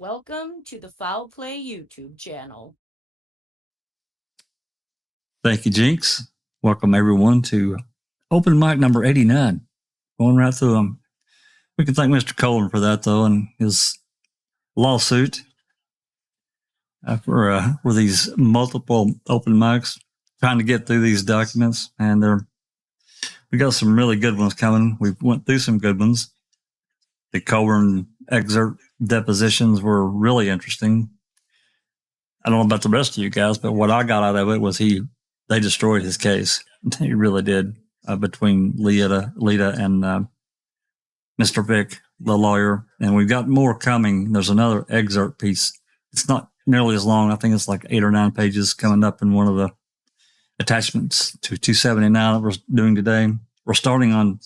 Welcome to the Foul Play YouTube channel. Thank you, Jinx. Welcome everyone to open mic number 89. Going right through them. We can thank Mr. Colburn for that, though, and his lawsuit for these multiple open mics, trying to get through these documents, and we got some really good ones coming. We went through some good ones. The Colburn excerpt depositions were really interesting. I don't know about the rest of you guys, but what I got out of it was they destroyed his case. He really did, between Lita and Mr. Vick, the lawyer. And we've got more coming. There's another excerpt piece. It's not nearly as long. I think it's like 8 or 9 pages coming up in one of the attachments to 279 that we're doing today. We're starting on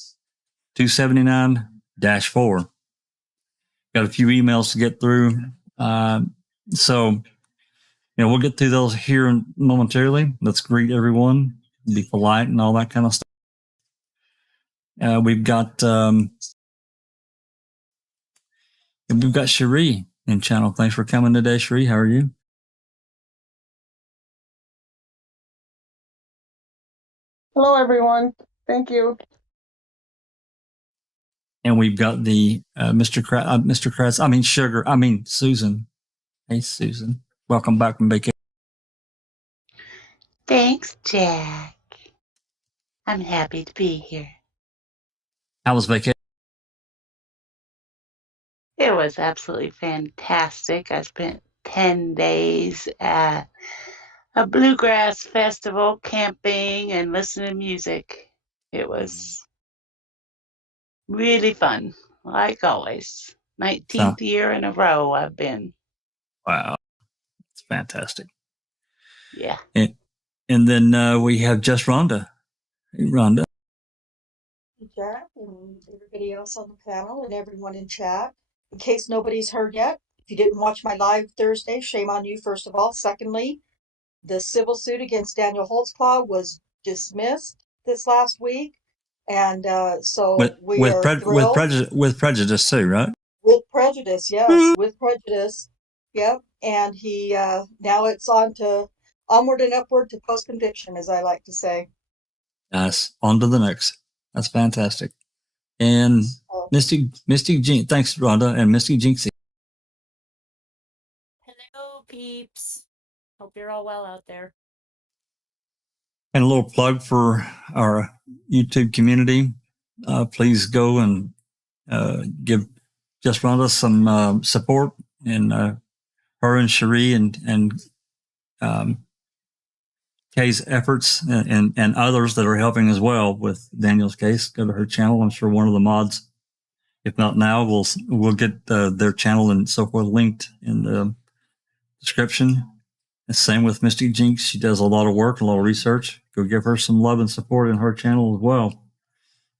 279-4. Got a few emails to get through. So we'll get through those here momentarily. Let's greet everyone, be polite and all that kind of stuff. We've got Cherie in channel. Thanks for coming today, Cherie. How are you? Hello, everyone. Thank you. And we've got the Susan. Hey, Susan. Welcome back from vacation. Thanks, Jack. I'm happy to be here. How was vacation? It was absolutely fantastic. I spent 10 days at a bluegrass festival, camping and listening to music. It was really fun, like always. 19th year in a row I've been. Wow. It's fantastic. Yeah. And then we have just Rhonda. Hey, Rhonda. Hey, Jack, and everybody else on the panel and everyone in chat. In case nobody's heard yet, if you didn't watch my live Thursday, shame on you, first of all. Secondly, the civil suit against Daniel Holtzclaw was dismissed this last week. And so with prejudice too, right? With prejudice, yes, with prejudice. Yep. And he now it's on to onward and upward to post-conviction, as I like to say. Nice. On to the next. That's fantastic. And Mystic Jinx, thanks, Rhonda, and Mystic Jinxie. Hello, peeps. Hope you're all well out there. And a little plug for our YouTube community. Please go and give Just Rhonda some support, and her and Cherie and Kay's efforts and others that are helping as well with Daniel's case. Go to her channel. I'm sure one of the mods, if not now, we'll get their channel and so forth linked in the description. The same with Mystic Jinx. She does a lot of work, a lot of research. Go give her some love and support in her channel as well.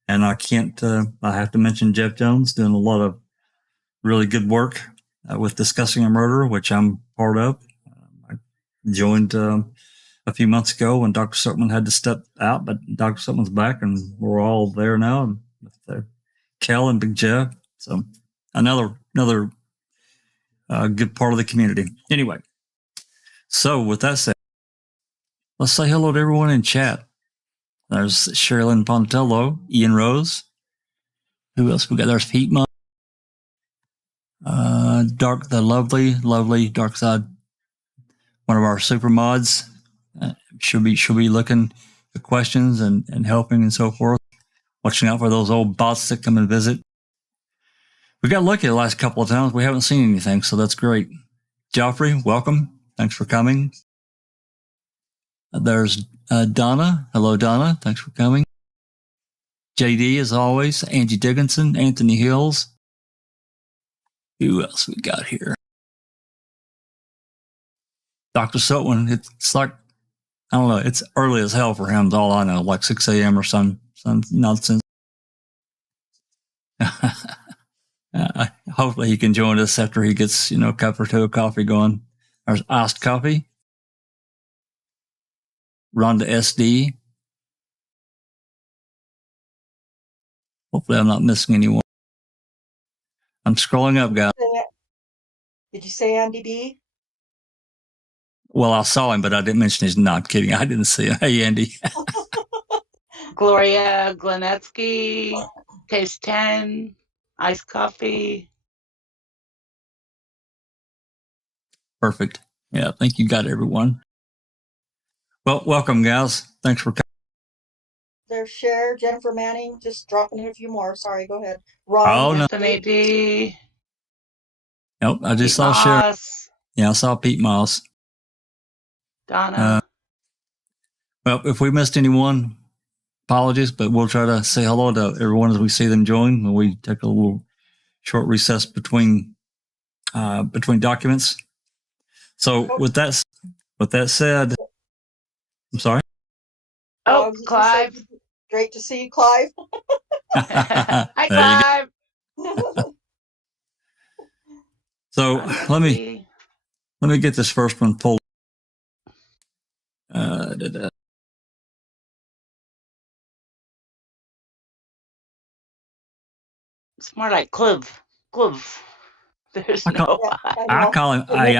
And I have to mention Jeff Jones doing a lot of really good work with Discussing a Murder, which I'm part of. I joined a few months ago when Dr. Silkman had to step out, but Dr. Silkman's back and we're all there now with Kel and Big Jeff. So another good part of the community. Anyway, so with that said, let's say hello to everyone in chat. There's Sherilyn Pontello, Ian Rose. Who else we got? There's Pete Munn. The lovely Dark Side. One of our super mods. She'll be looking at questions and helping and so forth. Watching out for those old bots that come and visit. We got lucky the last couple of times. We haven't seen anything, so that's great. Joffrey, welcome. Thanks for coming. There's Donna. Hello, Donna. Thanks for coming. JD, as always. Angie Dickinson. Anthony Hills. Who else we got here? Dr. Silkman. It's like, I don't know. It's early as hell for him. Is all I know. Like 6 a.m. or some nonsense. Hopefully he can join us after he gets, a cup or two of coffee going. There's iced coffee. Rhonda SD. Hopefully I'm not missing anyone. I'm scrolling up, guys. Did you say Andy B? Well, I saw him, but I didn't mention his. Not kidding. I didn't see him. Hey, Andy. Gloria Glenetsky, case 10, iced coffee. Perfect. Yeah, I think you got everyone. Well, welcome, guys. Thanks for coming. There's Cher, Jennifer Manning, just dropping in a few more. Sorry, go ahead. Ron, Oh, no. Anthony D. Nope, I just Pete saw Sharon. Moss, Yeah, I saw Pete Moss. Donna. Well, if we missed anyone, apologies, but we'll try to say hello to everyone as we see them join. When we take a little short recess between documents. So with that said, I'm sorry. Oh, Clive. Great to see you, Clive. Hi, There you go. Clive. So let me get this first one pulled. It's more like Cliv. Cliv. There's I call- no I call him. I'm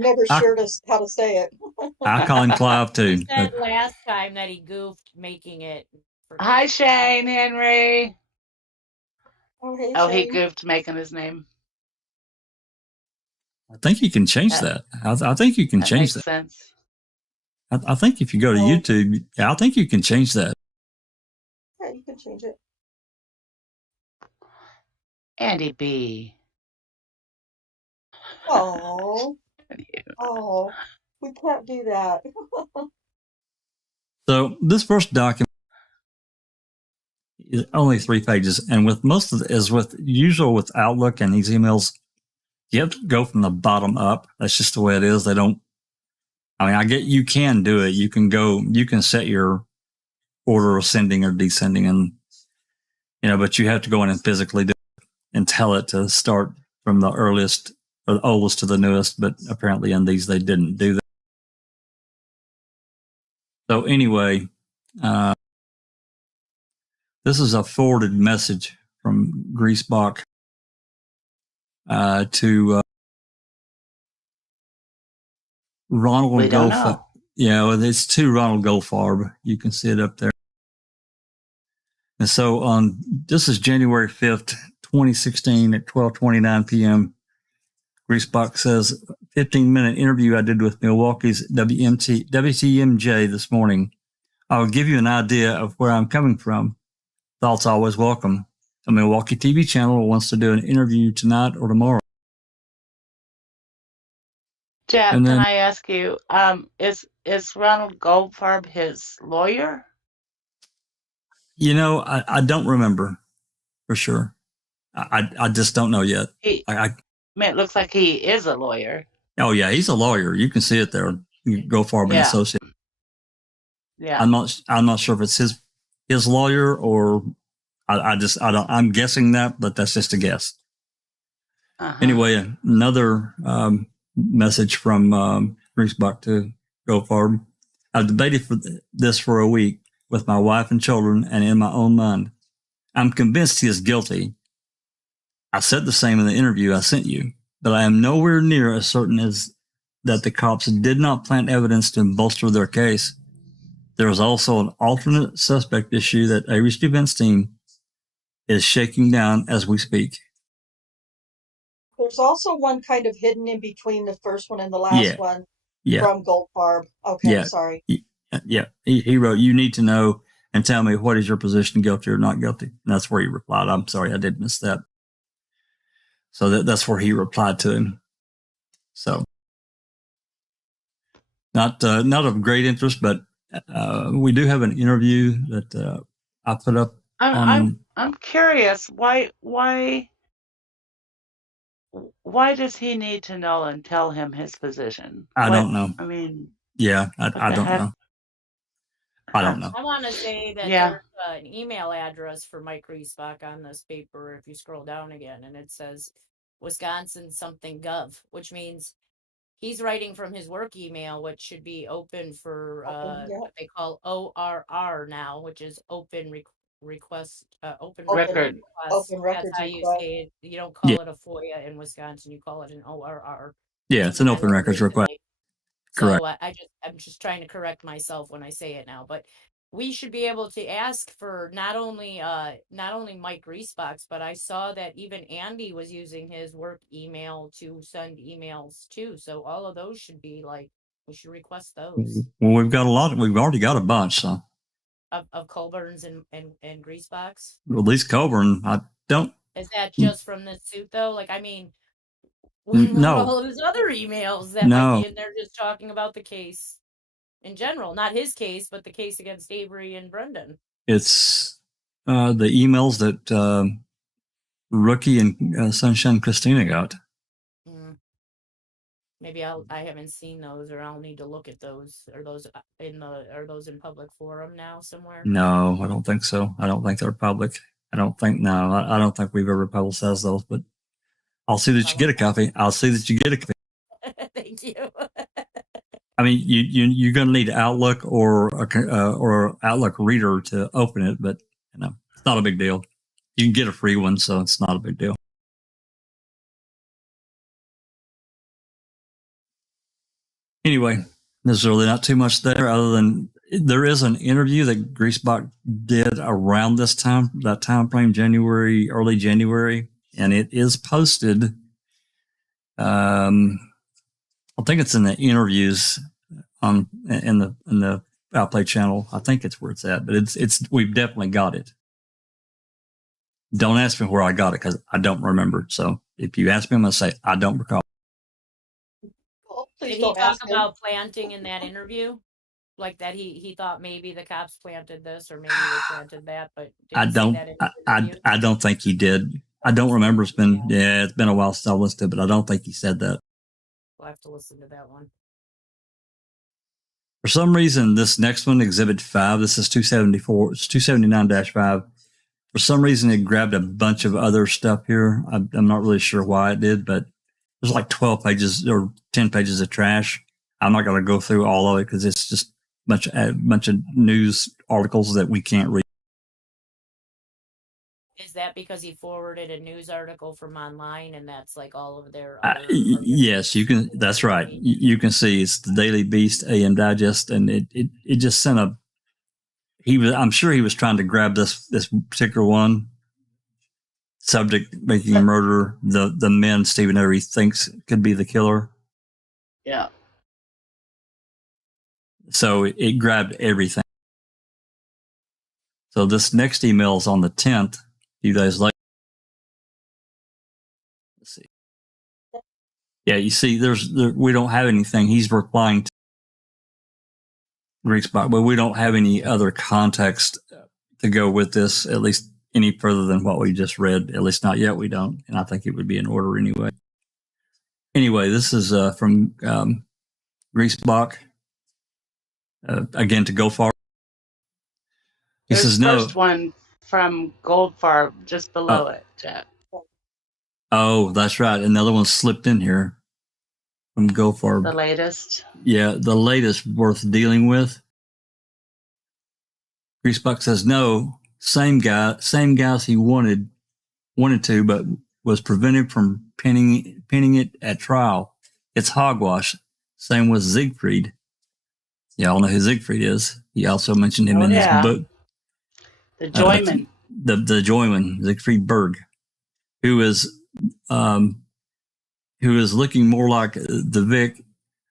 never sure how to say it. I call him Clive too. He said last time that he goofed making it. Hi, Shane Henry. Oh, hey, Oh, he Shane. goofed making his name. I think you can change that. I think you can change that. Makes sense. I think if you go to YouTube, I think you can change that. Yeah, you can change it. Andy B. Oh, we can't do that. So this first document is only 3 pages, and with most of it, as with usual with Outlook and these emails, you have to go from the bottom up. That's just the way it is. They don't. I mean, I get you can do it. You can set your order of sending or descending, and but you have to go in and physically do it and tell it to start from the earliest or the oldest to the newest. But apparently, in these, they didn't do that. So anyway, this is a forwarded message from Griesbach to Ronald Goldfarb. Yeah, it's to Ronald Goldfarb. You can see it up there. And so this is January 5th, 2016 at 12:29 p.m. Griesbach says, 15-minute interview I did with Milwaukee's WTMJ this morning. I'll give you an idea of where I'm coming from. Thoughts always welcome. A Milwaukee TV channel wants to do an interview tonight or tomorrow. Jeff, can I ask you, is Ronald Goldfarb his lawyer? I don't remember for sure. I just don't know yet. It looks like he is a lawyer. Oh yeah, he's a lawyer. You can see it there. Goldfarb and Associates. Yeah. I'm not sure if it's his lawyer or I'm guessing that, but that's just a guess. Anyway, another message from Griesbach to Goldfarb. I've debated this for a week with my wife and children and in my own mind. I'm convinced he is guilty. I said the same in the interview I sent you, but I am nowhere near as certain as that the cops did not plant evidence to bolster their case. There is also an alternate suspect issue that Avery's defense team is shaking down as we speak. There's also one kind of hidden in between the first one and the last one from Goldfarb. Okay, sorry. Yeah. He wrote, you need to know and tell me what is your position, guilty or not guilty. And that's where he replied. I'm sorry, I did miss that. So that's where he replied to him. So not of great interest, but we do have an interview that I put up. I'm curious why does he need to know and tell him his position? I don't know. I mean, I don't know. I don't know. I want to say that there's an email address for Mike Griesbach on this paper. If you scroll down again, and it says Wisconsin something gov, which means he's writing from his work email, which should be open for what they call ORR now, which is open request, open Open- Record. request. open records That's how you request. say it. You don't call it a FOIA in Wisconsin. You call it an ORR. Yeah, it's an open records request. So Correct. I'm just trying to correct myself when I say it now, but we should be able to ask for not only Mike Griesbach's, but I saw that even Andy was using his work email to send emails too. So all of those should be like, we should request those Well, we've got a lot. We've already got a bunch. So of Colburn's and Griesbach's. at least Colburn, I don't. Is that just from this suit though? Like, I mean, what No. about all of his other emails that No. might be in there just talking about the case in general, not his case, but the case against Avery and Brendan. It's the emails that Rookie and Sunshine Christina got. Maybe I haven't seen those, or I'll need to look at those. Are those in public forum now somewhere? No, I don't think so. I don't think they're public. I don't think we've ever publicized those, but I'll see that you get a copy. Thank you. I mean, you're going to need Outlook or Outlook Reader to open it, but it's not a big deal. You can get a free one, so it's not a big deal. Anyway, there's really not too much there other than there is an interview that Griesbach did around that time frame, early January, and it is posted. I think it's in the interviews in the Outplay channel. I think it's where it's at, but we've definitely got it. Don't ask me where I got it because I don't remember. So if you ask me, I'm going to say I don't recall. Well, Did please he don't talk ask him. about planting in that interview? Like that he thought maybe the cops planted this or maybe they planted that, but did he say that in his interview? I don't think he did. I don't remember. It's been a while since I listened to it, but I don't think he said that. We'll have to listen to that one. For some reason, this next one, Exhibit 5, this is 274, it's 279-5. For some reason, it grabbed a bunch of other stuff here. I'm not really sure why it did, but there's like 12 pages or 10 pages of trash. I'm not going to go through all of it because it's just a bunch of news articles that we can't read. Is that because he forwarded a news article from online and that's like all of their yes, you can. That's right. You can see it's the Daily Beast AM Digest, and it just sent a. I'm sure he was trying to grab this particular one. Subject making a murder. The men Stephen Avery thinks could be the killer. Yeah. So it grabbed everything. So this next email is on the 10th. A few days later. Let's see. Yeah, you see, we don't have anything. He's replying to Griesbach, but we don't have any other context to go with this, at least any further than what we just read. At least not yet, we don't. And I think it would be in order anyway. Anyway, this is from Griesbach. Again, to Goldfarb. He says no. First one from Goldfarb just below it, Jack. Oh, that's right. Another one slipped in here from Goldfarb. The latest. Yeah, the latest worth dealing with. Griesbach says no. Same guys he wanted to, but was prevented from pinning it at trial. It's hogwash. Same with Siegfried. Y'all know who Siegfried is. He also mentioned him in his book. The Joyman. The Joyman, Siegfried Berg, who is looking more like the Vic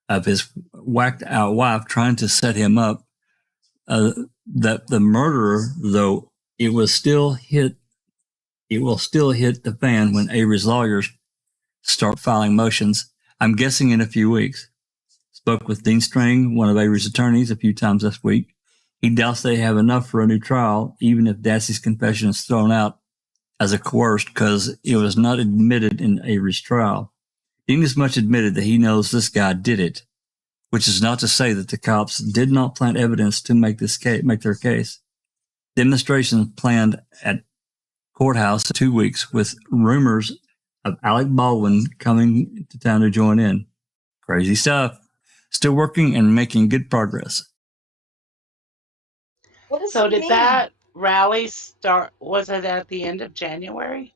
of his whacked out wife, trying to set him up. That the murderer, though, it will still hit the fan when Avery's lawyers start filing motions. I'm guessing in a few weeks. Spoke with Dean Strang, one of Avery's attorneys, a few times this week. He doubts they have enough for a new trial, even if Dassey's confession is thrown out as a coerced because it was not admitted in Avery's trial. Dean as much admitted that he knows this guy did it, which is not to say that the cops did not plant evidence to make their case. Demonstrations planned at courthouse in 2 weeks with rumors of Alec Baldwin coming to town to join in. Crazy stuff. Still working and making good progress. What does So it did mean? that rally start? Was it at the end of January?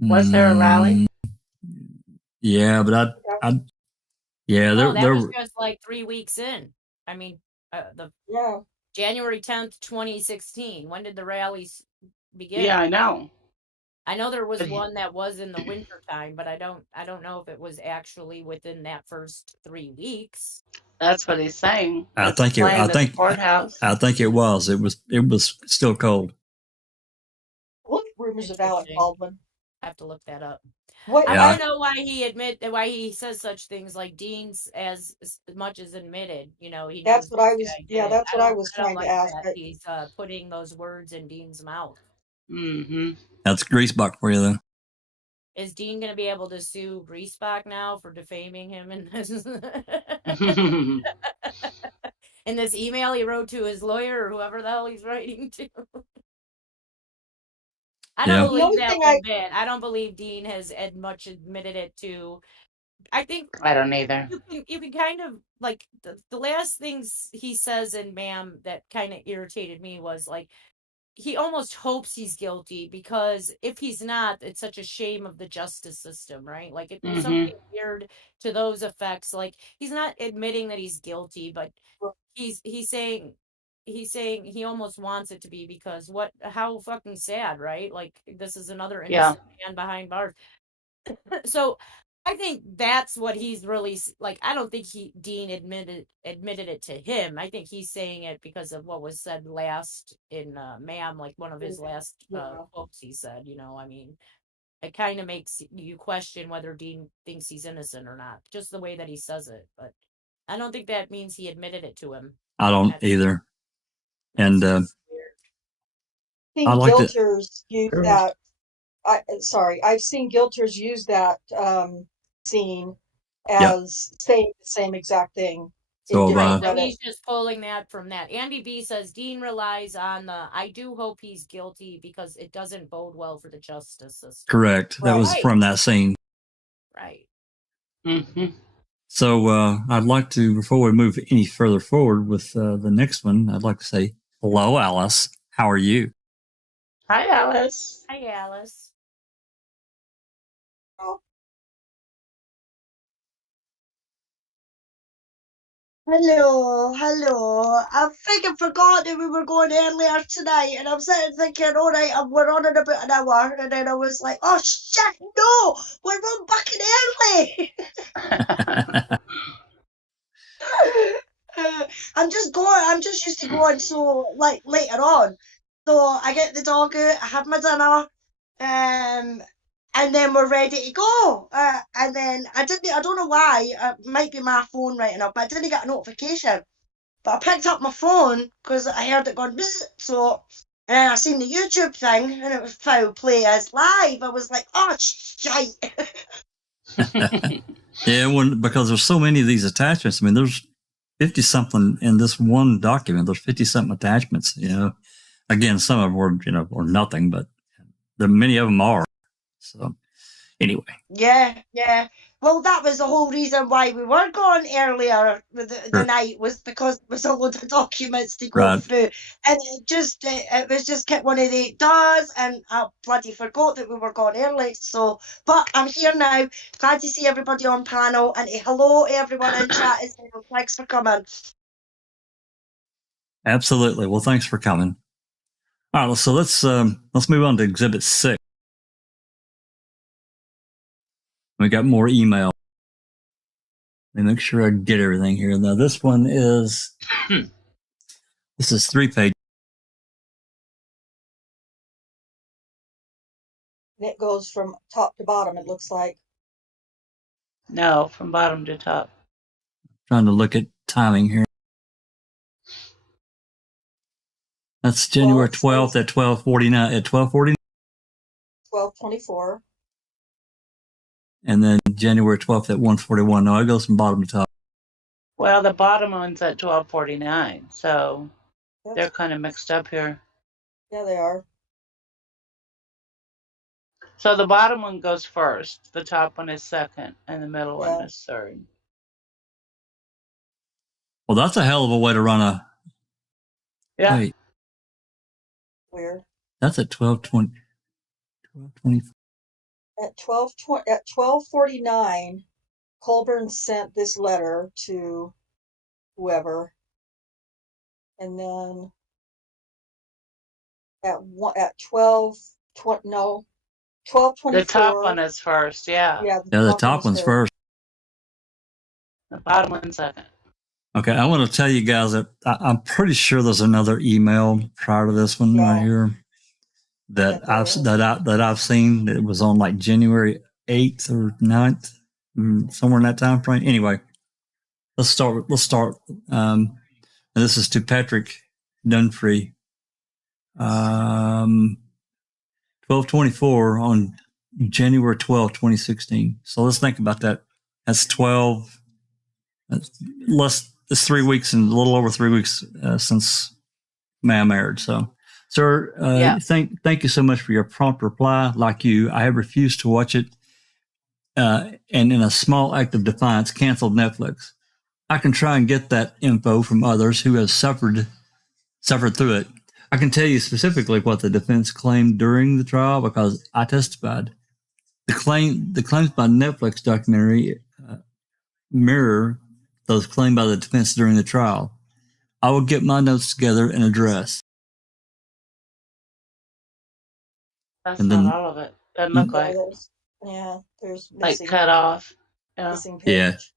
Was there a rally? Yeah, but yeah, No, that was there. just like 3 weeks in. I mean, the Yeah. January 10th, 2016. When did the rallies begin? Yeah, I know. I know there was But one that was in the winter time, but I don't know if it was actually within that first 3 weeks. that's what he's saying. I It's planned at the courthouse. I think it was. It was still cold. What rumors of Alec Interesting. Baldwin? I have to look that up. What? I Yeah. want to know why he says such things like Dean's as much as admitted. You know, he knows That's what I this was. guy Yeah, did. that's what I was I don't trying to like ask. that he's putting those words in Dean's mouth. Mm-hmm. That's greasebuck for you, though. Is Dean going to be able to sue Greaseback now for defaming him in this? In this email he wrote to his lawyer or whoever the hell he's writing to. I don't Yeah. The believe only that thing one bit. I don't believe Dean has much admitted it to. I think I don't either. you can kind of like the last things he says in Ma'am that kind of irritated me was like he almost hopes he's guilty because if he's not, it's such a shame of the justice system, right? Like it's Mhm. something weird to those effects. Like he's not admitting that he's guilty, but he's saying he almost wants it to be because how fucking sad, right? Like this is another innocent man behind bars. So I think that's what he's really like. I don't think Dean admitted it to him. I think he's saying it because of what was said last in Ma'am, like one of his last quotes he said. You know, I mean, it kind of makes you question whether Dean thinks he's innocent or not, just the way that he says it. But I don't think that means he admitted it to him. I don't either. And weird. Seen I like guilters use that. I've seen guilters use that scene as saying the same exact thing. So he's just pulling that from that. Andy B says Dean relies on the I do hope he's guilty because it doesn't bode well for the justice system. Correct. That was from that scene. Right. Mm-hmm. So I'd like to, before we move any further forward with the next one, I'd like to say, hello, Alice. How are you? Hi, Alice. Hi, Alice. Oh. Hello. I think I forgot that we were going earlier tonight, and I'm sitting thinking, all right, we're on in about an hour, and then I was like, oh shit, no, we're on fucking early. I'm just used to going so like later on. So I get the dog out, I have my dinner, and then we're ready to go. And then I don't know why, it might be my phone right enough, but I didn't get a notification. But I picked up my phone because I heard it going bzz, so and then I seen the YouTube thing and it was foul play as live. I was like, oh shite. Yeah, because there's so many of these attachments. I mean, there's 50 something in this one document. There's 50 something attachments. You know, again, some of them were or nothing, but many of them are. So anyway. Yeah. Well, that was the whole reason why we were going earlier the night, was because there was a load of documents to go through, and it was just kept one of the doors, and I bloody forgot that we were going early. So, but I'm here now. Glad to see everybody on panel, and hello everyone in chat as well. Thanks for coming. Absolutely. Well, thanks for coming. All right, so let's move on to Exhibit 6. We got more email. Let me make sure I get everything here. Now, this one is 3 pages. And it goes from top to bottom, it looks like. No, from bottom to top. Trying to look at timing here. That's January 12th at 12:49. At 12:49. 12:24. And then January 12th at 1:41. No, it goes from bottom to top. Well, the bottom one's at 12:49, so they're kind of mixed up here. Yeah, they are. So the bottom one goes first, the top one is second, and the middle one is third. Well, that's a hell of a way to run a... Yeah. Wait. Weird. That's at 12:20. 12:20. At 12:49, Colburn sent this letter to whoever, and then at 12:24. The top one is first, yeah. Yeah, Yeah, the top one's first. The bottom one second. Okay, I want to tell you guys that I'm pretty sure there's another email prior to this one right here that I've seen that was on like January 8th or 9th, somewhere in that time frame. Anyway, let's start. And this is to Patrick Dunfree. 12/24 on January 12th, 2016. So let's think about that. That's 12. It's 3 weeks and a little over 3 weeks since my marriage. So, sir, thank you so much for your prompt reply. Like you, I have refused to watch it, and in a small act of defiance, canceled Netflix. I can try and get that info from others who have suffered through it. I can tell you specifically what the defense claimed during the trial because I testified. The claims by Netflix documentary mirror those claimed by the defense during the trial. I will get my notes together and address. That's not all of it. Doesn't look like. There's like cut off. Yeah. Missing page.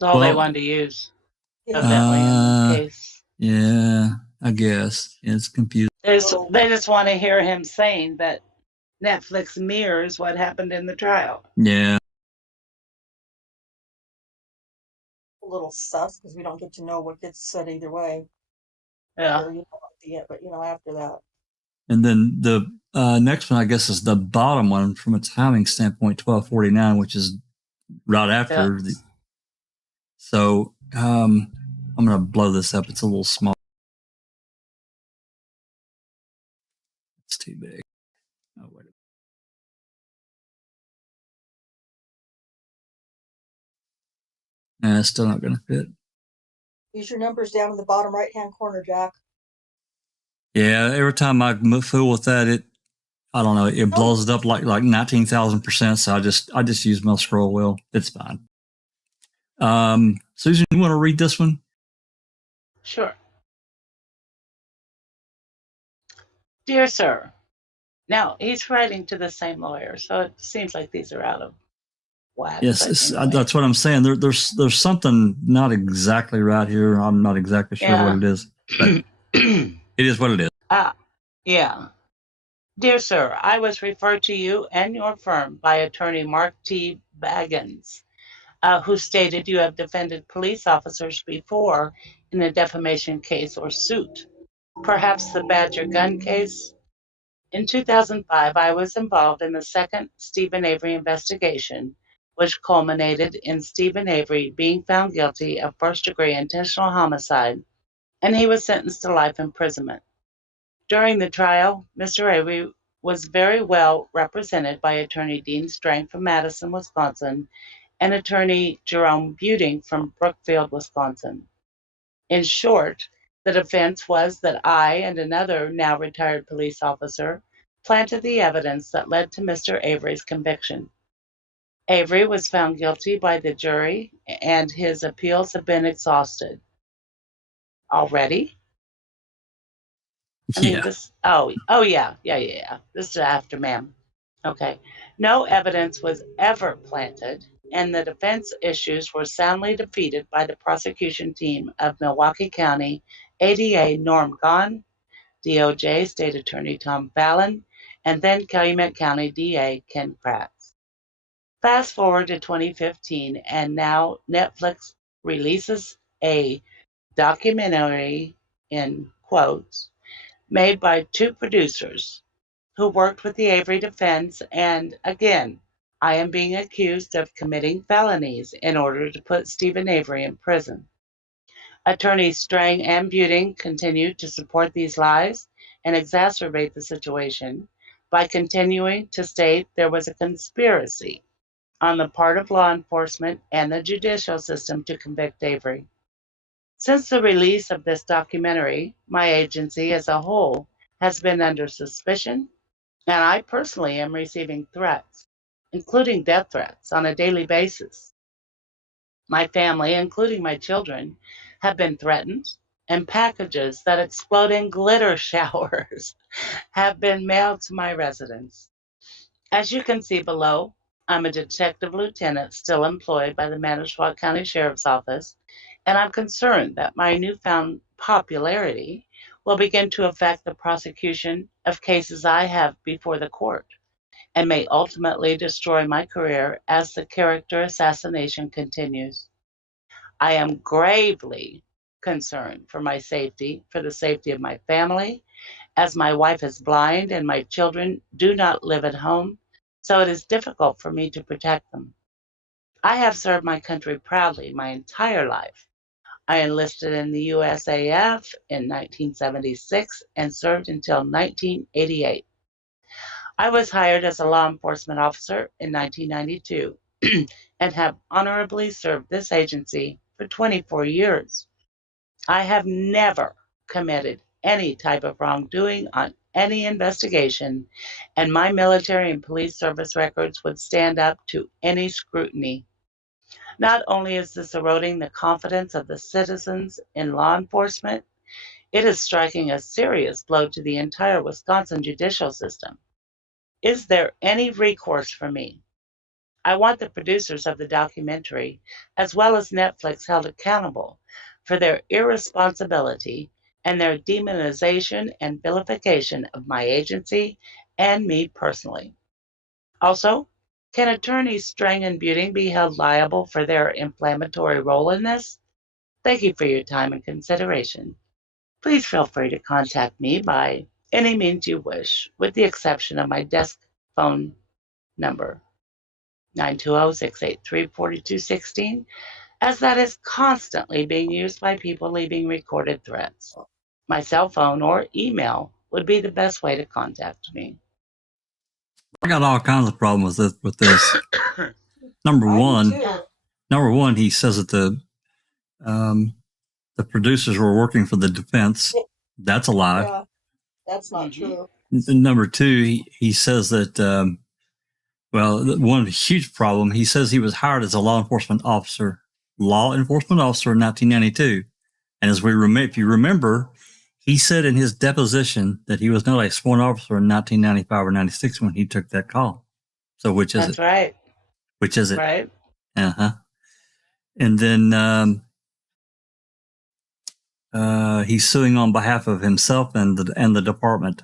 That's all they wanted to use. Evidently, in the case. Yeah, I guess it's confusing. They just want to hear him saying that Netflix mirrors what happened in the trial. Yeah. A little sus because we don't get to know what gets said either way. Yeah. But after that. And then the next one, I guess, is the bottom one from a timing standpoint, 12:49, which is right after. Yeah. So I'm going to blow this up. It's a little small. It's too big. Oh, wait. It's still not going to fit. Use your numbers down in the bottom right-hand corner, Jack. Yeah, every time I fool with that, it blows it up like 19,000%. So I just use my scroll wheel. It's fine. Susan, you want to read this one? Sure. Dear sir, now he's writing to the same lawyer, so it seems like these are out of whack. Yes, anyway. That's what I'm saying. There's something not exactly right here. I'm not exactly sure what it is, but it is what it is. Yeah. Dear sir, I was referred to you and your firm by attorney Mark T. Baggins, who stated you have defended police officers before in a defamation case or suit, perhaps the Badger gun case. In 2005, I was involved in the second Stephen Avery investigation, which culminated in Stephen Avery being found guilty of first-degree intentional homicide, and he was sentenced to life imprisonment. During the trial, Mr. Avery was very well represented by attorney Dean Strang from Madison, Wisconsin, and attorney Jerome Buting from Brookfield, Wisconsin. In short, the defense was that I and another now retired police officer planted the evidence that led to Mr. Avery's conviction. Avery was found guilty by the jury, and his appeals have been exhausted. Already? Yeah. This is after, ma'am. Okay. No evidence was ever planted, and the defense issues were soundly defeated by the prosecution team of Milwaukee County ADA Norm Gahn, DOJ State Attorney Tom Fallon, and then Calumet County DA Ken Kratz. Fast forward to 2015, and now Netflix releases a documentary, in quotes, made by two producers who worked with the Avery defense, and again, I am being accused of committing felonies in order to put Stephen Avery in prison. Attorneys Strang and Buting continued to support these lies and exacerbate the situation by continuing to state there was a conspiracy on the part of law enforcement and the judicial system to convict Avery. Since the release of this documentary, my agency as a whole has been under suspicion, and I personally am receiving threats, including death threats, on a daily basis. My family, including my children, have been threatened, and packages that explode in glitter showers have been mailed to my residence. As you can see below, I'm a detective lieutenant still employed by the Manitowoc County Sheriff's Office, and I'm concerned that my newfound popularity will begin to affect the prosecution of cases I have before the court and may ultimately destroy my career as the character assassination continues. I am gravely concerned for my safety, for the safety of my family, as my wife is blind and my children do not live at home, so it is difficult for me to protect them. I have served my country proudly my entire life. I enlisted in the USAF in 1976 and served until 1988. I was hired as a law enforcement officer in 1992 and have honorably served this agency for 24 years. I have never committed any type of wrongdoing on any investigation, and my military and police service records would stand up to any scrutiny. Not only is this eroding the confidence of the citizens in law enforcement, it is striking a serious blow to the entire Wisconsin judicial system. Is there any recourse for me? I want the producers of the documentary, as well as Netflix, held accountable for their irresponsibility and their demonization and vilification of my agency and me personally. Also, can attorneys Strang and Buting be held liable for their inflammatory role in this? Thank you for your time and consideration. Please feel free to contact me by any means you wish, with the exception of my desk phone number, 920-683-4216, as that is constantly being used by people leaving recorded threats. My cell phone or email would be the best way to contact me. I got all kinds of problems with this. Number one, he says that the producers were working for the defense. That's a lie. Yeah, that's not true. Number two, he says that, one huge problem, he says he was hired as a law enforcement officer in 1992. And if you remember, he said in his deposition that he was not a sworn officer in 1995 or 96 when he took that call. So which is it? That's right. Which is it? Right. Uh-huh. And then he's suing on behalf of himself and the department.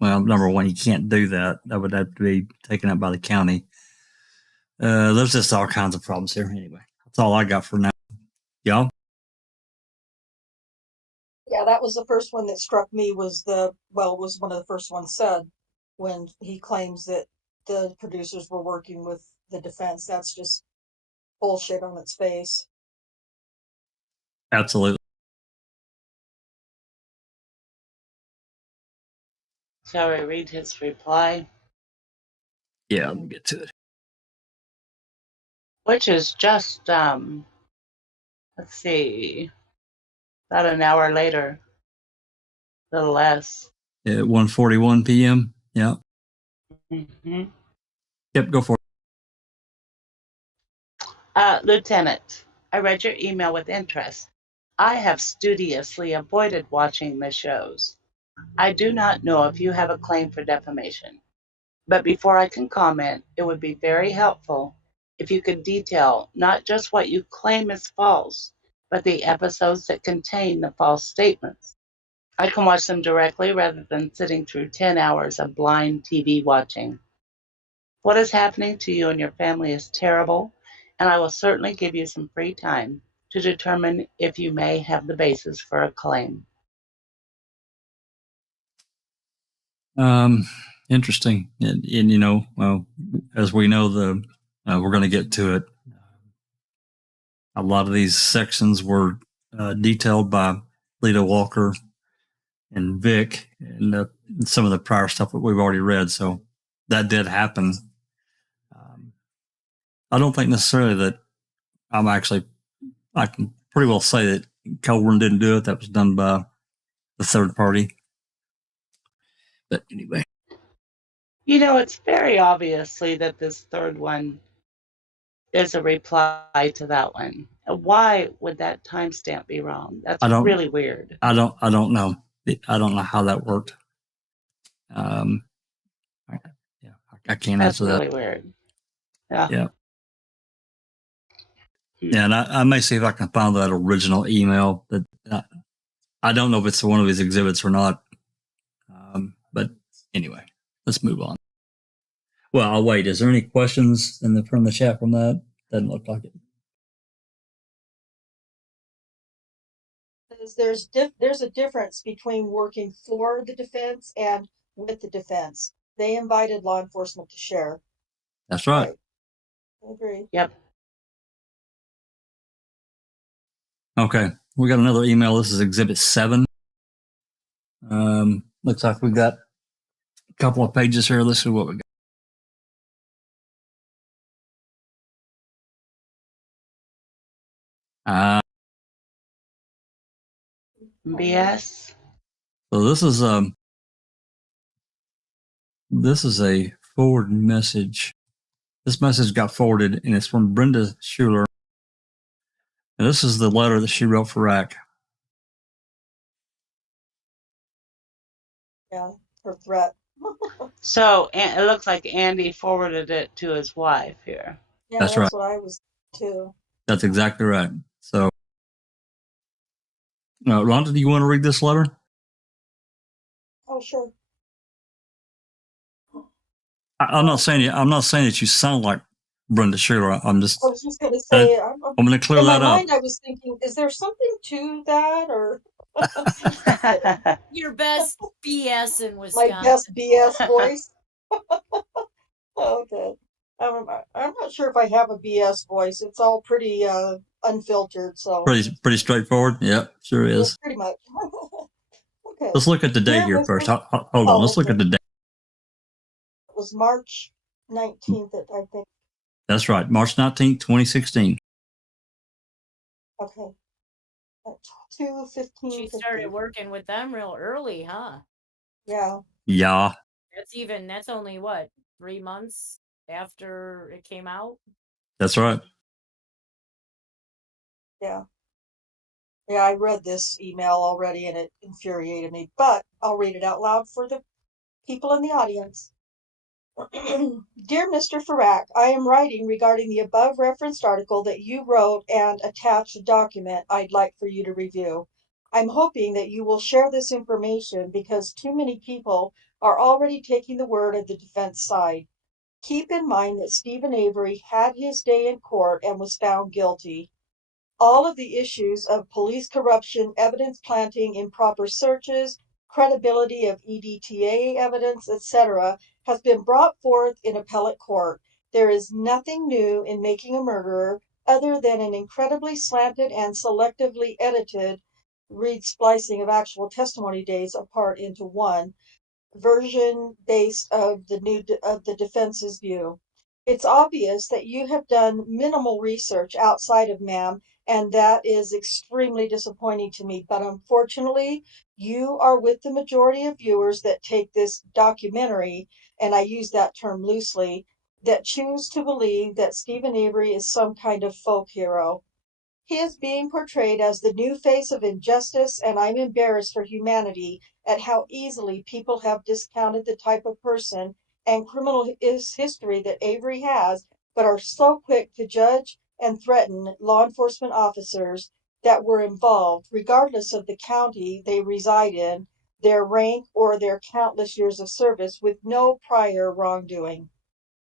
Number one, he can't do that. That would have to be taken up by the county. There's just all kinds of problems here. Anyway, that's all I got for now. Y'all? Yeah, that was the first one that struck me, was one of the first ones said when he claims that the producers were working with the defense. That's just bullshit on its face. Absolutely. Shall I read his reply? Yeah, let me get to it. Which is just, let's see, about an hour later, a little less. At 1:41 p.m. Yeah. Mm-hmm. Yep, go for it. Lieutenant, I read your email with interest. I have studiously avoided watching the shows. I do not know if you have a claim for defamation, but before I can comment, it would be very helpful if you could detail not just what you claim is false, but the episodes that contain the false statements. I can watch them directly rather than sitting through 10 hours of blind TV watching. What is happening to you and your family is terrible, and I will certainly give you some free time to determine if you may have the basis for a claim. Interesting. And as we know, we're going to get to it. A lot of these sections were detailed by Lita Walker and Vic, and some of the prior stuff that we've already read. So that did happen. I don't think necessarily that I can pretty well say that Colburn didn't do it. That was done by the third party. But anyway. You know, it's very obviously that this third one is a reply to that one. Why would that timestamp be wrong? That's really weird. I don't know. I don't know how that worked. Yeah, I can't answer that. That's really weird. Yeah. Yeah. Yeah, and I may see if I can find that original email. That I don't know if it's one of his exhibits or not. But anyway, let's move on. Well, I'll wait. Is there any questions from the chat from that? Doesn't look like it. There's a difference between working for the defense and with the defense. They invited law enforcement to share. That's right. I agree. Yep. Okay, we got another email. This is Exhibit 7. Looks like we got a couple of pages here. Let's see what we got. BS. So this is a forward message. This message got forwarded, and it's from Brenda Schuler. And this is the letter that she wrote for RAC. Yeah, her threat. So it looks like Andy forwarded it to his wife here. Yeah, that's right. What I was too. That's exactly right. So, Rhonda, do you want to read this letter? Oh, sure. I'm not saying that you sound like Brenda Schuler. I was just going to say, I'm going to clear that up. In my mind, I was thinking, is there something to that, or your best BS in Wisconsin? My best BS voice. Okay. I'm not sure if I have a BS voice. It's all pretty unfiltered, so pretty straightforward. Yeah, sure is. Yeah, pretty much. Okay. Let's look at the date here first. Hold on. Let's look at the date. It was March 19th, I think. That's right. March 19th, 2016. Okay. At 2:15. She started working with them real early, huh? Yeah. Yeah. That's only what, 3 months after it came out? That's right. Yeah. Yeah, I read this email already and it infuriated me, but I'll read it out loud for the people in the audience. Dear Mr. Farrak, I am writing regarding the above referenced article that you wrote and attached a document I'd like for you to review. I'm hoping that you will share this information because too many people are already taking the word of the defense side. Keep in mind that Stephen Avery had his day in court and was found guilty. All of the issues of police corruption, evidence planting, improper searches, credibility of EDTA evidence, etc., has been brought forth in appellate court. There is nothing new in making a murderer other than an incredibly slanted and selectively edited splicing of actual testimony days apart into one version based of the defense's view. It's obvious that you have done minimal research outside of MAM, and that is extremely disappointing to me. But unfortunately, you are with the majority of viewers that take this documentary, and I use that term loosely, that choose to believe that Stephen Avery is some kind of folk hero. He is being portrayed as the new face of injustice, and I'm embarrassed for humanity at how easily people have discounted the type of person and criminal history that Avery has, but are so quick to judge and threaten law enforcement officers that were involved, regardless of the county they reside in, their rank, or their countless years of service with no prior wrongdoing.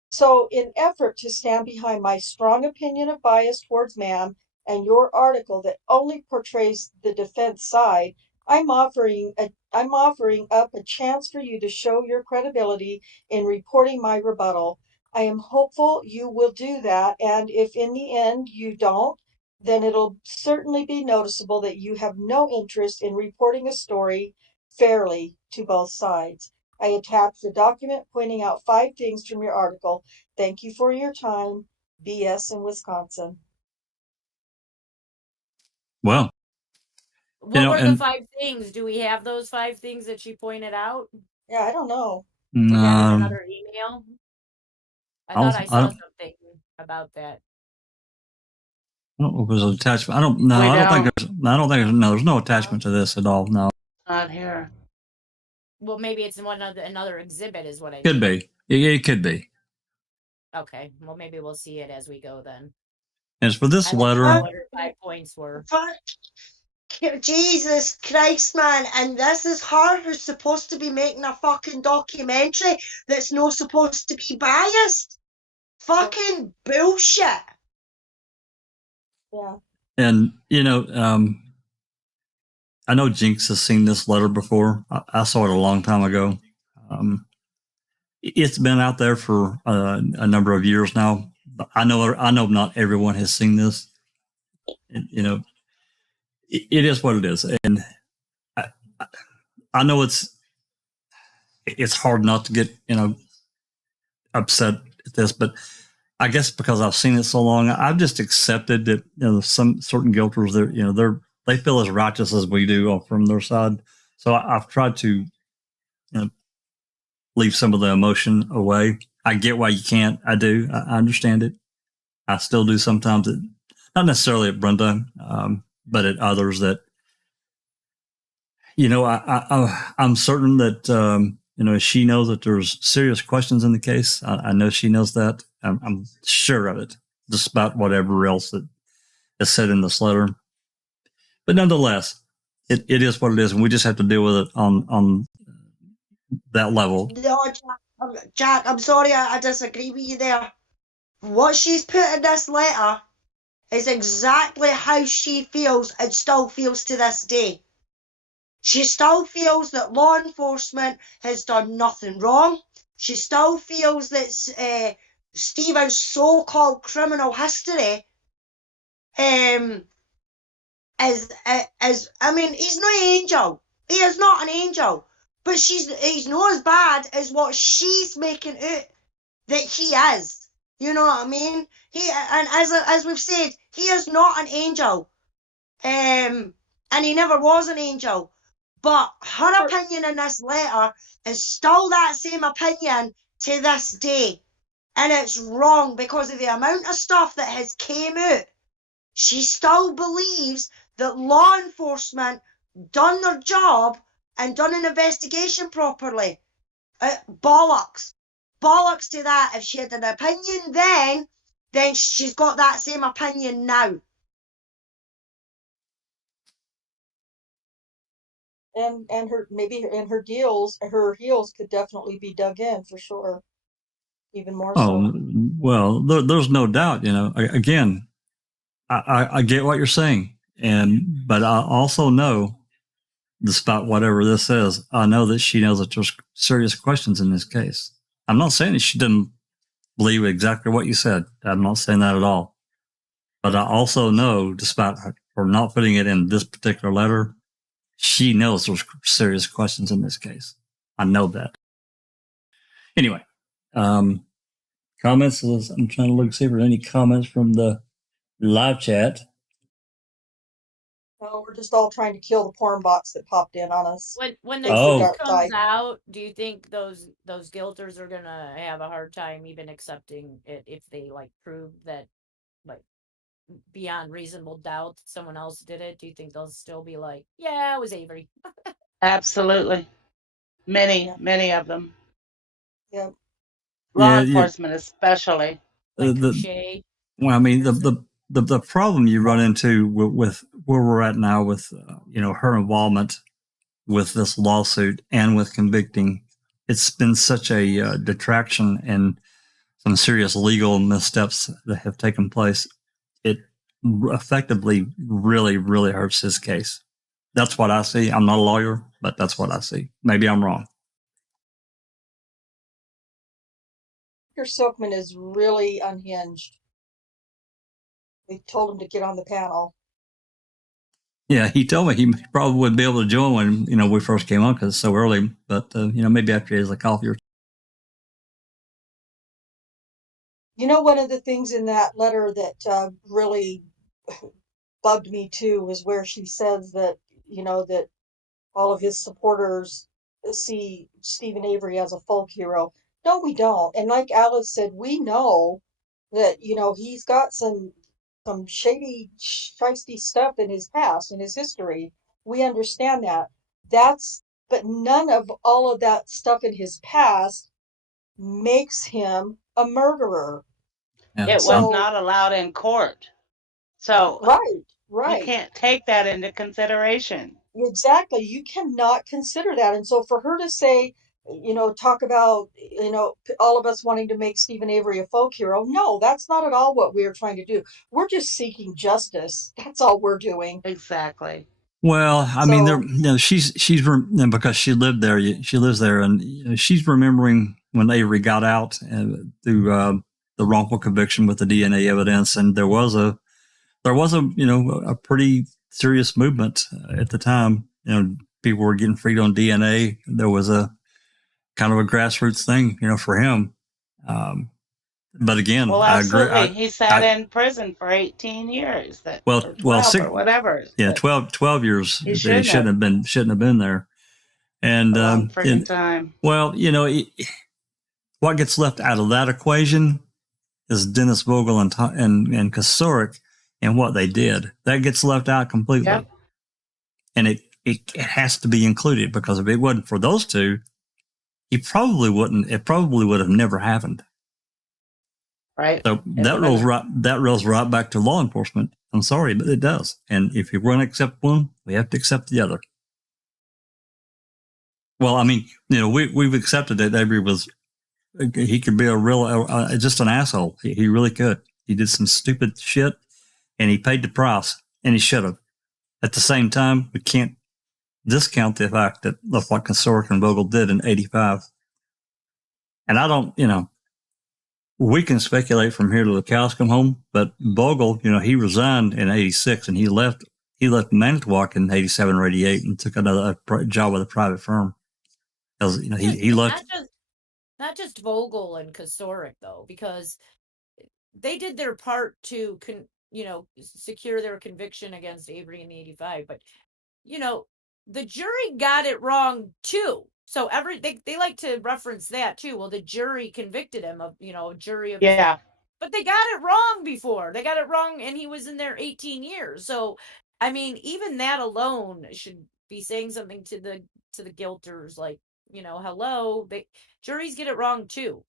So, in effort to stand behind my strong opinion of bias towards MAM and your article that only portrays the defense side, I'm offering up a chance for you to show your credibility in reporting my rebuttal. I am hopeful you will do that, and if in the end you don't, then it'll certainly be noticeable that you have no interest in reporting a story fairly to both sides. I attached a document pointing out 5 things from your article. Thank you for your time. BS in Wisconsin. Well, What know, were the and- 5 things? Do we have those 5 things that she pointed out? Yeah, I don't know. Was that in another email? I thought I saw something about that. I don't know if it was an attachment. I don't know. There's no attachment to this at all. No. Not here. Well, maybe it's in another exhibit is what I Could mean. be. It could be. Okay. Well, maybe we'll see it as we go then. As for this letter, what her 5 points were. Jesus Christ, man. And this is her who's supposed to be making a fucking documentary that's not supposed to be biased. Fucking bullshit. Yeah. and I know Jinx has seen this letter before. I saw it a long time ago. It's been out there for a number of years now. But I know not everyone has seen this. It is what it is, and I know it's hard not to get upset at this, but I guess because I've seen it so long, I've just accepted that some certain guilters they feel as righteous as we do from their side. So I've tried to leave some of the emotion away. I get why you can't. I do. I understand it. I still do sometimes. Not necessarily at Brenda, but at others that I'm certain that she knows that there's serious questions in the case. I know she knows that. I'm sure of it, despite whatever else that is said in this letter. But nonetheless, it is what it is, and we just have to deal with it on that level. No, Jack, I'm sorry, I disagree with you there. What she's put in this letter is exactly how she feels and still feels to this day. She still feels that law enforcement has done nothing wrong. She still feels that Stephen's so-called criminal history he's not an angel. He is not an angel. But he's not as bad as what she's making out that he is. You know what I mean? As we've said, he is not an angel. And he never was an angel. But her opinion in this letter is still that same opinion to this day. And it's wrong because of the amount of stuff that has came out. She still believes that law enforcement done their job and done an investigation properly. Bollocks. Bollocks to that. If she had an opinion then she's got that same opinion now. And her heels could definitely be dug in for sure. Even more so. Oh, well, there's no doubt, again, I get what you're saying. But I also know, despite whatever this is, I know that she knows that there's serious questions in this case. I'm not saying that she didn't believe exactly what you said. I'm not saying that at all. But I also know, despite her not putting it in this particular letter, she knows there's serious questions in this case. I know that. Anyway, comments? I'm trying to look, see if there are any comments from the live chat. No, we're just all trying to kill the porn bots that popped in on us. When the truth comes out, do you think those guilters are gonna have a hard time even accepting it if they prove that beyond reasonable doubt someone else did it? Do you think they'll still be like, yeah, it was Avery? Absolutely. Many of them. Yep. Law enforcement especially. Well, I mean, the problem you run into with where we're at now with her involvement with this lawsuit and with convicting, it's been such a detraction and some serious legal missteps that have taken place. It effectively really, really hurts his case. That's what I see. I'm not a lawyer, but that's what I see. Maybe I'm wrong. Silkman is really unhinged. They told him to get on the panel. Yeah, he told me he probably wouldn't be able to join when we first came on because it's so early. But maybe after he has a coffee or. One of the things in that letter that really bugged me too was where she says that, that all of his supporters see Stephen Avery as a folk hero. No, we don't. And like Alice said, we know that, he's got some shady, shisty stuff in his past, in his history. We understand that. But none of all of that stuff in his past makes him a murderer. Yeah, It was not allowed in court. So Right. you can't take that into consideration. Exactly. You cannot consider that. And so for her to say, talk about, all of us wanting to make Stephen Avery a folk hero. No, that's not at all what we're trying to do. We're just seeking justice. That's all we're doing. Exactly. Well, I mean, she's because she lived there. She lives there, and she's remembering when Avery got out through the wrongful conviction with the DNA evidence, and there was a a pretty serious movement at the time. People were getting freed on DNA. There was a kind of a grassroots thing, for him. But again, well, absolutely. I agree. He sat in prison for 18 years. Or whatever. Yeah, 12 years. He shouldn't have been there. And a long freaking time. Well, what gets left out of that equation is Dennis Vogel and Kosarik and what they did. That gets left out completely. Yep. And it has to be included, because if it wasn't for those two, it probably would have never happened. Right. So that rolls right back to law enforcement. I'm sorry, but it does. And if you're going to accept one, we have to accept the other. Well, I mean, we've accepted that Avery he could be a real, just an asshole. He really could. He did some stupid shit, and he paid the price, and he should have. At the same time, we can't discount the fact that of what Kosarik and Vogel did in 85. And I don't, we can speculate from here till the cows come home, but Vogel, he resigned in 86, and he left Manitowoc in 87 or 88 and took another job with a private firm. Because, he left. Not just Vogel and Kosarik, though, because they did their part to, secure their conviction against Avery in 85. But, the jury got it wrong, too. So they like to reference that, too. Well, the jury convicted him of, a jury of... Yeah. But they got it wrong before. They got it wrong, and he was in there 18 years. So, I mean, even that alone should be saying something to the guilters, like, hello, juries get it wrong too.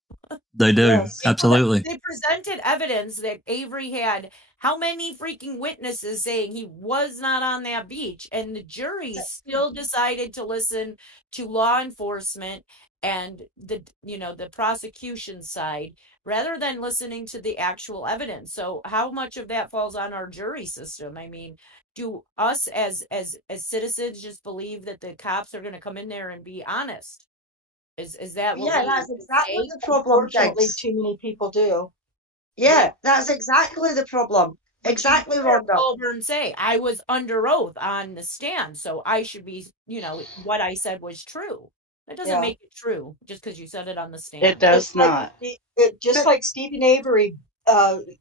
They do. Yes. Absolutely. They presented evidence that Avery had how many freaking witnesses saying he was not on that beach, and the jury still decided to listen to law enforcement and the prosecution side rather than listening to the actual evidence. So how much of that falls on our jury system? I mean, do us as citizens just believe that the cops are going to come in there and be honest? Is that what? Yeah, that's exactly the problem. Unfortunately, too many people do. Yeah, that's exactly the problem. Exactly, Rhonda. Colburn say I was under oath on the stand, so I should be, what I said was true. That doesn't make it true just because you said it on the stand. It does not. Like Stephen Avery,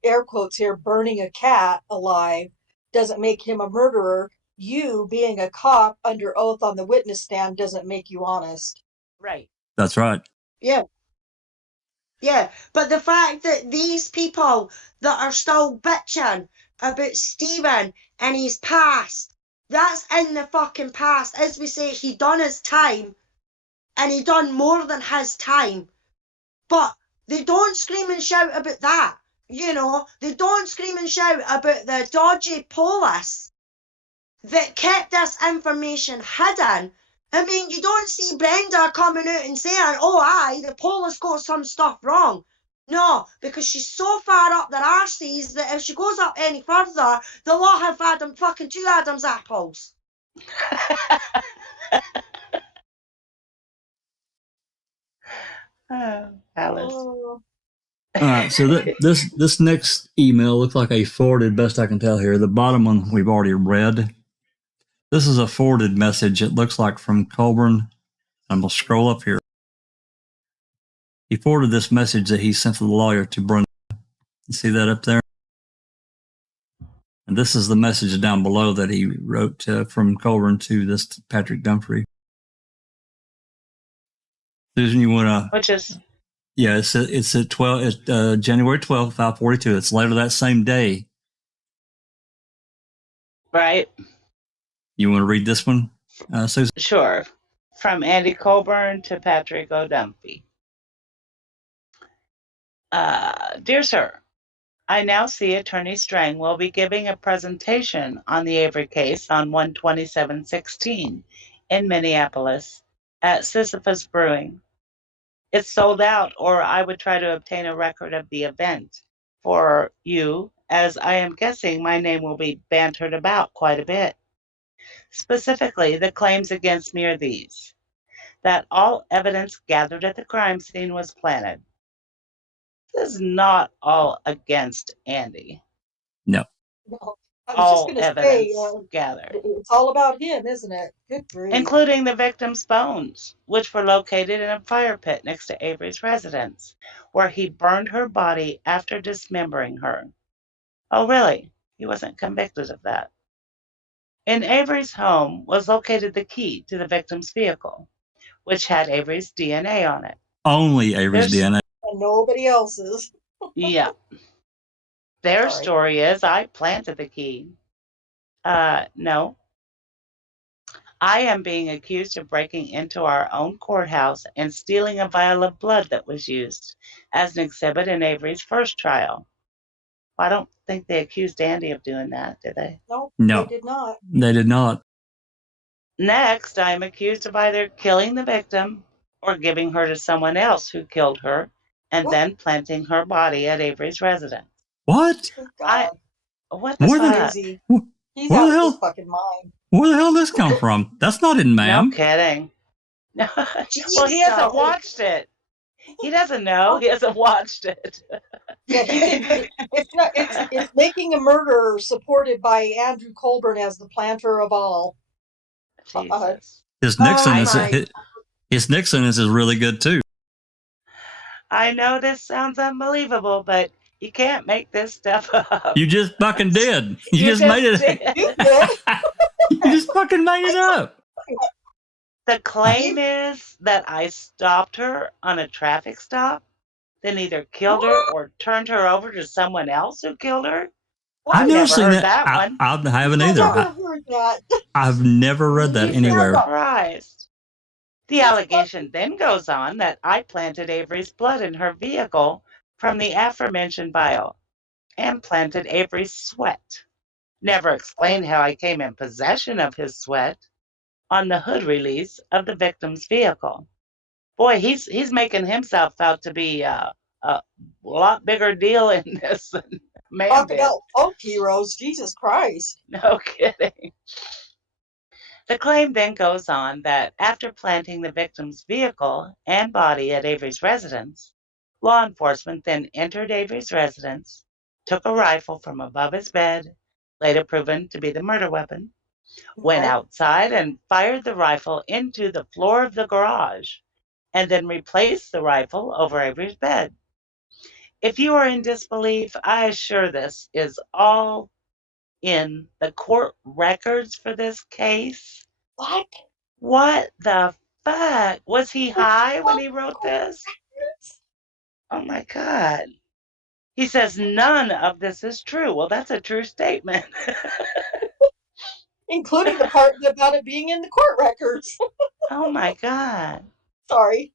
air quotes here, burning a cat alive doesn't make him a murderer. You being a cop under oath on the witness stand doesn't make you honest. Right. That's right. Yeah. Yeah, but the fact that these people that are still bitching about Stephen and his past, that's in the fucking past. As we say, he done his time, and he done more than his time. But they don't scream and shout about that. They don't scream and shout about the dodgy police that kept this information hidden. I mean, you don't see Brenda coming out and saying, oh, aye, the police got some stuff wrong. No, because she's so far up their arses that if she goes up any further, the law have had them fucking 2 Adam's apples. Alice. All right, so this next email looks like a forwarded, best I can tell here. The bottom one we've already read. This is a forwarded message. It looks like from Colburn. I'm going to scroll up here. He forwarded this message that he sent to the lawyer to Brenda. You see that up there? And this is the message down below that he wrote from Colburn to this Patrick Dunphy. Susan, you want to? Which is? Yeah, it's at 12. It's January 12th, 5:42. It's later that same day. Right. You want to read this one, Susan? Sure. From Andy Colburn to Patrick O'Dunphy. Dear Sir, I now see Attorney Strang will be giving a presentation on the Avery case on 1/27/16 in Minneapolis at Sisyphus Brewing. It's sold out, or I would try to obtain a record of the event for you, as I am guessing my name will be bantered about quite a bit. Specifically, the claims against me are these: that all evidence gathered at the crime scene was planted. This is not all against Andy. No. No, I was just All going to say, evidence gathered, it's all about him, isn't it? Good grief. including the victim's bones, which were located in a fire pit next to Avery's residence, where he burned her body after dismembering her. Oh, really? He wasn't convicted of that. In Avery's home was located the key to the victim's vehicle, which had Avery's DNA on it. Only Avery's DNA. And nobody else's. Yeah. Their Sorry. story is I planted the key. No. I am being accused of breaking into our own courthouse and stealing a vial of blood that was used as an exhibit in Avery's first trial. I don't think they accused Andy of doing that, did they? Nope, No. they did not. They did not. Next, I am accused of either killing the victim or giving her to someone else who killed her and What? then planting her body at Avery's residence. What? Good God. What the More than- fuck? Crazy. Wh- He's Where out the of hell- his fucking mind. Where the hell did this come from? That's not in, ma'am. No kidding. Well, he hasn't watched it. He doesn't know. He hasn't watched it. Yeah, it's making a murder supported by Andrew Colburn as the planter of all. Jesus. His Nixon Oh is my. his Nixon is really good too. I know this sounds unbelievable, but you can't make this stuff up. You just fucking did. You just made it. did. You did. You just fucking made it up. The claim is that I stopped her on a traffic stop, then either killed her or turned her over to someone else who killed her. I've never never seen heard that. that one. I haven't I've either. never heard that. I've never read that anywhere. Surprised. The allegation then goes on that I planted Avery's blood in her vehicle from the aforementioned vial and planted Avery's sweat. Never explained how I came in possession of his sweat on the hood release of the victim's vehicle. Boy, he's making himself out to be a lot bigger deal in this than man Talk did. about folk heroes. Jesus Christ. No kidding. The claim then goes on that after planting the victim's vehicle and body at Avery's residence, law enforcement then entered Avery's residence, took a rifle from above his bed, later proven to be the murder weapon, went Okay. outside and fired the rifle into the floor of the garage, and then replaced the rifle over Avery's bed. If you are in disbelief, I assure this is all in the court records for this case. What? What the fuck? Was he high when he wrote this? Oh my God. He says none of this is true. Well, that's a true statement. Including the part about it being in the court records. Oh my God. Sorry.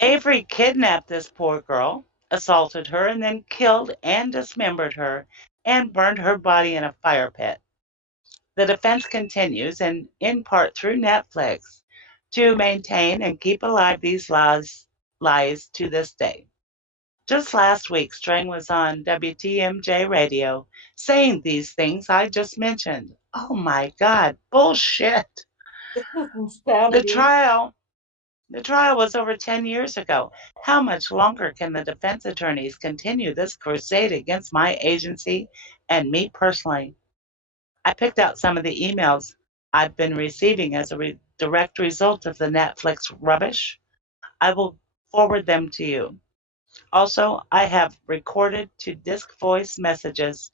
Avery kidnapped this poor girl, assaulted her, and then killed and dismembered her and burned her body in a fire pit. The defense continues, and in part through Netflix, to maintain and keep alive these lies to this day. Just last week, Strang was on WTMJ radio saying these things I just mentioned. Oh my God, bullshit. This is insanity. The trial was over 10 years ago. How much longer can the defense attorneys continue this crusade against my agency and me personally? I picked out some of the emails I've been receiving as a direct result of the Netflix rubbish. I will forward them to you. Also, I have recorded to disk voice messages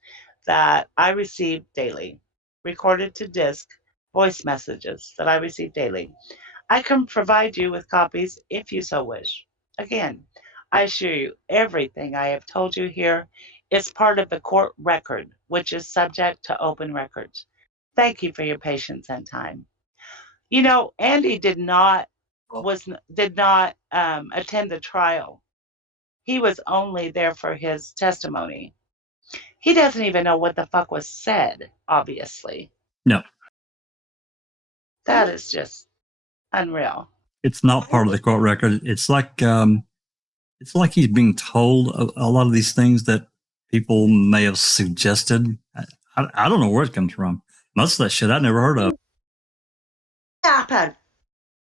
that I receive daily, recorded to disk voice messages that I receive daily. I can provide you with copies if you so wish. Again, I assure you, everything I have told you here is part of the court record, which is subject to open records. Thank you for your patience and time. You know, Andy did not attend the trial. He was only there for his testimony. He doesn't even know what the fuck was said, obviously. No, That is just unreal. it's not part of the court record. It's like he's being told a lot of these things that people may have suggested. I don't know where it comes from. Most of that shit I never heard of. Happen.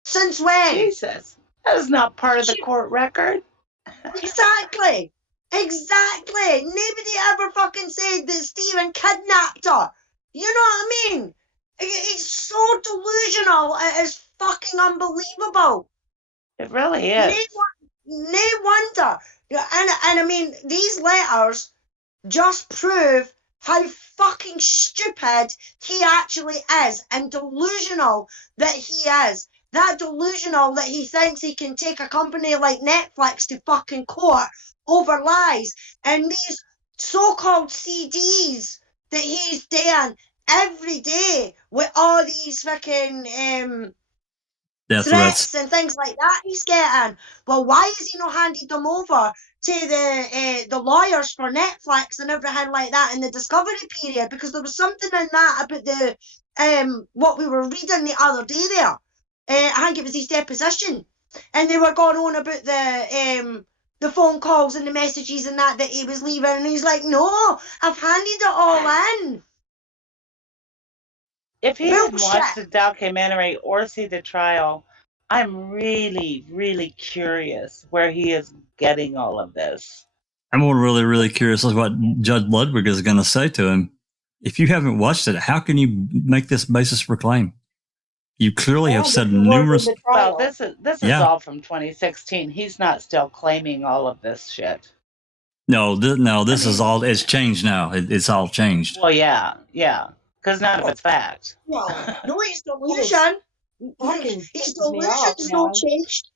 Since when? Jesus, that is not part of the court record. Exactly. Exactly. Nobody ever fucking said that Stephen kidnapped her. You know what I mean? It's so delusional. It is fucking unbelievable. It really is. No wonder. And I mean, these letters just prove how fucking stupid he actually is and delusional that he is. That delusional that he thinks he can take a company like Netflix to fucking court over lies and these so-called CDs that he's doing every day with all these fucking threats and things like that he's getting. Well, why has he not handed them over to the lawyers for Netflix and everything like that in the discovery period? Because there was something in that about the what we were reading the other day there. I think it was his deposition, and they were going on about the phone calls and the messages and that he was leaving, and he's like, "No, I've handed it all in." If he didn't watch the documentary or see the trial, I'm really, really curious where he is getting all of this. I'm really, really curious as what Judge Ludwig is going to say to him. If you haven't watched it, how can you make this basis for claim? You clearly have said numerous. Well, this is all from 2016. He's not still claiming all of this shit. No, this is all. It's changed now. It's all changed. Well, yeah, because none of it's fact. No, it's delusion. His delusion's not changed.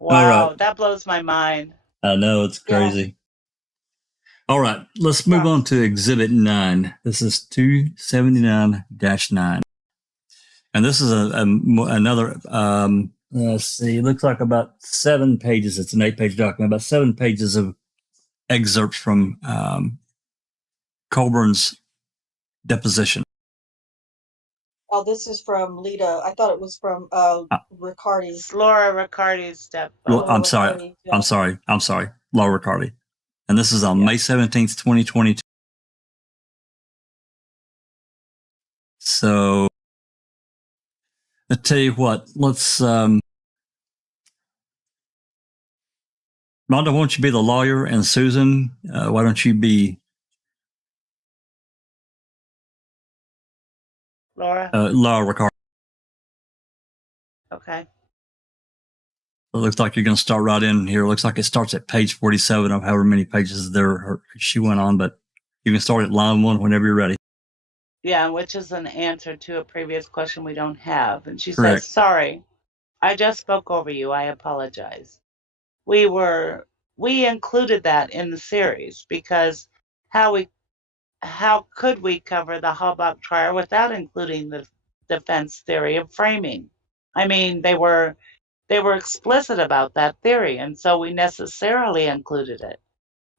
Wow, right. That blows my mind. I know, it's crazy. Yeah. All right, let's move on to Exhibit 9. This is 279-9. And this is another, let's see, it looks like about 7 pages. It's an 8-page document, about 7 pages of excerpts from Colburn's deposition. Oh, this is from Lita. I thought it was from Riccardi's. Laura Riccardi's step. I'm sorry. Laura Riccardi. And this is on May 17th, 2022. So, I tell you what, let's, Rhonda, why don't you be the lawyer, and Susan, why don't you be Laura Riccardi. Okay. It looks like you're going to start right in here. It looks like it starts at page 47 of however many pages she went on, but you can start at line 1 whenever you're ready. Yeah, which is an answer to a previous question we don't have. And she Correct. says, sorry, I just spoke over you. I apologize. We included that in the series because how could we cover the Halbach trial without including the defense theory of framing? I mean, they were explicit about that theory, and so we necessarily included it.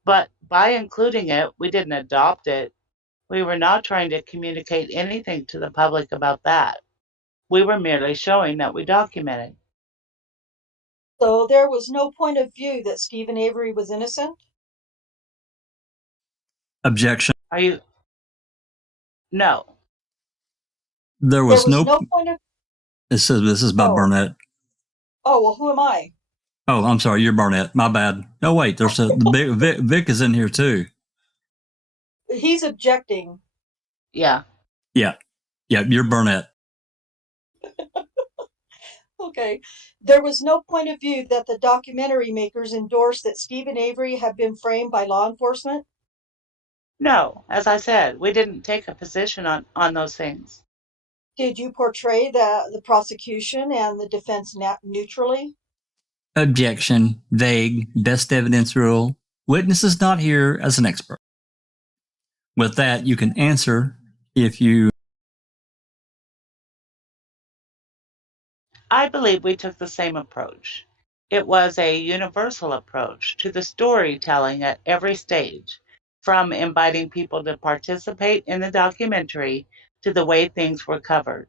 But by including it, we didn't adopt it. We were not trying to communicate anything to the public about that. We were merely showing that we documented. So there was no point of view that Stephen Avery was innocent? Objection. Are you? No. There was no point of. This is by Burnett. Oh, well, who am I? Oh, I'm sorry. You're Burnett. My bad. No, wait. There's Vic is in here too. He's objecting. Yeah. You're Burnett. Okay. There was no point of view that the documentary makers endorsed that Stephen Avery had been framed by law enforcement? No, as I said, we didn't take a position on those things. Did you portray the prosecution and the defense neutrally? Objection. Vague. Best evidence rule. Witness is not here as an expert. With that, you can answer if you... I believe we took the same approach. It was a universal approach to the storytelling at every stage, from inviting people to participate in the documentary to the way things were covered.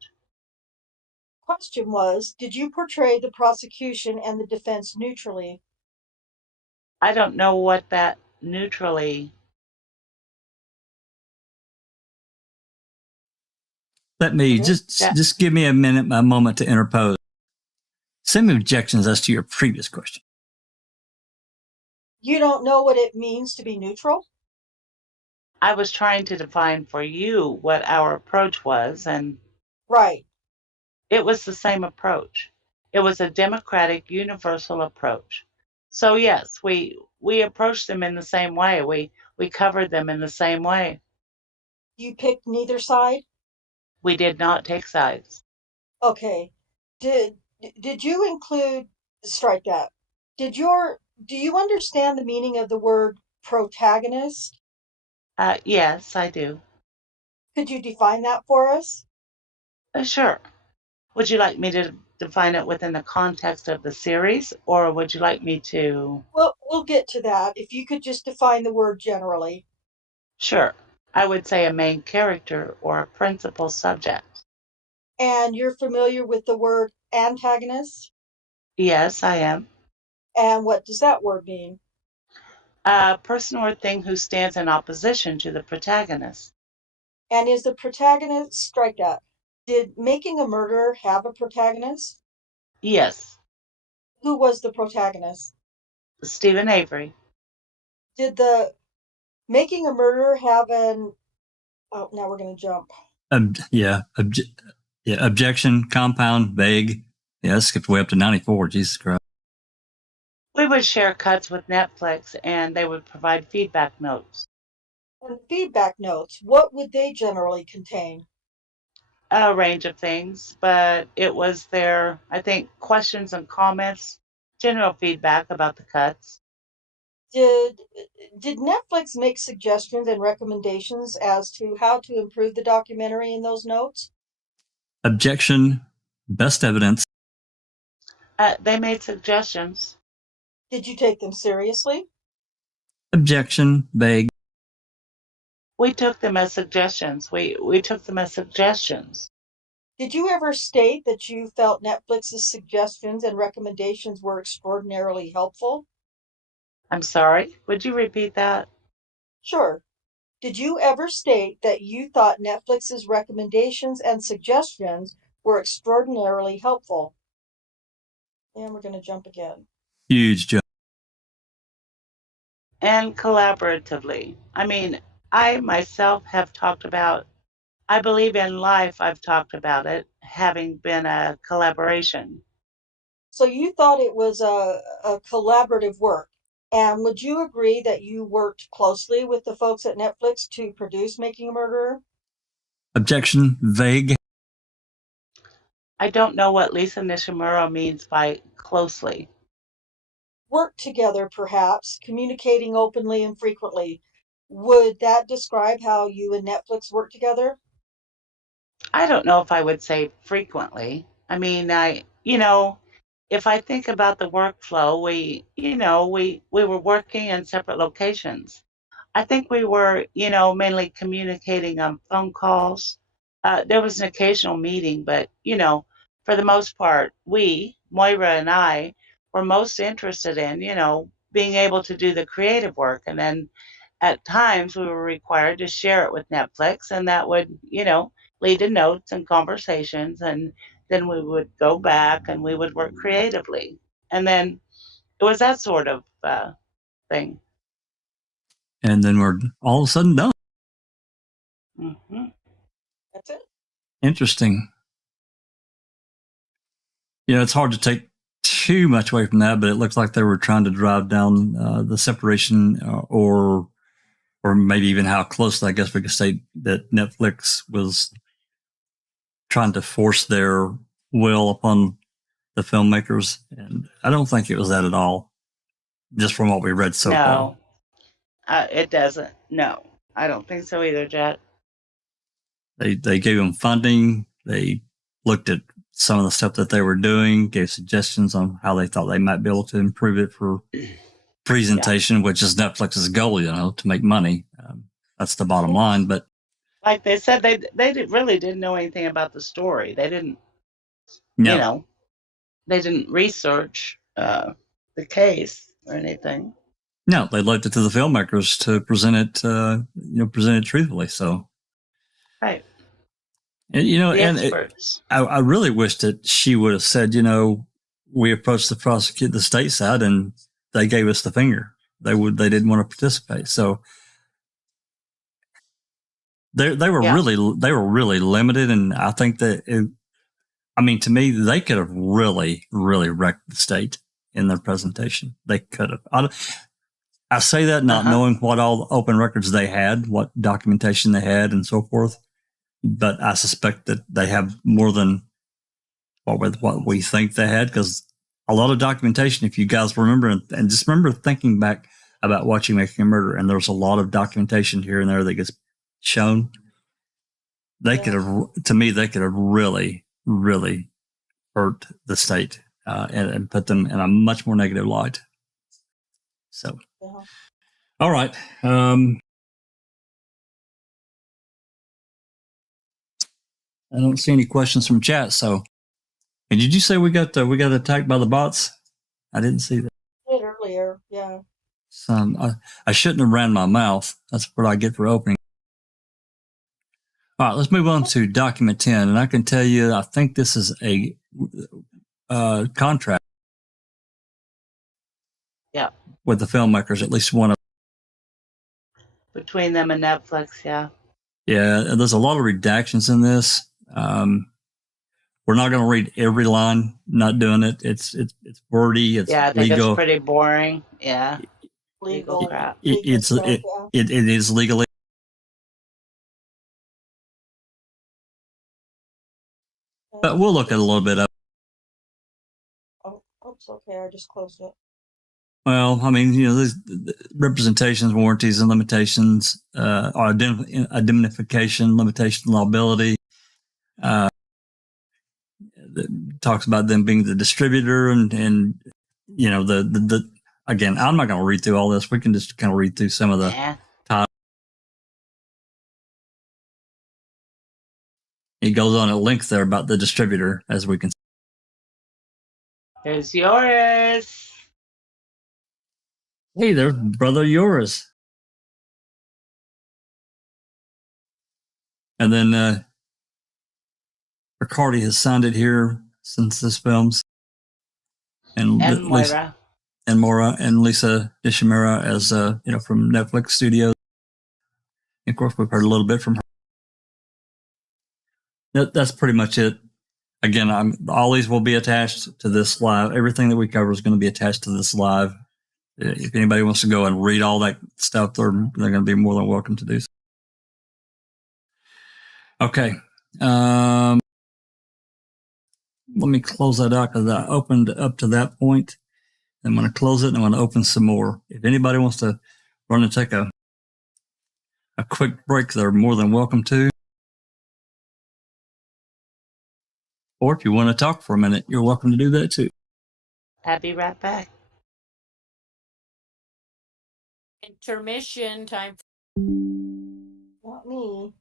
Question was, did you portray the prosecution and the defense neutrally? I don't know what that neutrally... Let me just give me a moment to interpose. Some objections as to your previous question. You don't know what it means to be neutral? I was trying to define for you what our approach was, and right. It was the same approach. It was a democratic, universal approach. So yes, we approached them in the same way. We covered them in the same way. You picked neither side? We did not take sides. Okay. Did you include, strike that. Do you understand the meaning of the word protagonist? Yes, I do. Could you define that for us? Sure. Would you like me to define it within the context of the series, or would you like me to? Well, we'll get to that. If you could just define the word generally. Sure. I would say a main character or a principal subject. And you're familiar with the word antagonist? Yes, I am. And what does that word mean? A person or thing who stands in opposition to the protagonist. And is the protagonist, strike that. Did Making a Murderer have a protagonist? Yes. Who was the protagonist? Stephen Avery. Did the Making a Murderer have an... Oh, now we're going to jump. Objection, compound, vague. Yeah, that skipped way up to 94. Jesus Christ. We would share cuts with Netflix, and they would provide feedback notes. And feedback notes, what would they generally contain? A range of things, but it was their, I think, questions and comments, general feedback about the cuts. Did Netflix make suggestions and recommendations as to how to improve the documentary in those notes? Objection, best evidence. They made suggestions. Did you take them seriously? Objection, vague. We took them as suggestions. We took them as suggestions. Did you ever state that you felt Netflix's suggestions and recommendations were extraordinarily helpful? I'm sorry, would you repeat that? Sure. Did you ever state that you thought Netflix's recommendations and suggestions were extraordinarily helpful? And we're going to jump again. Huge jump. And collaboratively. I mean, I myself have talked about, I believe in life I've talked about it having been a collaboration. So you thought it was a collaborative work. And would you agree that you worked closely with the folks at Netflix to produce Making a Murderer? Objection, vague. I don't know what Lisa Nishimura means by closely. Work together, perhaps, communicating openly and frequently. Would that describe how you and Netflix work together? I don't know if I would say frequently. I mean, if I think about the workflow, we were working in separate locations. I think we were, mainly communicating on phone calls. There was an occasional meeting, but, for the most part, Moira and I, were most interested in, being able to do the creative work. And then at times we were required to share it with Netflix, and that would, lead to notes and conversations. And then we would go back and we would work creatively. And then it was that sort of thing. And then we're all of a sudden done. Mm-hmm. That's it. Interesting. It's hard to take too much away from that, but it looks like they were trying to drive down the separation or or maybe even how close, I guess we could say, that Netflix was trying to force their will upon the filmmakers. And I don't think it was that at all, just from what we read so far. No, it doesn't. No, I don't think so either, Jet. They gave them funding. They looked at some of the stuff that they were doing, gave suggestions on how they thought they might be able to improve it for presentation, which is Netflix's goal, to make money. That's the bottom line. But like they said, they really didn't know anything about the story. They didn't, no. They didn't research the case or anything. No, they left it to the filmmakers to present it truthfully. So, right. And, I really wish that she would have said, we approached the state side and they gave us the finger. They didn't want to participate. So they were really limited. And I think that, to me, they could have really, really wrecked the state in their presentation. They could have. I say that not knowing what all open records they had, what documentation they had and so forth. But I suspect that they have more than what we think they had, because a lot of documentation, if you guys remember, and just remember thinking back about watching Making a Murder, and there's a lot of documentation here and there that gets shown. They could have really, really hurt the state and put them in a much more negative light. So, all right. I don't see any questions from chat. So, and did you say we got attacked by the bots? I didn't see that. I did earlier, yeah. I shouldn't have ran my mouth. That's what I get for opening. All right, let's move on to document 10. And I can tell you, I think this is a contract. Yeah. With the filmmakers, at least one of between them and Netflix, yeah. Yeah, there's a lot of redactions in this. We're not going to read every line. Not doing it. It's wordy. It's I think legal. It's pretty boring. Yeah, legal crap. It is legally. But we'll look at a little bit of. Oh, oops. Okay, I just closed it. Well, there's representations, warranties, and limitations, or indemnification, limitation, liability. Talks about them being the distributor, and the again. I'm not going to read through all this. We can just kind of read through some of the. Yeah. He goes on at length there about the distributor, as we can. There's yours. Hey there, brother, yours. And then Riccardi has signed it here since this films. And Moira. And Lisa Nishimura as from Netflix Studios. And of course, we've heard a little bit from her. That's pretty much it. Again, all these will be attached to this live. Everything that we cover is going to be attached to this live. If anybody wants to go and read all that stuff, they're going to be more than welcome to do so. Okay. Let me close that out because I opened up to that point. I'm going to close it and I'm going to open some more. If anybody wants to run and take a quick break, they're more than welcome to. Or if you want to talk for a minute, you're welcome to do that too. I'll be right back. Intermission time. Not me.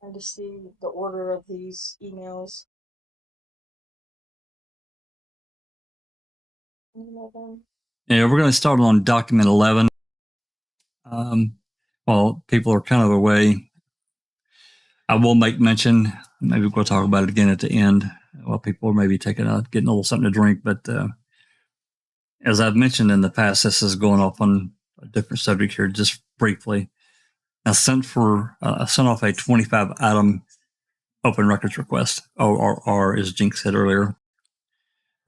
Trying to see the order of these emails. 11. Yeah, we're going to start on document 11. While people are kind of away, I will make mention, maybe we'll talk about it again at the end while people are maybe getting a little something to drink. But as I've mentioned in the past, this is going off on a different subject here, just briefly. I sent off a 25 item open records request, or as Jinx said earlier,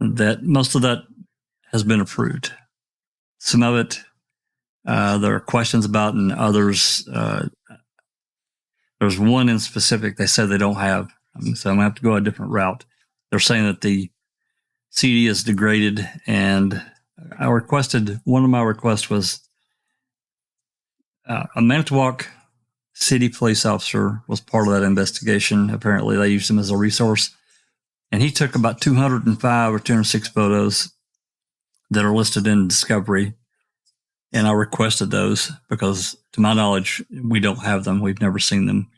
that most of that has been approved. some of it there are questions about, and others. There's one in specific they said they don't have, so I'm gonna have to go a different route. They're saying that the CD is degraded, and one of my requests was a Manitowoc City police officer was part of that investigation. Apparently, they used him as a resource, and he took about 205 or 206 photos that are listed in Discovery. And I requested those because, to my knowledge, we don't have them. We've never seen them.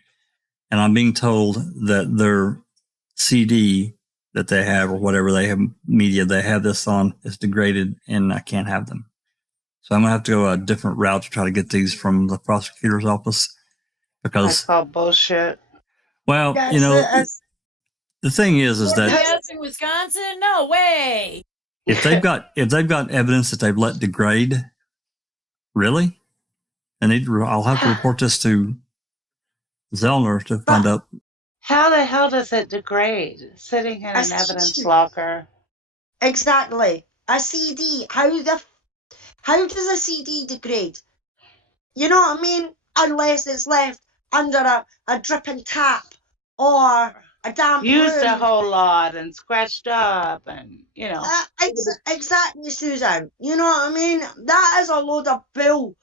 And I'm being told that their CD that they have, or whatever they have, media they have this on, is degraded, and I can't have them. So I'm going to have to go a different route to try to get these from the prosecutor's office. Because I call bullshit. Well, the thing is that yes, in Wisconsin, no way. if they've got evidence that they've let degrade, really, I'll have to report this to Zellner to find out. How the hell does it degrade? Sitting in an evidence locker. Exactly. A CD. How does a CD degrade? You know what I mean? Unless it's left under a dripping tap or a damp used room. A whole lot and scratched up, and exactly, Susan. You know what I mean? That is a load of bull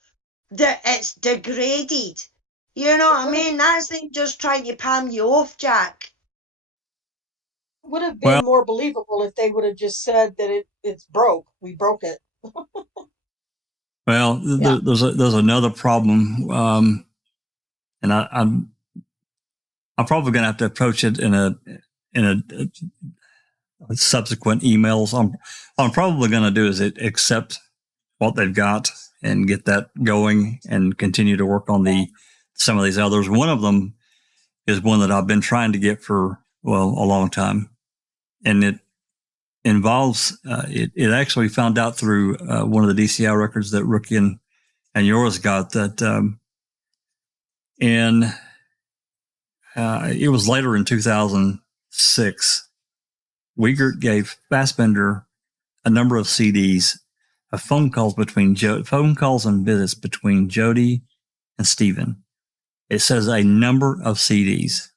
that it's degraded. You know what I mean? That's them just trying to palm you off, Jack. Would have been more believable if they would have just said that it's broke. We broke it. Well, there's another problem, and I'm probably going to have to approach it in a subsequent emails. What I'm probably going to do is accept what they've got and get that going, and continue to work on some of these others. One of them is one that I've been trying to get for a long time, and it involves it actually found out through one of the DCI records that Rookie and yours got that it was later in 2006. Wiegert gave Fassbender a number of CDs of phone calls and visits between Jody and Stephen. It says a number of CDs,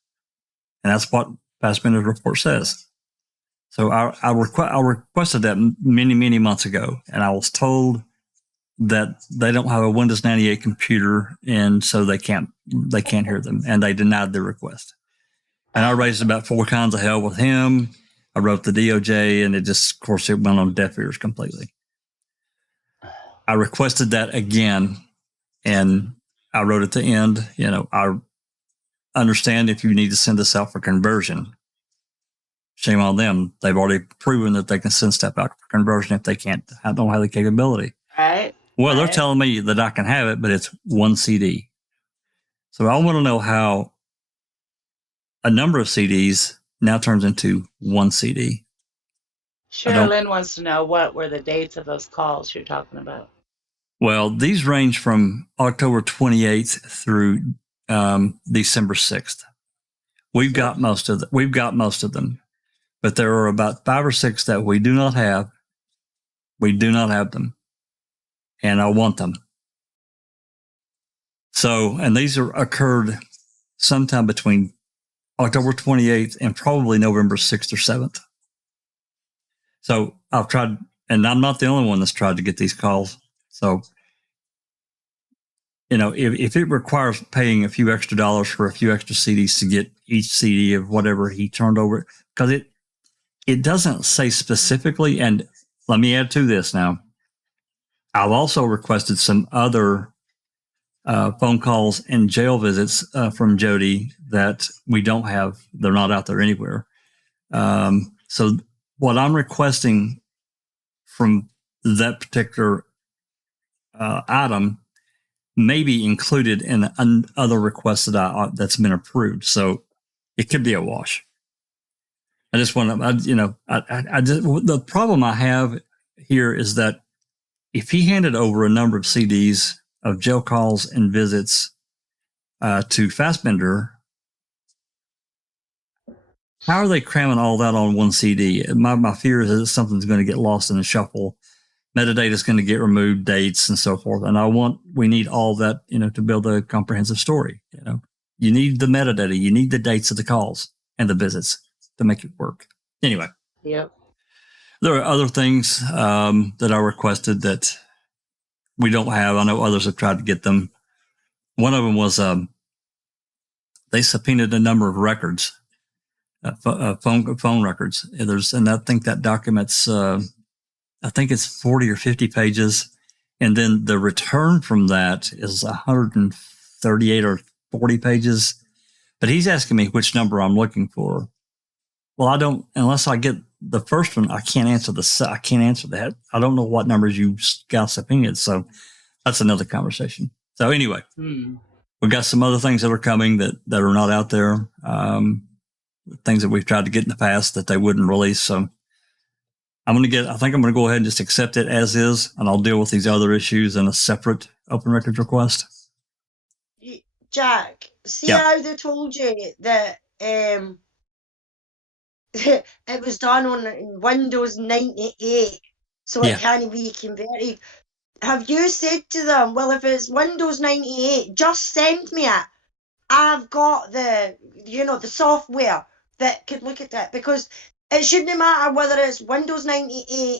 and that's what Fassbender's report says. So I requested that many, many months ago, and I was told that they don't have a Windows 98 computer, and so they can't hear them, and they denied the request. And I raised about 4 kinds of hell with him. I wrote the DOJ, and it went on deaf ears completely. I requested that again, and I wrote at the end, I understand if you need to send this out for conversion. Shame on them. They've already proven that they can send stuff out for conversion if they don't have the capability. Right. Well, they're telling me that I can have it, but it's one CD. So I want to know how a number of CDs now turns into one CD. Sherilyn wants to know what were the dates of those calls you're talking about. Well, these range from October 28th through December 6th. We've got most of them, but there are about 5 or 6 that we do not have. We do not have them, and I want them. So, and these occurred sometime between October 28th and probably November 6th or 7th. So I've tried, and I'm not the only one that's tried to get these calls. So, if it requires paying a few extra dollars for a few extra CDs to get each CD of whatever he turned over, because it doesn't say specifically. And let me add to this now. I've also requested some other phone calls and jail visits from Jody that we don't have. They're not out there anywhere. So what I'm requesting from that particular item may be included in other requests that's been approved. So it could be a wash. I just want to, the problem I have here is that if he handed over a number of CDs of jail calls and visits to Fassbender, how are they cramming all that on one CD? My fear is that something's going to get lost in the shuffle metadata is going to get removed, dates and so forth. And we need all that, to build a comprehensive story. You need the metadata, you need the dates of the calls and the visits to make it work. Anyway. Yep. There are other things that I requested that we don't have. I know others have tried to get them. One of them was they subpoenaed a number of records, phone records. And I think that documents, I think it's 40 or 50 pages. And then the return from that is 138 or 40 pages. But he's asking me which number I'm looking for. Well, I don't, unless I get the first one, I can't answer that. I don't know what numbers you got subpoenaed. So that's another conversation. So anyway, we've got some other things that are coming that are not out there. Things that we've tried to get in the past that they wouldn't release. So I think I'm going to go ahead and just accept it as is, and I'll deal with these other issues in a separate open records request. Jack, see how they told you that it was done on Windows 98, so it can't be converted. Have you said to them, well, if it's Windows 98, just send me it. I've got the software that could look at that, because it shouldn't matter whether it's Windows 98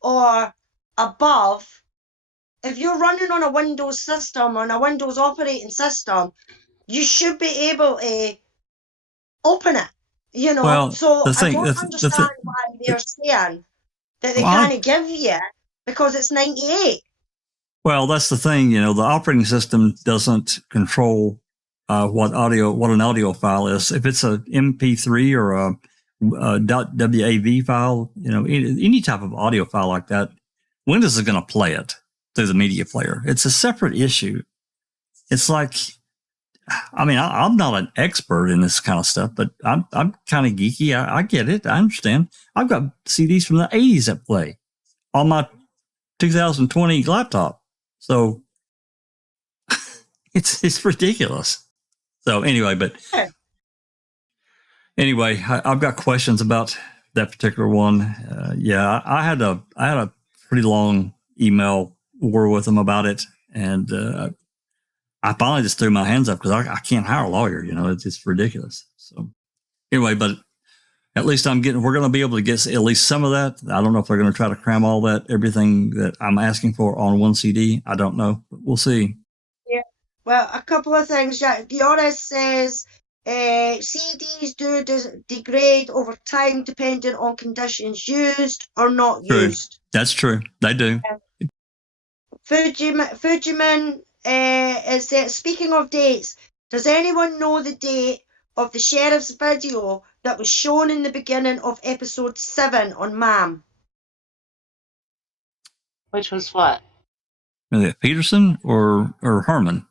or above. If you're running on a Windows system, on a Windows operating system, you should be able to open it. Well, so I don't understand why they're saying that they can't give you because it's 98. Well, that's the thing, the operating system doesn't control what an audio file is. If it's a MP3 or a .wav file, any type of audio file like that, Windows is going to play it through the media player. It's a separate issue. It's like, I'm not an expert in this kind of stuff, but I'm kind of geeky. I get it. I understand. I've got CDs from the 80s that play on my 2020 laptop. So it's ridiculous. So anyway, I've got questions about that particular one. I had a pretty long email war with them about it, and I finally just threw my hands up because I can't hire a lawyer. It's ridiculous. So anyway, but at least we're going to be able to get at least some of that. I don't know if they're going to try to cram everything that I'm asking for on one CD. I don't know, but we'll see. Yeah. Well, a couple of things. Dioris says CDs do degrade over time depending on conditions used or not used. That's true. They do. Fujiman is speaking of dates, does anyone know the date of the sheriff's video that was shown in the beginning of episode 7 on MAM? Which was what? Peterson or Herman?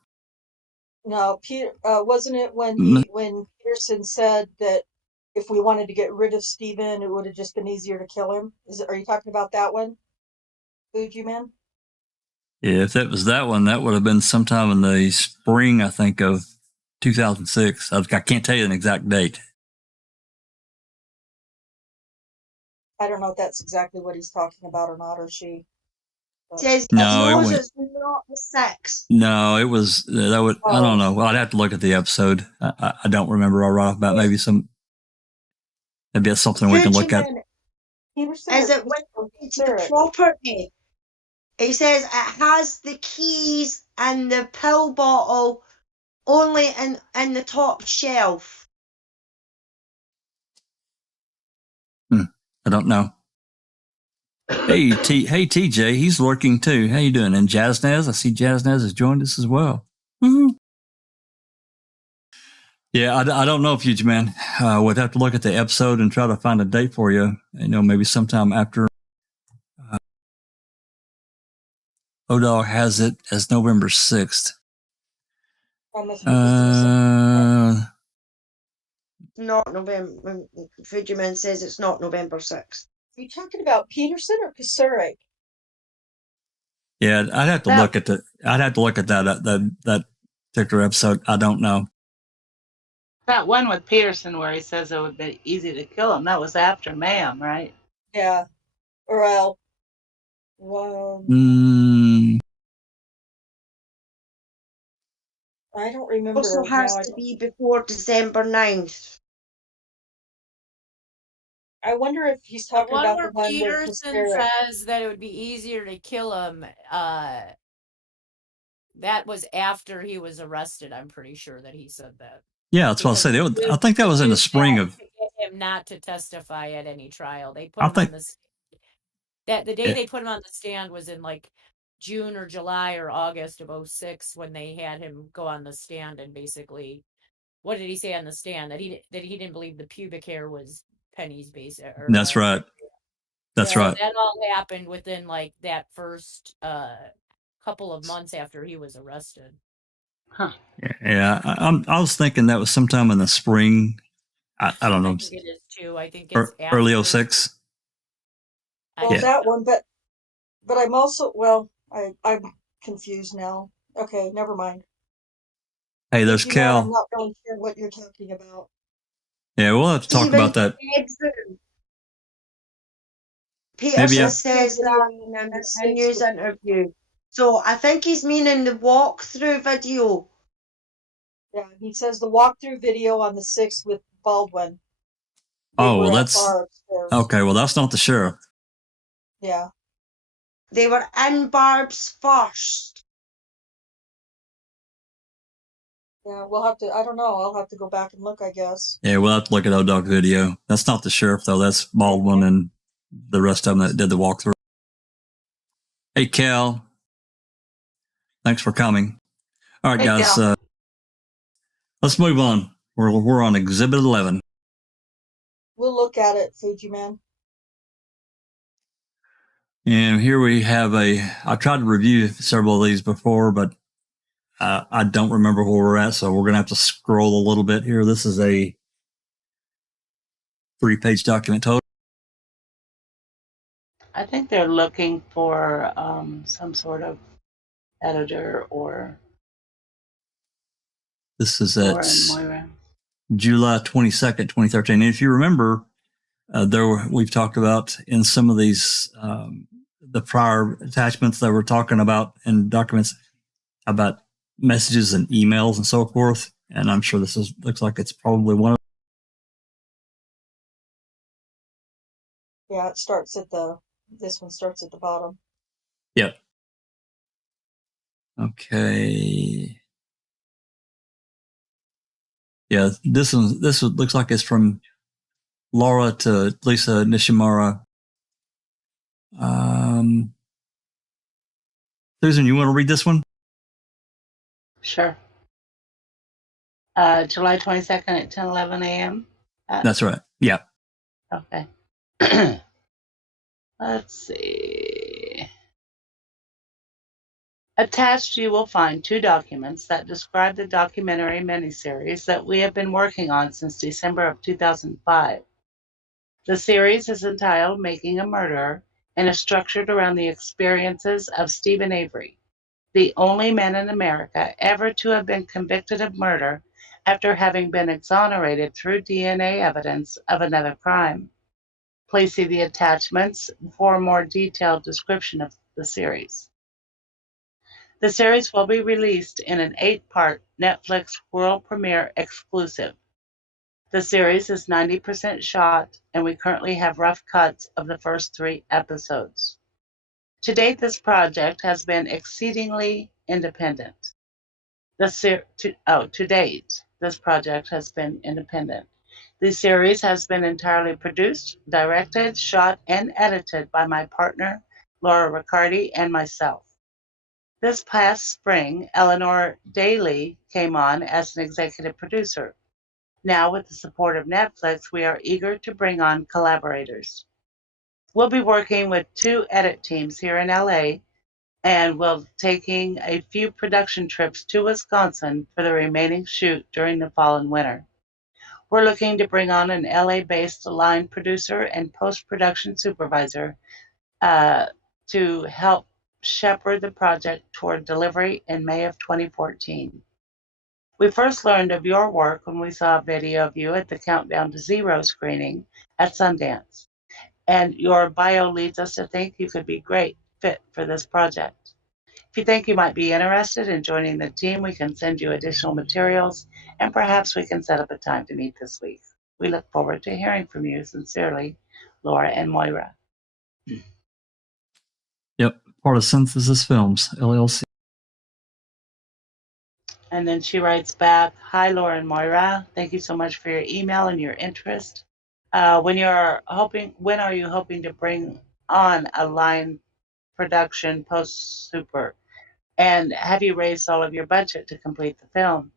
No, wasn't it when Peterson said that if we wanted to get rid of Stephen, it would have just been easier to kill him? Are you talking about that one, Fuji Man? Yeah, if that was that one, that would have been sometime in the spring, I think, of 2006. I can't tell you an exact date. I don't know if that's exactly what he's talking about or not, or she. Says no, it's not the sex. No, it was that would. I don't know. Well, I'd have to look at the episode. I don't remember all right about maybe that's something we can look at. Is it went into the property? He says it has the keys and the pill bottle only in the top shelf. I don't know. Hey, TJ, he's lurking too. How you doing? And Jaznaz, I see Jaznaz has joined us as well. Mm-hmm. Yeah, I don't know, Future Man. We'd have to look at the episode and try to find a date for you. Maybe sometime after. Odog has it as November 6th. Not November. Fujiman says it's not November 6th. Are you talking about Peterson or Kasurek? Yeah, I'd have to look at that particular episode. I don't know. That one with Peterson where he says it would be easy to kill him. That was after MAM, right? Yeah. Well, Well, Mm, I don't remember. Also has to be before December 9th. I wonder if he's The talking one about where the one with Peterson Hysteric. says that it would be easier to kill him, that was after he was arrested. I'm pretty sure that he said that. yeah, that's what I Because said. they I think that was in the used spring that of. to get him not to testify at any trial. They put I him think on the day it, they put him on the stand was in like June or July or August of 06 when they had him go on the stand and basically, what did he say on the stand? That he didn't believe the pubic hair was Penny's base. that's right. That's So right. that all happened within like that first couple of months after he was arrested. Huh. Yeah, I was thinking that was sometime in the spring. I don't know. I think it is too. I think it's Early after. 06. Well, Yeah. that one, but I'm also, I'm confused now. Okay, never mind. Hey, there's Thank you, man. I'm Cal. not really sure what you're talking about. Yeah, we'll have to talk Even about that. bedroom. Maybe Peterson says that in a news interview. So I think he's meaning the walkthrough video. Yeah, he says the walkthrough video on the 6th with Baldwin. They Oh, were well, at that's bar upstairs. okay. Well, that's not the sheriff. Yeah. They were in Barb's first. Yeah, we'll have to, I don't know. I'll have to go back and look, I guess. Yeah, we'll have to look at ODOC video. That's not the sheriff, though. That's Baldwin and the rest of them that did the walkthrough. Hey, Cal. Thanks for coming. All right, guys. Let's move on. We're on Exhibit 11. We'll look at it, Fuji Man. And here we have I tried to review several of these before, but I don't remember where we're at, so we're going to have to scroll a little bit here. This is a 3-page document total. I think they're looking for some sort of editor or. This is at July 22nd, 2013. And if you remember, we've talked about in some of these the prior attachments that we're talking about in documents about messages and emails and so forth. And I'm sure looks like it's probably one of. Yeah, this one starts at the bottom. Yep. Okay. Yeah, this one looks like it's from Laura to Lisa Nishimura. Susan, you want to read this one? Sure. July 22nd at 10:11 a.m. That's right. Yeah. Okay. Let's see. Attached, you will find 2 documents that describe the documentary miniseries that we have been working on since December of 2005. The series is entitled Making a Murderer and is structured around the experiences of Stephen Avery, the only man in America ever to have been convicted of murder after having been exonerated through DNA evidence of another crime. Please see the attachments for a more detailed description of the series. The series will be released in an 8-part Netflix world premiere exclusive. The series is 90% shot, and we currently have rough cuts of the first 3 episodes. To date, this project has been exceedingly independent. To date, this project has been independent. The series has been entirely produced, directed, shot, and edited by my partner, Laura Riccardi, and myself. This past spring, Eleanor Daly came on as an executive producer. Now, with the support of Netflix, we are eager to bring on collaborators. We'll be working with 2 edit teams here in LA, and we'll taking a few production trips to Wisconsin for the remaining shoot during the fall and winter. We're looking to bring on an LA-based line producer and post-production supervisor to help shepherd the project toward delivery in May of 2014. We first learned of your work when we saw a video of you at the Countdown to Zero screening at Sundance, and your bio leads us to think you could be great fit for this project. If you think you might be interested in joining the team, we can send you additional materials, and perhaps we can set up a time to meet this week. We look forward to hearing from you. Sincerely, Laura and Moira. Yep, part of Synthesis Films, LLC. And then she writes back, "Hi, Laura and Moira. Thank you so much for your email and your interest. When are you hoping to bring on a line production post-super? And have you raised all of your budget to complete the film?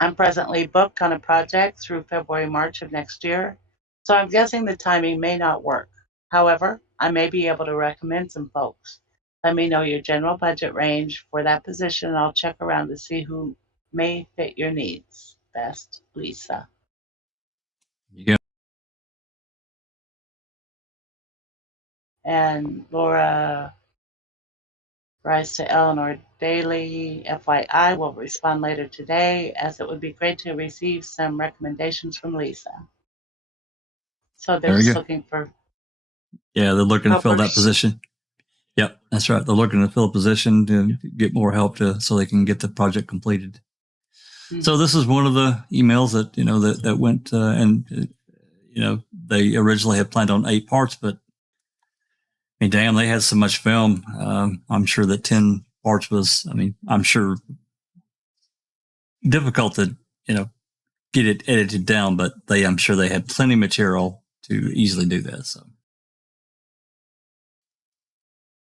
I'm presently booked on a project through February, March of next year, so I'm guessing the timing may not work. However, I may be able to recommend some folks. Let me know your general budget range for that position, and I'll check around to see who may fit your needs. Best, Lisa." You go. And Laura writes to Eleanor Daly, "FYI, will respond later today, as it would be great to receive some recommendations from Lisa." So they're There you just go. looking for. Yeah, they're looking to fill that helpers. position. Yep, that's right. They're looking to fill a position to get more help so they can get the project completed. Mhm. So this is one of the emails that that went they originally had planned on 8 parts, but I mean, damn, they had so much film. I'm sure that 10 parts was, I'm sure difficult to get it edited down, but I'm sure they had plenty of material to easily do that. So,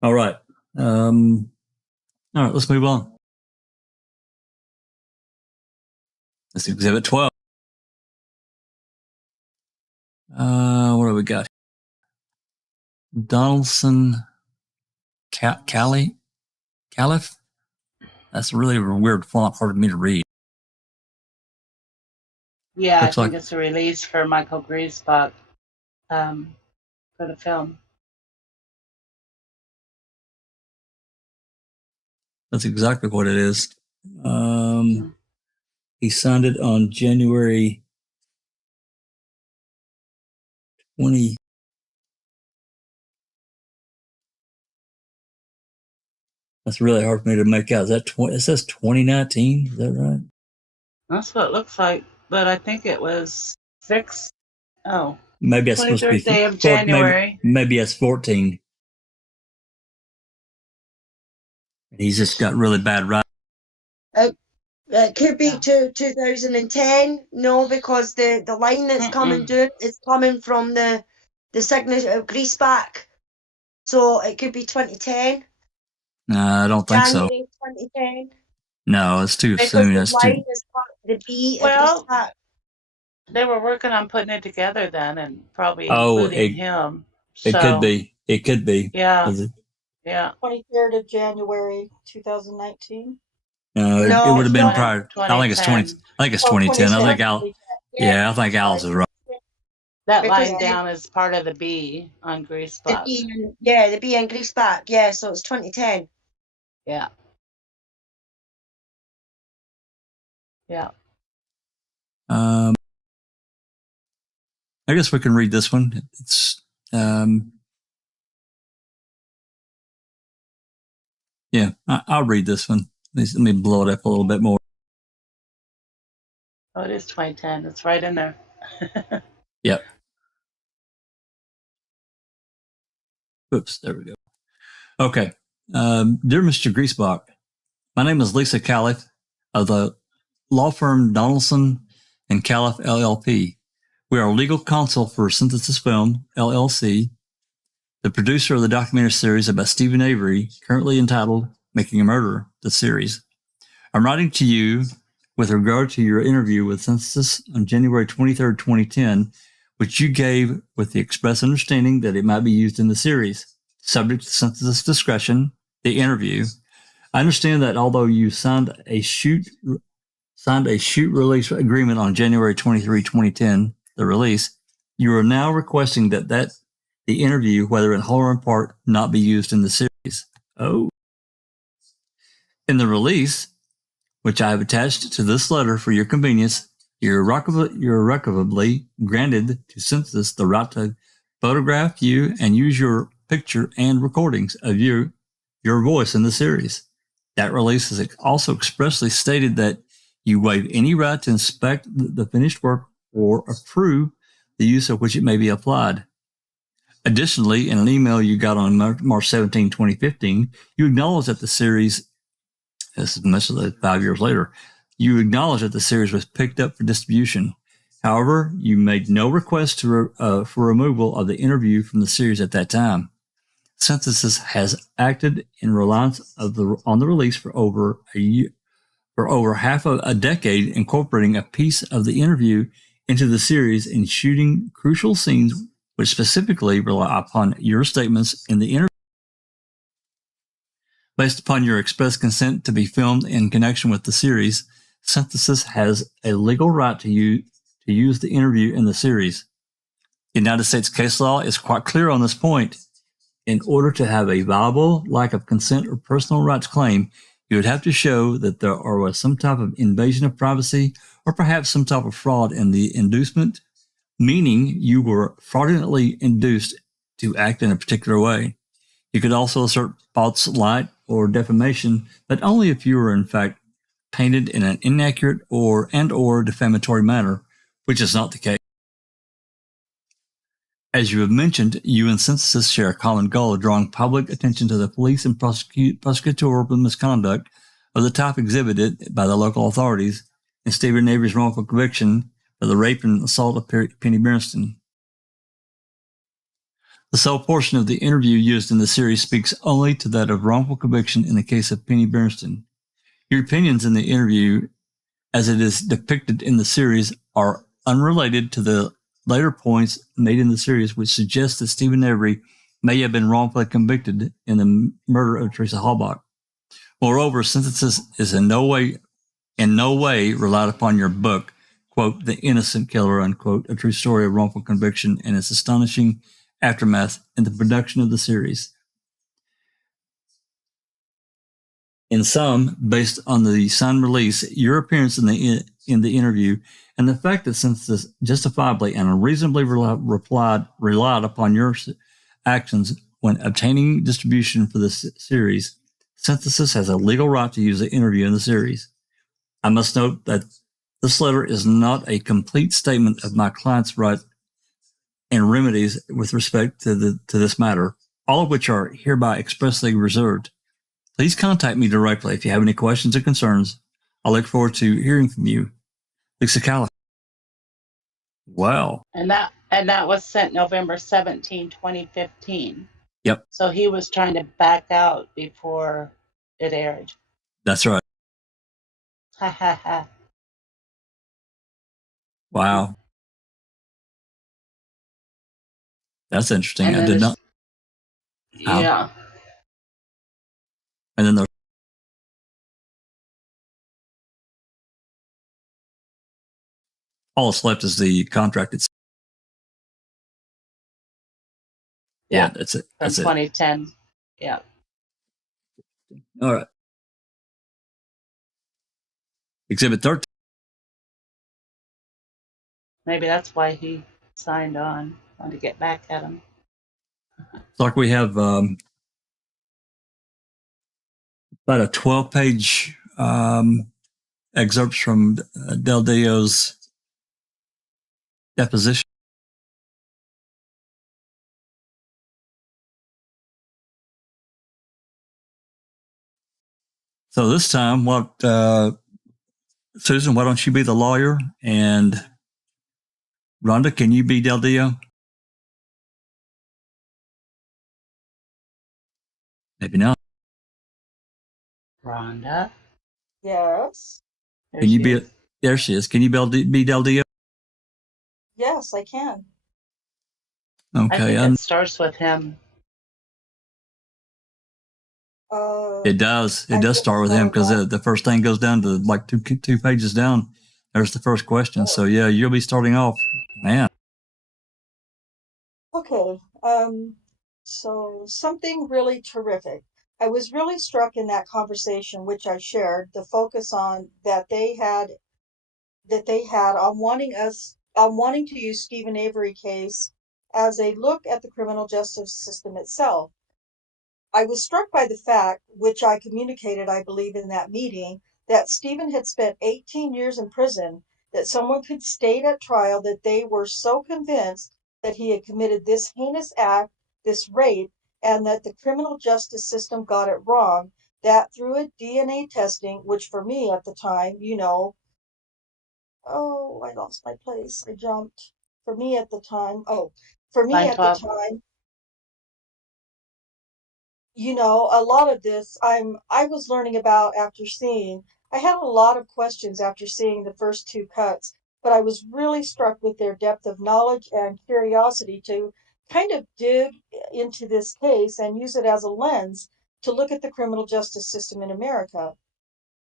all right, let's move on. Let's do Exhibit 12. What do we got? Donaldson Caliph? That's a really weird font, hard for me to read. Yeah, Looks I think like- it's a release for Michael Griesbach for the film. That's exactly what it is. He signed it on January 20. That's really hard for me to make out. Is that 20? It says 2019. Is that right? That's what it looks like, but I think it was 6. Oh, Maybe that's supposed to be 23rd day of January. Maybe that's 14. He's just got really bad writing. It could be Yeah. 2010. No, because the line that's coming down is coming from the signature of Griesbach. So it could be 2010. No, I don't think so. January 2010. No, it's too Because soon. the That's line too. is part of the B of Well, Griesbach. They were working on putting it together then, and probably Oh, including him. It So, could be. It could be. Yeah, Is it? yeah. 23rd of January 2019. No, No, it would have been no. prior. I think it's 20. I think it's 2010. I think Al. 2010. Yeah, I think Alice is right. That Because line the- down is part of the B on The Griesbach. the B in Griesbach. Yeah, so it's 2010. Yeah. Yeah. I guess we can read this one. It's yeah. I'll read this one. Let me blow it up a little bit more. Oh, it is 2010. It's right in there. Yep. Oops, there we go. Okay. Dear Mr. Griesbach, my name is Lisa Caliph of the law firm Donaldson and Caliph LLP. We are legal counsel for Synthesis Film, LLC, the producer of the documentary series about Stephen Avery, currently entitled Making a Murderer, the series. I'm writing to you with regard to your interview with Synthesis on January 23rd, 2010, which you gave with the express understanding that it might be used in the series. Subject to Synthesis discretion, the interview. I understand that although you signed a shoot release agreement on January 23, 2010, the release, you are now requesting that the interview, whether in whole or in part, not be used in the series. Oh. In the release, which I have attached to this letter for your convenience, you're irrevocably granted to Synthesis the right to photograph you and use your picture and recordings of you your voice in the series. That release is also expressly stated that you waive any right to inspect the finished work or approve the use of which it may be applied. Additionally, in an email you got on March 17, 2015, you acknowledge that the series, this is much 5 years later, you acknowledge that the series was picked up for distribution. However, you made no request for removal of the interview from the series at that time. Synthesis has acted in reliance on the release for over half a decade, incorporating a piece of the interview into the series and shooting crucial scenes which specifically rely upon your statements in the interview. Based upon your express consent to be filmed in connection with the series, Synthesis has a legal right to use the interview in the series. The United States case law is quite clear on this point. In order to have a viable lack of consent or personal rights claim, you would have to show that there was some type of invasion of privacy or perhaps some type of fraud in the inducement, meaning you were fraudulently induced to act in a particular way. You could also assert false light or defamation, but only if you were in fact painted in an inaccurate or defamatory manner, which is not the case. As you have mentioned, you and Synthesis share a common goal of drawing public attention to the police and prosecutorial misconduct of the type exhibited by the local authorities in Stephen Avery's wrongful conviction for the rape and assault of Penny Berenstain. The sole portion of the interview used in the series speaks only to that of wrongful conviction in the case of Penny Berenstain. Your opinions in the interview, as it is depicted in the series, are unrelated to the later points made in the series which suggest that Stephen Avery may have been wrongfully convicted in the murder of Teresa Halbach. Moreover, Synthesis is in no way relied upon your book, quote, The Innocent Killer, unquote, a true story of wrongful conviction and its astonishing aftermath in the production of the series. In sum, based on the signed release, your appearance in the interview, and the fact that Synthesis justifiably and unreasonably relied upon your actions when obtaining distribution for this series, Synthesis has a legal right to use the interview in the series. I must note that this letter is not a complete statement of my client's right and remedies with respect to this matter, all of which are hereby expressly reserved. Please contact me directly if you have any questions or concerns. I look forward to hearing from you. Lisa Calliff. Wow. And that was sent November 17, 2015. Yep. So he was trying to back out before it aired. That's right. Ha ha ha. Wow. That's interesting. And I did not. Yeah. And then there's all that's left is the contract itself. Yeah, that's it. From 2010. Yeah. All right. Exhibit 13. Maybe that's why he signed on. Wanted to get back at him. It's like we have about a 12-page excerpts from Del Dio's deposition. So this time, Susan, why don't you be the lawyer? And Rhonda, can you be Del Dio? Maybe not. Rhonda? Yes. There Can you she be? is. There she is. Can you be Del Dio? Yes, I can. I Okay. think it starts with him. It does. It does start with him because the first thing goes down to like two pages down. There's the first question. So yeah, you'll be starting off, man. Okay. So something really terrific. I was really struck in that conversation, which I shared, the focus on that they had on wanting to use Stephen Avery case as a look at the criminal justice system itself. I was struck by the fact, which I communicated, I believe, in that meeting, that Stephen had spent 18 years in prison, that someone could state at trial that they were so convinced that he had committed this heinous act, this rape, and that the criminal justice system got it wrong, that through a DNA testing, which for me at the time, oh, I lost my place. I jumped. For me at the time, for me Line at the 12. time, a lot of this I was learning about after seeing. I had a lot of questions after seeing the first two cuts, but I was really struck with their depth of knowledge and curiosity to kind of dig into this case and use it as a lens to look at the criminal justice system in America.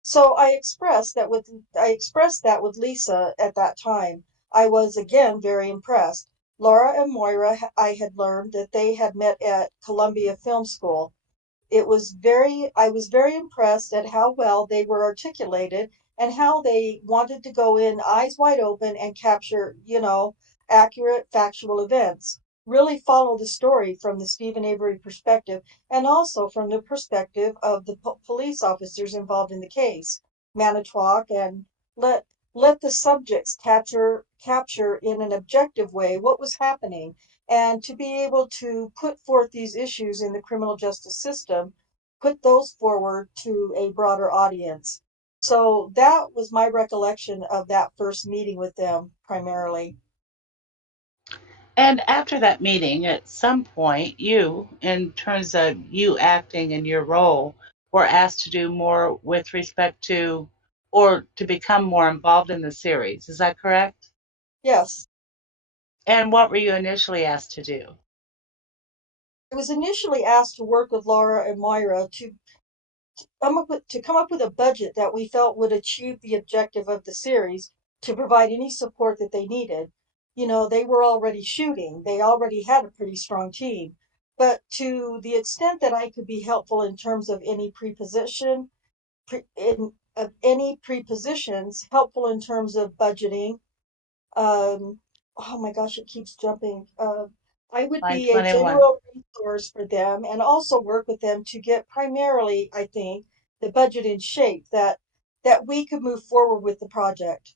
So I expressed that with Lisa at that time. I was again very impressed. Laura and Moira, I had learned that they had met at Columbia Film School. I was very impressed at how well they were articulated and how they wanted to go in eyes wide open and capture, accurate factual events. Really follow the story from the Stephen Avery perspective and also from the perspective of the police officers involved in the case. Manitowoc and let let the subjects capture in an objective way what was happening and to be able to put forth these issues in the criminal justice system, put those forward to a broader audience. So that was my recollection of that first meeting with them primarily. And after that meeting, at some point, you, in terms of you acting in your role, were asked to do more with respect to, or to become more involved in the series. Is that correct? Yes, And what were you initially asked to do? I was initially asked to work with Laura and Moira to come up with a budget that we felt would achieve the objective of the series to provide any support that they needed. They were already shooting. They already had a pretty strong team. But to the extent that I could be helpful in terms of any any prepositions, helpful in terms of budgeting, oh my gosh, it keeps jumping. I would Line be a 21. general resource for them and also work with them to get primarily, I think, the budget in shape that we could move forward with the project.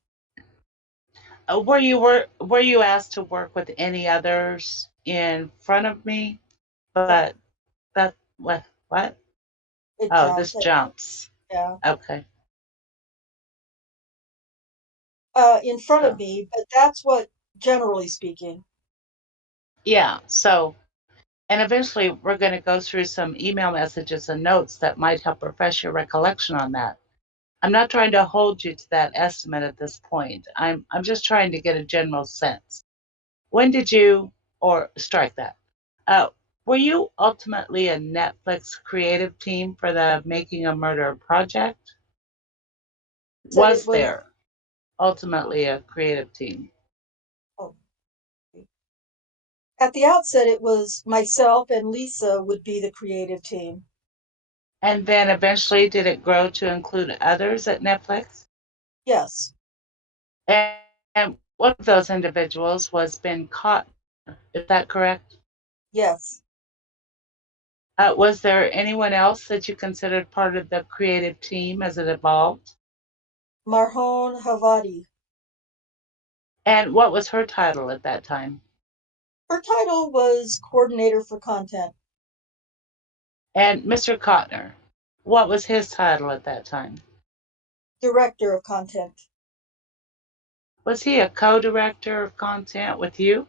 Were you asked to work with any others in front of me? But that what? It Oh, this jumped. jumps. Yeah. Okay. In front of So, me, but that's what generally speaking. yeah. So, and eventually we're going to go through some email messages and notes that might help refresh your recollection on that. I'm not trying to hold you to that estimate at this point. I'm just trying to get a general sense. When did you, or strike that? Were you ultimately a Netflix creative team for the Making a Murder project? Said it Was was there ultimately a creative team? oh, at the outset it was myself and Lisa would be the creative team. And then eventually did it grow to include others at Netflix? Yes. And one of those individuals was Ben Cotton. Is that correct? Yes. Was there anyone else that you considered part of the creative team as it evolved? Marhon Havadi. And what was her title at that time? Her title was coordinator for content. And Mr. Cotner, what was his title at that time? Director of content. Was he a co-director of content with you?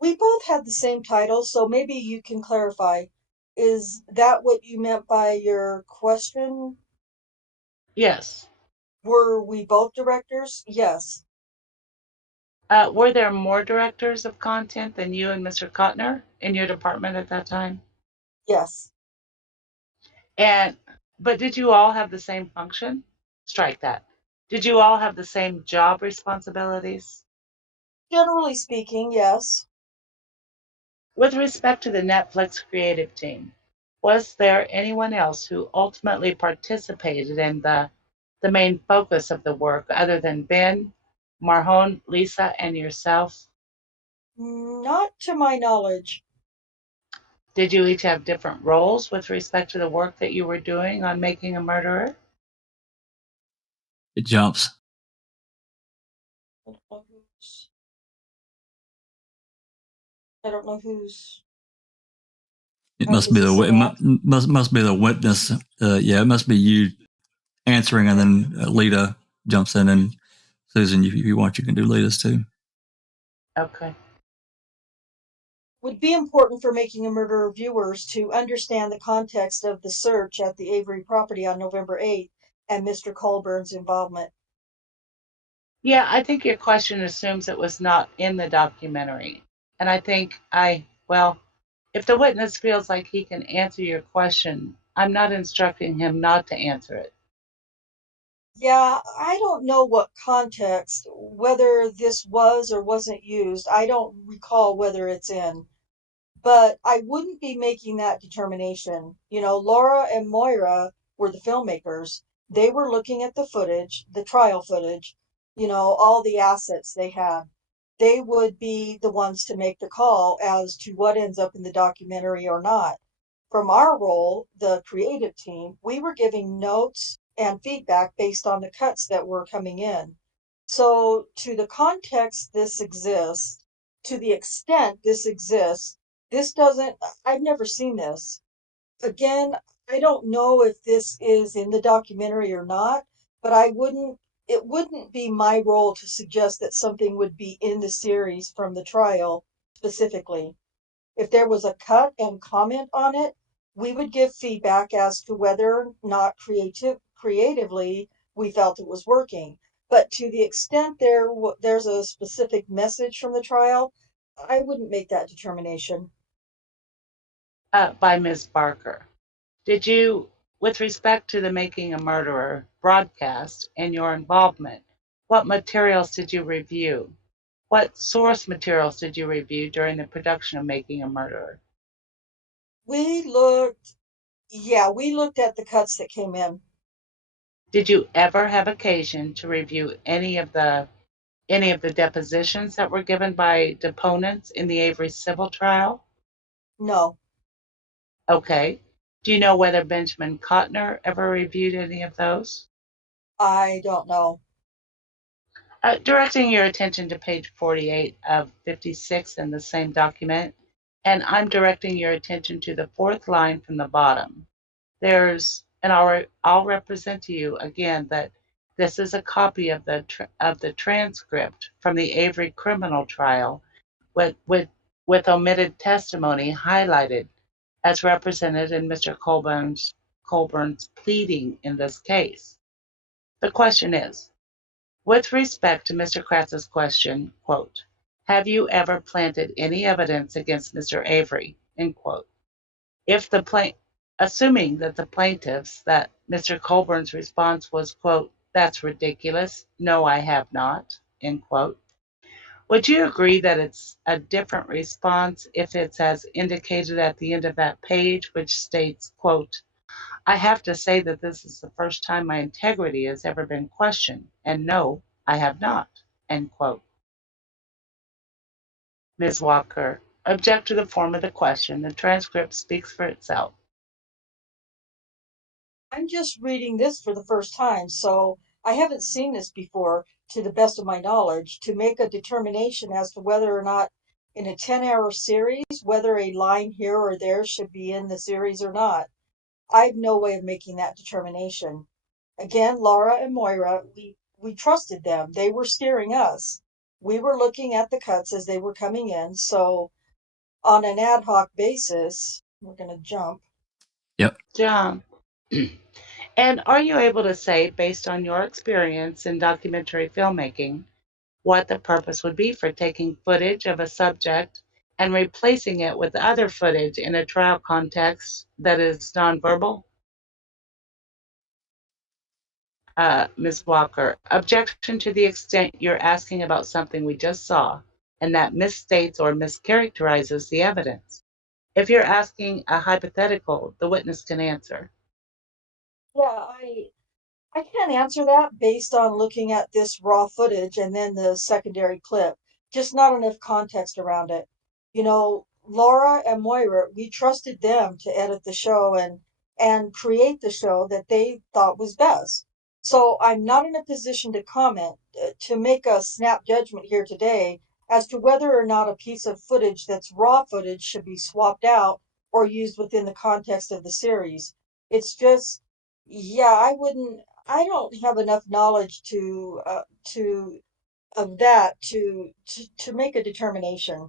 We both had the same title, so maybe you can clarify. Is that what you meant by your question? Yes. Were we both directors? Yes. Were there more directors of content than you and Mr. Cotner in your department at that time? Yes. But did you all have the same function? Strike that. Did you all have the same job responsibilities? Generally speaking, yes. With respect to the Netflix creative team, was there anyone else who ultimately participated in the main focus of the work other than Ben, Marhon, Lisa, and yourself? Not to my knowledge. Did you each have different roles with respect to the work that you were doing on Making a Murderer? It jumps. I don't know who's. It How must does be it the say that? must be the witness. Yeah, it must be you answering, and then Lita jumps in, and Susan, if you want, you can do Lita's too. Okay. Would be important for Making a Murderer viewers to understand the context of the search at the Avery property on November 8th and Mr. Colburn's involvement. Yeah, I think your question assumes it was not in the documentary. And I think well, if the witness feels like he can answer your question, I'm not instructing him not to answer it. Yeah, I don't know what context, whether this was or wasn't used. I don't recall whether it's in, but I wouldn't be making that determination. You know, Laura and Moira were the filmmakers. They were looking at the footage, the trial footage, you know, all the assets they had. They would be the ones to make the call as to what ends up in the documentary or not. From our role, the creative team, we were giving notes and feedback based on the cuts that were coming in. So, to the context this exists, to the extent this exists, this doesn't, I've never seen this. Again, I don't know if this is in the documentary or not, but it wouldn't be my role to suggest that something would be in the series from the trial specifically. If there was a cut and comment on it, we would give feedback as to whether or not creatively we felt it was working. But to the extent there's a specific message from the trial, I wouldn't make that determination. By Ms. Barker. Did you, with respect to the Making a Murderer broadcast and your involvement, what materials did you review? What source materials did you review during the production of Making a Murderer? We looked, we looked at the cuts that came in. Did you ever have occasion to review any of the depositions that were given by deponents in the Avery civil trial? No, Okay. Do you know whether Benjamin Kotner ever reviewed any of those? I don't know. Directing your attention to page 48 of 56 in the same document, and I'm directing your attention to the fourth line from the bottom. And I'll represent to you again that this is a copy of the transcript from the Avery criminal trial with omitted testimony highlighted as represented in Mr. Colburn's pleading in this case. The question is, with respect to Mr. Kratz's question, quote, have you ever planted any evidence against Mr. Avery, end quote. Assuming that the plaintiffs, that Mr. Colburn's response was, quote, that's ridiculous, no, I have not, end quote. Would you agree that it's a different response if it's as indicated at the end of that page, which states, quote, I have to say that this is the first time my integrity has ever been questioned, and no, I have not, end quote. Ms. Walker, object to the form of the question. The transcript speaks for itself. I'm just reading this for the first time, so I haven't seen this before, to the best of my knowledge, to make a determination as to whether or not in a 10-hour series, whether a line here or there should be in the series or not. I have no way of making that determination. Again, Laura and Moira, we trusted them. They were steering us. We were looking at the cuts as they were coming in. So on an ad hoc basis, we're going to jump. Yep. John, and are you able to say, based on your experience in documentary filmmaking, what the purpose would be for taking footage of a subject and replacing it with other footage in a trial context that is nonverbal? Ms. Walker, objection to the extent you're asking about something we just saw and that misstates or mischaracterizes the evidence. If you're asking a hypothetical, the witness can answer. Yeah, I can't answer that based on looking at this raw footage and then the secondary clip. Just not enough context around it. You know, Laura and Moira, we trusted them to edit the show and create the show that they thought was best. So I'm not in a position to comment, to make a snap judgment here today as to whether or not a piece of footage that's raw footage should be swapped out or used within the context of the series. It's just, yeah, I don't have enough knowledge to of that to make a determination.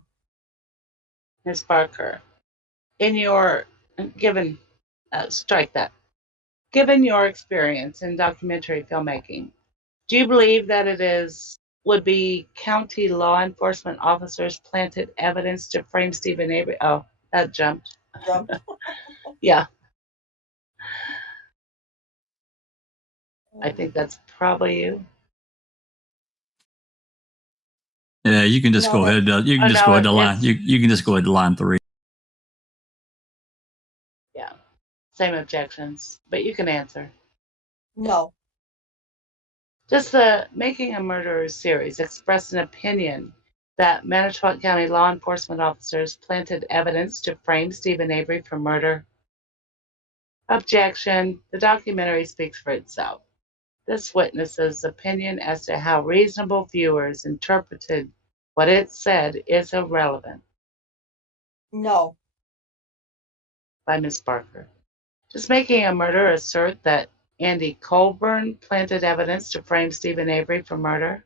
Ms. Barker, in your given strike that. Given your experience in documentary filmmaking, do you believe that would be county law enforcement officers planted evidence to frame Stephen Avery? Oh, that jumped. Yeah. I think that's probably you. Yeah, you can just go ahead. You can just go ahead to line. You can just go ahead to line 3. Yeah. Same objections, but you can answer. No. Does the Making a Murderer series express an opinion that Manitowoc County law enforcement officers planted evidence to frame Stephen Avery for murder? Objection. The documentary speaks for itself. This witness's opinion as to how reasonable viewers interpreted what it said is irrelevant. No. By Ms. Barker. Does Making a Murderer assert that Andy Colburn planted evidence to frame Stephen Avery for murder?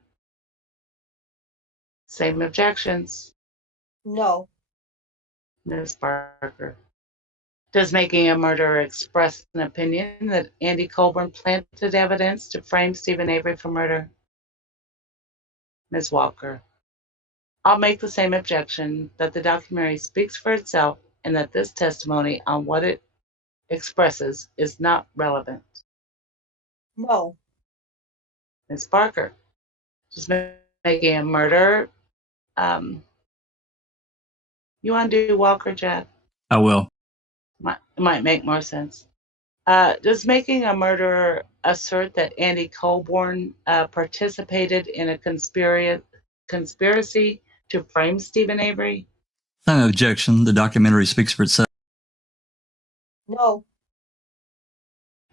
Same objections. No. Ms. Barker. Does Making a Murderer express an opinion that Andy Colburn planted evidence to frame Stephen Avery for murder? Ms. Walker. I'll make the same objection that the documentary speaks for itself and that this testimony on what it expresses is not relevant. No. Ms. Barker. Does Making a Murderer, you want to do Walker, Jack? I will. It might make more sense. Does Making a Murderer assert that Andy Colborn participated in a conspiracy to frame Stephen Avery? No objection. The documentary speaks for itself. No.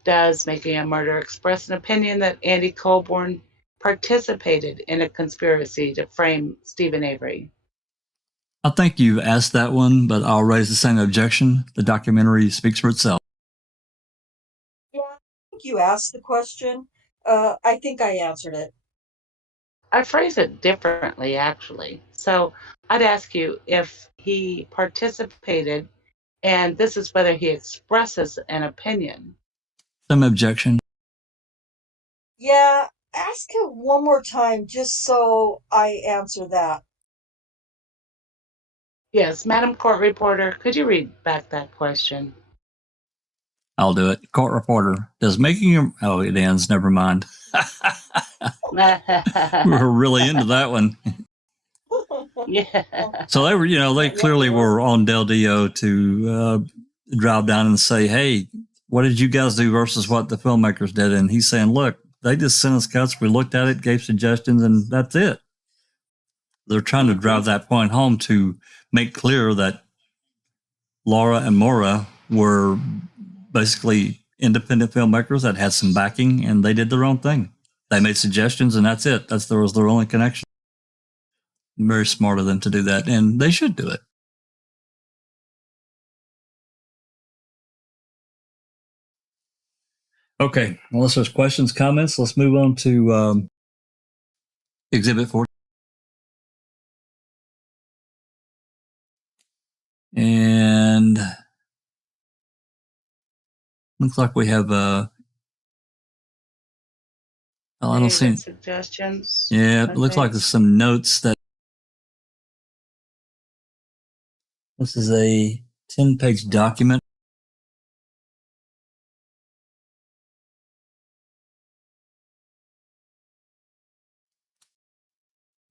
Does Making a Murderer express an opinion that Andy Colborn participated in a conspiracy to frame Stephen Avery? I think you've asked that one, but I'll raise the same objection. The documentary speaks for itself. Yeah, I think you asked the question. I think I answered it. I phrase it differently, actually. So I'd ask you if he participated, and this is whether he expresses an opinion. Some objection. Yeah, ask it one more time just so I answer that. Yes, Madam Court Reporter, could you read back that question? I'll do it. Court Reporter. Does Making a... Oh, it ends. Never mind. We're really into that one. Yeah. So they were, they clearly were on Del Dio to drive down and say, hey, what did you guys do versus what the filmmakers did? And he's saying, look, they just sent us cuts. We looked at it, gave suggestions, and that's it. They're trying to drive that point home to make clear that Laura and Moira were basically independent filmmakers that had some backing, and they did their own thing. They made suggestions, and that's it. That was their only connection. Very smart of them to do that, and they should do it. Okay, unless there's questions, comments, let's move on to Exhibit 4. And looks like we have I don't see suggestions. Yeah, it looks like there's some notes that this is a 10-page document.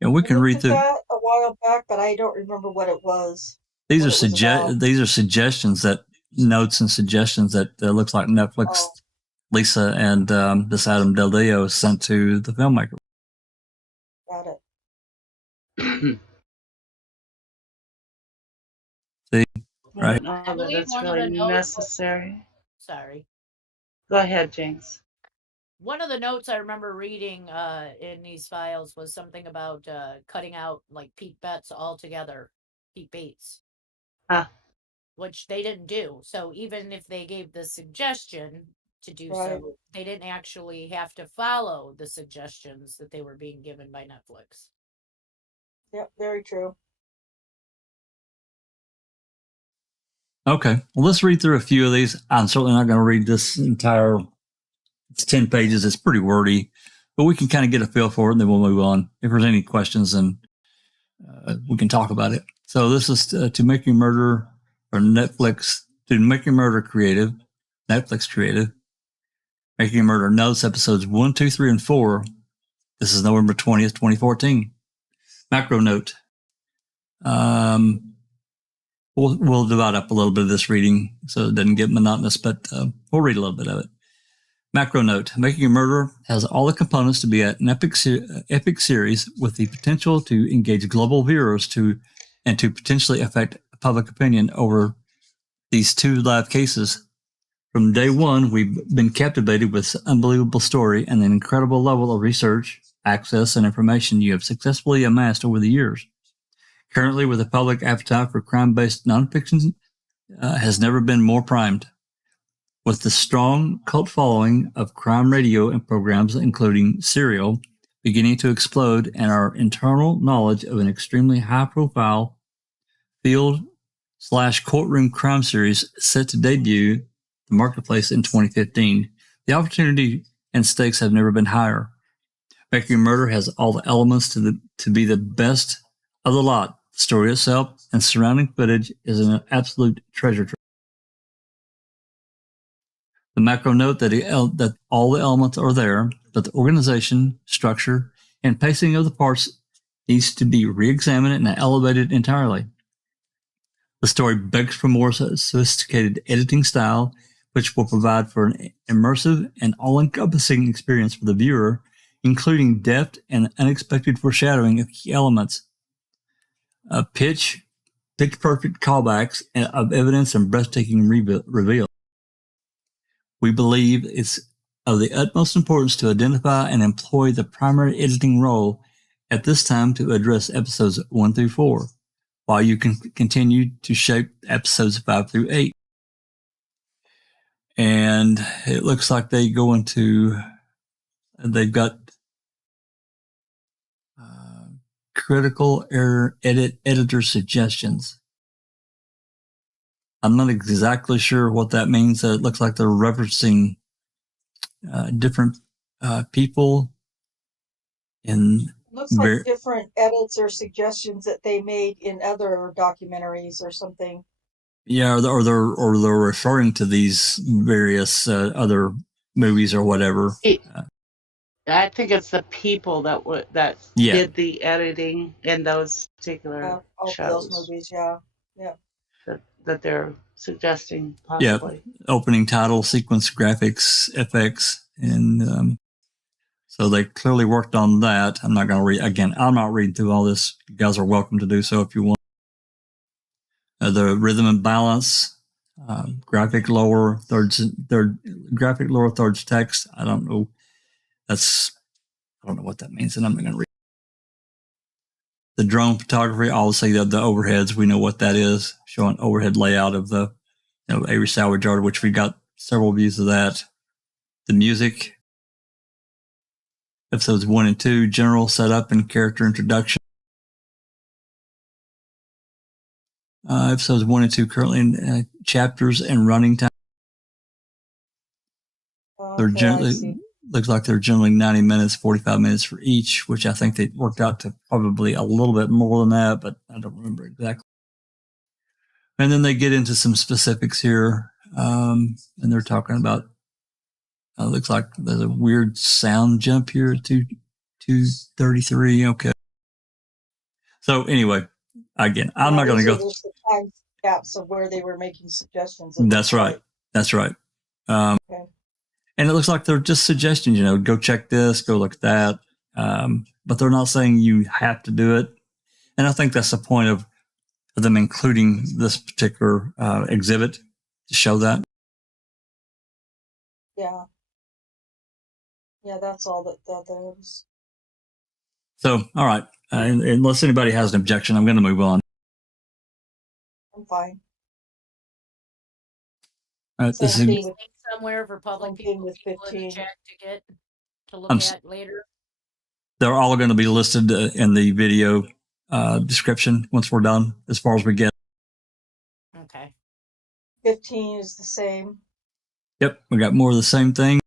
And we can read through that a while back, but I don't remember what it was. These are suggestions that notes and suggestions that looks like Netflix, Lisa, and this Adam Del Dio sent to the filmmaker. Got it. See, I right? don't know I that believe it's one of the really notes. necessary. Sorry. Go ahead, Jinx. One of the notes I remember reading in these files was something about cutting out like Pete Betts altogether, Pete Bates, Ah, which they didn't do. So even if they gave the suggestion to do Right. so, they didn't actually have to follow the suggestions that they were being given by Netflix. Yep, very true. Okay. Well, let's read through a few of these. I'm certainly not going to read this entire. It's 10 pages. It's pretty wordy, but we can kind of get a feel for it, and then we'll move on. If there's any questions, then we can talk about it. So this is To Make Your Murder or Netflix. To Make Your Murder Creative, Netflix Creative. Making Your Murder Notes, episodes 1, 2, 3, and 4. This is November 20th, 2014. Macro note. We'll divide up a little bit of this reading so it doesn't get monotonous, but we'll read a little bit of it. Macro note. Making a Murder has all the components to be an epic series with the potential to engage global viewers and to potentially affect public opinion over these 2 live cases. From day one, we've been captivated with this unbelievable story and the incredible level of research, access, and information you have successfully amassed over the years. Currently, with the public appetite for crime-based nonfiction has never been more primed. With the strong cult following of crime radio and programs, including Serial, beginning to explode, and our internal knowledge of an extremely high-profile field/courtroom crime series set to debut the marketplace in 2015, the opportunity and stakes have never been higher. Making a Murder has all the elements to be the best of the lot. The story itself and surrounding footage is an absolute treasure trove. The macro note that all the elements are there, but the organization, structure, and pacing of the parts needs to be re-examined and elevated entirely. The story begs for more sophisticated editing style, which will provide for an immersive and all-encompassing experience for the viewer, including depth and unexpected foreshadowing of key elements. Pitch-perfect callbacks of evidence and breathtaking reveal. We believe it's of the utmost importance to identify and employ the primary editing role at this time to address episodes 1 through 4, while you can continue to shape episodes 5 through 8. And it looks like they've got critical error editor suggestions. I'm not exactly sure what that means. It looks like they're referencing different people in Looks like different edits or suggestions that they made in other documentaries or something. Yeah, or they're referring to these various other movies or whatever. I think it's the people that did the editing in those particular shows. Those movies, yeah. That they're suggesting possibly. Yeah, opening title, sequence, graphics, FX, and so they clearly worked on that. I'm not going to read again. I'm not reading through all this. You guys are welcome to do so if you want. The rhythm and balance, graphic lower thirds text. I don't know. I don't know what that means, and I'm not going to read. The drone photography, obviously the overheads, we know what that is, showing overhead layout of the Avery salvage yard, which we got several views of that. The music, episodes 1 and 2, general setup and character introduction. Episodes 1 and 2 currently in chapters and running time. They're generally looks like they're generally 90 minutes, 45 minutes for each, which I think they worked out to probably a little bit more than that, but I don't remember exactly. And then they get into some specifics here, and they're talking about. Looks like there's a weird sound jump here at 2:33. Okay. So anyway, again, I'm not going to go. There's the time gaps of where they were making suggestions. That's right. That's right. Okay. And it looks like they're just suggestions, go check this, go look at that. But they're not saying you have to do it. And I think that's the point of for them including this particular exhibit to show that. Yeah. Yeah, that's all that is. So, all right. Unless anybody has an objection, I'm going to move on. I'm fine. All right, this Same is thing with, Link somewhere for public same thing people with in the 15. chat to look at later. they're all going to be listed in the video description once we're done, as far as we get. Okay. 15 is the same. Yep, we got more of the same thing.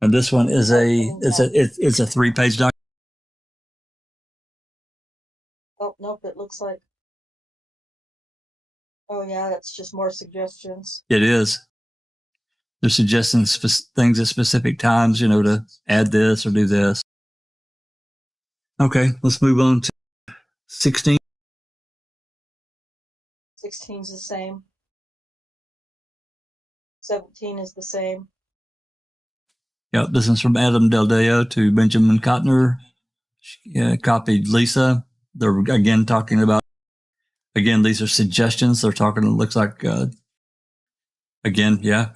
And this one is it's a 3-page document. Oh, nope, it looks like. Oh, yeah, that's just more suggestions. It is. They're suggesting things at specific times, to add this or do this. Okay, let's move on to 16. 16 is the same. 17 is the same. Yep, this is from Adam Del Deo to Benjamin Kotner. Copied Lisa. They're again talking about, these are suggestions. They're talking, it looks like, yeah,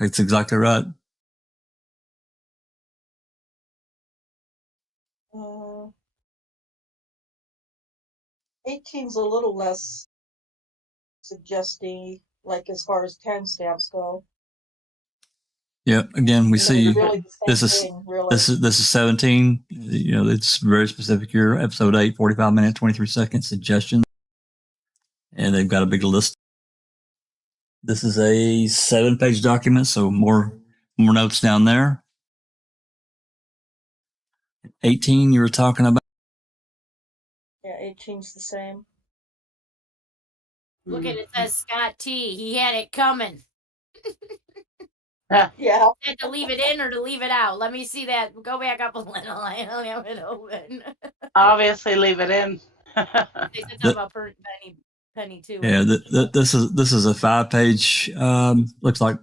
it's exactly right. 18's a little less suggesting, like as far as timestamps go. Yeah, again, we see really this is 17. It's very specific here. Episode 8, 45 minutes, 23 seconds suggestions, and they've got a big list. This is a 7-page document, so more notes down there. 18, you were talking about. Yeah, 18's the same. Look at it, says Scott T. He had it coming. Yeah. Had to leave it in or to leave it out. Let me see that. Go back up a little. I don't have it open. Obviously, leave it in. They said something about Penny too. Yeah, this is a 5-page. Looks like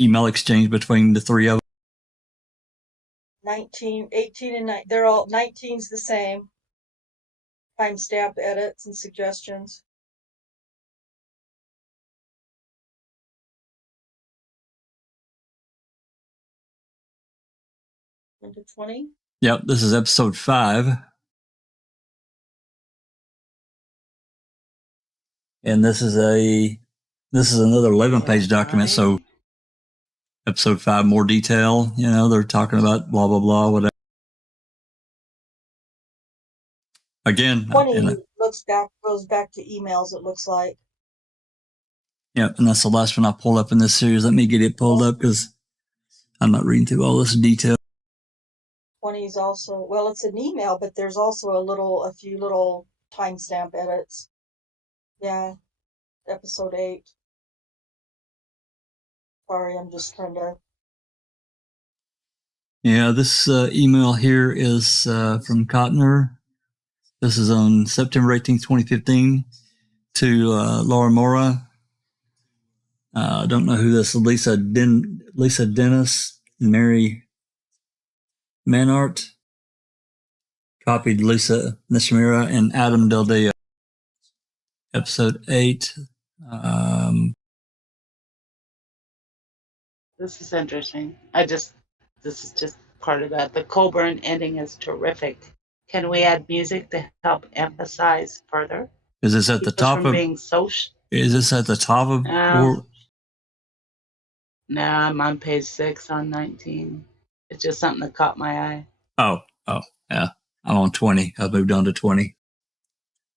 email exchange between the three of them. 19, 18, and 9. They're all 19's the same. Timestamp edits and suggestions. Into 20. Yep, this is episode 5. And this is another 11-page document. So episode 5, more detail. They're talking about blah blah blah, whatever. Again, 20 goes back to emails. It looks like. Yep, and that's the last one I pulled up in this series. Let me get it pulled up because I'm not reading through all this detail. 20 is also, well, it's an email, but there's also a few little timestamp edits. Yeah, episode 8. Sorry, I'm just trying to. Yeah, this email here is from Kotner. This is on September 18th, 2015 to Laura Mora. I don't know who this is. Lisa Dennis, Mary Manart. Copied Lisa Nishimura and Adam Del Deo. Episode 8. This is interesting. This is just part of that. The Colburn ending is terrific. Can we add music to help emphasize further? Is this at the top of being social? Is this at the top of? No, I'm on page 6 on 19. It's just something that caught my eye. Oh, yeah. I'm on 20. I've moved on to 20.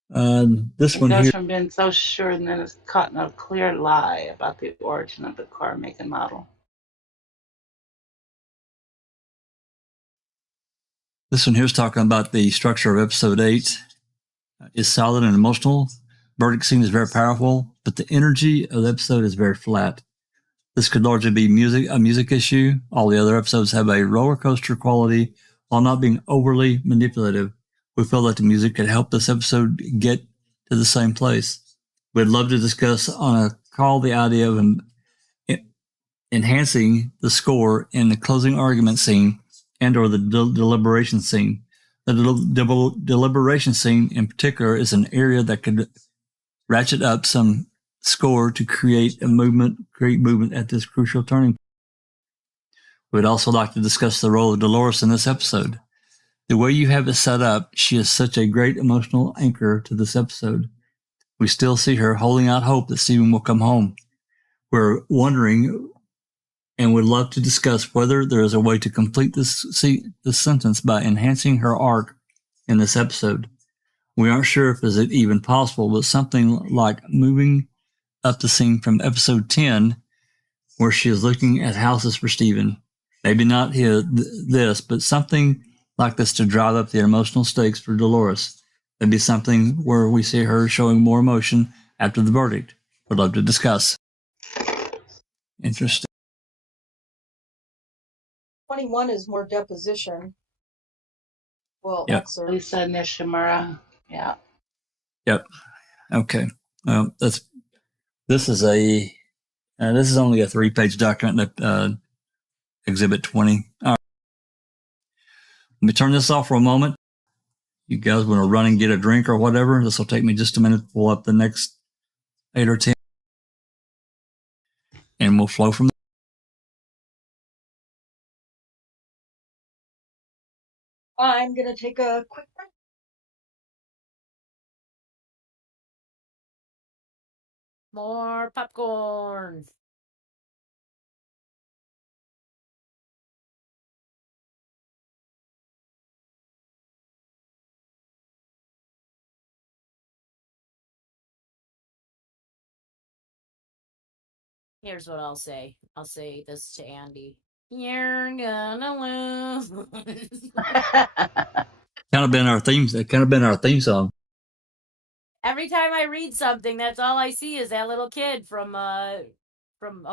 This one goes here. From being so sure, and then it's caught in a clear lie about the origin of the car, make, and model. This one here is talking about the structure of episode 8. Is solid and emotional. Verdict scene is very powerful, but the energy of the episode is very flat. This could largely be a music issue. All the other episodes have a roller coaster quality while not being overly manipulative. We feel that the music could help this episode get to the same place. We'd love to discuss on a call the idea of enhancing the score in the closing argument scene and or the deliberation scene. The deliberation scene in particular is an area that could ratchet up some score to create movement at this crucial turning point. We'd also like to discuss the role of Dolores in this episode. The way you have it set up, she is such a great emotional anchor to this episode. We still see her holding out hope that Stephen will come home. We're wondering and would love to discuss whether there is a way to complete this sentence by enhancing her arc in this episode. We aren't sure if it's even possible, but something like moving up the scene from episode 10, where she is looking at houses for Stephen. Maybe not this, but something like this to drive up the emotional stakes for Dolores. Maybe something where we see her showing more emotion after the verdict. Would love to discuss. Interesting. 21 is more deposition. Well, Yep. excerpt. Lisa Nishimura. Yeah. Yep. Okay. This is only a 3-page document. Exhibit 20. All right. Let me turn this off for a moment. You guys want to run and get a drink or whatever? This will take me just a minute to pull up the next 8 or 10, and we'll flow from there. I'm going to take a quick break. More popcorn. Here's what I'll say. I'll say this to Andy. You're gonna lose. Kind of been our theme. That kind of been our theme song. Every time I read something, that's all I see is that little kid from A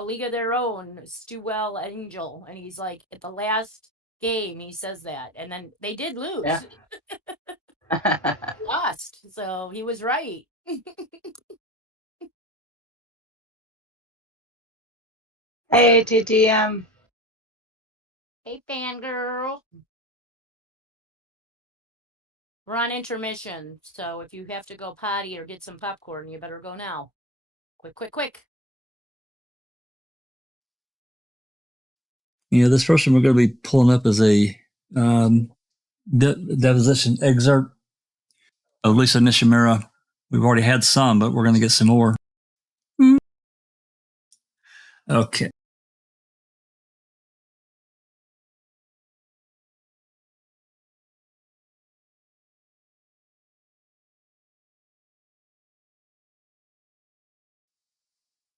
League of Their Own, Stewell Angel, and he's like at the last game he says that, and then they did lose. Yeah. Lost, so he was right. Hey, TTM. Hey, fangirl. We're on intermission, so if you have to go potty or get some popcorn, you better go now. Quick, quick, quick. Yeah, this first one we're going to be pulling up is a deposition excerpt of Lisa Nishimura. We've already had some, but we're going to get some more. Okay.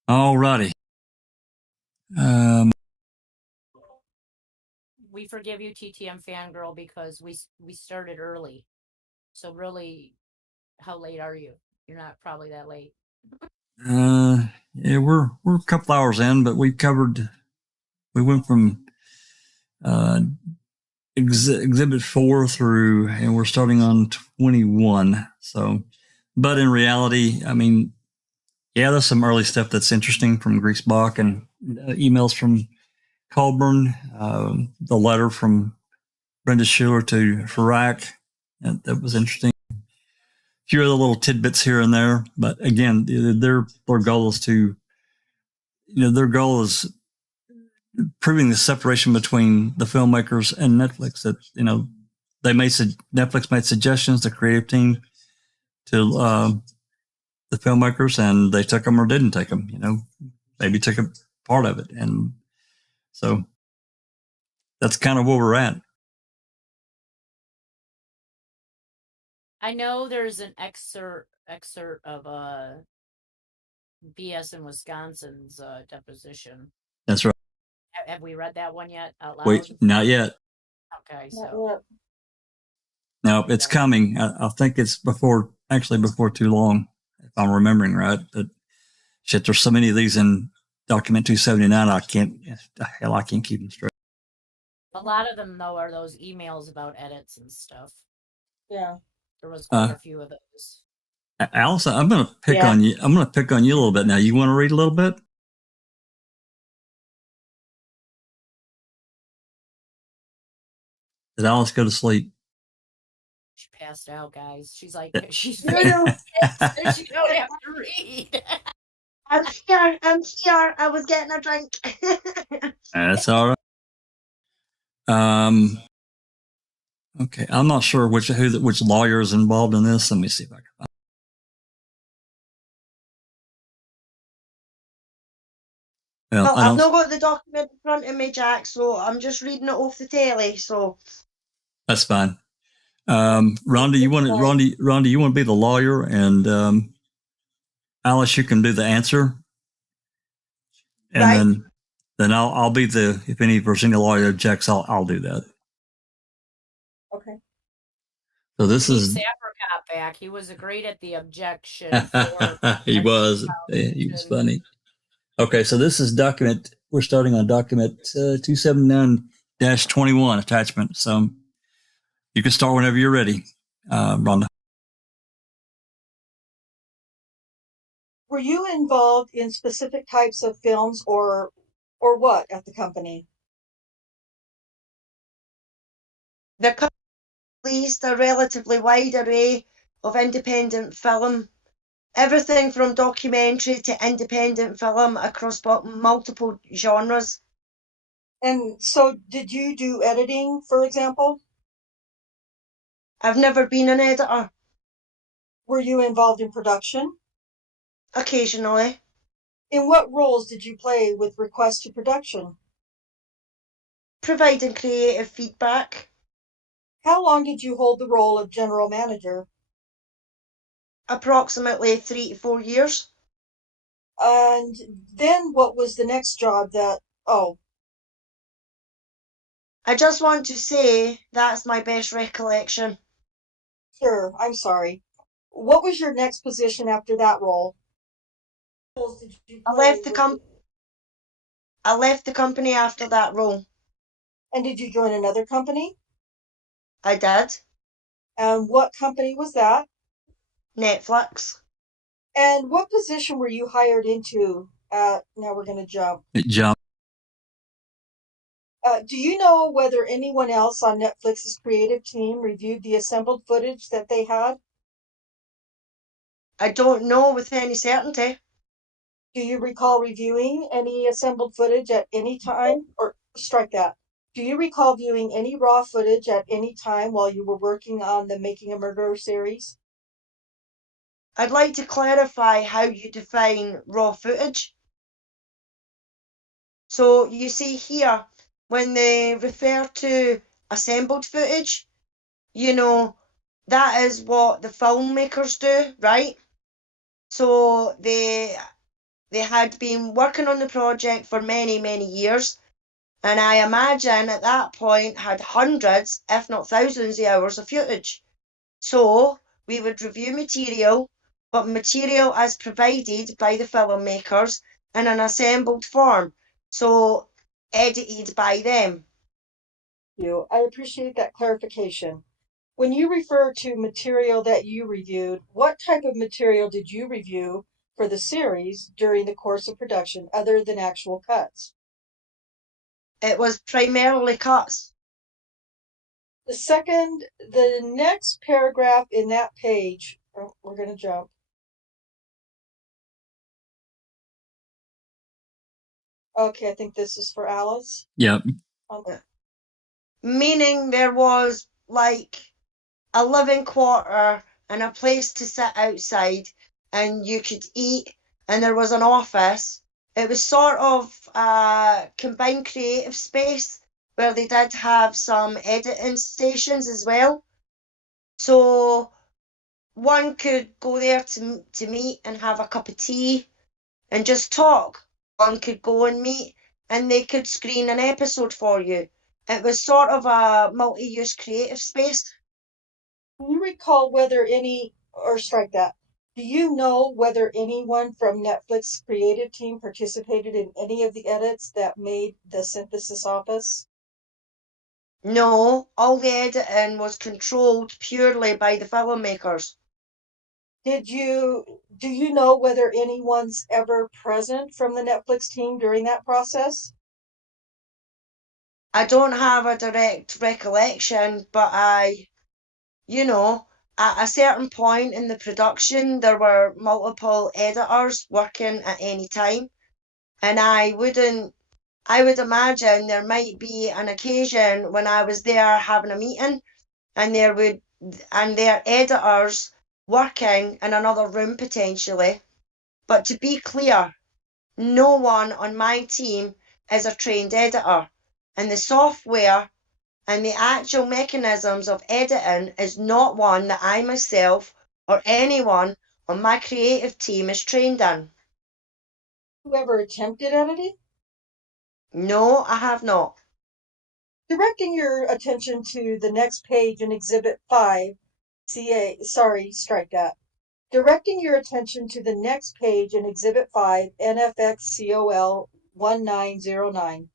All righty. We forgive you, TTM fangirl, because we started early. So really, how late are you? You're not probably that late. Yeah, we're a couple hours in, but we went from exhibit 4 through, and we're starting on 21. So, but in reality, I mean, yeah, there's some early stuff that's interesting from Griesbach and emails from Colburn, the letter from Brenda Schuler to Farak. That was interesting. A few other little tidbits here and there, but again, their goal is their goal is proving the separation between the filmmakers and Netflix. That Netflix made suggestions, the creative team, to the filmmakers, and they took them or didn't take them. Maybe took a part of it, and so that's kind of where we're at. I know there's an excerpt of BS in Wisconsin's deposition. That's right. Have we read that one yet out loud? Wait, not yet. Okay, Not so yet. No, it's coming. I think it's before too long, if I'm remembering right. But shit, there's so many of these in document 279. I can't keep them straight. a lot of them though are those emails about edits and stuff. Yeah. There was quite a few of those. Allison, I'm going to pick on you. I'm going to pick on you a little bit now. You want to read a little bit? Did Alice go to sleep? She passed out, guys. She's like, Yeah. she's No, no. so she don't have to read. I'm here. I'm here. I was getting a drink. That's all right. Okay, I'm not sure which lawyer is involved in this. Let me see if I can. Well, Well, I've not got the document in front of me, Jack, so I'm just reading it off the telly. So that's fine. Rhonda, you want to be the lawyer, and Alice, you can do the answer, and right. then I'll be if there's any lawyer objects, I'll do that. Okay. So this is Apricot back. He was great at the objection. he was funny. Okay, so this is document. We're starting on document 279-21 attachment. So you can start whenever you're ready, Rhonda. Were you involved in specific types of films or what at the company? The company released a relatively wide array of independent film, everything from documentary to independent film across multiple genres. And so did you do editing, for example? I've never been an editor. Were you involved in production? Occasionally. In what roles did you play with request to production? Providing creative feedback. How long did you hold the role of general manager? Approximately 3 to 4 years. And then what was the next job I just want to say that's my best recollection. Sure, I'm sorry. What was your next position after that role? I left the company after that role. And did you join another company? I did. And what company was that? Netflix. And what position were you hired into? Now we're going to jump. Jump. Do you know whether anyone else on Netflix's creative team reviewed the assembled footage that they had? I don't know with any certainty. Do you recall reviewing any assembled footage at any time? Or strike that. Do you recall viewing any raw footage at any time while you were working on the Making a Murderer series? I'd like to clarify how you define raw footage. So you see here, when they refer to assembled footage, that is what the filmmakers do, right? So they had been working on the project for many, many years, and I imagine at that point had hundreds, if not thousands, of hours of footage. So we would review material, but material as provided by the filmmakers in an assembled form, so edited by them. I appreciate that clarification. When you refer to material that you reviewed, what type of material did you review for the series during the course of production other than actual cuts? It was primarily cuts. The next paragraph in that page, we're going to jump. Okay, I think this is for Alice. Yep. Meaning there was like a living quarter and a place to sit outside, and you could eat, and there was an office. It was sort of a combined creative space where they did have some editing stations as well. So one could go there to meet and have a cup of tea and just talk. One could go and meet and they could screen an episode for you. It was sort of a multi-use creative space. Can you recall whether do you know whether anyone from Netflix creative team participated in any of the edits that made the synthesis office? No, all the editing was controlled purely by the filmmakers. Do you know whether anyone's ever present from the Netflix team during that process? I don't have a direct recollection, but I you know, at a certain point in the production, there were multiple editors working at any time. And I would imagine there might be an occasion when I was there having a meeting and their editors working in another room potentially. But to be clear, no one on my team is a trained editor, and the software and the actual mechanisms of editing is not one that I myself or anyone on my creative team is trained in. Whoever attempted editing? No, I have not. Directing your attention to the next page in Exhibit 5, strike that. Directing your attention to the next page in Exhibit 5, NFX COL 1909.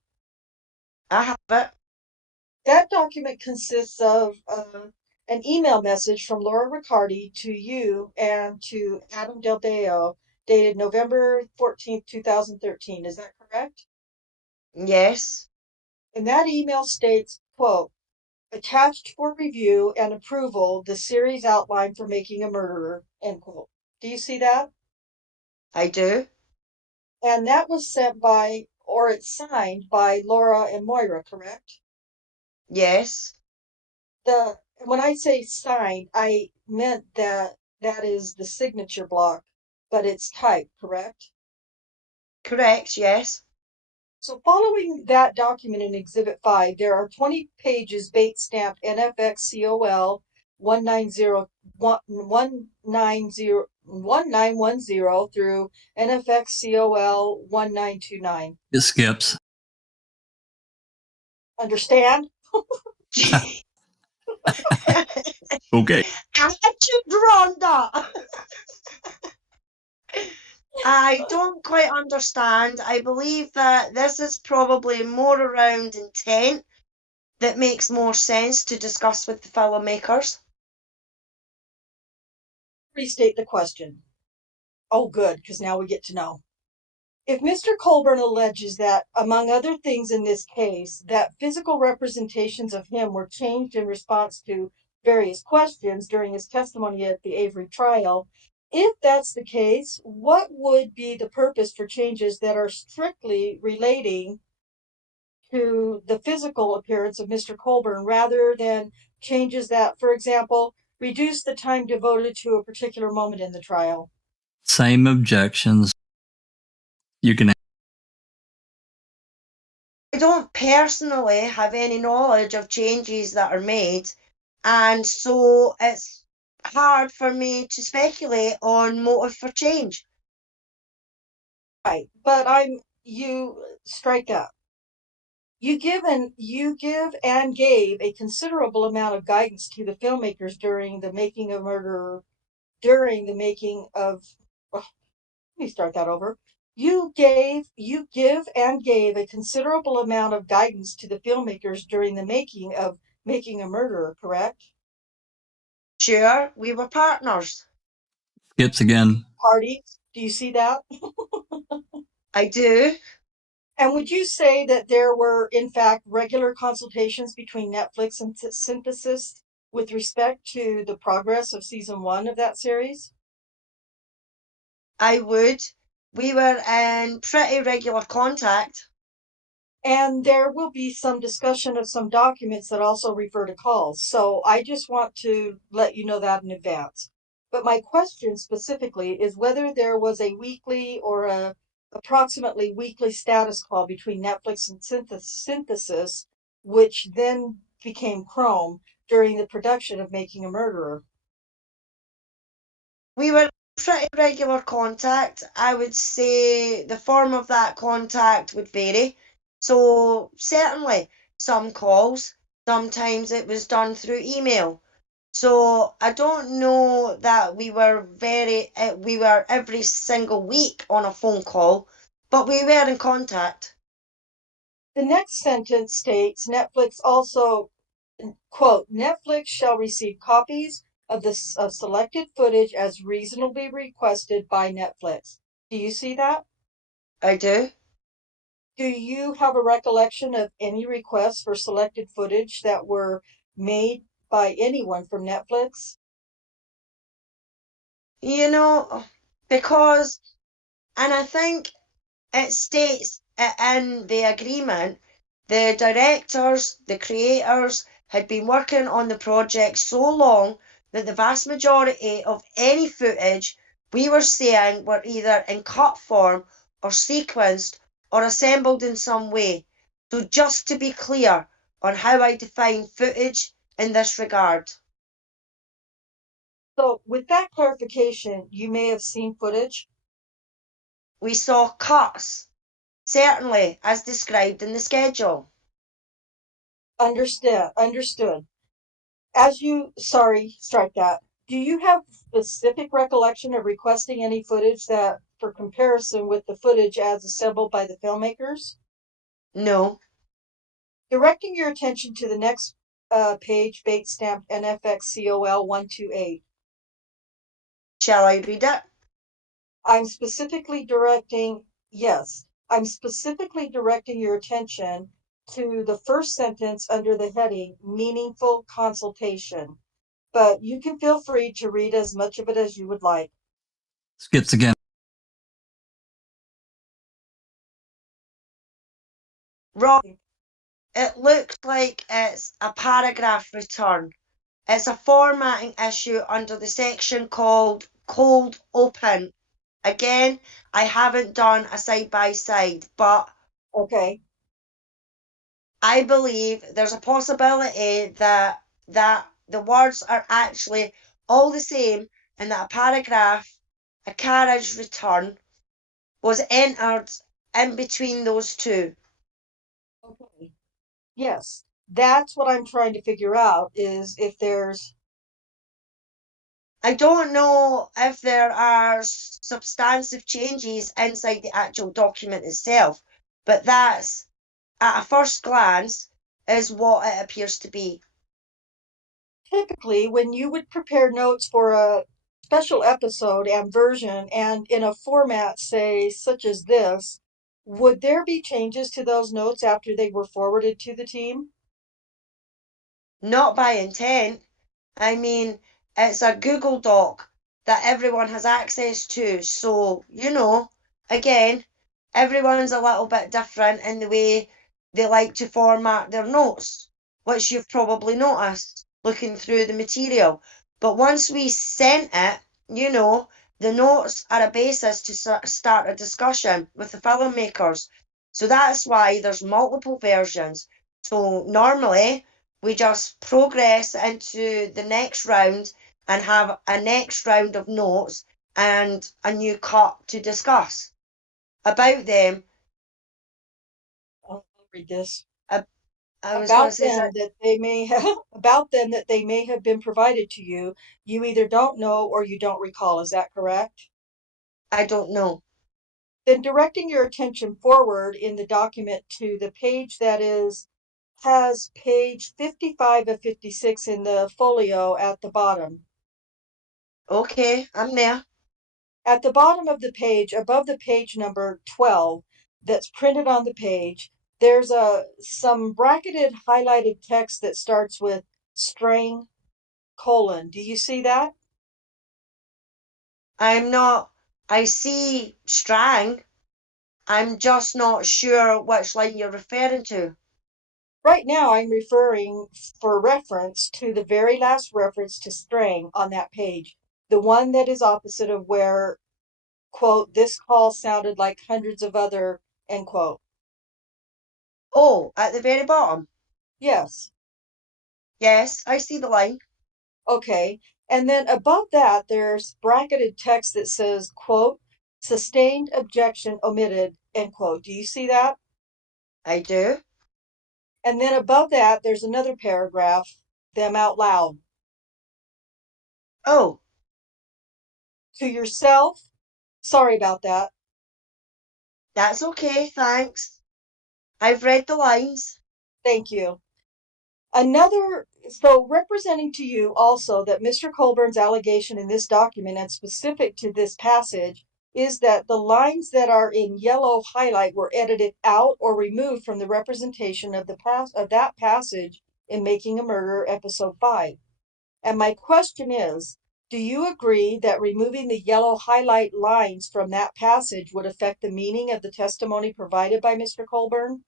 I have it. That document consists of an email message from Laura Riccardi to you and to Adam Del Deo, dated November 14th, 2013. Is that correct? Yes. And that email states, quote, attached for review and approval, the series outline for Making a Murderer, end quote. Do you see that? I do. And that was sent by, or it's signed by Laura and Moira, correct? Yes. When I say signed, I meant that is the signature block, but it's typed, correct? Correct, yes. So following that document in Exhibit 5, there are 20 pages bait stamped NFX COL 1910 through NFX COL 1929. It skips. Understand? Okay. Attitude, Rhonda. I don't quite understand. I believe that this is probably more around intent that makes more sense to discuss with the filmmakers. Restate the question. Oh, good, because now we get to know. If Mr. Colburn alleges that, among other things in this case, that physical representations of him were changed in response to various questions during his testimony at the Avery trial, if that's the case, what would be the purpose for changes that are strictly relating to the physical appearance of Mr. Colburn rather than changes that, for example, reduce the time devoted to a particular moment in the trial? Same objections. You can. I don't personally have any knowledge of changes that are made, and so it's hard for me to speculate on motive for change. Right, but you strike up. You give and gave a considerable amount of guidance to the filmmakers during the making of Murderer. During the making of, let me start that over. You give and gave a considerable amount of guidance to the filmmakers during the making of Making a Murderer, correct? Sure, we were partners. Skips again. Party, do you see that? I do. And would you say that there were, in fact, regular consultations between Netflix and Synthesis with respect to the progress of season 1 of that series? I would. We were in pretty regular contact. And there will be some discussion of some documents that also refer to calls. So I just want to let you know that in advance. But my question specifically is whether there was a weekly or a approximately weekly status call between Netflix and Synthesis, which then became Chrome during the production of Making a Murderer. We were in pretty regular contact. I would say the form of that contact would vary. So certainly some calls, sometimes it was done through email. So I don't know that we were every single week on a phone call, but we were in contact. The next sentence states Netflix also, quote, Netflix shall receive copies of selected footage as reasonably requested by Netflix. Do you see that? I do. Do you have a recollection of any requests for selected footage that were made by anyone from Netflix? You know, because, and I think it states in the agreement, the directors, the creators had been working on the project so long that the vast majority of any footage we were seeing were either in cut form or sequenced or assembled in some way. So just to be clear on how I define footage in this regard. So with that clarification, you may have seen footage. We saw cuts, certainly as described in the schedule. Understood. Strike that. Do you have specific recollection of requesting any footage that, for comparison with the footage as assembled by the filmmakers? No. Directing your attention to the next page, bait stamped NFXCOL 128. Shall I read it? I'm specifically directing your attention to the first sentence under the heading Meaningful Consultation, but you can feel free to read as much of it as you would like. Skips again. Wrong. It looks like it's a paragraph return. It's a formatting issue under the section called Cold Open. Again, I haven't done a side-by-side, but Okay. I believe there's a possibility that the words are actually all the same and that a paragraph, a carriage return, was entered in between those two. Okay. Yes, that's what I'm trying to figure out, is if there's... I don't know if there are substantive changes inside the actual document itself, but that's, at a first glance, is what it appears to be. Typically, when you would prepare notes for a special episode and version, and in a format, say, such as this, would there be changes to those notes after they were forwarded to the team? Not by intent. I mean, it's a Google Doc that everyone has access to, so, again, everyone's a little bit different in the way they like to format their notes, which you've probably noticed looking through the material. But once we sent it, the notes are a basis to start a discussion with the filmmakers. So that's why there's multiple versions. So normally we just progress into the next round and have a next round of notes and a new cut to discuss about them. I'll read this. About them that they may have been provided to you, you either don't know or you don't recall. Is that correct? I don't know. Then directing your attention forward in the document to the page that has page 55 of 56 in the folio at the bottom. Okay, I'm there. At the bottom of the page, above the page number 12 that's printed on the page, there's some bracketed highlighted text that starts with string : Do you see that? I see strang. I'm just not sure which line you're referring to. Right now, I'm referring for reference to the very last reference to string on that page, the one that is opposite of where, quote, this call sounded like hundreds of other, end quote. Oh, at the very bottom? Yes. Yes, I see the line. Okay. And then above that, there's bracketed text that says, quote, sustained objection omitted, end quote. Do you see that? I do. And then above that, there's another paragraph, them out loud. Oh. To yourself, sorry about that. That's okay, thanks. I've read the lines. Thank you. So representing to you also that Mr. Colburn's allegation in this document and specific to this passage is that the lines that are in yellow highlight were edited out or removed from the representation of that passage in Making a Murder, episode 5. And my question is, do you agree that removing the yellow highlight lines from that passage would affect the meaning of the testimony provided by Mr. Colburn?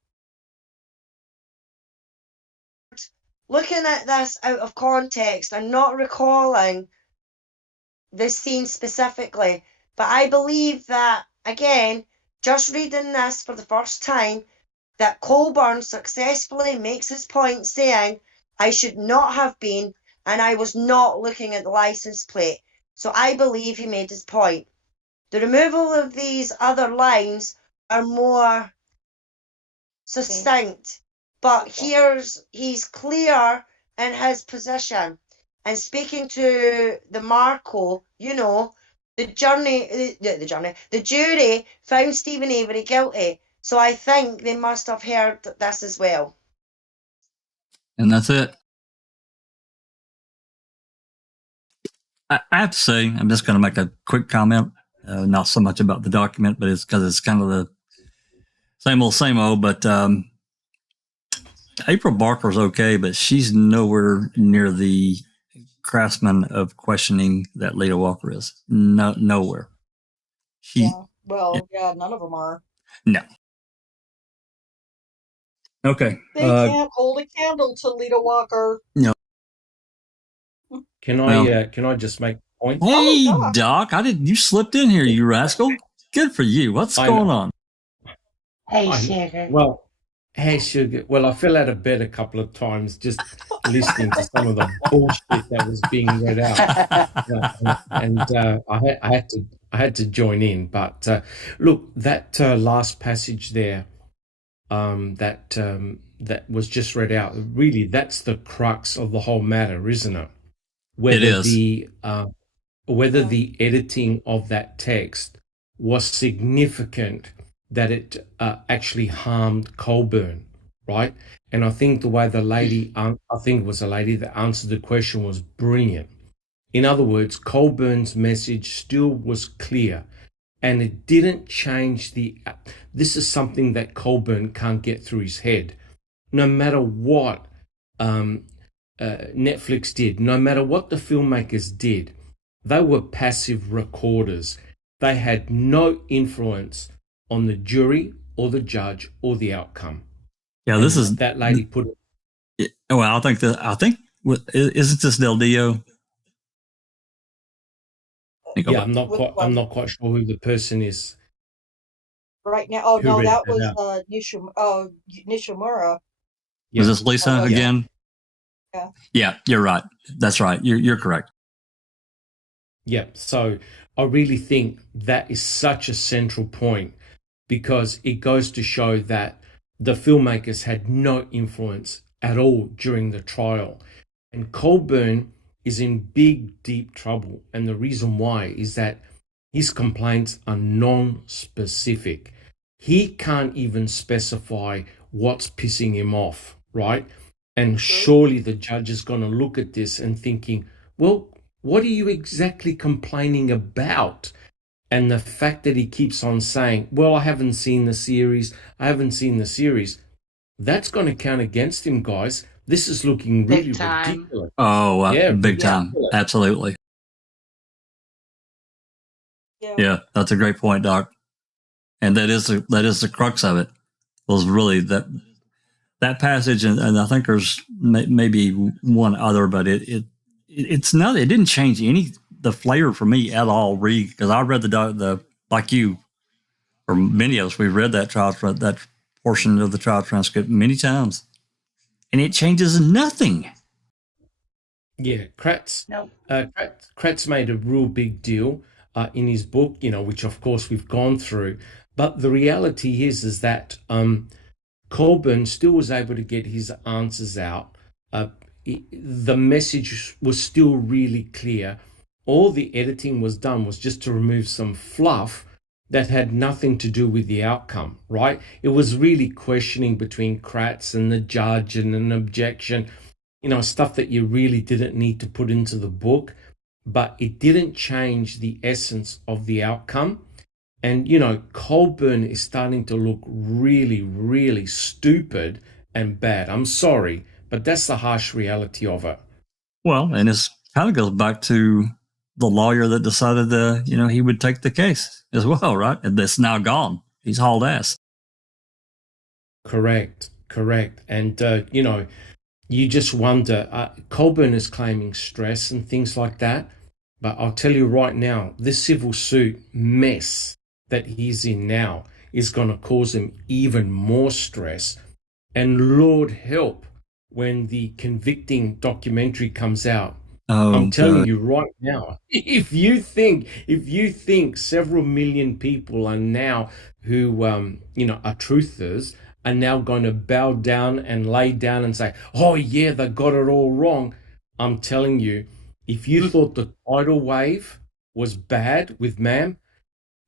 Looking at this out of context and not recalling the scene specifically, but I believe that, again, just reading this for the first time, that Colburn successfully makes his point saying, I should not have been, and I was not looking at the license plate. So I believe he made his point. The removal of these other lines are more succinct, but he's clear in his position. And speaking to the Marco, the jury found Stephen Avery guilty. So I think they must have heard this as well. And that's it. I have to say, I'm just going to make a quick comment. Not so much about the document, but it's because it's kind of the same old. But April Barker's okay, but she's nowhere near the craftsman of questioning that Lita Walker is. Nowhere. Yeah, none of them are. No. Okay. They can't hold a candle to Lita Walker. No. Can I just make a point? Hey, Doc, you slipped in here, you rascal. Good for you. What's going on? Hey, Sugar. Well, hey, Sugar. Well, I fell out of bed a couple of times just listening to some of the bullshit that was being read out, and I had to join in. But look, that last passage there, that was just read out. Really, that's the crux of the whole matter, isn't it? Whether it is. Whether the editing of that text was significant, that it actually harmed Colburn, right? And I think the way the lady, I think it was a lady that answered the question, was brilliant. In other words, Colburn's message still was clear, and it didn't change this is something that Colburn can't get through his head. No matter what Netflix did, no matter what the filmmakers did, they were passive recorders. They had no influence on the jury or the judge or the outcome. Yeah, and this is that lady put it. Well, I think isn't this Del Dio? Yeah, I'm not quite sure who the person is right now. Oh no, that was Nishimura. Yeah. Was this Lisa again? Yeah. Yeah, you're right. That's right. You're correct. Yeah. So I really think that is such a central point, because it goes to show that the filmmakers had no influence at all during the trial. And Colburn is in big, deep trouble. And the reason why is that his complaints are non-specific. He can't even specify what's pissing him off, right? And surely the judge is going to look at this and thinking, well, what are you exactly complaining about? And the fact that he keeps on saying, well, I haven't seen the series, that's going to count against him, guys. This is looking really ridiculous. Oh, big time. Absolutely. Yeah, that's a great point, Doc. And that is the crux of it. Was really that passage, and I think there's maybe one other, but it didn't change the flavor for me at all. Because I read the like you or many of us, we read that portion of the trial transcript many times, and it changes nothing. Yeah, Kratz made a real big deal in his book, which of course we've gone through. But the reality is that Colburn still was able to get his answers out. The message was still really clear. All the editing was done was just to remove some fluff that had nothing to do with the outcome, right? It was really questioning between Kratz and the judge and an objection, stuff that you really didn't need to put into the book, but it didn't change the essence of the outcome. And, Colburn is starting to look really, really stupid and bad. I'm sorry, But that's the harsh reality of it. Well, and it kind of goes back to the lawyer that decided he would take the case as well, right? And that's now gone. He's hauled ass. Correct. And, you just wonder, Colburn is claiming stress and things like that. But I'll tell you right now, this civil suit mess that he's in now is going to cause him even more stress. And Lord help when the convicting documentary comes out. I'm telling you right now, if you think several million people are now who, are truthers, are now going to bow down and lay down and say, oh yeah, they got it all wrong. I'm telling you, if you thought the tidal wave was bad with Ma'am,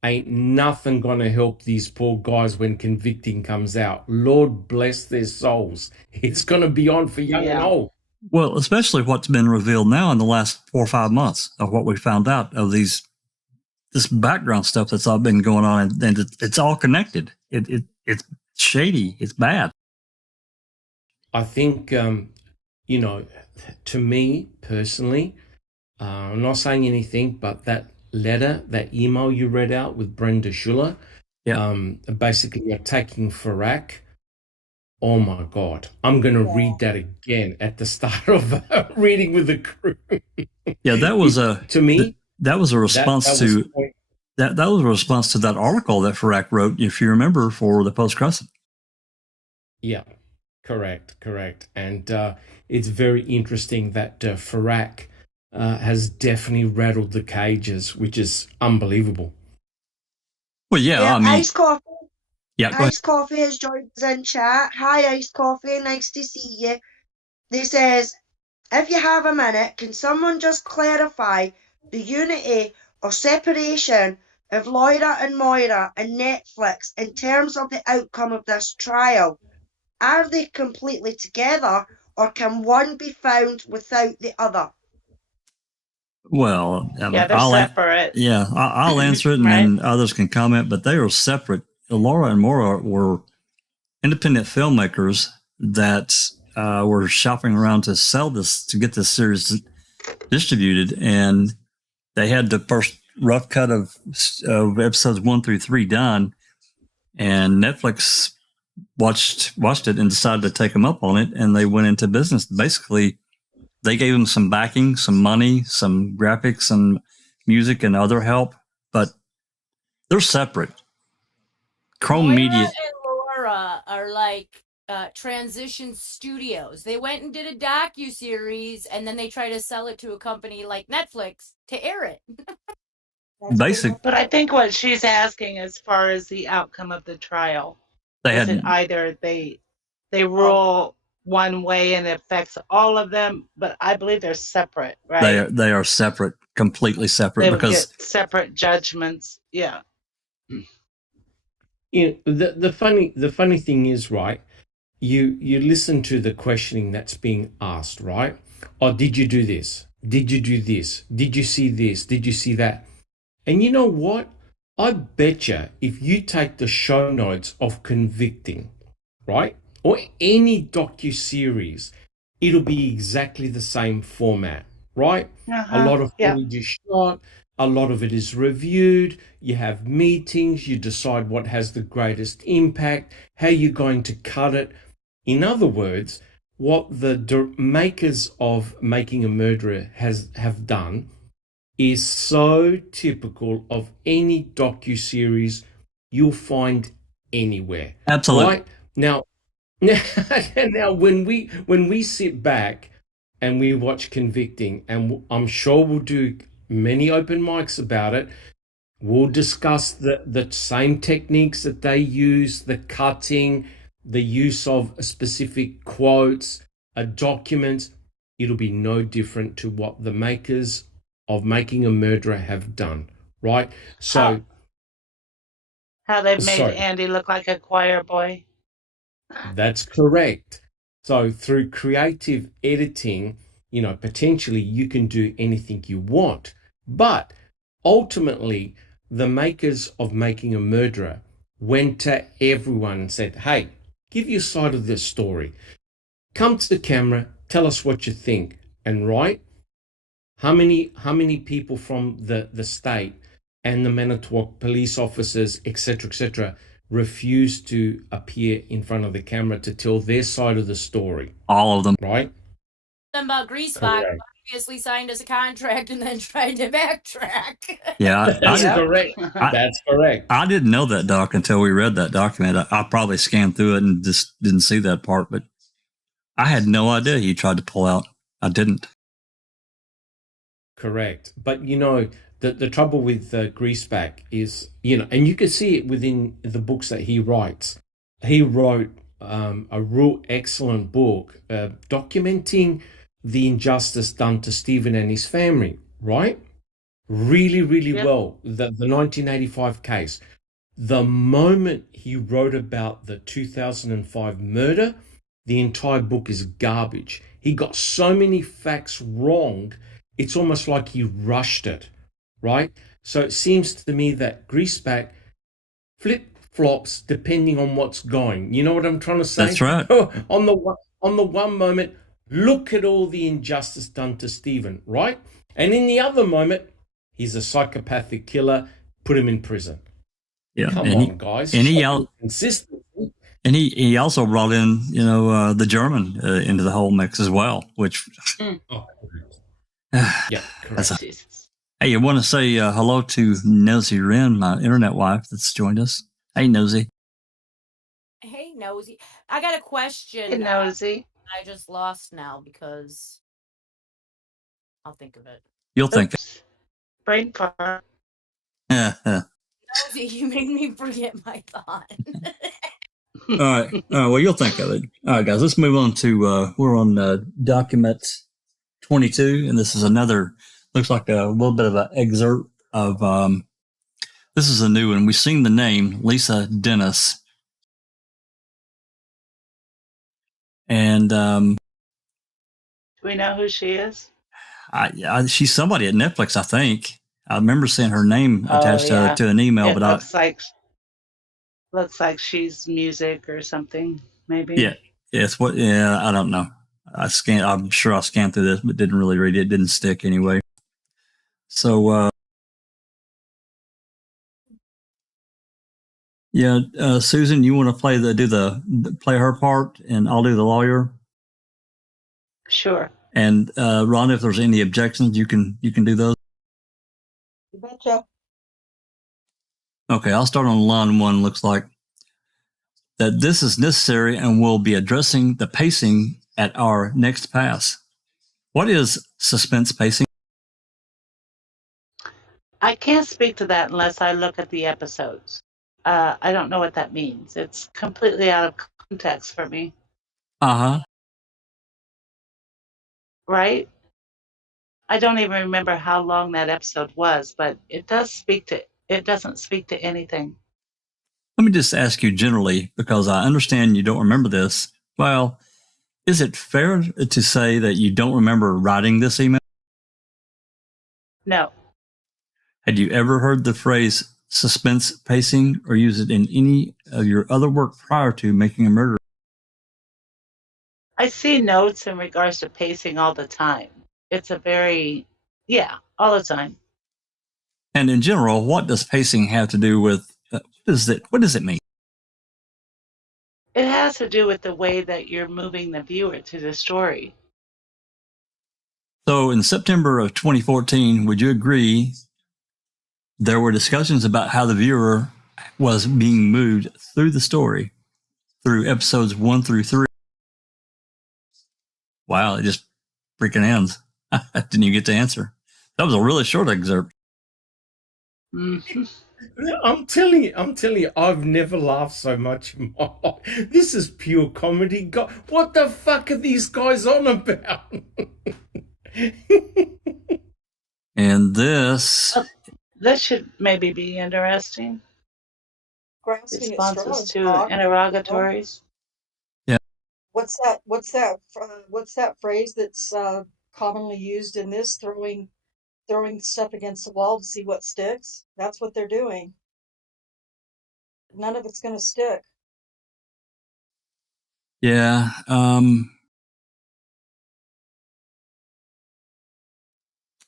ain't nothing going to help these poor guys when convicting comes out. Lord bless their souls. It's going to be on for young and old. Well, especially what's been revealed now in the last 4 or 5 months of what we found out of this background stuff that's all been going on, and it's all connected. It's shady. It's bad. I think, to me personally, I'm not saying anything, but that letter, that email you read out with Brenda Schuler, basically attacking Farak. Oh my God. I'm going to read that again at the start of reading with the crew. Yeah, that was to me, that was a response that was a response to that article that Farak wrote, if you remember, for the Post-Crescent. Yeah, correct. And it's very interesting that Farak has definitely rattled the cages, which is unbelievable. Well, I mean, Iced Coffee. Yeah, Iced Coffee has joined us in chat. Hi, Iced Coffee. Nice to see you. They says, if you have a minute, can someone just clarify the unity or separation of Loira and Moira and Netflix in terms of the outcome of this trial? Are they completely together, or can one be found without the other? Well, they're separate. I'll answer it, and Right. then others can comment. But they are separate. Laura and Moira were independent filmmakers that were shopping around to sell this, to get this series distributed, and they had the first rough cut of episodes 1 through 3 done, and Netflix watched it and decided to take them up on it, and they went into business. Basically, they gave them some backing, some money, some graphics, some music, and other help, but they're separate. Chrome Moira Media and Laura are like Transition Studios. They went and did a docu-series, and then they try to sell it to a company like Netflix to air it. But I think what she's asking, as far as the outcome of the trial, is it either they rule one way and it affects all of them, but I believe they're separate, right? They are separate, completely separate, They because get separate judgments. Yeah. The funny thing is, right, you listen to the questioning that's being asked, right? Oh, did you do this? Did you do this? Did you see this? Did you see that? And you know what? I betcha if you take the show notes of Convicting, right, or any docu-series, it'll be exactly the same format, right? A lot of footage is shot, a lot of it is reviewed, you have meetings, you decide what has the greatest impact, how you're going to cut it. In other words, what the makers of Making a Murderer have done is so typical of any docu-series you'll find anywhere. Absolutely. Right? Now when we sit back and we watch Convicting, and I'm sure we'll do many open mics about it, we'll discuss the same techniques that they use, the cutting, the use of specific quotes, documents. It'll be no different to what the makers of Making a Murderer have done, right? So how they've made Andy look like a choir boy. That's correct. So through creative editing, potentially you can do anything you want. But ultimately, the makers of Making a Murderer went to everyone and said, hey, give your side of this story. come to the camera, tell us what you think. And right, how many people from the state and the Manitowoc police officers, etc., refused to appear in front of the camera to tell their side of the story? All of them. Right? Something about Greaseback obviously signed us a contract and then tried to backtrack. Yeah, that's correct. That's correct. I didn't know that, Doc, until we read that document. I probably scanned through it and just didn't see that part, but I had no idea he tried to pull out. I didn't. Correct. But, you know, the trouble with Greaseback is, you know, and you can see it within the books that he writes. He wrote a real excellent book documenting the injustice done to Stephen and his family, right? Really, really well. The 1985 case. The moment he wrote about the 2005 murder, the entire book is garbage. He got so many facts wrong, it's almost like he rushed it, right? So it seems to me that Greaseback flip-flops depending on what's going. You know what I'm trying to say? That's right. on the one moment, look at all the injustice done to Stephen, right? And in the other moment, he's a psychopathic killer, put him in prison. Yeah. Come on, guys. And he also brought in, you know, the German into the whole mix as well, which. Yeah, correct. Hey, you want to say hello to Nosy Wren, my internet wife that's joined us. Hey, Nosy. Hey, Nosy. I got a question. Hey, Nosy. I just lost now because I'll think of it. You'll think it. Brain fart. Nosy, you made me forget my thought. All right. Well, you'll think of it. All right, guys, let's move on to, we're on document 22, and this is another, looks like a little bit of an excerpt of, this is a new one. We've seen the name, Lisa Dennis. And do we know who she is? She's somebody at Netflix, I think. I remember seeing her name attached to an email, but looks like she's music or something, maybe. Yeah, it's what. Yeah, I don't know. I'm sure I scanned through this, but didn't really read it. It didn't stick anyway. So, yeah, Susan, you want to play play her part, and I'll do the lawyer. Sure. And Ron, if there's any objections, you can do those. You betcha. Okay, I'll start on line 1. Looks like that this is necessary and we'll be addressing the pacing at our next pass. What is suspense pacing? I can't speak to that unless I look at the episodes. I don't know what that means. It's completely out of context for me. Uh-huh. Right? I don't even remember how long that episode was, but it doesn't speak to anything. Let me just ask you generally, because I understand you don't remember this. Well, is it fair to say that you don't remember writing this email? No. Had you ever heard the phrase suspense pacing or use it in any of your other work prior to Making a Murderer? I see notes in regards to pacing all the time. It's all the time. And in general, what does pacing have to do with, what does it mean? It has to do with the way that you're moving the viewer to the story. So in September of 2014, would you agree there were discussions about how the viewer was being moved through the story through episodes 1 through 3? Wow, it just freaking ends. Didn't you get to answer? That was a really short excerpt. Mm-hmm. I'm telling you, I've never laughed so much in my life. This is pure comedy. God, what the fuck are these guys on about? And this should maybe be interesting. Grasping Responses to interrogatories. Yeah. What's that phrase that's commonly used in this? Throwing stuff against the wall to see what sticks. That's what they're doing. None of it's going to stick. Yeah.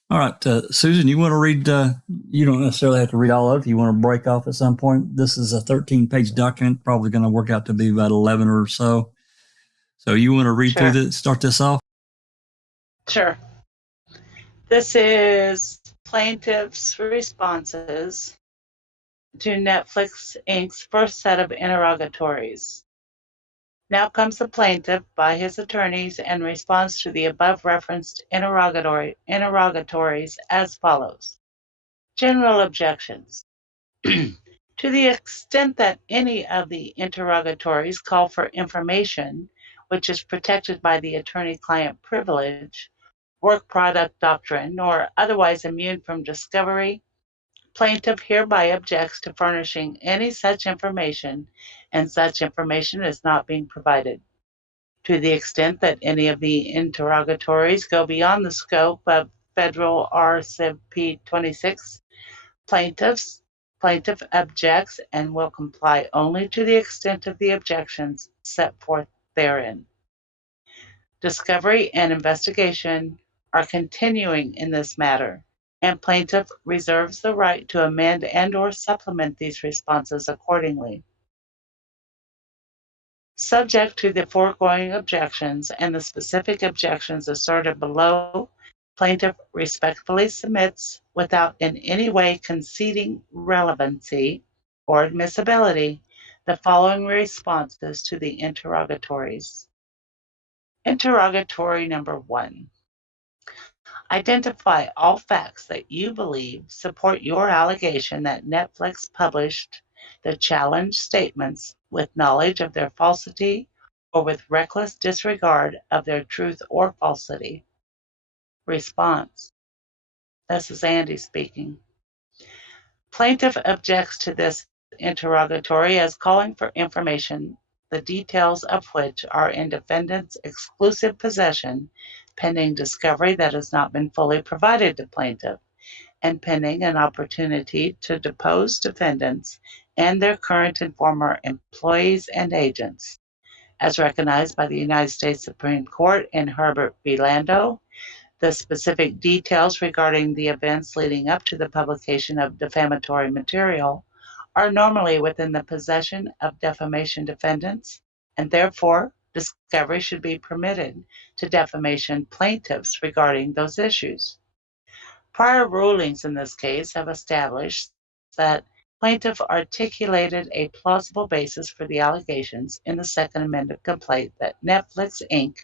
All right, Susan, you want to read? You don't necessarily have to read all of it. You want to break off at some point. This is a 13-page document, probably going to work out to be about 11 or so. So you want to read through this, start this off? Sure. This is plaintiff's responses to Netflix Inc.'s first set of interrogatories. Now comes the plaintiff by his attorneys and responds to the above referenced interrogatories as follows. General objections. To the extent that any of the interrogatories call for information, which is protected by the attorney-client privilege, work product doctrine, or otherwise immune from discovery, plaintiff hereby objects to furnishing any such information, and such information is not being provided. To the extent that any of the interrogatories go beyond the scope of Federal R. Civ. P. 26, plaintiff objects and will comply only to the extent of the objections set forth therein. Discovery and investigation are continuing in this matter, and plaintiff reserves the right to amend and/or supplement these responses accordingly. Subject to the foregoing objections and the specific objections asserted below, plaintiff respectfully submits, without in any way conceding relevancy or admissibility, the following responses to the interrogatories. Interrogatory number 1. Identify all facts that you believe support your allegation that Netflix published the challenged statements with knowledge of their falsity or with reckless disregard of their truth or falsity. Response. This is Andy speaking. Plaintiff objects to this interrogatory as calling for information, the details of which are in defendant's exclusive possession, pending discovery that has not been fully provided to plaintiff, and pending an opportunity to depose defendants and their current and former employees and agents, as recognized by the United States Supreme Court in Herbert v. Lando. The specific details regarding the events leading up to the publication of defamatory material are normally within the possession of defamation defendants, and therefore discovery should be permitted to defamation plaintiffs regarding those issues. Prior rulings in this case have established that plaintiff articulated a plausible basis for the allegations in the Second Amended complaint that Netflix Inc.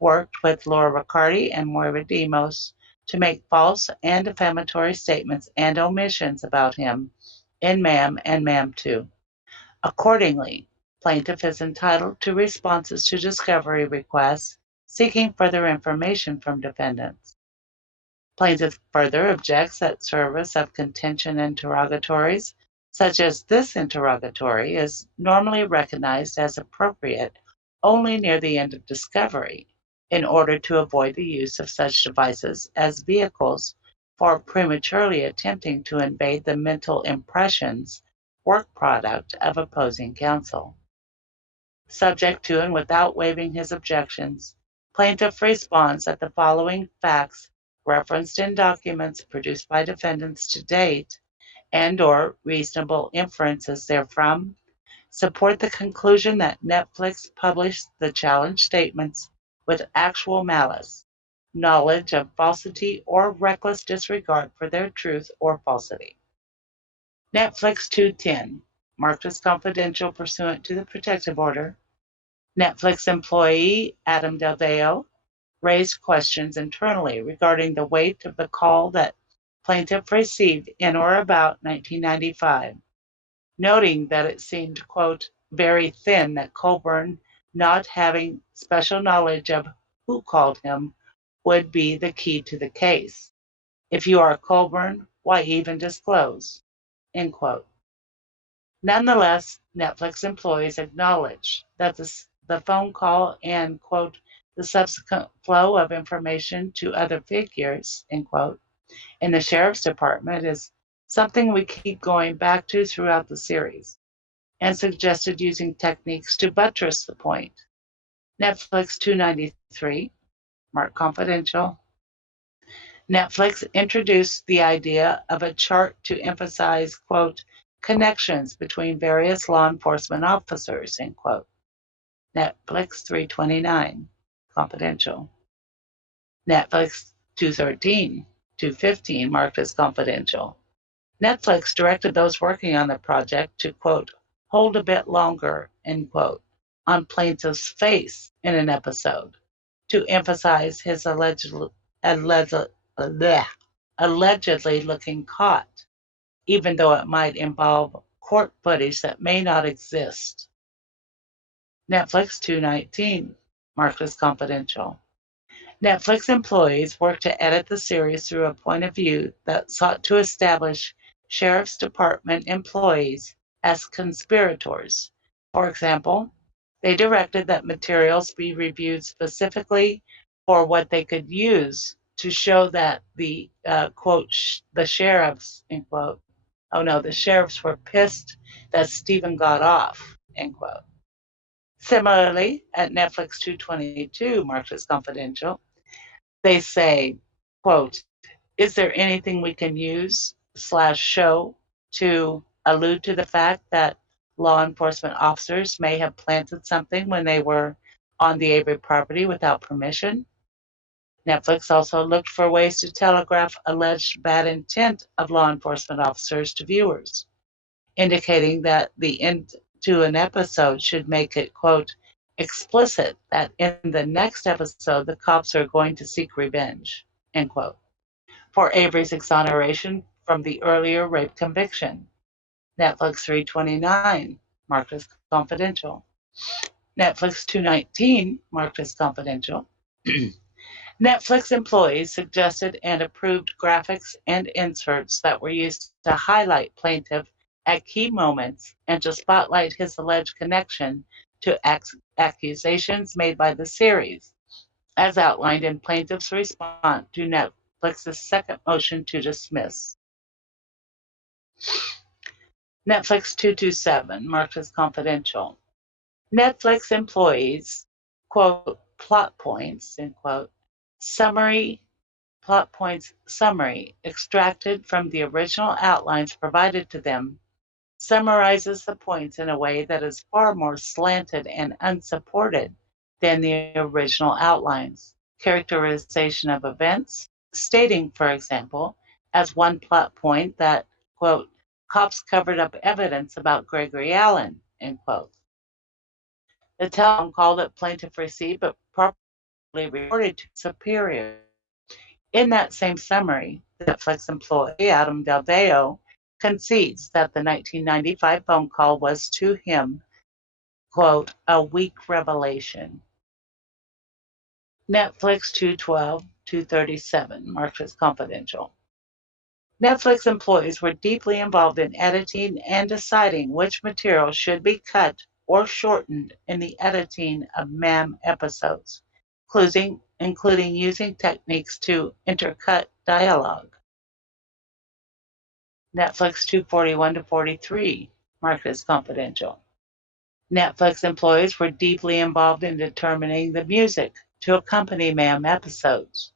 worked with Laura Riccardi and Moira Demos to make false and defamatory statements and omissions about him in MAM and MAM 2. Accordingly, plaintiff is entitled to responses to discovery requests seeking further information from defendants. Plaintiff further objects that service of contention interrogatories, such as this interrogatory, is normally recognized as appropriate only near the end of discovery, in order to avoid the use of such devices as vehicles for prematurely attempting to invade the mental impressions, work product of opposing counsel. Subject to and without waiving his objections, plaintiff responds that the following facts referenced in documents produced by defendants to date and/or reasonable inferences therefrom support the conclusion that Netflix published the challenged statements with actual malice, knowledge of falsity, or reckless disregard for their truth or falsity. Netflix 210, marked as confidential pursuant to the protective order. Netflix employee Adam Del Valle raised questions internally regarding the weight of the call that plaintiff received in or about 1995, noting that it seemed, quote, very thin that Colburn, not having special knowledge of who called him, would be the key to the case. If you are Colburn, why even disclose? End quote. Nonetheless, Netflix employees acknowledge that the phone call and, quote, the subsequent flow of information to other figures, end quote, in the sheriff's department is something we keep going back to throughout the series, and suggested using techniques to buttress the point. Netflix 293, marked confidential. Netflix introduced the idea of a chart to emphasize, quote, connections between various law enforcement officers, end quote. Netflix 329, confidential. Netflix 213, 215, marked as confidential. Netflix directed those working on the project to, quote, hold a bit longer, end quote, on plaintiff's face in an episode to emphasize his allegedly looking caught, even though it might involve court footage that may not exist. Netflix 219, marked as confidential. Netflix employees worked to edit the series through a point of view that sought to establish Sheriff's Department employees as conspirators. For example, they directed that materials be reviewed specifically for what they could use to show that the, quote, the sheriffs, end quote, oh no, the sheriffs were pissed that Stephen got off, end quote. Similarly, at Netflix 222, marked as confidential, they say, quote, is there anything we can use / show to allude to the fact that law enforcement officers may have planted something when they were on the Avery property without permission? Netflix also looked for ways to telegraph alleged bad intent of law enforcement officers to viewers, indicating that the end to an episode should make it, quote, explicit that in the next episode the cops are going to seek revenge, end quote, for Avery's exoneration from the earlier rape conviction. Netflix 329, marked as confidential. Netflix 219, marked as confidential. Netflix employees suggested and approved graphics and inserts that were used to highlight plaintiff at key moments and to spotlight his alleged connection to accusations made by the series, as outlined in plaintiff's response to Netflix's second motion to dismiss. Netflix 227, marked as confidential. Netflix employees, quote, plot points, end quote, plot points summary extracted from the original outlines provided to them summarizes the points in a way that is far more slanted and unsupported than the original outlines. Characterization of events, stating, for example, as one plot point that, quote, cops covered up evidence about Gregory Allen, end quote. The telephone call that plaintiff received but properly reported to superior. In that same summary, the Netflix employee, Adam Del Valle, concedes that the 1995 phone call was to him, quote, a weak revelation. Netflix 212, 237, marked as confidential. Netflix employees were deeply involved in editing and deciding which material should be cut or shortened in the editing of MAM episodes, including using techniques to intercut dialogue. Netflix 241 to 43, marked as confidential. Netflix employees were deeply involved in determining the music to accompany MAM episodes.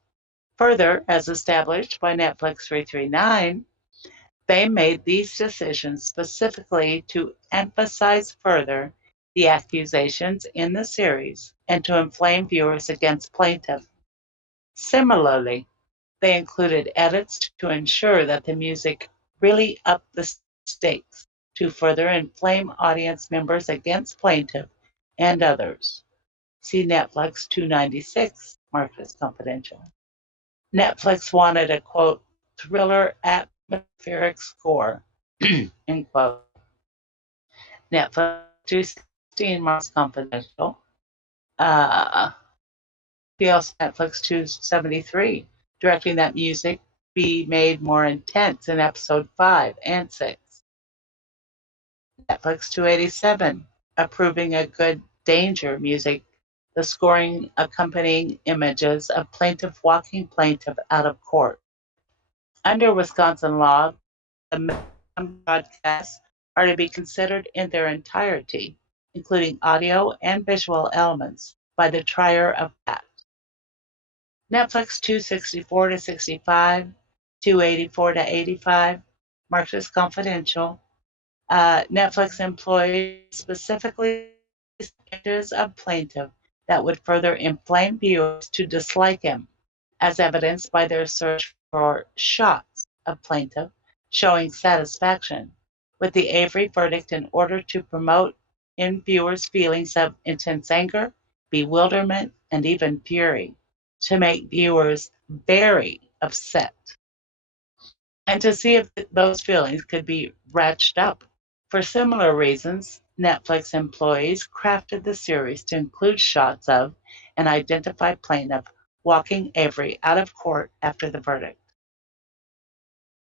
Further, as established by Netflix 339, they made these decisions specifically to emphasize further the accusations in the series and to inflame viewers against plaintiff. Similarly, they included edits to ensure that the music really upped the stakes to further inflame audience members against plaintiff and others. See Netflix 296, marked as confidential. Netflix wanted a, quote, thriller atmospheric score, end quote. Netflix 216, marked as confidential. See also Netflix 273, directing that music be made more intense in episode 5 and 6. Netflix 287, approving a good danger music, the scoring accompanying images of plaintiff walking plaintiff out of court. Under Wisconsin law, the broadcasts are to be considered in their entirety, including audio and visual elements, by the trier of fact. Netflix 264 to 65, 284 to 85, marked as confidential. Netflix employees specifically images of plaintiff that would further inflame viewers to dislike him, as evidenced by their search for shots of plaintiff showing satisfaction with the Avery verdict in order to promote in viewers feelings of intense anger, bewilderment, and even fury, to make viewers very upset, and to see if those feelings could be ratcheted up. For similar reasons, Netflix employees crafted the series to include shots of an identified plaintiff walking Avery out of court after the verdict.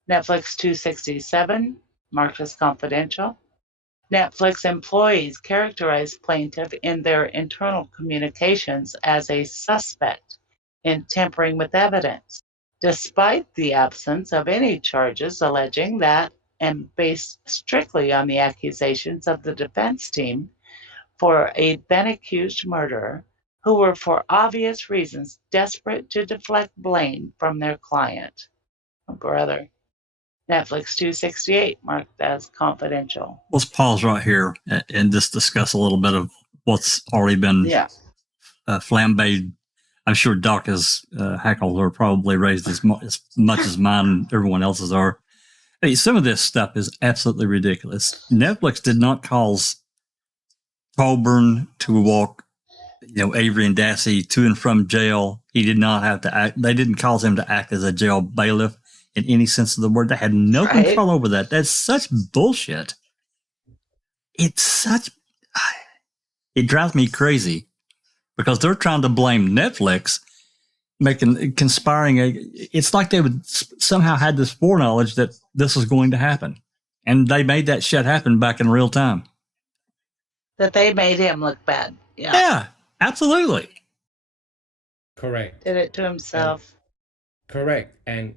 Netflix 267, marked as confidential. Netflix employees characterized plaintiff in their internal communications as a suspect in tampering with evidence, despite the absence of any charges alleging that, and based strictly on the accusations of the defense team for a then-accused murderer who were for obvious reasons desperate to deflect blame from their client. Brother. Netflix 268, marked as confidential. Let's pause right here and just discuss a little bit of what's already been flambéed. I'm sure Doc's hackles are probably raised as much as mine and everyone else's are. I mean, some of this stuff is absolutely ridiculous. Netflix did not cause Colburn to walk, Avery and Dassey to and from jail. He did not have to act. They didn't cause him to act as a jail bailiff in any sense of the word. They had no control over that. That's such bullshit. It drives me crazy because they're trying to blame Netflix, conspiring. It's like they would somehow had this foreknowledge that this was going to happen. And they made that shit happen back in real time. That they made him look bad. Yeah, absolutely. Correct. Did it to himself. Correct. And,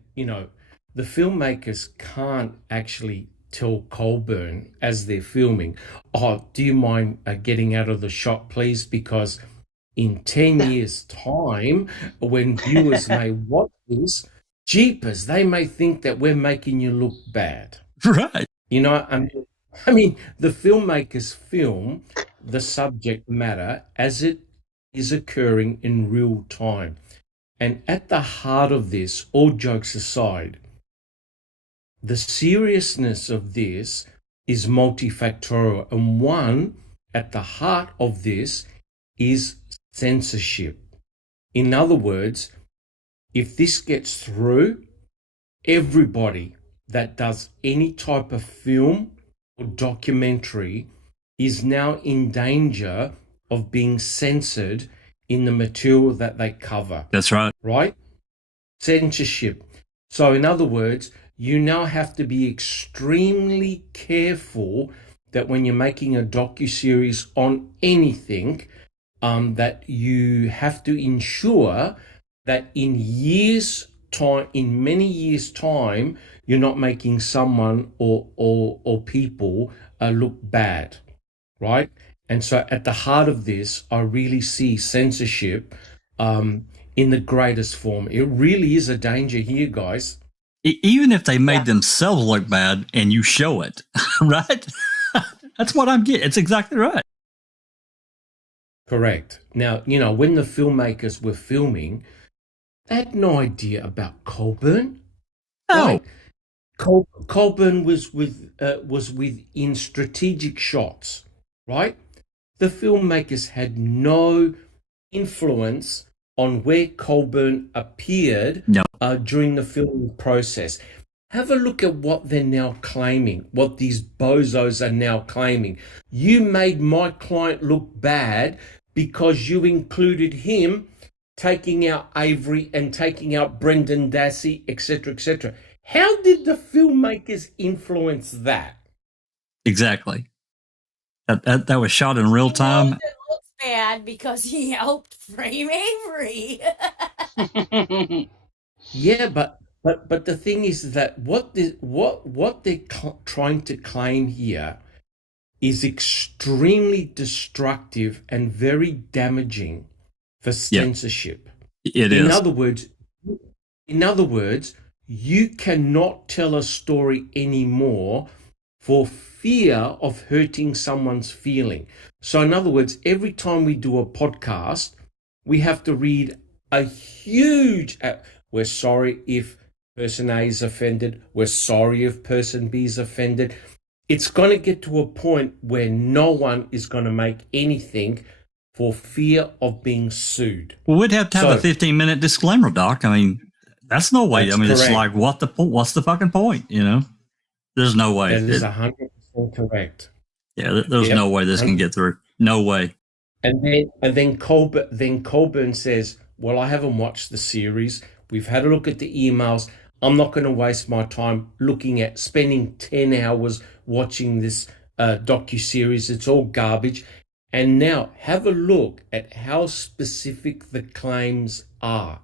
the filmmakers can't actually tell Colburn as they're filming, oh, do you mind getting out of the shot, please? Because in 10 years' time, when viewers may watch this, jeepers, they may think that we're making you look bad. Right. I mean, the filmmakers film the subject matter as it is occurring in real time. And at the heart of this, all jokes aside, the seriousness of this is multifactorial. And one at the heart of this is censorship. In other words, if this gets through, everybody that does any type of film or documentary is now in danger of being censored in the material that they cover. That's right. Right? Censorship. So in other words, you now have to be extremely careful that when you're making a docuseries on anything, that you have to ensure that in many years' time, you're not making someone or people look bad, right? And so at the heart of this, I really see censorship in the greatest form. It really is a danger here, guys. Even if they made themselves look bad and you show it, right? That's what I'm getting. It's exactly right. Correct. Now, when the filmmakers were filming, they had no idea about Colburn. No. Right? Colburn was within strategic shots, right? The filmmakers had no influence on where Colburn appeared during the filming process. Have a look at what they're now claiming, what these bozos are now claiming. You made my client look bad because you included him taking out Avery and taking out Brendan Dassey, etc., etc. How did the filmmakers influence that? Exactly. That was shot in real time. It looks bad because he helped frame Avery. Yeah, but the thing is that what they're trying to claim here is extremely destructive and very damaging for censorship. It In is. other words, you cannot tell a story anymore for fear of hurting someone's feeling. So in other words, every time we do a podcast, we have to read a huge, we're sorry if person A is offended. We're sorry if person B is offended. It's going to get to a point where no one is going to make anything for fear of being sued. Well, we'd have to have a 15-minute disclaimer, Doc. I mean, that's no way. That's I mean, correct. It's like, what's the fucking point? You know, there's no way. That is 100% correct. Yeah, there's no way this can get through. No way. And then Colburn says, well, I haven't watched the series. We've had a look at the emails. I'm not going to waste my time spending 10 hours watching this docuseries. It's all garbage. And now have a look at how specific the claims are.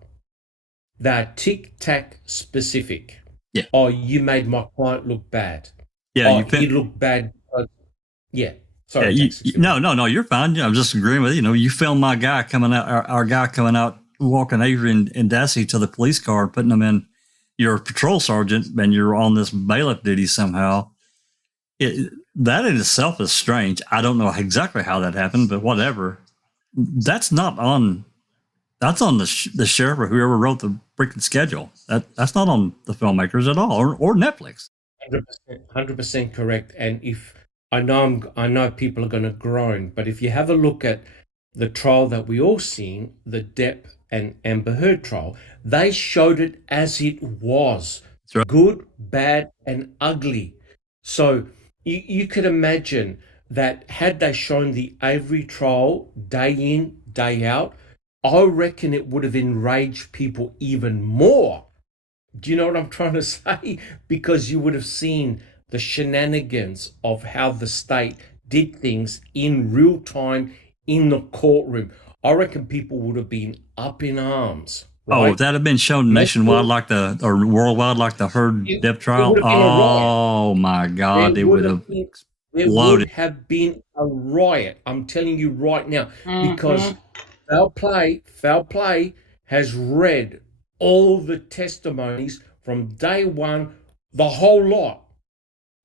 They're tic-tac specific. Yeah. Oh, you made my client look bad. Yeah, he looked bad. Yeah. Sorry. Yeah, no, you're fine. I'm just agreeing with you. You know, you filmed my guy coming out, our guy coming out, walking Avery and Dassey to the police car, putting them in. You're a patrol sergeant, and you're on this bailiff duty somehow. That in itself is strange. I don't know exactly how that happened, but whatever. That's not on. That's on the sheriff or whoever wrote the freaking schedule. That's not on the filmmakers at all, or Netflix. 100% correct. And if I know people are going to groan, but if you have a look at the trial that we all seen, the Depp and Amber Heard trial, they showed it as it was. Right. Good, bad, and ugly. So you could imagine that had they shown the Avery trial day in, day out, I reckon it would have enraged people even more. Do you know what I'm trying to say? Because you would have seen the shenanigans of how the state did things in real time in the courtroom. I reckon people would have been up in arms. Right? Oh, if that had been shown nationwide or worldwide like the Heard Depp trial, oh my God, it would have exploded. There would have been a riot. I'm telling you right now, because Foul Play has read all the testimonies from day one, the whole lot.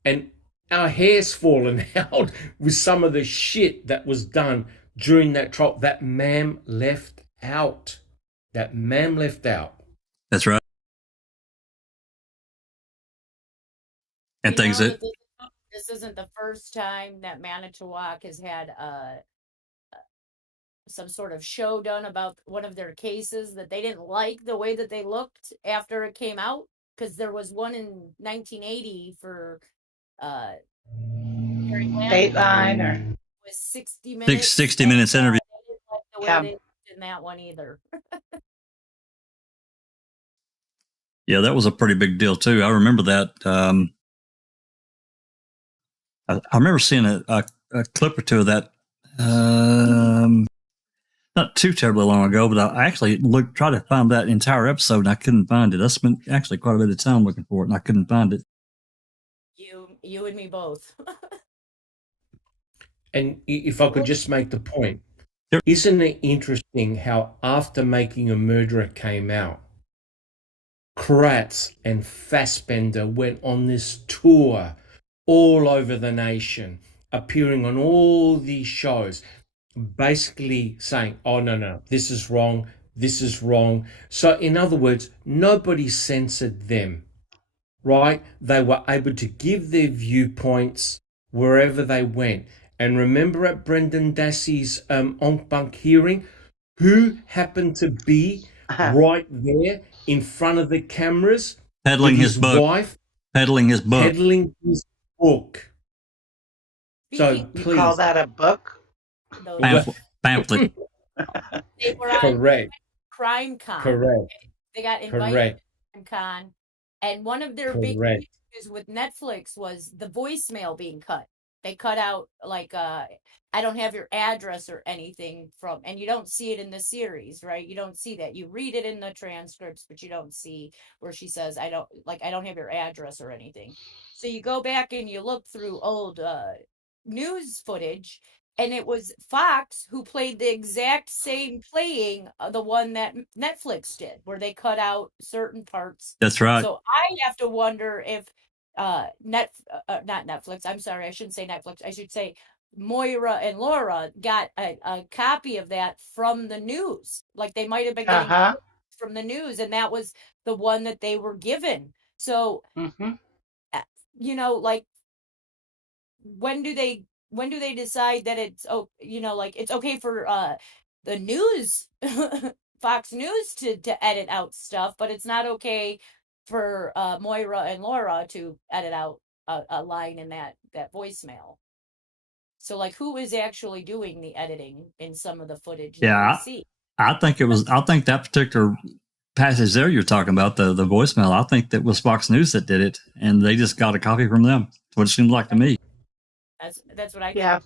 And our hair's fallen out with some of the shit that was done during that trial that ma'am left out. That's right. And things that this isn't the first time that Manitowoc has had some sort of show done about one of their cases that they didn't like the way that they looked after it came out, because there was one in 1980 for Dateline or was 60 minutes. 60 minutes interview. I didn't like the way they looked in that one either. Yeah, that was a pretty big deal too. I remember that. I remember seeing a clip or two of that. Not too terribly long ago, but I actually tried to find that entire episode and I couldn't find it. I spent actually quite a bit of time looking for it and I couldn't find it. You and me both. And if I could just make the point, isn't it interesting how after Making a Murderer came out, Kratz and Fassbender went on this tour all over the nation, appearing on all these shows, basically saying, oh, no, this is wrong. So in other words, nobody censored them, right? They were able to give their viewpoints wherever they went. And remember at Brendan Dassey's en banc hearing, who happened to be right there in front of the cameras? Peddling his book. Wife. Peddling his book. So please. You call that a book? Pamphlet. They were on Correct. Crime Con. Correct. They got invited to Crime Con. And one of their big issues with Netflix was the voicemail being cut. They cut out like I don't have your address or anything from, and you don't see it in the series, right? You don't see that. You read it in the transcripts, but you don't see where she says I don't have your address or anything. So you go back and you look through old news footage, and it was Fox who played the exact same playing, the one that Netflix did, where they cut out certain parts. That's right. So I have to wonder if not Netflix. I'm sorry, I shouldn't say Netflix. I should say Moira and Laura got a copy of that from the news. Like they might have been getting from the news, and that was the one that they were given. So, you know, like when do they decide that it's, oh, you know, like it's okay for the news Fox News to edit out stuff, but it's not okay for Moira and Laura to edit out a line in that voicemail. So like, who is actually doing the editing in some of the footage that we see? I think that particular passage there you're talking about, the voicemail, I think that was Fox News that did it, and they just got a copy from them. That's what it seemed like to me. That's what I think.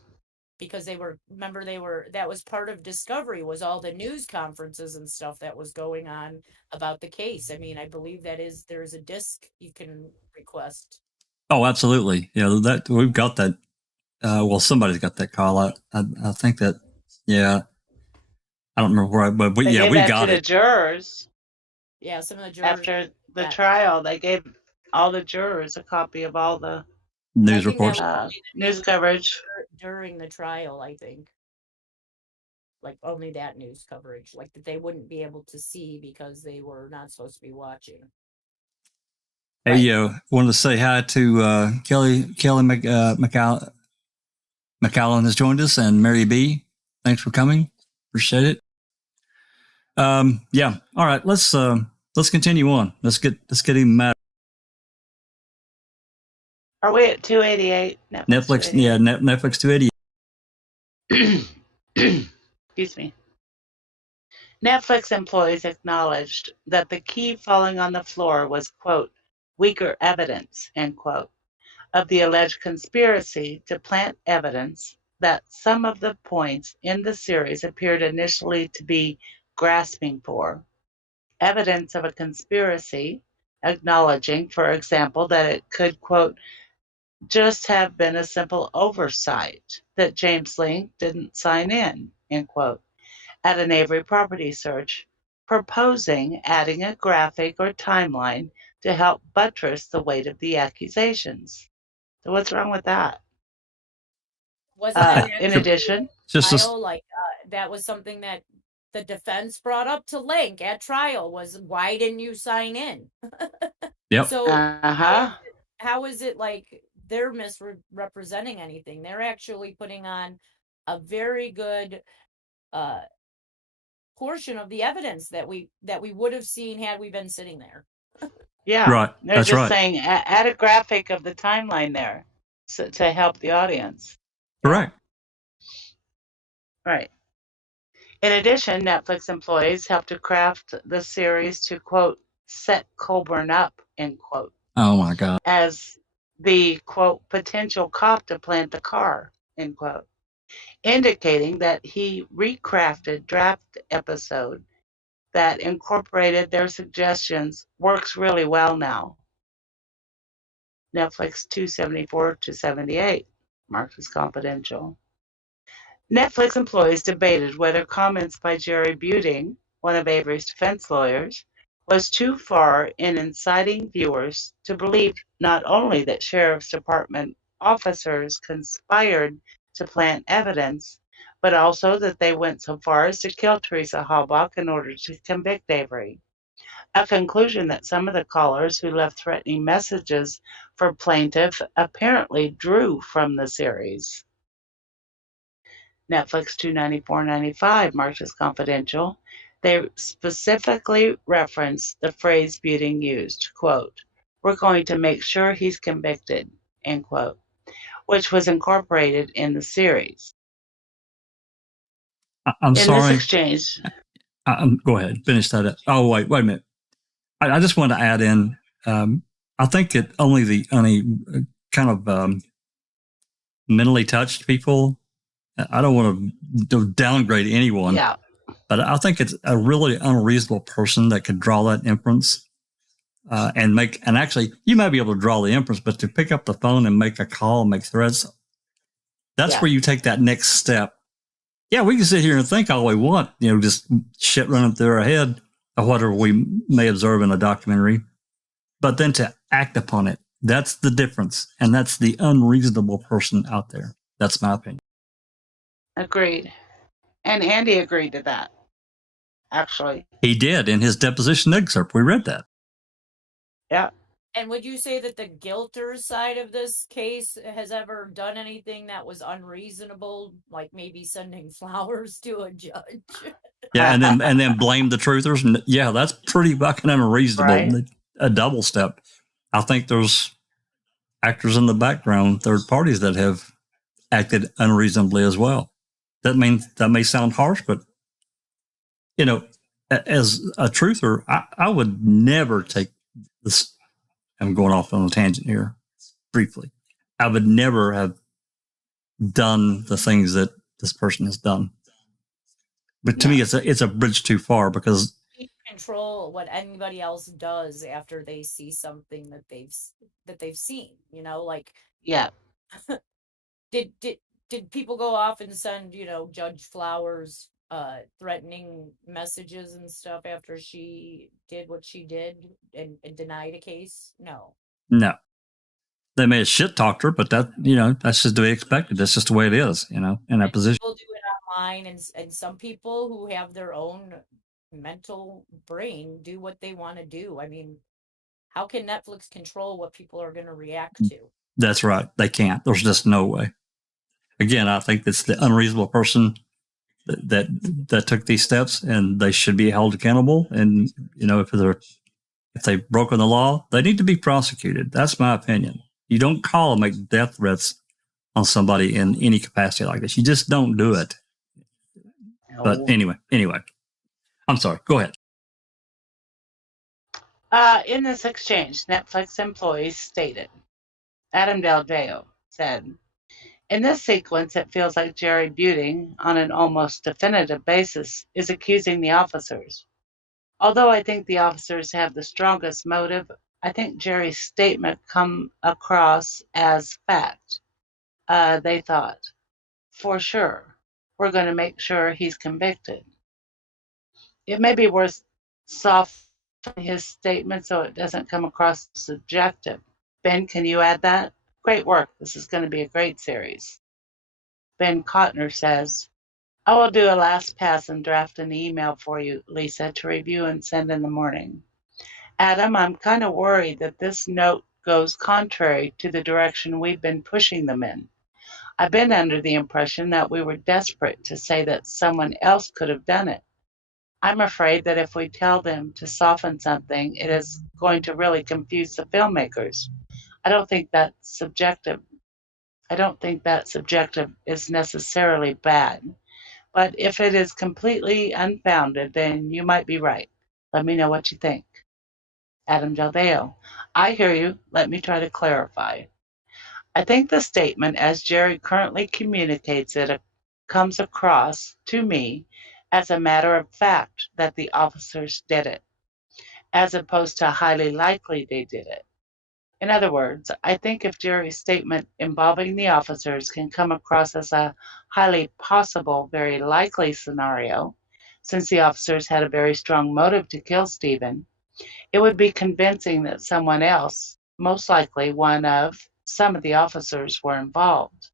Because that was part of Discovery, was all the news conferences and stuff that was going on about the case. I mean, I believe there's a disc you can request. Oh, absolutely. Yeah, that we've got that. Well, somebody's got that call. I think that, yeah. I don't remember where, but they yeah, we got to it. The jurors. Yeah, some of the jurors. After the trial, they gave all the jurors a copy of all the news reports, news coverage during the trial. I think, like only that news coverage, like that they wouldn't be able to see because they were not supposed to be watching. Hey, wanted to say hi to Kelly McCallum has joined us, and Mary B. Thanks for coming. Appreciate it. Yeah. All right. Let's continue on. Let's get even mad. Are we at 288? Netflix 288. Yeah, Netflix 288. Excuse me. Netflix employees acknowledged that the key falling on the floor was, quote, weaker evidence, end quote, of the alleged conspiracy to plant evidence that some of the points in the series appeared initially to be grasping for. Evidence of a conspiracy, acknowledging, for example, that it could, quote, just have been a simple oversight that James Link didn't sign in, end quote, at an Avery property search, proposing adding a graphic or timeline to help buttress the weight of the accusations. So what's wrong with that? In addition, that was something that the defense brought up to Link at trial, was why didn't you sign in? Yep. So how is it like they're misrepresenting anything? They're actually putting on a very good portion of the evidence that we would have seen had we been sitting there. Yeah, right. They're That's just right. saying add a graphic of the timeline there to help the audience. Correct. Right. In addition, Netflix employees helped to craft the series to, quote, set Colburn up, end quote. Oh, my God. As the, quote, potential cop to plant the car, end quote, indicating that he recrafted draft episode that incorporated their suggestions works really well now. Netflix 274-78, marked as confidential. Netflix employees debated whether comments by Jerry Buting, one of Avery's defense lawyers, was too far in inciting viewers to believe not only that Sheriff's Department officers conspired to plant evidence, but also that they went so far as to kill Teresa Halbach in order to convict Avery. A conclusion that some of the callers who left threatening messages for plaintiff apparently drew from the series. Netflix 294.95, marked as confidential. They specifically referenced the phrase Buting used, quote, we're going to make sure he's convicted, end quote, which was incorporated in the series. I'm sorry. In this exchange. Go ahead, finish that up. Oh, wait a minute. I just want to add in, I think that only kind of mentally touched people, I don't want to downgrade anyone, but I think it's a really unreasonable person that could draw that inference and actually, you may be able to draw the inference, but to pick up the phone and make a call and make threats, That's where you take that next step. Yeah, we can sit here and think all we want, just shit running through our head of whatever we may observe in a documentary. But then to act upon it, that's the difference. And that's the unreasonable person out there. That's my opinion. Agreed. And Andy agreed to that, actually. He did in his deposition excerpt. We read that. Yeah. And would you say that the guilter side of this case has ever done anything that was unreasonable, like maybe sending flowers to a judge? Yeah, and then blame the truthers. Yeah, that's pretty fucking unreasonable. Right. A double step. I think there's actors in the background, third parties that have acted unreasonably as well. That may sound harsh, but as a truther, I would never take this. I'm going off on a tangent here briefly. I would never have done the things that this person has done. But to me, it's a bridge too far because you control what anybody else does after they see something that they've seen. Did people go off and send Judge Flowers threatening messages and stuff after she did what she did and denied a case? No. They may have shit talked her, but that that's just to be expected. That's just the way it is, in that position. People do it online, and some people who have their own mental brain do what they want to do. I mean, how can Netflix control what people are going to react to? That's right. They can't. There's just no way. Again, I think it's the unreasonable person that took these steps, and they should be held accountable. And if they've broken the law, they need to be prosecuted. That's my opinion. You don't call and make death threats on somebody in any capacity like this. You just don't do it. No. But anyway, I'm sorry. Go ahead. In this exchange, Netflix employees stated, Adam Del Deo said, in this sequence, it feels like Jerry Buting, on an almost definitive basis, is accusing the officers. Although I think the officers have the strongest motive, I think Jerry's statement come across as fact. They thought, for sure, we're going to make sure he's convicted. It may be worth softening his statement so it doesn't come across subjective. Ben, can you add that? Great work. This is going to be a great series. Ben Cotner says, I will do a last pass and draft an email for you, Lisa, to review and send in the morning. Adam, I'm kind of worried that this note goes contrary to the direction we've been pushing them in. I've been under the impression that we were desperate to say that someone else could have done it. I'm afraid that if we tell them to soften something, it is going to really confuse the filmmakers. I don't think that subjective is necessarily bad. But if it is completely unfounded, then you might be right. Let me know what you think. Adam Del Deo, I hear you. Let me try to clarify. I think the statement, as Jerry currently communicates it, comes across to me as a matter of fact that the officers did it, as opposed to highly likely they did it. In other words, I think if Jerry's statement involving the officers can come across as a highly possible, very likely scenario, since the officers had a very strong motive to kill Stephen, it would be convincing that someone else, most likely some of the officers, were involved.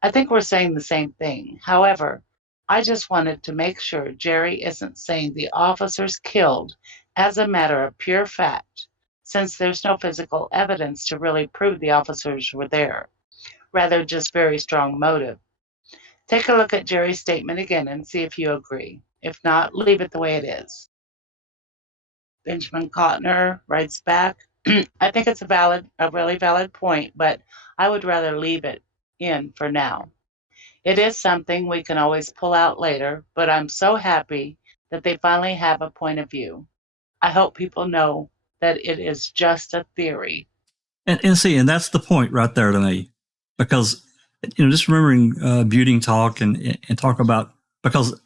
I think we're saying the same thing. However, I just wanted to make sure Jerry isn't saying the officers killed as a matter of pure fact, since there's no physical evidence to really prove the officers were there, rather just very strong motive. Take a look at Jerry's statement again and see if you agree. If not, leave it the way it is. Benjamin Cotner writes back, I think it's a really valid point, but I would rather leave it in for now. It is something we can always pull out later, but I'm so happy that they finally have a point of view. I hope people know that it is just a theory. And that's the point right there to me, because just remembering Buting talk and talk about, because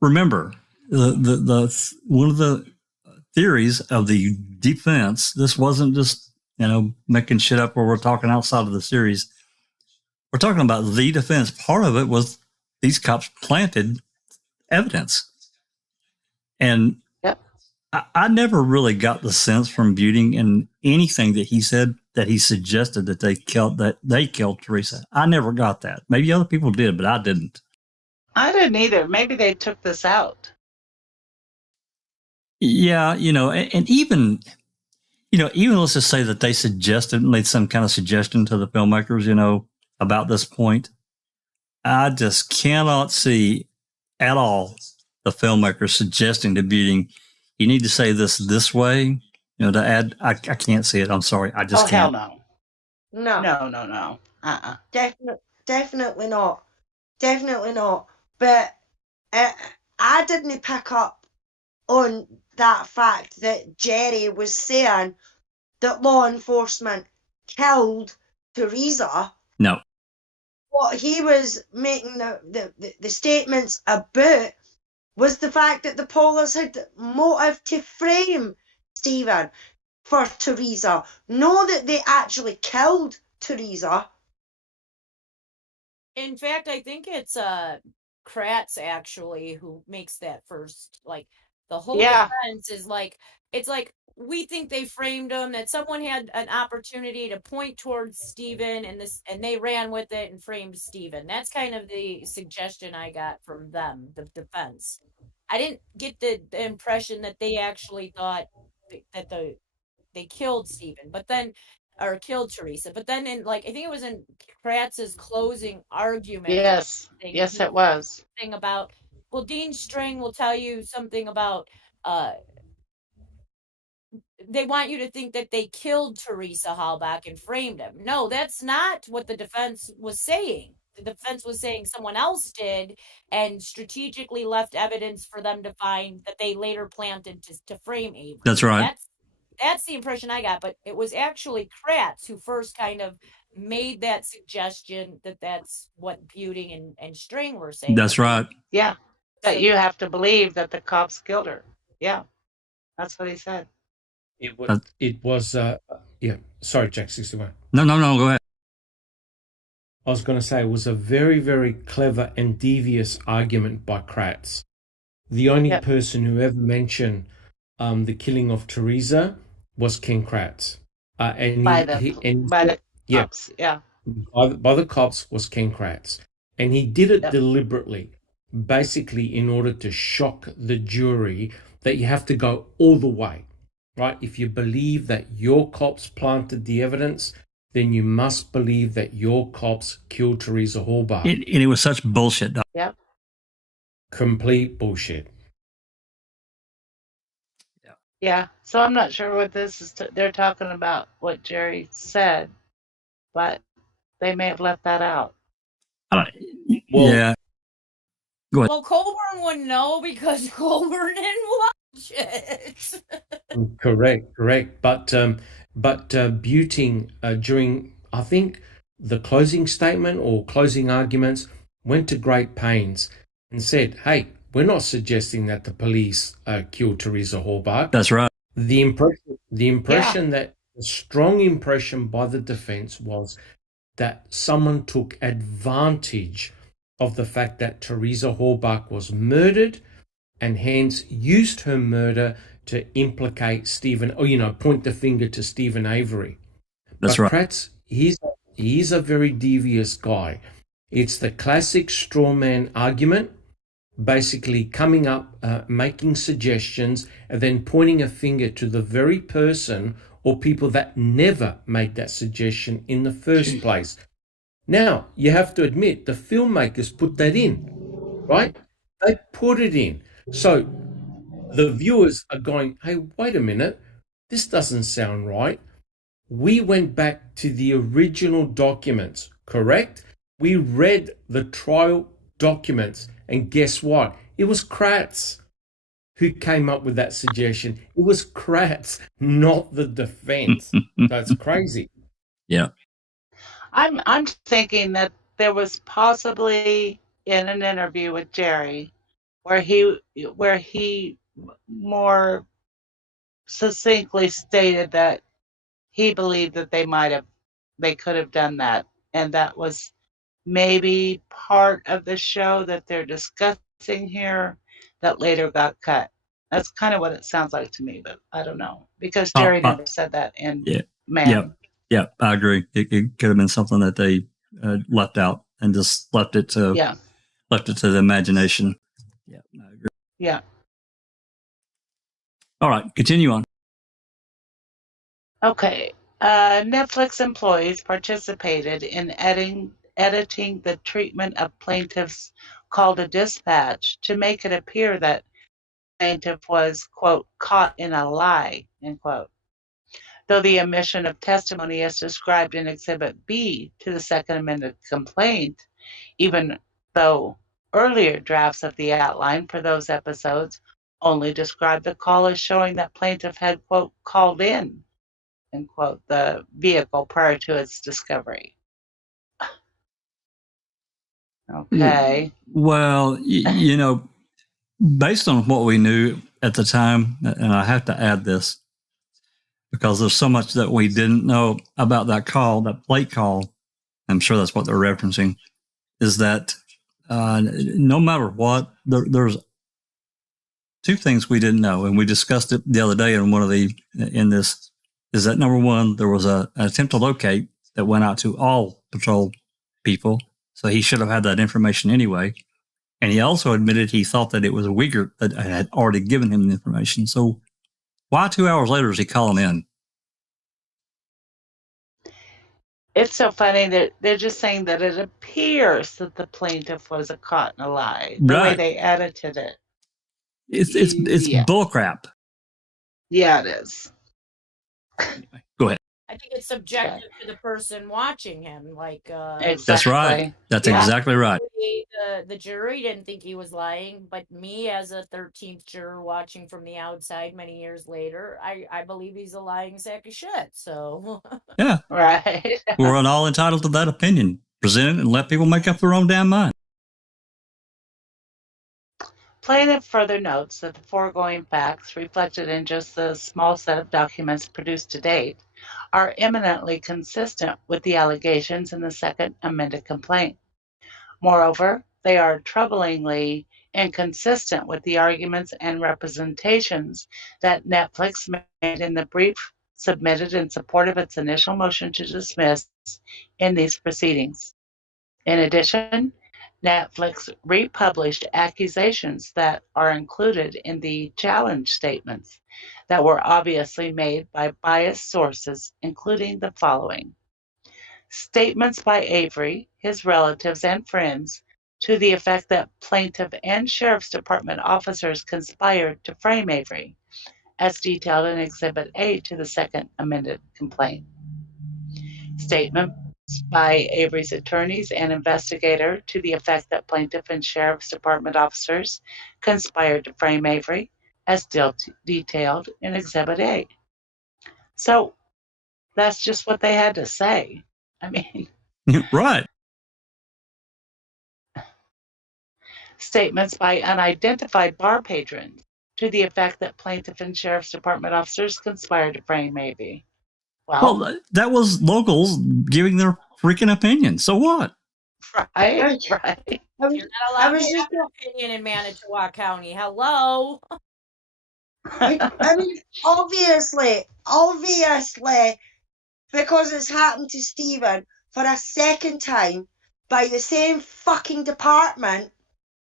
remember the one of the theories of the defense, this wasn't just making shit up where we're talking outside of the series. we're talking about the defense. Part of it was these cops planted evidence. And Yep. I never really got the sense from Buting in anything that he said that he suggested that they killed Teresa. I never got that. Maybe other people did, but I didn't. I didn't either. Maybe they took this out. Yeah, and even let's just say that they made some kind of suggestion to the filmmakers, about this point. I just cannot see at all the filmmakers suggesting to Buting, you need to say this way, to add. I can't see it. I'm sorry. I just can't. Hell no. No. Definitely not. Definitely not. But I didn't pick up on that fact that Jerry was saying that law enforcement killed Teresa. No. What he was making the statements about was the fact that the police had motive to frame Stephen for Teresa. Not that they actually killed Teresa. In fact, I think it's Kratz actually who makes that first, like, the whole defense is like, it's like, we think they framed him, that someone had an opportunity to point towards Stephen and they ran with it and framed Stephen. That's kind of the suggestion I got from them, the defense. I didn't get the impression that they actually thought that they killed Stephen, or killed Teresa. But then I think it was in Kratz's closing argument. Yes, it was. Thing about, well, Dean String will tell you something about, they want you to think that they killed Teresa Halbach and framed him. No, that's not what the defense was saying. The defense was saying someone else did and strategically left evidence for them to find that they later planted to frame Avery. That's right. That's the impression I got, but it was actually Kratz who first kind of made that suggestion that that's what Buting and String were saying. That's right. Yeah, that you have to believe that the cops killed her. Yeah, that's what he said. It was yeah. Sorry, Jack 61. No, go ahead. I was going to say it was a very, very clever and devious argument by Kratz. The only person who ever mentioned the killing of Teresa was Ken Kratz. By the cops, yeah. By the cops was Ken Kratz. And he did it deliberately, basically in order to shock the jury that you have to go all the way, right? If you believe that your cops planted the evidence, then you must believe that your cops killed Teresa Halbach. And it was such bullshit. Yep. Complete bullshit. Yeah, so I'm not sure what this is. They're talking about what Jerry said, but they may have left that out. Yeah. Go ahead. Well, Colburn wouldn't know because Colburn didn't watch it. Correct. But Buting, during, I think, the closing statement or closing arguments, went to great pains and said, hey, we're not suggesting that the police killed Teresa Halbach. That's right. The impression that the strong impression by the defense was that someone took advantage of the fact that Teresa Halbach was murdered and hence used her murder to implicate Stephen, or, point the finger to Stephen Avery. That's but right. Kratz, he's a very devious guy. It's the classic straw man argument, basically coming up, making suggestions, and then pointing a finger to the very person or people that never made that suggestion in the first place. Now, you have to admit, the filmmakers put that in, right? They put it in. So the viewers are going, hey, wait a minute, this doesn't sound right. We went back to the original documents, correct? We read the trial documents, and guess what? It was Kratz who came up with that suggestion. It was Kratz, not the defense. That's crazy. Yeah. I'm thinking that there was possibly in an interview with Jerry where he more succinctly stated that he believed that they could have done that, and that was maybe part of the show that they're discussing here that later got cut. That's kind of what it sounds like to me, but I don't know, because Jerry never said that in Man. Yeah, I agree. It could have been something that they left out and just left it to the imagination. Yeah, I agree. Yeah. All right, continue on. Okay. Netflix employees participated in editing the treatment of plaintiffs called a dispatch to make it appear that plaintiff was, quote, caught in a lie, end quote. Though the omission of testimony as described in Exhibit B to the Second Amendment complaint, even though earlier drafts of the outline for those episodes only described the call as showing that plaintiff had, quote, called in, end quote, the vehicle prior to its discovery. Okay. Well, you know, based on what we knew at the time, and I have to add this because there's so much that we didn't know about that call, that plate call. I'm sure that's what they're referencing, is that no matter what, there's two things we didn't know, and we discussed it the other day in this, is that number one, there was an attempt to locate that went out to all patrol people, so he should have had that information anyway. And he also admitted he thought that it was a Uyghur that had already given him the information. So why 2 hours later is he calling in? It's so funny that they're just saying that it appears that the plaintiff was a caught in a lie. The way they edited it. It's bullcrap. Yeah, it is. Anyway, go ahead. I think it's subjective to the person watching him. Like, exactly. That's right. That's exactly right. The jury didn't think he was lying, but me as a 13th juror watching from the outside many years later, I believe he's a lying sack of shit. So yeah, right. We're all entitled to that opinion. Present it and let people make up their own damn mind. Plaintiff further notes that the foregoing facts, reflected in just the small set of documents produced to date, are eminently consistent with the allegations in the Second Amended complaint. Moreover, they are troublingly inconsistent with the arguments and representations that Netflix made in the brief submitted in support of its initial motion to dismiss in these proceedings. In addition, Netflix republished accusations that are included in the challenge statements that were obviously made by biased sources, including the following. Statements by Avery, his relatives, and friends to the effect that plaintiff and Sheriff's Department officers conspired to frame Avery, as detailed in Exhibit A to the Second Amended complaint. Statements by Avery's attorneys and investigator to the effect that plaintiff and Sheriff's Department officers conspired to frame Avery, as detailed in Exhibit A. So that's just what they had to say. I mean, right. Statements by unidentified bar patrons to the effect that plaintiff and Sheriff's Department officers conspired to frame Avery. Well, that was locals giving their freaking opinion. So what? Right. You're not allowed to have an opinion in Manitowoc County. Hello. I mean, obviously, because it's happened to Stephen for a second time by the same fucking department,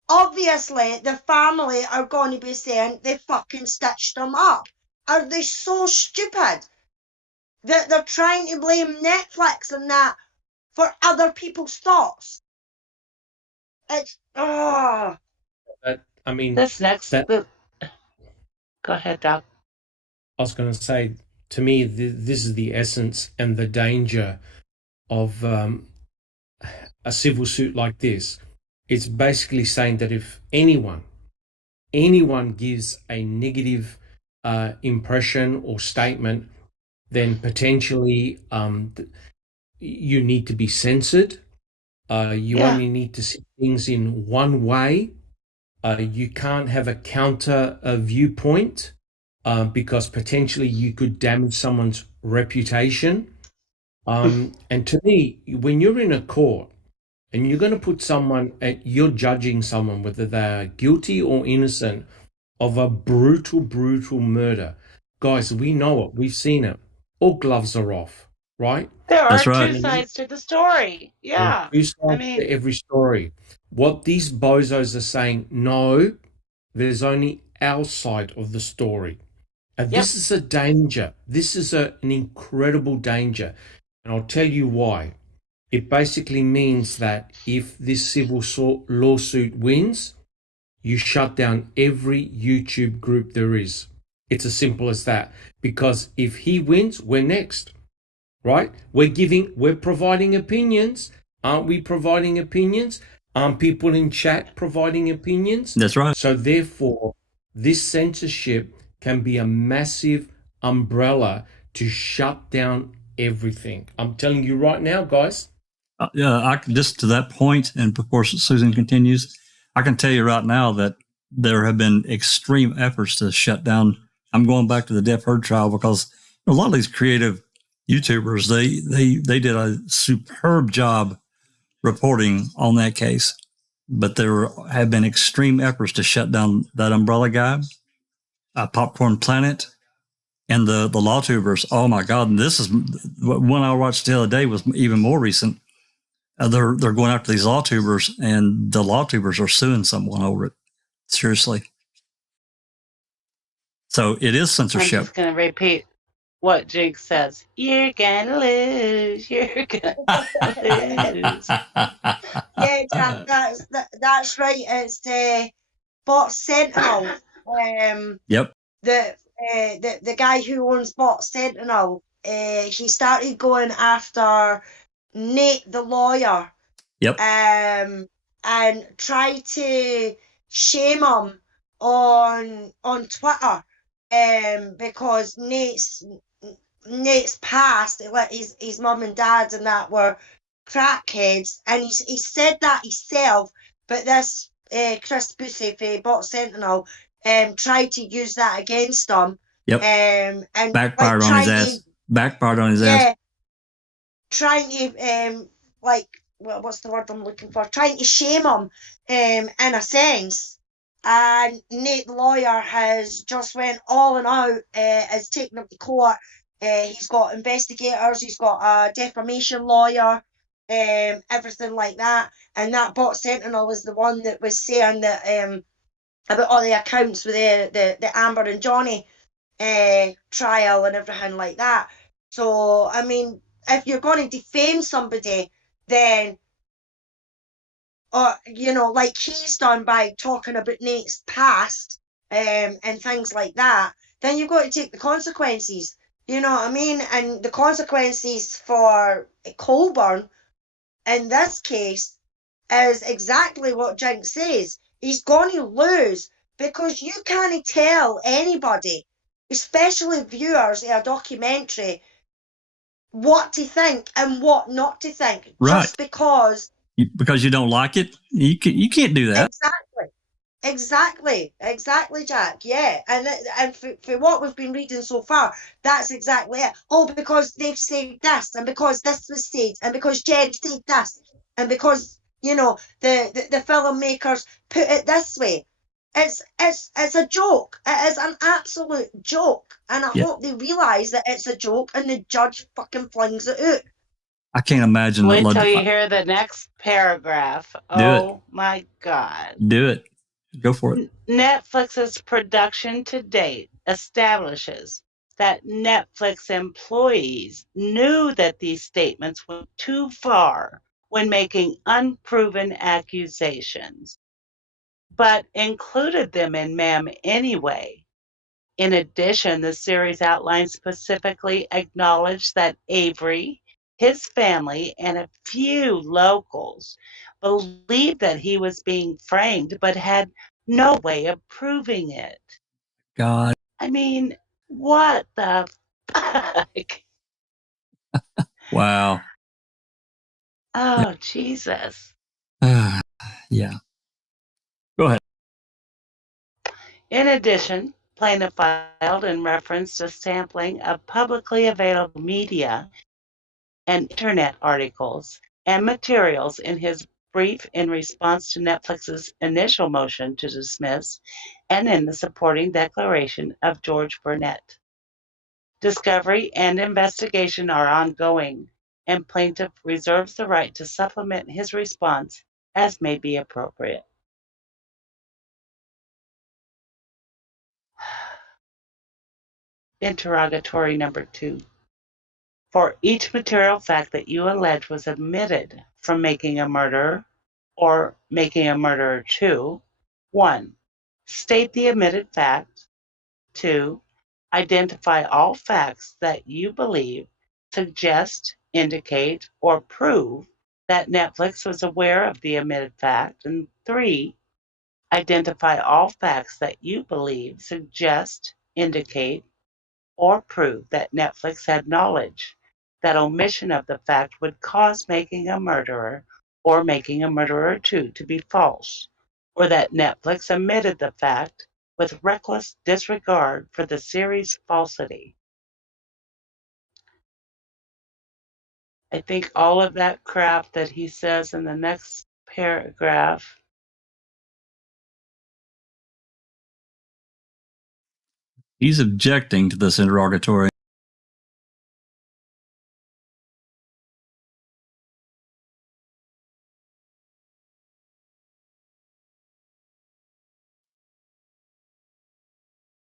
obviously the family are going to be saying they fucking stitched them up. Are they so stupid that they're trying to blame Netflix and that for other people's thoughts? It's, I mean, this next... Go ahead, Doc. I was going to say, to me, this is the essence and the danger of a civil suit like this. It's basically saying that if anyone gives a negative impression or statement, then potentially you need to be censored. You only need to see things in one way. You can't have a counter viewpoint because potentially you could damage someone's reputation. And to me, when you're in a court and you're going to put someone, you're judging someone whether they're guilty or innocent of a brutal, brutal murder. Guys, we know it. We've seen it. All gloves are off, right? There are That's right. two sides to the story. Yeah. Two sides I mean, to every story. What these bozos are saying, no, there's only our side of the story. And Yep. this is a danger. This is an incredible danger. And I'll tell you why. It basically means that if this civil lawsuit wins, you shut down every YouTube group there is. It's as simple as that. Because if he wins, we're next, right? We're providing opinions. Aren't we providing opinions? Aren't people in chat providing opinions? That's right. So therefore, this censorship can be a massive umbrella to shut down everything. I'm telling you right now, guys. Just to that point, and of course, Susan continues, I can tell you right now that there have been extreme efforts to shut down. I'm going back to the Deaf Heard trial because a lot of these creative YouTubers, they did a superb job reporting on that case, but there have been extreme efforts to shut down that Umbrella Guy, Popcorn Planet, and the LawTubers. Oh my God! And this is one I watched the other day was even more recent. They're going after these LawTubers, and the LawTubers are suing someone over it. Seriously. So it is censorship. I'm just going to repeat what Jake says. You're going to lose. You're going to lose. Yeah, Jack, that's right. It's Bot Sentinel. Yep. The guy who owns Bot Sentinel, he started going after Nate the lawyer. Yep. And tried to shame him on Twitter. Because Nate's past, like his mum and dad and that were crackheads, and he said that himself, but this Chris Boothie for Bot Sentinel tried to use that against him. Yep. And backfired on his ass. Backfired on his ass. Trying to what's the word I'm looking for? Trying to shame him in a sense. And Nate the lawyer has just went all and out, has taken him to court. He's got investigators, he's got a defamation lawyer, everything like that. And that Bot Sentinel was the one that was saying that about all the accounts with the Amber and Johnny trial and everything like that. So, I mean, if you're going to defame somebody, then like he's done by talking about Nate's past and things like that, then you've got to take the consequences. You know what I mean? And the consequences for Colburn in this case is exactly what Jink says. He's going to lose because you can't tell anybody, especially viewers of a documentary, what to think and what not to think. Right. Just because you don't like it, you can't do that. Exactly, Jack. Yeah, and for what we've been reading so far, that's exactly it. Oh, because they've said this, and because this was said, and because Jerry said this, and because the filmmakers put it this way. It's a joke. It is an absolute joke, and I hope they realise that it's a joke, and the judge fucking flings it out. I can't imagine. Wait till you hear the next paragraph. Oh my God. Do it. Go for it. Netflix's production to date establishes that Netflix employees knew that these statements went too far when making unproven accusations, but included them in MAM anyway. In addition, the series outline specifically acknowledged that Avery, his family, and a few locals believed that he was being framed, but had no way of proving it. God. I mean, what the fuck? Wow. Oh, Jesus. Yeah. Go ahead. In addition, plaintiff filed in reference to sampling of publicly available media and internet articles and materials in his brief in response to Netflix's initial motion to dismiss, and in the supporting declaration of George Burnett. Discovery and investigation are ongoing, and plaintiff reserves the right to supplement his response as may be appropriate. Interrogatory number 2. For each material fact that you allege was omitted from making a murderer or making a murderer 2, 1. State the omitted fact. 2. Identify all facts that you believe suggest, indicate, or prove that Netflix was aware of the omitted fact. And 3. Identify all facts that you believe suggest, indicate, or prove that Netflix had knowledge that omission of the fact would cause making a murderer or making a murderer 2 to be false, or that Netflix omitted the fact with reckless disregard for the series' falsity. I think all of that crap that he says in the next paragraph. He's objecting to this interrogatory.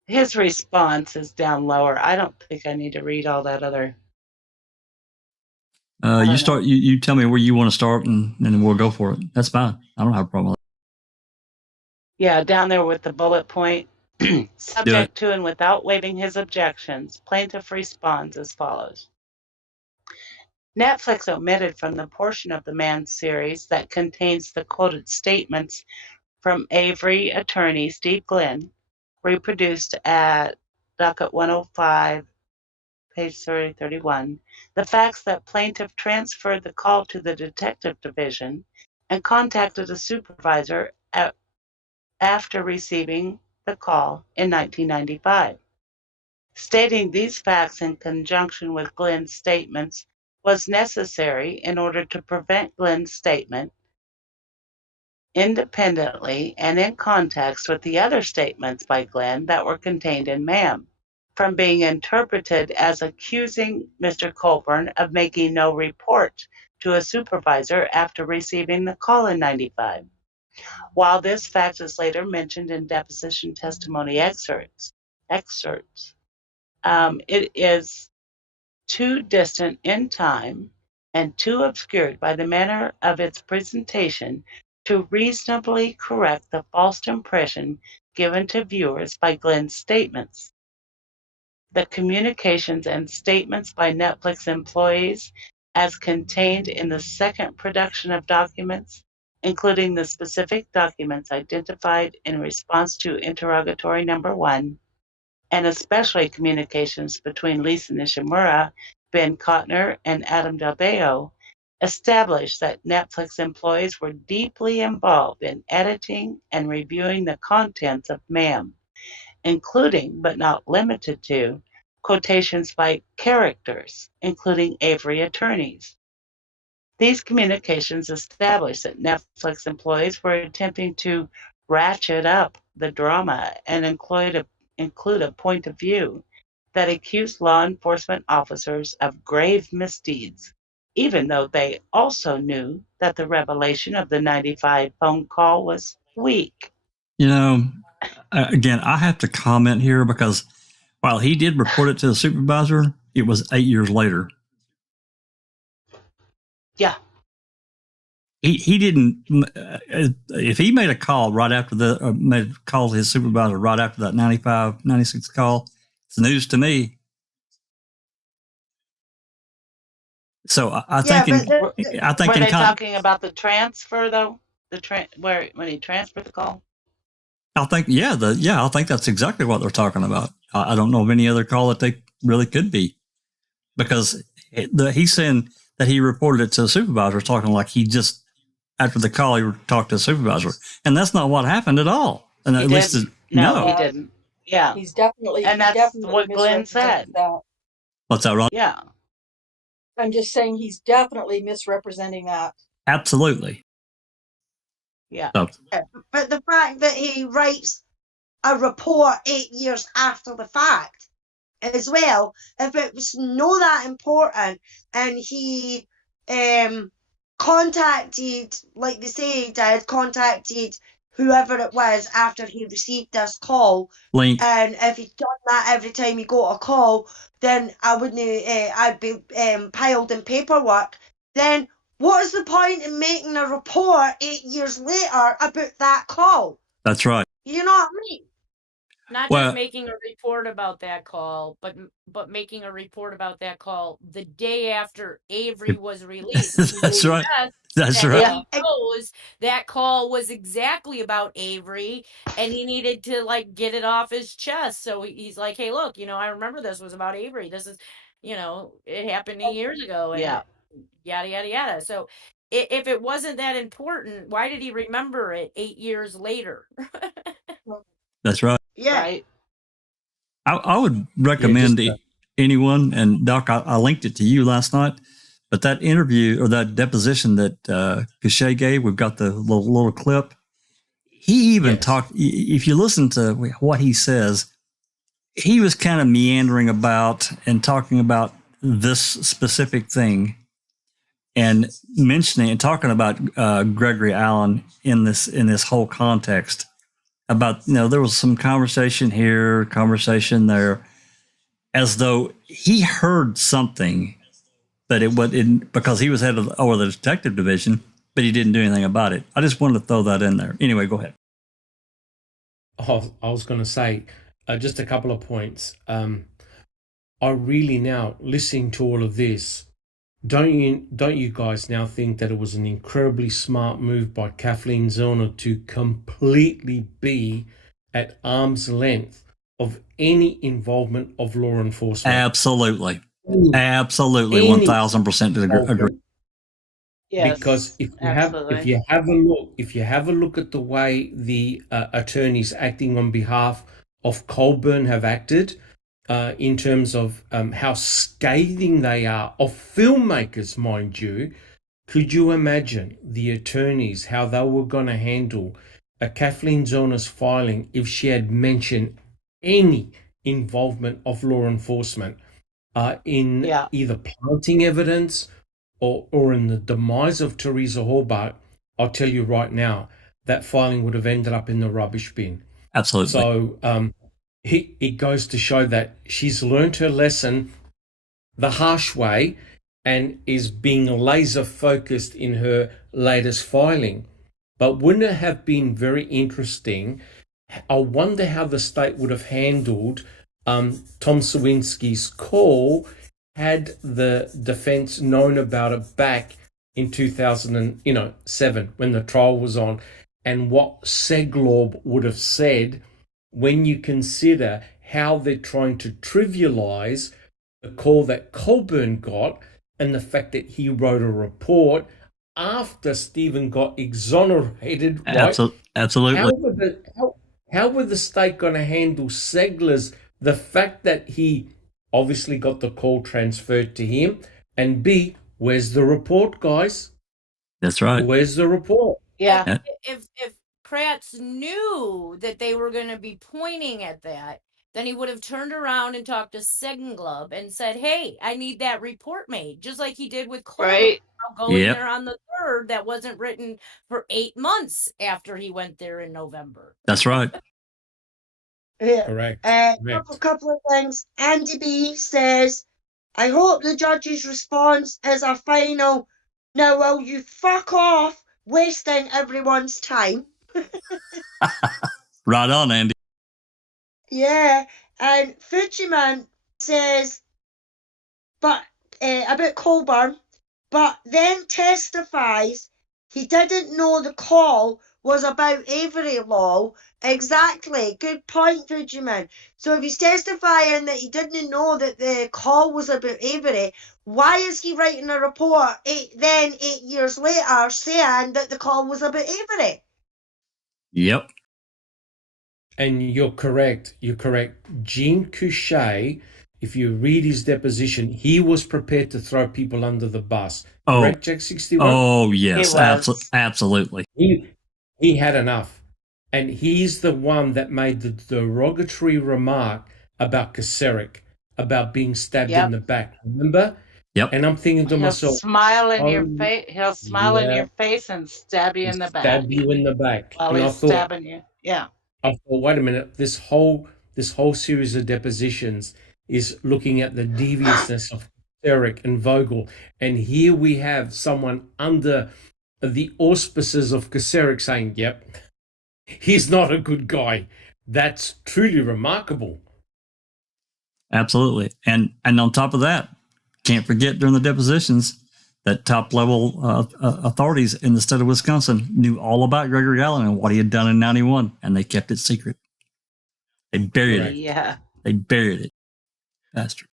His response is down lower. I don't think I need to read all that other. You tell me where you want to start, and then we'll go for it. That's fine. I don't have a problem with it. Yeah, down there with the bullet point. Subject to and without waiving his objections, plaintiff responds as follows. Netflix omitted from the portion of the Mann series that contains the quoted statements from Avery attorney Steve Glenn, reproduced at docket 105, page 3031, the facts that plaintiff transferred the call to the detective division and contacted a supervisor after receiving the call in 1995. Stating these facts in conjunction with Glenn's statements was necessary in order to prevent Glenn's statement, independently and in context with the other statements by Glenn that were contained in MAM, from being interpreted as accusing Mr. Colburn of making no report to a supervisor after receiving the call in 95. While this fact is later mentioned in deposition testimony excerpts, it is too distant in time and too obscured by the manner of its presentation to reasonably correct the false impression given to viewers by Glenn's statements. The communications and statements by Netflix employees as contained in the second production of documents, including the specific documents identified in response to interrogatory number 1, and especially communications between Lisa Nishimura, Ben Kotner, and Adam Del Bello, established that Netflix employees were deeply involved in editing and reviewing the contents of MAM, including, but not limited to, quotations by characters, including Avery attorneys. These communications established that Netflix employees were attempting to ratchet up the drama and include a point of view that accused law enforcement officers of grave misdeeds, even though they also knew that the revelation of the 95 phone call was weak. Again, I have to comment here because while he did report it to the supervisor, it was 8 years later. Yeah. He didn't. If he made a call right after made a call to his supervisor right after that 95, 96 call, it's news to me. So I think were they talking about the transfer though? When he transferred the call? I think I think that's exactly what they're talking about. I don't know of any other call that they really could be, because he's saying that he reported it to the supervisor, talking like he just after the call he talked to the supervisor, and that's not what happened at all. And he didn't. Yeah, he's definitely, and that's what Glenn said. What's that, Ron? Yeah, I'm just saying he's definitely misrepresenting that. Absolutely. Yeah. So, But the fact that he writes a report 8 years after the fact as well, if it was no that important and he contacted, like they say he did, contacted whoever it was after he received this call, link. and if he'd done that every time he got a call, then I wouldn't, I'd be piled in paperwork. Then what is the point in making a report 8 years later about that call? That's right. You know what I mean? Not Well- just making a report about that call, but making a report about that call the day after Avery was released. That's right. That's that right. he knows that call was exactly about Avery, and he needed to like get it off his chest. So he's like, "Hey, look, I remember this was about Avery. This is, it happened 8 years ago, and Yeah. yada yada yada." So if it wasn't that important, why did he remember it 8 years later? That's right. Yeah. Right. I would recommend anyone, and Doc, I linked it to you last night, but that interview or that deposition that Cachet gave, we've got the little clip. He even talked, if you listen to what he says, he was kind of meandering about and talking about this specific thing and mentioning and talking about Gregory Allen in this whole context. About, there was some conversation here, conversation there, as though he heard something, but because he was head of the detective division, but he didn't do anything about it. I just wanted to throw that in there. Anyway, go ahead. I was going to say just a couple of points. I really now, listening to all of this, don't you guys now think that it was an incredibly smart move by Kathleen Zellner to completely be at arm's length of any involvement of law enforcement? Absolutely. 1000% agree. Yes. Because if you have a look at the way the attorneys acting on behalf of Colburn have acted, in terms of how scathing they are of filmmakers, mind you, could you imagine the attorneys, how they were going to handle Kathleen Zellner's filing if she had mentioned any involvement of law enforcement in either planting evidence or in the demise of Teresa Hallbart? I'll tell you right now, that filing would have ended up in the rubbish bin. Absolutely. So it goes to show that she's learned her lesson the harsh way and is being laser focused in her latest filing. But wouldn't it have been very interesting? I wonder how the state would have handled Tom Sawinski's call had the defense known about it back in 2007 when the trial was on, and what Seglob would have said when you consider how they're trying to trivialize the call that Colburn got and the fact that he wrote a report after Stephen got exonerated. Right? Absolutely. How were the state going to handle Segler's, the fact that he obviously got the call transferred to him, and B, where's the report, guys? That's right. Where's the report? Yeah. If Kratz knew that they were going to be pointing at that, then he would have turned around and talked to Segenglub and said, "Hey, I need that report made," just like he did with Colburn. Right. I'll go in there on the 3rd. That wasn't written for 8 months after he went there in November. That's right. Yeah. Correct. Couple of things. Andy B says, I hope the judge's response is a final, "Now will you fuck off, wasting everyone's time." Right on, Andy. Yeah. And Fujiman says, but about Colburn, but then testifies he didn't know the call was about Avery law. Exactly. Good point, Fujiman. So if he's testifying that he didn't know that the call was about Avery, why is he writing a report 8 years later saying that the call was about Avery? Yep. And you're correct. Gene Couchet, if you read his deposition, he was prepared to throw people under the bus. Correct, Jack 61? Oh, yes. Absolutely. He had enough. And he's the one that made the derogatory remark about Kaseric, about being stabbed in the back. Remember? Yep. And I'm thinking to myself, smile in your face. He'll smile in yeah, your face and stab you in the back stab you in the back. while And he's stabbing you. Yeah. I thought, wait a minute, this whole series of depositions is looking at the deviousness of Eric and Vogel, and here we have someone under the auspices of Kaseric saying, "Yep, he's not a good guy." That's truly remarkable. Absolutely, and on top of that, can't forget during the depositions that top level authorities in the state of Wisconsin knew all about Gregory Allen and what he had done in '91, and they kept it secret. They buried it. Yeah. They buried it. Bastard.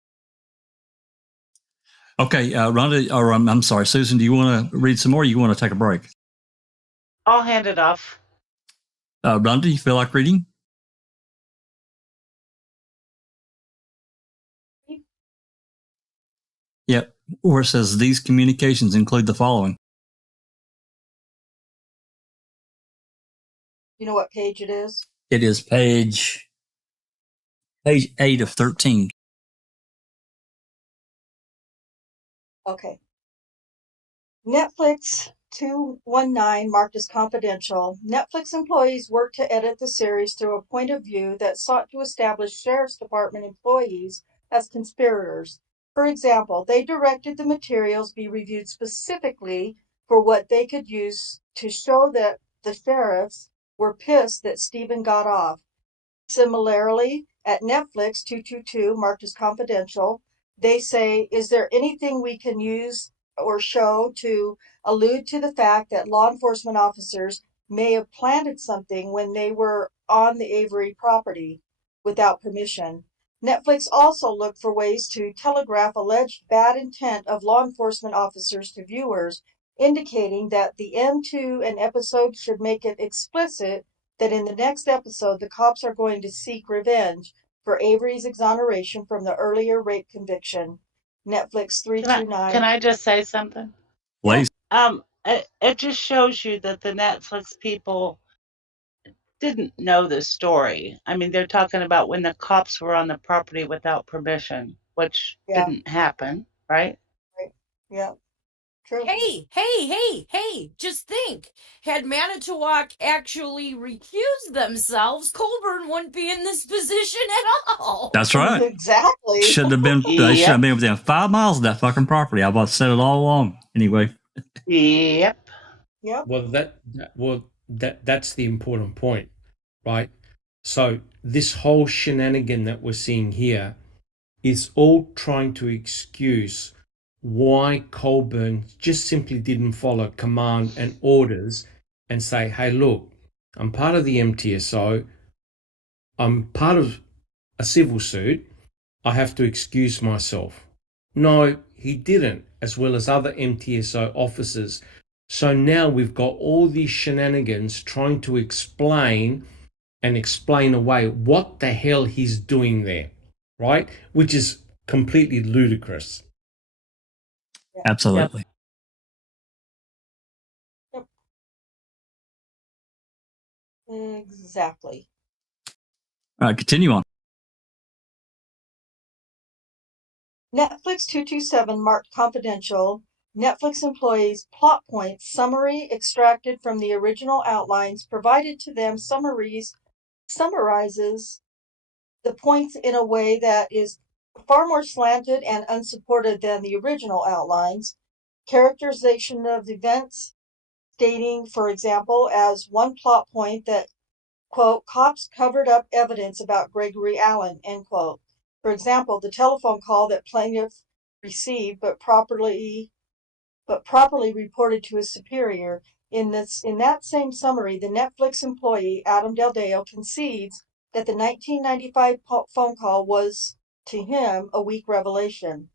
Okay, Rhonda, or I'm sorry, Susan, do you want to read some more or you want to take a break? I'll hand it off. Rhonda, you feel like reading? Yep. Or it says these communications include the following. You know what page it is? It is page 8 of 13. Okay. Netflix 219 marked as confidential. Netflix employees worked to edit the series through a point of view that sought to establish Sheriff's Department employees as conspirators. For example, they directed the materials be reviewed specifically for what they could use to show that the sheriffs were pissed that Stephen got off. Similarly, at Netflix 222 marked as confidential, they say, is there anything we can use or show to allude to the fact that law enforcement officers may have planted something when they were on the Avery property without permission? Netflix also looked for ways to telegraph alleged bad intent of law enforcement officers to viewers, indicating that the end to an episode should make it explicit that in the next episode the cops are going to seek revenge for Avery's exoneration from the earlier rape conviction. Netflix 329. Can I just say something? Please. It just shows you that the Netflix people didn't know the story. I mean, they're talking about when the cops were on the property without permission, which didn't happen, right? Right. Yeah. True. Hey, just think. Had Manitowoc actually recused themselves, Colburn wouldn't be in this position at all. That's right. Exactly. Should have been. They should have been within 5 miles of that fucking property. I've about said it all along. Anyway. Yep. Yep. Well, that's the important point, right? So this whole shenanigan that we're seeing here is all trying to excuse why Colburn just simply didn't follow command and orders and say, hey, look, I'm part of the MTSO. I'm part of a civil suit. I have to excuse myself. No, he didn't, as well as other MTSO officers. So now we've got all these shenanigans trying to explain away what the hell he's doing there, right? Which is completely ludicrous. Absolutely. Yep. Exactly. All right, continue on. Netflix 227 marked confidential. Netflix employees' plot points summary extracted from the original outlines provided to them summarizes the points in a way that is far more slanted and unsupported than the original outlines. Characterization of events, stating, for example, as one plot point that, quote, cops covered up evidence about Gregory Allen, end quote. For example, the telephone call that plaintiff received but properly reported to his superior. In that same summary, the Netflix employee, Adam Del Deo, concedes that the 1995 phone call was, to him, a weak revelation.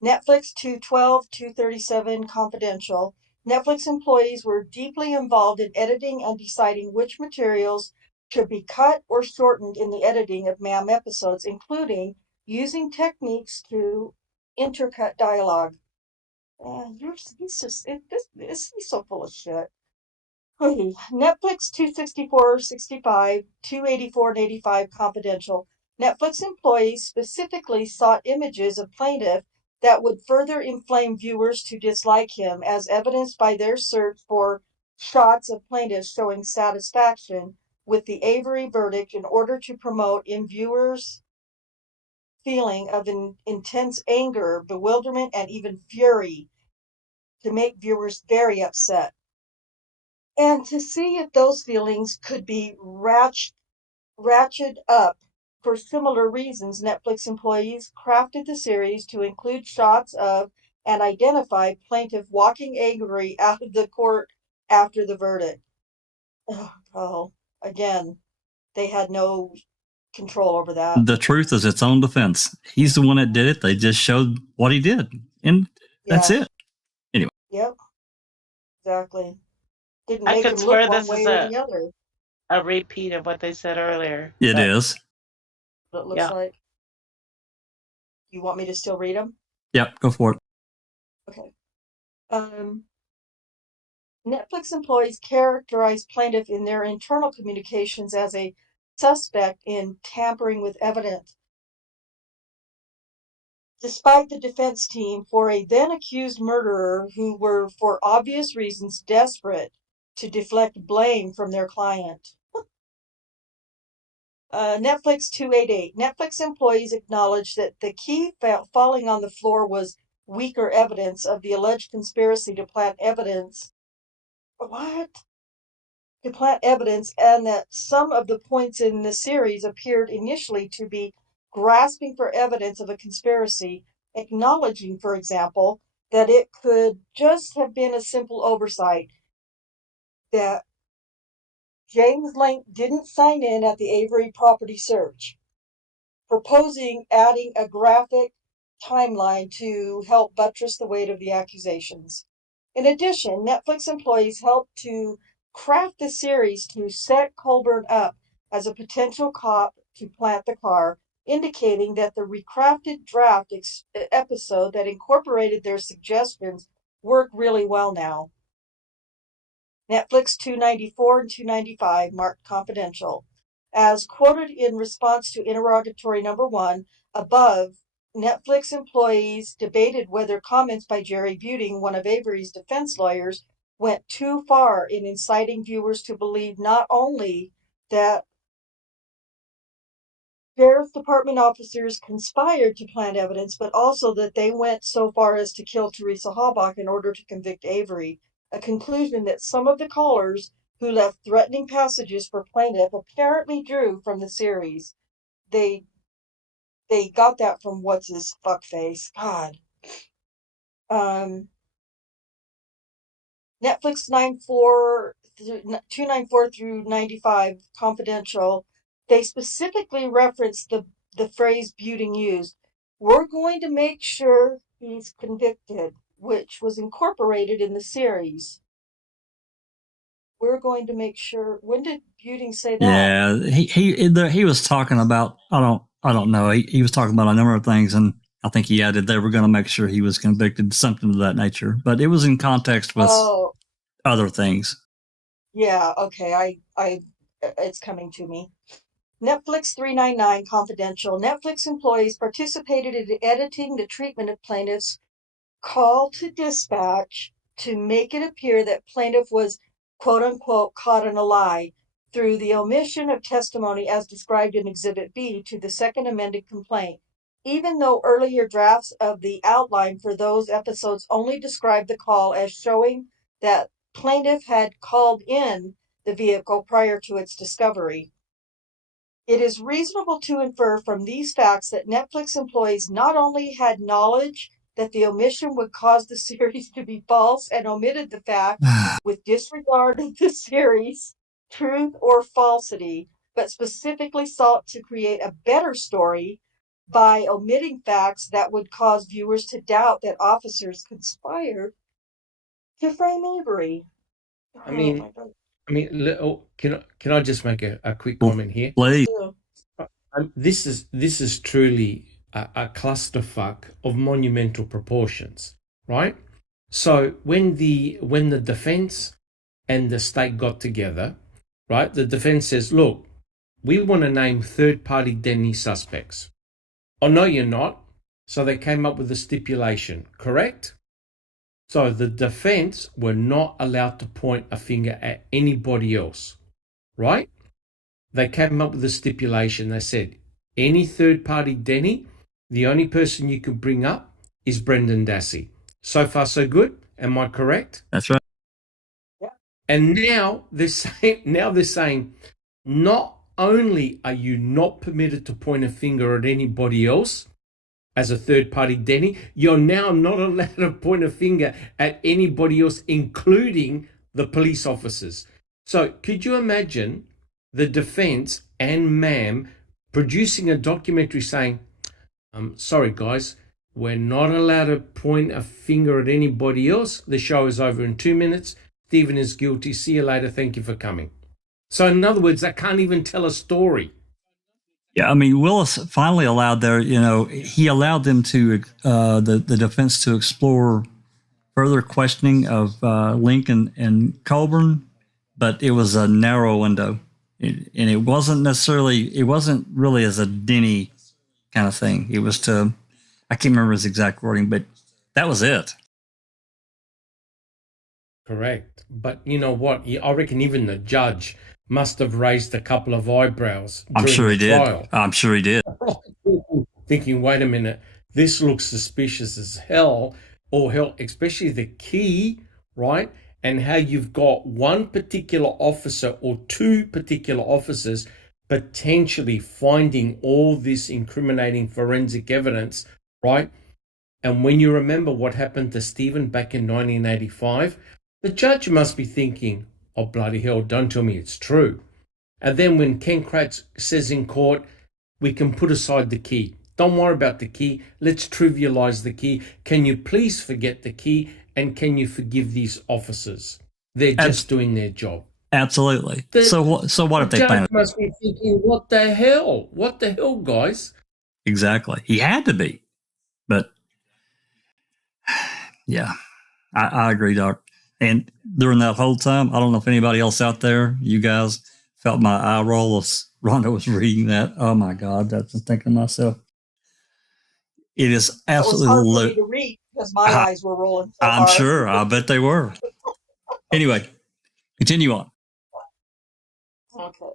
Netflix 212-237 confidential. Netflix employees were deeply involved in editing and deciding which materials should be cut or shortened in the editing of MAM episodes, including using techniques to intercut dialogue. He's so full of shit. Netflix 264-65, 284-85 confidential. Netflix employees specifically sought images of plaintiff that would further inflame viewers to dislike him, as evidenced by their search for shots of plaintiff showing satisfaction with the Avery verdict in order to promote in viewers' feeling of intense anger, bewilderment, and even fury to make viewers very upset. And to see if those feelings could be ratcheted up for similar reasons, Netflix employees crafted the series to include shots of and identify plaintiff walking Avery out of the court after the verdict. Oh, again, they had no control over that. The truth is its own defense. He's the one that did it. They just showed what he did, and that's it. Anyway. Yep. Exactly. Didn't I make could him swear look one this way is or the other. a repeat of what they said earlier. It is. What it looks like. You want me to still read them? Yep, go for it. Okay. Netflix employees characterized plaintiff in their internal communications as a suspect in tampering with evidence. Despite the defense team for a then accused murderer who were, for obvious reasons, desperate to deflect blame from their client. Netflix 288. Netflix employees acknowledged that the key falling on the floor was weaker evidence of the alleged conspiracy to plant evidence. What? To plant evidence, and that some of the points in the series appeared initially to be grasping for evidence of a conspiracy, acknowledging, for example, that it could just have been a simple oversight, that James Link didn't sign in at the Avery property search, proposing adding a graphic timeline to help buttress the weight of the accusations. In addition, Netflix employees helped to craft the series to set Colburn up as a potential cop to plant the car, indicating that the recrafted draft episode that incorporated their suggestions worked really well now. Netflix 294 and 295, marked confidential. As quoted in response to interrogatory number 1 above, Netflix employees debated whether comments by Jerry Buting, one of Avery's defense lawyers, went too far in inciting viewers to believe not only that Sheriff's Department officers conspired to plant evidence, but also that they went so far as to kill Teresa Halbach in order to convict Avery, a conclusion that some of the callers who left threatening passages for plaintiff apparently drew from the series. They got that from what's his fuckface. God. Netflix 294 through 95, confidential. They specifically referenced the phrase Buting used. We're going to make sure he's convicted, which was incorporated in the series. We're going to make sure. When did Buting say that? Yeah, he was talking about, I don't know. He was talking about a number of things, and I think he added they were going to make sure he was convicted, something of that nature. But it was in context with other things. Yeah, okay. It's coming to me. Netflix 399, confidential. Netflix employees participated in editing the treatment of plaintiff's call to dispatch to make it appear that plaintiff was, quote unquote, caught in a lie through the omission of testimony as described in Exhibit B to the second amended complaint. Even though earlier drafts of the outline for those episodes only described the call as showing that plaintiff had called in the vehicle prior to its discovery. It is reasonable to infer from these facts that Netflix employees not only had knowledge that the omission would cause the series to be false and omitted the fact with disregard of the series' truth or falsity, but specifically sought to create a better story by omitting facts that would cause viewers to doubt that officers conspired to frame Avery. Can I just make a quick comment here? Please. This is truly a clusterfuck of monumental proportions, right? So when the defense and the state got together, right? The defense says, look, we want to name third-party Denny suspects. Oh, no, you're not. So they came up with a stipulation, correct? So the defense were not allowed to point a finger at anybody else, right? They came up with a stipulation. They said, any third-party Denny, the only person you could bring up is Brendan Dassey. So far, so good. Am I correct? That's right. And now they're saying, not only are you not permitted to point a finger at anybody else as a third-party Denny, you're now not allowed to point a finger at anybody else, including the police officers. So could you imagine the defense and MAM producing a documentary saying, sorry, guys, we're not allowed to point a finger at anybody else. The show is over in 2 minutes. Stephen is guilty. See you later. Thank you for coming. So in other words, they can't even tell a story. Yeah, I mean, Willis finally allowed he allowed them to, the defense to explore further questioning of Lincoln and Colburn, but it was a narrow window. And it wasn't really as a Denny kind of thing. It was I can't remember his exact wording, but that was it. Correct. But you know what? I reckon even the judge must have raised a couple of eyebrows during I'm sure he the trial. did. I'm sure he did. Thinking, wait a minute, this looks suspicious as hell, or hell, especially the key, right? And how you've got one particular officer or two particular officers potentially finding all this incriminating forensic evidence, right? And when you remember what happened to Stephen back in 1985, the judge must be thinking, oh, bloody hell, don't tell me it's true. And then when Ken Kratz says in court, we can put aside the key. Don't worry about the key. Let's trivialize the key. Can you please forget the key? And can you forgive these officers? They're just doing their job. Absolutely. So what if they judge must be thinking, what the hell? What the hell, guys? Exactly. He had to be. But yeah, I agree, Doc. And during that whole time, I don't know if anybody else out there, you guys, felt my eye roll as Rhonda was reading that. Oh my God, that's just thinking to myself. It is absolutely hard for me to read because my eyes were rolling. So I'm hard. sure. I bet they were. Anyway, continue on. Okay.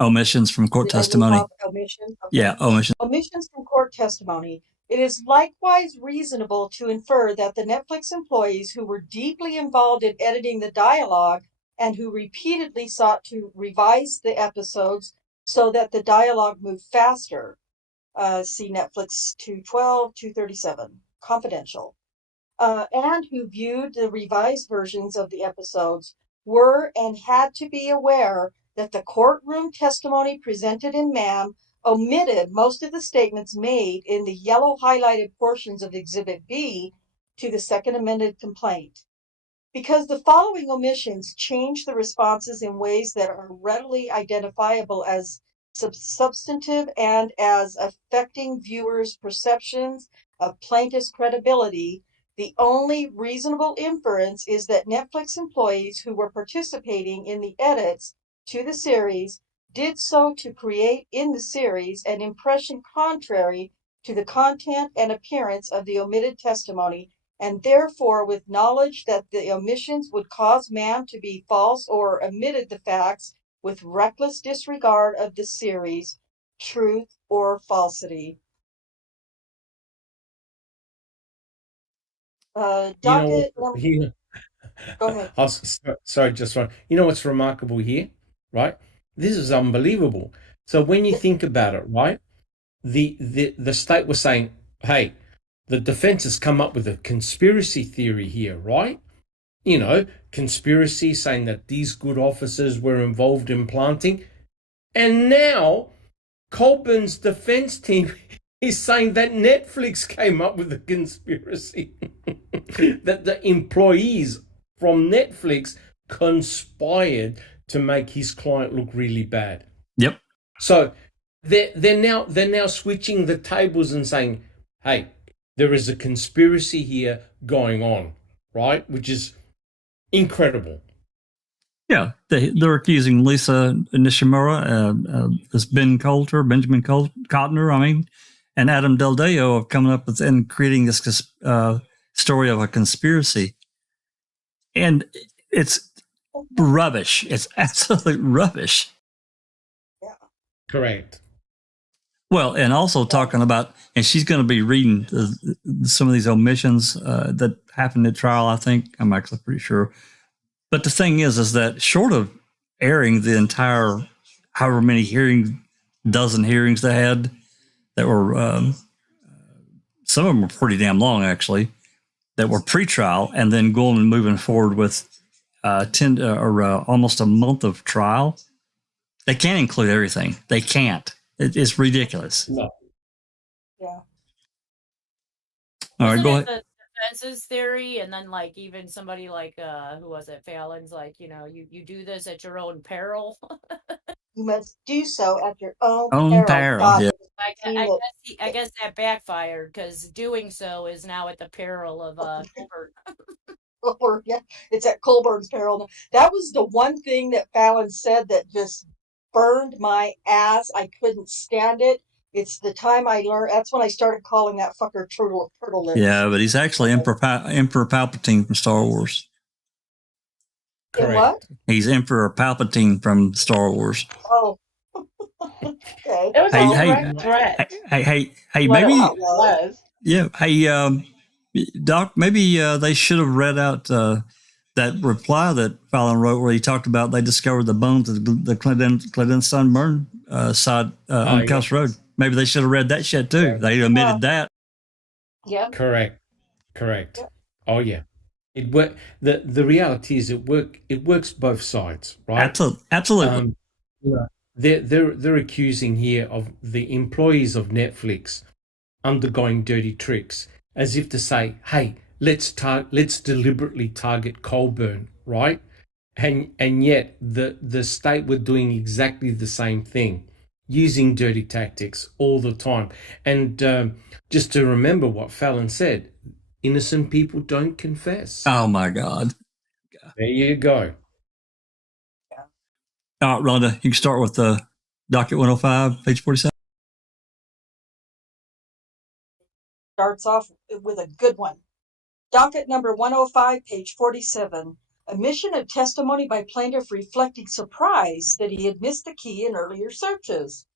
Omissions from court testimony. Omissions? Okay. Yeah, omissions. Omissions from court testimony. It is likewise reasonable to infer that the Netflix employees who were deeply involved in editing the dialogue and who repeatedly sought to revise the episodes so that the dialogue moved faster. See Netflix 212, 237, confidential. And who viewed the revised versions of the episodes were and had to be aware that the courtroom testimony presented in MAM omitted most of the statements made in the yellow highlighted portions of Exhibit B to the second amended complaint. Because the following omissions change the responses in ways that are readily identifiable as substantive and as affecting viewers' perceptions of plaintiff's credibility, the only reasonable inference is that Netflix employees who were participating in the edits to the series did so to create in the series an impression contrary to the content and appearance of the omitted testimony, and therefore with knowledge that the omissions would cause MAM to be false or omitted the facts with reckless disregard of the series, truth or falsity. Go ahead. Sorry, just one. You know what's remarkable here, right? This is unbelievable. So when you think about it, right, the state was saying, hey, the defense has come up with a conspiracy theory here, right? You know, conspiracy saying that these good officers were involved in planting. And now Colburn's defense team is saying that Netflix came up with a conspiracy, that the employees from Netflix conspired to make his client look really bad. Yep. So they're now switching the tables and saying, hey, There is a conspiracy here going on, right? Which is incredible. Yeah, they're accusing Lisa Nishimura, this Benjamin Cotner, and Adam Del Deo of coming up with and creating this story of a conspiracy. And it's rubbish. It's absolute rubbish. Yeah. Correct. Well, and also talking about, and she's going to be reading some of these omissions that happened at trial, I think. I'm actually pretty sure. But the thing is that short of airing the entire, however many dozen hearings they had, that were, some of them were pretty damn long, actually, that were pre-trial, and then going and moving forward with almost a month of trial. They can't include everything. They can't. It's ridiculous. No. Yeah. All right, go ahead. The defense's theory, and then like even somebody like who was it, Fallon's like, you do this at your own peril. You must do so at your own peril. God, Yeah. I guess that backfired because doing so is now at the peril of Colburn. Or yeah, it's at Colburn's peril. That was the one thing that Fallon said that just burned my ass. I couldn't stand it. It's the time I learned. That's when I started calling that fucker turtle lips. Yeah, but he's actually Emperor Palpatine from Star Wars. Correct. What? He's Emperor Palpatine from Star Wars. Oh. Okay. It was a direct threat. Hey, Well, maybe. it was. Yeah. Hey, Doc, maybe they should have read out that reply that Fallon wrote where he talked about they discovered the bones of the Clandestine burn side on Cuss Road. Maybe they should have read that shit too. They omitted that. Yeah. Correct. Yep. Oh yeah. It work. The reality is it works both sides, right? Absolutely. They're accusing here of the employees of Netflix undergoing dirty tricks, as if to say, "Hey, let's deliberately target Colburn," right? And yet the state were doing exactly the same thing, using dirty tactics all the time. And just to remember what Fallon said, innocent people don't confess. Oh my God. There you go. All right, Rhonda, you can start with the docket 105, page 47. Starts off with a good one. Docket number 105, page 47. Omission of testimony by plaintiff reflecting surprise that he had missed the key in earlier searches.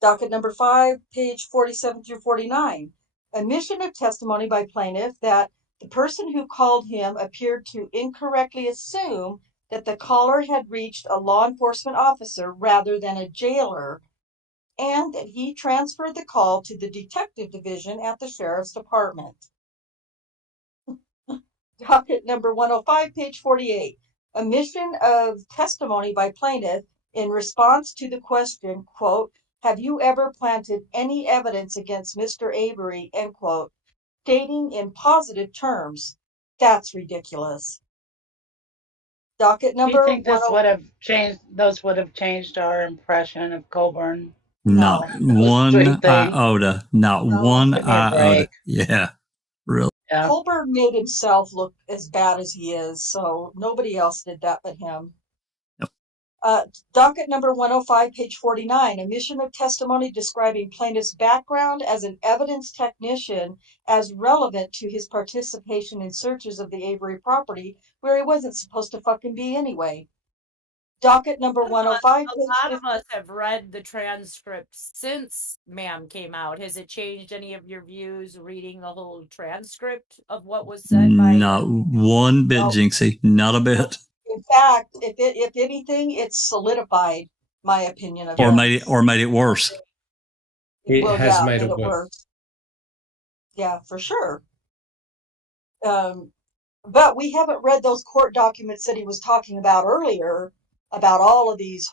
Docket number 5, page 47 through 49. Omission of testimony by plaintiff that the person who called him appeared to incorrectly assume that the caller had reached a law enforcement officer rather than a jailer, and that he transferred the call to the detective division at the sheriff's department. Docket number 105, page 48. Omission of testimony by plaintiff in response to the question, quote, "Have you ever planted any evidence against Mr. Avery?" end quote, stating in positive terms. That's ridiculous. Docket Do number you think this would have changed? Those would have changed our impression of Colburn. Not one iota. Not one Give me a iota. break. Yeah, really. Yeah. Colburn made himself look as bad as he is, so nobody else did that but him. Docket number 105, page 49, omission of testimony describing plaintiff's background as an evidence technician as relevant to his participation in searches of the Avery property, where he wasn't supposed to fucking be anyway. Docket number 105. A lot of us have read the transcript since Ma'am came out. Has it changed any of your views reading the whole transcript of what was said by? Not one bit, Jinxie. Not a bit. In fact, if anything, it's solidified my opinion of Or it. made it worse. It has made it worse. Yeah, for sure. But we haven't read those court documents that he was talking about earlier about all of these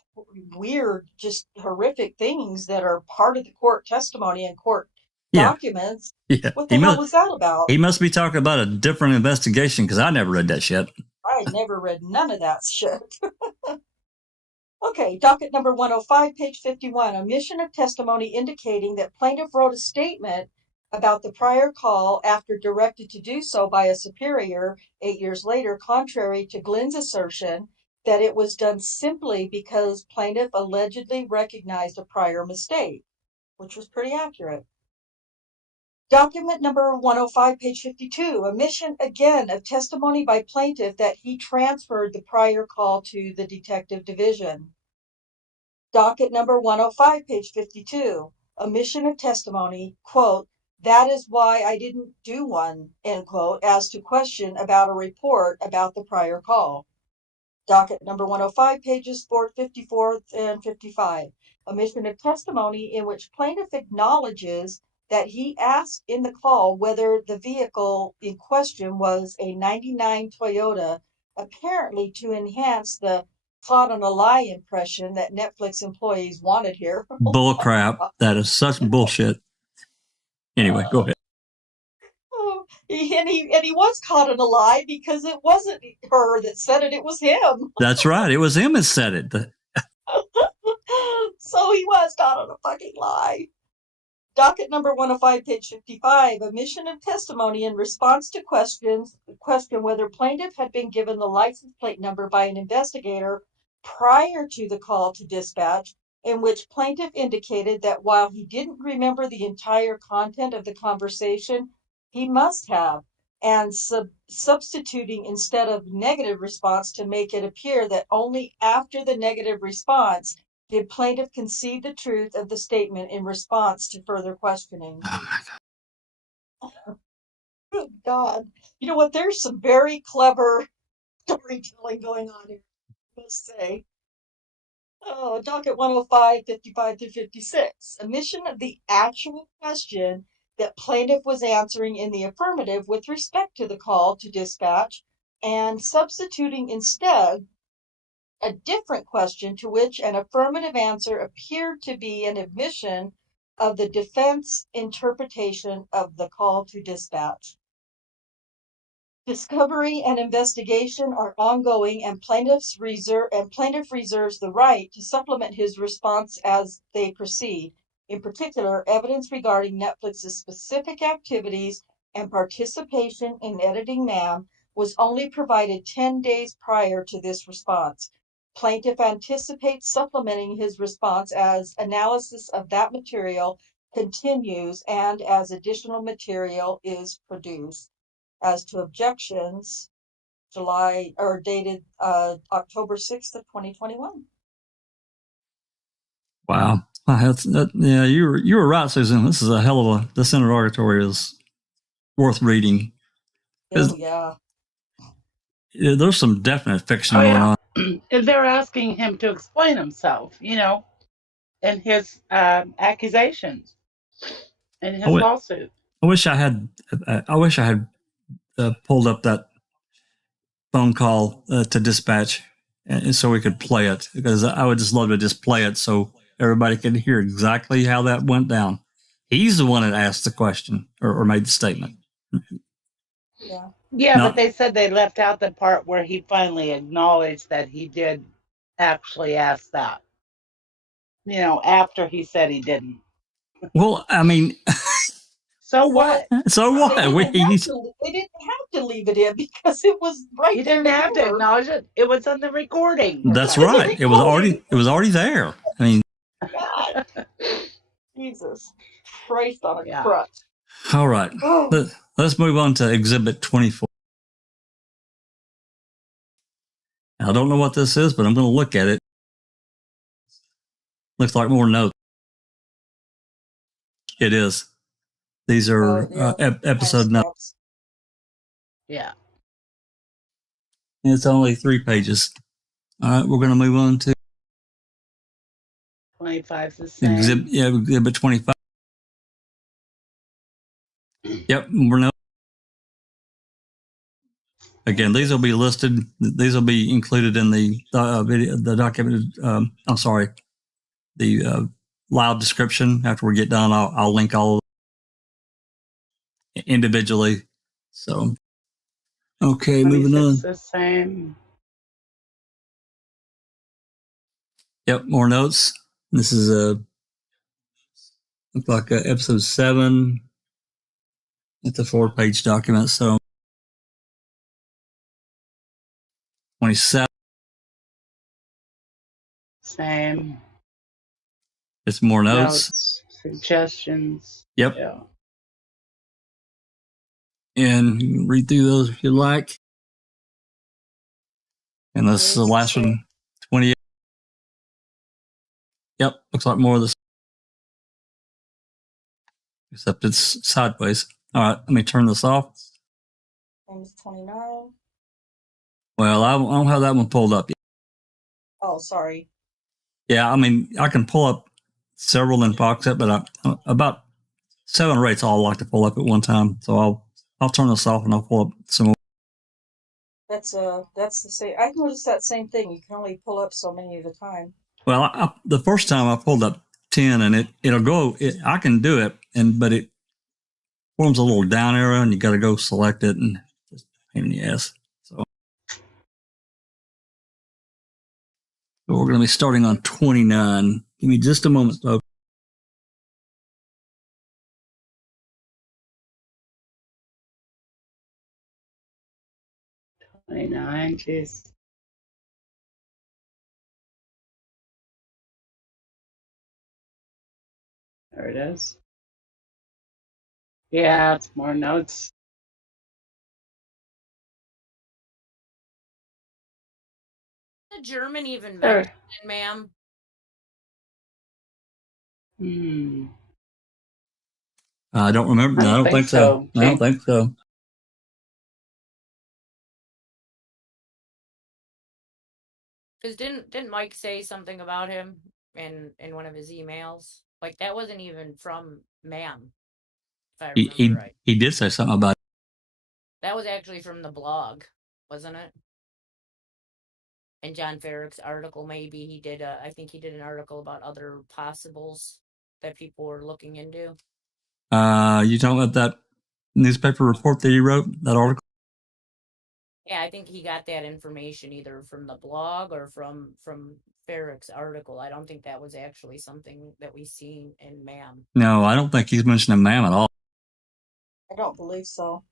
weird, just horrific things that are part of the court testimony and court documents. Yeah. What the hell was that about? He must be talking about a different investigation because I never read that shit. I never read none of that shit. Okay, docket number 105, page 51. Omission of testimony indicating that plaintiff wrote a statement about the prior call after directed to do so by a superior 8 years later, contrary to Glenn's assertion that it was done simply because plaintiff allegedly recognized a prior mistake, which was pretty accurate. Document number 105, page 52, omission again of testimony by plaintiff that he transferred the prior call to the detective division. Docket number 105, page 52, omission of testimony, quote, that is why I didn't do one, end quote, as to question about a report about the prior call. Docket number 105, pages 454 and 55, omission of testimony in which plaintiff acknowledges that he asked in the call whether the vehicle in question was a 99 Toyota, apparently to enhance the caught on a lie impression that Netflix employees wanted here. Bull crap. That is such bullshit. Anyway, go ahead. And he was caught in a lie because it wasn't her that said it, it was him. That's right. It was him that said it. So he was caught on a fucking lie. Docket number 105, page 55, omission of testimony in response to question whether plaintiff had been given the license plate number by an investigator prior to the call to dispatch, in which plaintiff indicated that while he didn't remember the entire content of the conversation, he must have, and substituting instead of negative response to make it appear that only after the negative response did plaintiff concede the truth of the statement in response to further questioning. Oh my God. Good God. You know what? There's some very clever storytelling going on here, I must say. Oh, docket 105, 55 through 56. Omission of the actual question that plaintiff was answering in the affirmative with respect to the call to dispatch, and substituting instead a different question to which an affirmative answer appeared to be an admission of the defense interpretation of the call to dispatch. Discovery and investigation are ongoing, and plaintiff reserves the right to supplement his response as they proceed. In particular, evidence regarding Netflix's specific activities and participation in editing NAM was only provided 10 days prior to this response. Plaintiff anticipates supplementing his response as analysis of that material continues and as additional material is produced. As to objections, dated October 6th of 2021. Wow. Yeah, you were right, Susan. This is a hell of this interrogatory is worth reading. Oh, yeah. There's some definite fiction going on. And they're asking him to explain himself, and his accusations and his lawsuit. I wish I had pulled up that phone call to dispatch, and so we could play it, because I would just love to just play it so everybody could hear exactly how that went down. He's the one that asked the question or made the statement. Yeah, but they said they left out the part where he finally acknowledged that he did actually ask that. After he said he didn't. Well, I mean, so what? So what? They didn't have to leave it in because it was right there. You didn't have to acknowledge it. It was on the recording. That's right. It was already there. I mean, God. Jesus Christ on a crutch. All right. Let's move on to Exhibit 24. I don't know what this is, but I'm going to look at it. Looks like more notes. It is. These are episode notes. Yeah. It's only 3 pages. All right, we're going to move on to 25 is the same. Exhibit 25. Yep, we're not. Again, these will be listed. These will be included in the video, the documented. I'm sorry, the live description. After we get done, I'll link all of them individually. So, okay, moving on. The same. Yep, more notes. This is looks like episode 7. It's a 4-page document, so 27. Same. It's more Notes, suggestions. Yep. Yeah. And you can read through those if you like. And this is the last one, 28. Yep, looks like more of this, except it's sideways. All right, let me turn this off. Times 29. Well, I don't have that one pulled up yet. Oh, sorry. Yeah, I mean, I can pull up several in Foxit, but about 7 or 8 all like to pull up at one time. So I'll turn this off and I'll pull up some more. That's the same. I noticed that same thing. You can only pull up so many at a time. Well, the first time I pulled up 10, and it'll go. I can do it, but it forms a little down arrow, and you got to go select it, and just pain in the ass. So we're going to be starting on 29. Give me just a moment, folks. 29, jeez. There it is. Yeah, it's more notes. The German even Sure. mentioned it, ma'am. I don't remember. I don't think so. I don't think so. Because didn't Mike say something about him in one of his emails? Like that wasn't even from ma'am, if I remember right. He did say something about it. That was actually from the blog, wasn't it? And John Farrick's article, maybe he did. I think he did an article about other possibles that people were looking into. You talking about that newspaper report that he wrote, that article? Yeah, I think he got that information either from the blog or from Farrick's article. I don't think that was actually something that we seen in ma'am. No, I don't think he's mentioning ma'am at all. I don't believe so.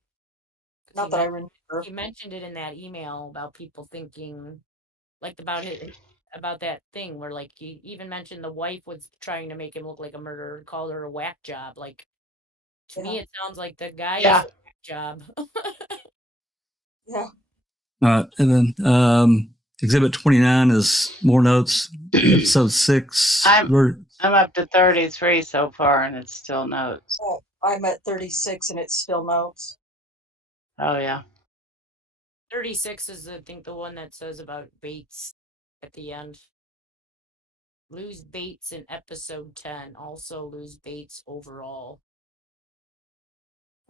Not that I remember. He mentioned it in that email about people thinking, like about that thing where like he even mentioned the wife was trying to make him look like a murderer, called her a whack job. Like to me, it sounds like the guy is a whack job. Yeah. And then Exhibit 29 is more notes. Episode 6. I'm up to 33 so far, and it's still notes. Oh, I'm at 36, and it's still notes. Oh yeah. 36 is, I think, the one that says about Bates at the end. Lose Bates in episode 10. Also lose Bates overall.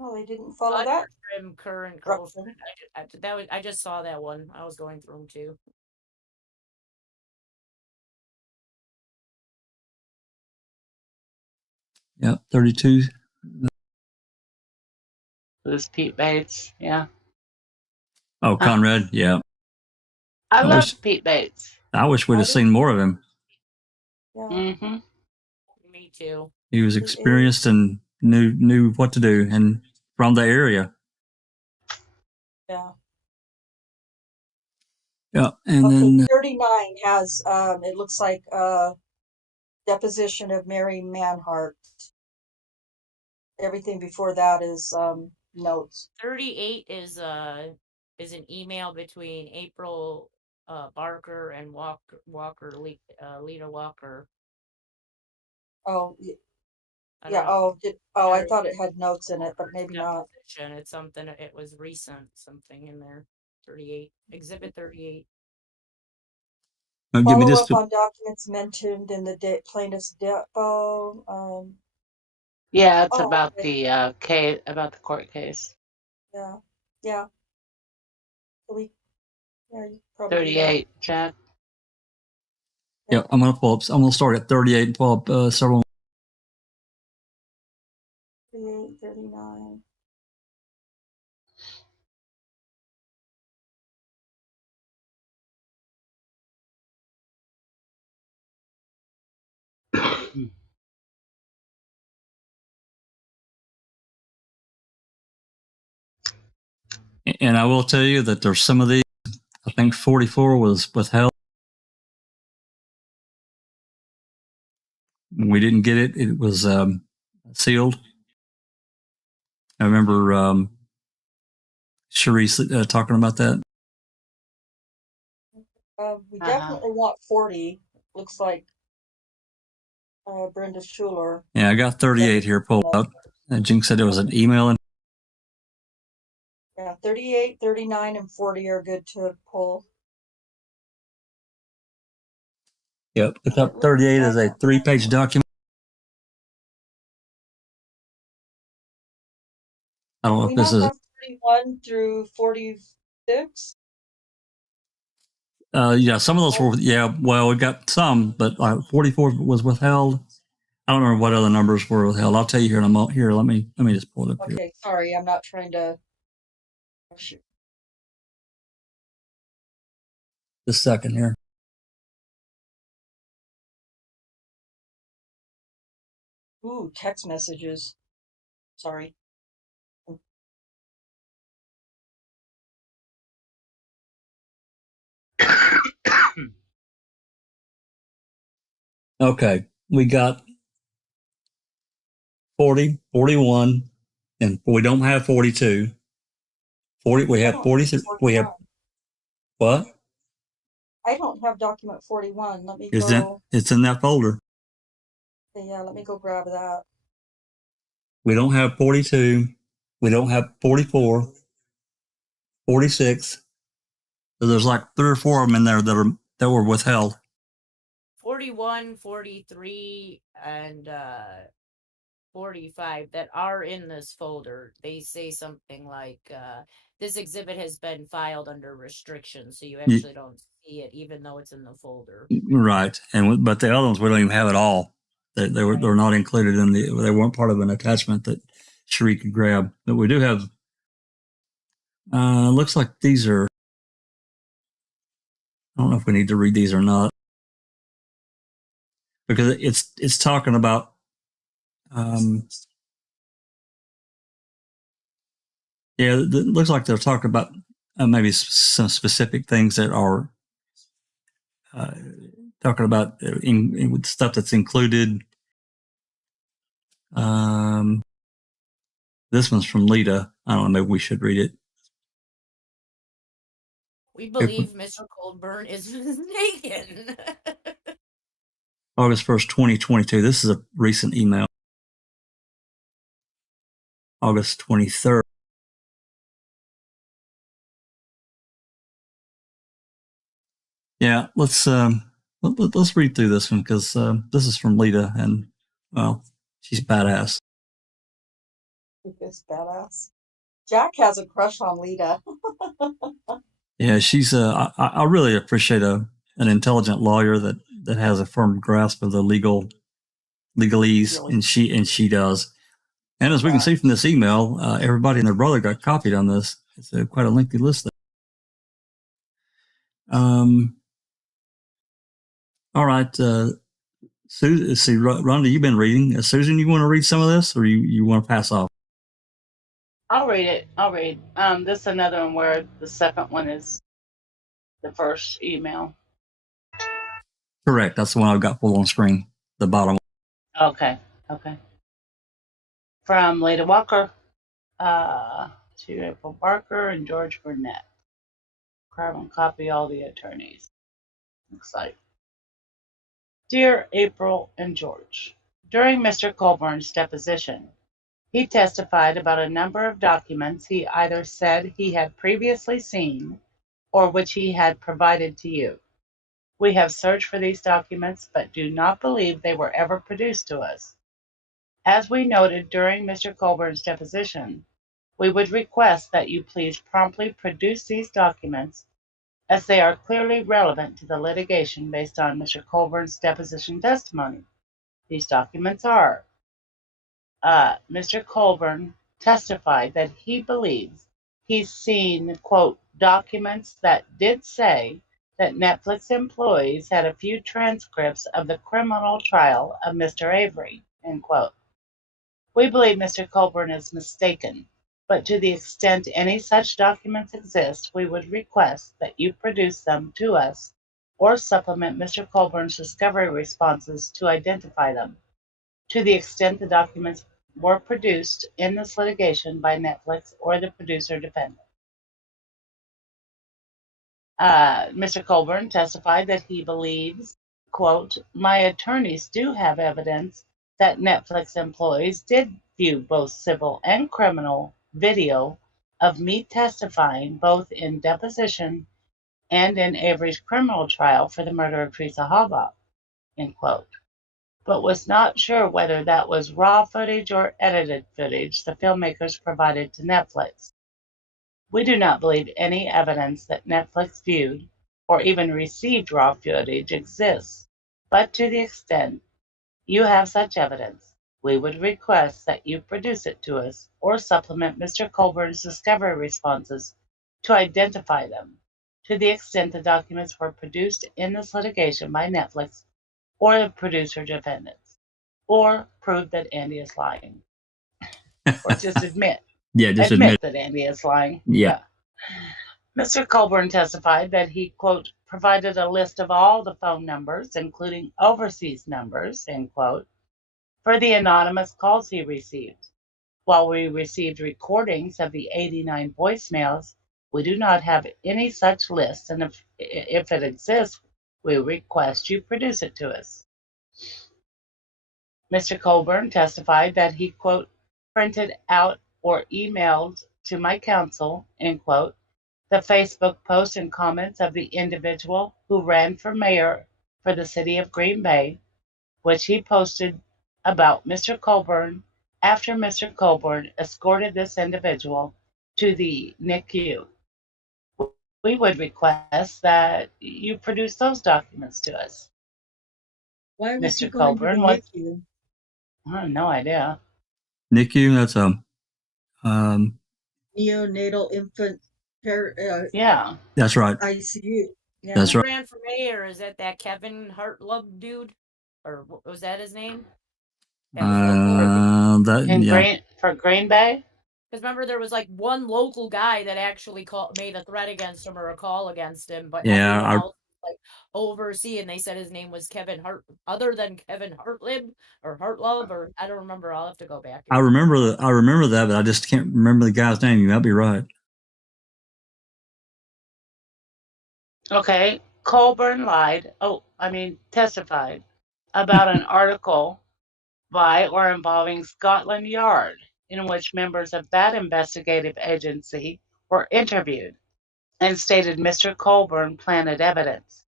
Oh, they didn't follow that. Trim current girlfriend. I just saw that one. I was going through them too. Yeah, 32. Lose Pete Bates. Yeah. Oh, Conrad. Yeah. I love Pete Bates. I wish we'd have seen more of him. Yeah. Mm-hmm. Me too. He was experienced and knew what to do, and from the area. Yeah. Yeah, and then 39 has it looks like deposition of Mary Manhart. Everything before that is notes. 38 is an email between April Barker and Lita Walker. Oh, yeah. I thought it had notes in it, but maybe not. It's something. It was recent. Something in there. 38. Exhibit 38. Follow up on documents mentioned in the plaintiff's depo. Yeah, it's about the case, about the court case. Yeah. Yeah. You probably 38, Chad. Yeah, I'm gonna start at 38 and pull up several. 38, 39. And I will tell you that there's some of these, I think 44 was withheld. We didn't get it. It was sealed. I remember Sharice talking about that. We definitely want 40. Looks like Brenda Schuler. Yeah, I got 38 here pulled up. And Jinx said it was an email. Yeah, 38, 39, and 40 are good to pull. Yep, pick up 38 as a 3-page document. I don't know if this is 41 through 46. Yeah, some of those were, yeah, well, we got some, but 44 was withheld. I don't remember what other numbers were withheld. I'll tell you here in a moment. Here, let me just pull it up here. Okay, sorry, I'm not trying to. Oh, shoot. Just a second here. Ooh, text messages. Sorry. Okay, we got 40, 41, and we don't have 42. 40, we have 43. We have what? I don't have document 41. Let me It's go. It's in that folder. Yeah, let me go grab that. We don't have 42. We don't have 44, 46. So there's like 3 or 4 of them in there that were withheld. 41, 43, and 45 that are in this folder. They say something like, this exhibit has been filed under restriction, so you actually don't see it, even though it's in the folder. Right, but the other ones we don't even have at all. They're not included in they weren't part of an attachment that Cherie could grab. But we do have. Looks like these are. I don't know if we need to read these or not, because it's talking about. Yeah, it looks like they're talking about maybe some specific things that are talking about in stuff that's included. This one's from Lita. I don't know. Maybe we should read it. We believe Mr. Colburn is mistaken. August 1st, 2022. This is a recent email. August 23rd. Yeah, let's read through this one because this is from Lita, and well, she's badass. It's badass. Jack has a crush on Lita. Yeah, she's. I really appreciate an intelligent lawyer that has a firm grasp of the legalese, and she does. And as we can see from this email, everybody and their brother got copied on this. It's quite a lengthy list. All right, Susan. See, Rhonda, you've been reading. Susan, you want to read some of this, or you want to pass off? I'll read it. This is another one where the second one is the first email. Correct. That's the one I've got full on screen. The bottom. Okay. From Leda Walker to April Barker and George Burnett. Carbon copy all the attorneys. Looks like. Dear April and George, during Mr. Colburn's deposition, he testified about a number of documents he either said he had previously seen or which he had provided to you. We have searched for these documents but do not believe they were ever produced to us. As we noted during Mr. Colburn's deposition, we would request that you please promptly produce these documents as they are clearly relevant to the litigation based on Mr. Colburn's deposition testimony. These documents are Mr. Colburn testified that he believes he's seen, quote, documents that did say that Netflix employees had a few transcripts of the criminal trial of Mr. Avery, end quote. We believe Mr. Colburn is mistaken But to the extent any such documents exist, we would request that you produce them to us or supplement Mr. Colburn's discovery responses to identify them. To the extent the documents were produced in this litigation by Netflix or the producer defendant. Mr. Colburn testified that he believes, quote, my attorneys do have evidence that Netflix employees did view both civil and criminal video of me testifying both in deposition and in Avery's criminal trial for the murder of Teresa Halbach, end quote, but was not sure whether that was raw footage or edited footage the filmmakers provided to Netflix. We do not believe any evidence that Netflix viewed or even received raw footage exists, but to the extent you have such evidence, we would request that you produce it to us or supplement Mr. Colburn's discovery responses to identify them, to the extent the documents were produced in this litigation by Netflix or the producer defendants, or prove that Andy is lying, or just admit. Yeah, just admit that Andy is lying. Yeah. Mr. Colburn testified that he, quote, provided a list of all the phone numbers, including overseas numbers, end quote, for the anonymous calls he received. While we received recordings of the 89 voicemails, we do not have any such list, and if it exists, we request you produce it to us. Mr. Colburn testified that he, quote, printed out or emailed to my counsel, end quote, the Facebook posts and comments of the individual who ran for mayor for the city of Green Bay, which he posted about Mr. Colburn after Mr. Colburn escorted this individual to the NICU. We would request that you produce those documents to us. Why was Mr. he going Colburn, to what? the NICU? I have no idea. NICU, that's Neonatal infant care. Yeah. That's right. ICU. Yeah. That's Who right. ran for mayor? Is that Kevin Hartlub dude? Or was that his name? That was local? For Green Bay? Because remember, there was like one local guy that actually made a threat against him or a call against him, but everyone else was like overseeing. They said his name was Kevin Hart, other than Kevin Hartlib or Hartlove, or I don't remember. I'll have to go back. I remember that, but I just can't remember the guy's name. You might be right. Okay, Colburn testified about an article by or involving Scotland Yard, in which members of that investigative agency were interviewed, and stated Mr. Colburn planted evidence.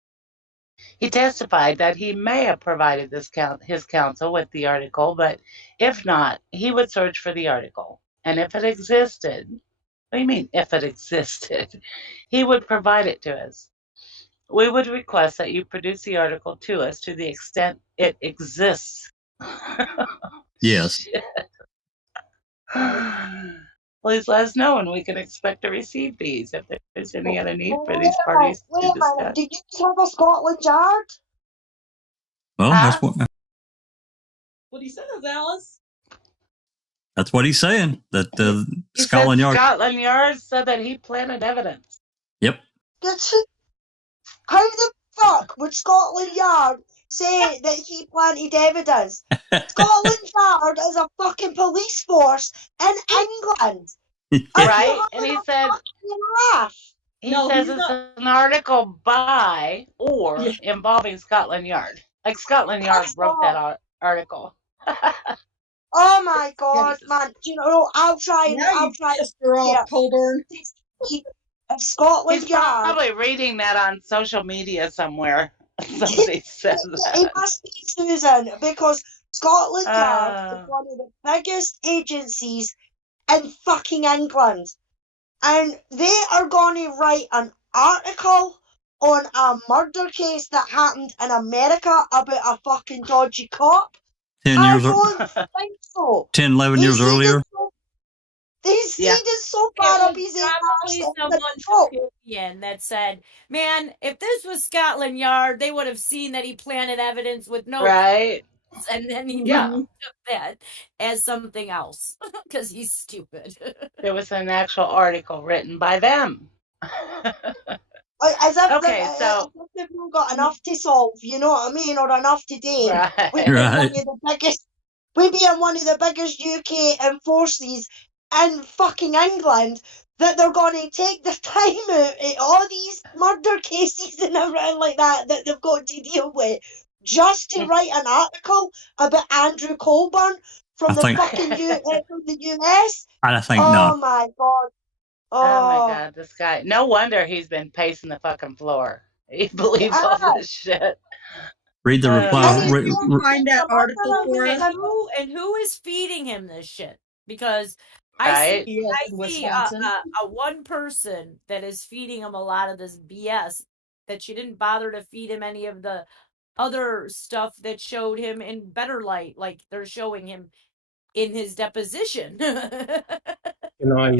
He testified that he may have provided his counsel with the article, but if not, he would search for the article. And if it existed, what do you mean, if it existed? He would provide it to us. We would request that you produce the article to us to the extent it exists. Yes. Please let us know when we can expect to receive these, if there's any other need for these parties to discuss. Wait a minute, did you have a Scotland Yard? Well, that's What he says, Alice. That's what he's saying. That Scotland Yard. Scotland Yard said that he planted evidence. Yep. How the fuck would Scotland Yard say that he planted evidence? Scotland Yard is a fucking police force in England. Right? And he said, he says it's an article by or involving Scotland Yard. Like Scotland Yard wrote that article. Oh my god, man. Do you know, I'll try. Colburn. Scotland Yard. Probably reading that on social media somewhere. Somebody said that. It must be Susan, because Scotland Yard is one of the biggest agencies in fucking England. And they are going to write an article on a murder case that happened in America about a fucking dodgy cop. 10 years I don't think so. 10, 11 years earlier. They seeded so far up his opinion that said, man, if this was Scotland Yard, they would have seen that he planted evidence with no. Right. and then he Yeah. took that as something else because he's stupid. There was an actual article written by them. As if Okay, so they've not got enough to solve, you know what I mean, or enough to do. right. We'd be in one of the biggest UK enforces in fucking England that they're going to take the time out of all these murder cases and everything like that they've got to deal with just to write an article about Andrew Colburn from from the US. I think Oh not. my God. Oh my God, this guy. No wonder he's been pacing the fucking floor. He believes all this shit. Read the reply. Find that article for us. And who is feeding him this shit? Because Right? I see a one person that is feeding him a lot of this BS that she didn't bother to feed him any of the other stuff that showed him in better light, like they're showing him in his deposition. Can I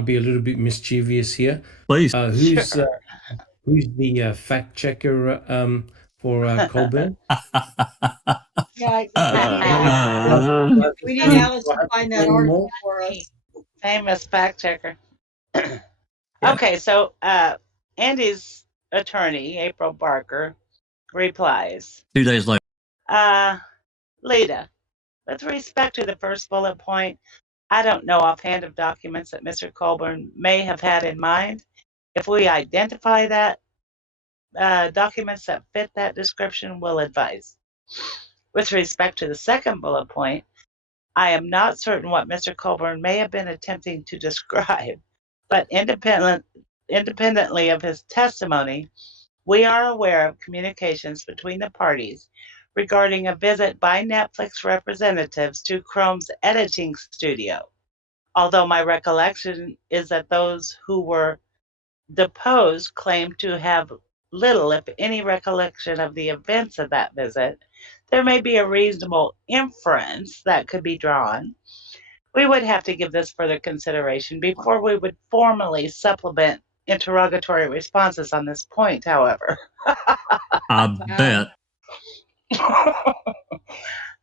be a little bit mischievous here? Please. Who's the fact checker for Colburn? We need Alice to find that article for us. Famous fact checker. Okay, so Andy's attorney, April Barker, replies. 2 days later. Lita, with respect to the first bullet point, I don't know offhand of documents that Mr. Colburn may have had in mind. If we identify that documents that fit that description, we'll advise. With respect to the second bullet point, I am not certain what Mr. Colburn may have been attempting to describe, but independently of his testimony, we are aware of communications between the parties regarding a visit by Netflix representatives to Chrome's editing studio. Although my recollection is that those who were deposed claimed to have little, if any, recollection of the events of that visit, there may be a reasonable inference that could be drawn. We would have to give this further consideration before we would formally supplement interrogatory responses on this point, however. I bet.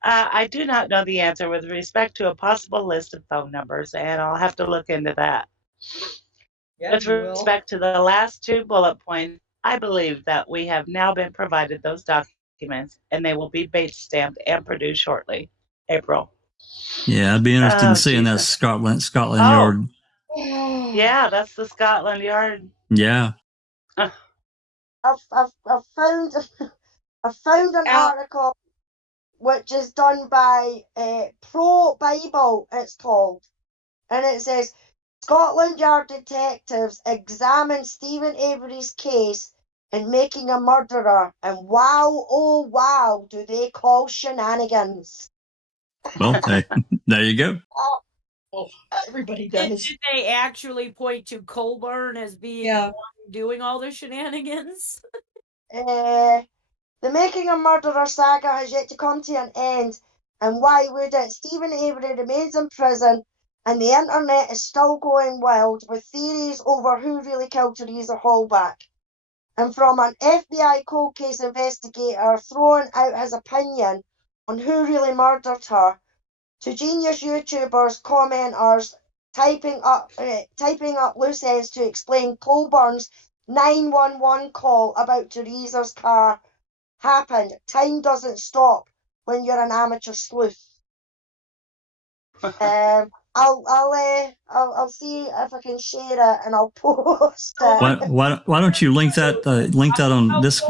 I do not know the answer with respect to a possible list of phone numbers, and I'll have to look into that. With respect to the last two bullet points, I believe that we have now been provided those documents, and they will be base stamped and produced shortly. April. Yeah, I'd be interested in seeing that Scotland Yard. Yeah, that's the Scotland Yard. Yeah. I found an article which is done by Pro Bible, it's called, and it says Scotland Yard detectives examine Stephen Avery's case in Making a Murderer, and wow, oh wow, do they call shenanigans. Well, hey, there you go. Everybody does. Did they actually point to Colburn as being the one doing all the shenanigans? The Making a Murderer saga has yet to come to an end, and why would it? Stephen Avery remains in prison, and the internet is still going wild with theories over who really killed Teresa Hallback. And from an FBI cold case investigator throwing out his opinion on who really murdered her, to genius YouTubers, commenters typing up loose ends to explain Colburn's 911 call about Teresa's car happened. Time doesn't stop when you're an amateur sleuth. I'll see if I can share it and I'll post it. Why don't you link that on this?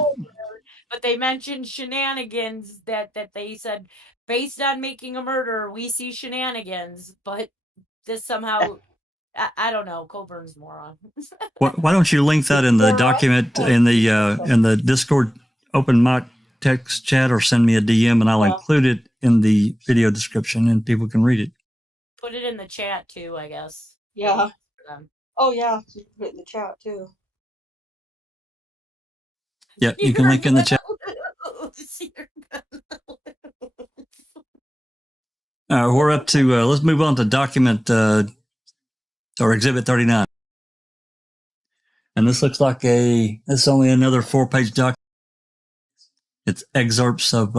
But they mentioned shenanigans that they said based on Making a Murder, we see shenanigans, but this somehow I don't know. Colburn's moron. Why don't you link that in the document in the Discord open mic text chat, or send me a DM and I'll include it in the video description and people can read it. Put it in the chat too, I guess. Yeah. Oh yeah, you can put it in the chat too. Yeah, you can link in the chat. We're up to, let's move on to document or exhibit 39. And this looks like it's only another 4-page document. It's excerpts of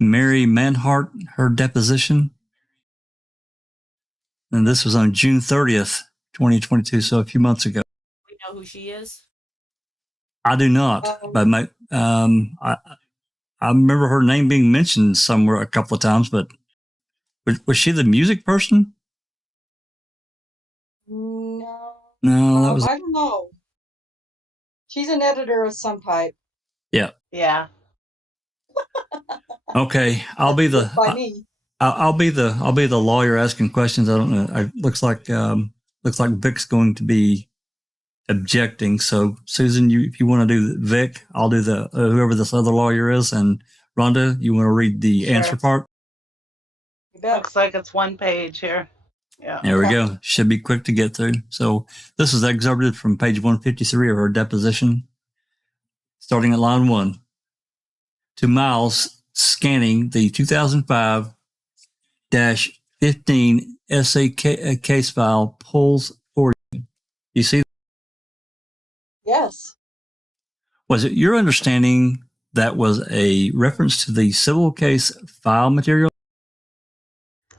Mary Manhart, her deposition. And this was on June 30th, 2022, so a few months ago. We know who she is? I do not, but I remember her name being mentioned somewhere a couple of times, but was she the music person? No. No, that was. I don't know. She's an editor of some type. Yeah. Yeah. Okay, I'll be the. By me. I'll be the lawyer asking questions. I don't know. It looks like Vic's going to be objecting. So Susan, if you want to do Vic, I'll do the whoever this other lawyer is, and Rhonda, you want to read the answer part? Looks like it's one page here. Yeah. There we go. Should be quick to get through. So this is excerpted from page 153 of her deposition, starting at line 1. To Miles, scanning the 2005-15 SA case file pulls for you. You see? Yes. Was it your understanding that was a reference to the civil case file material?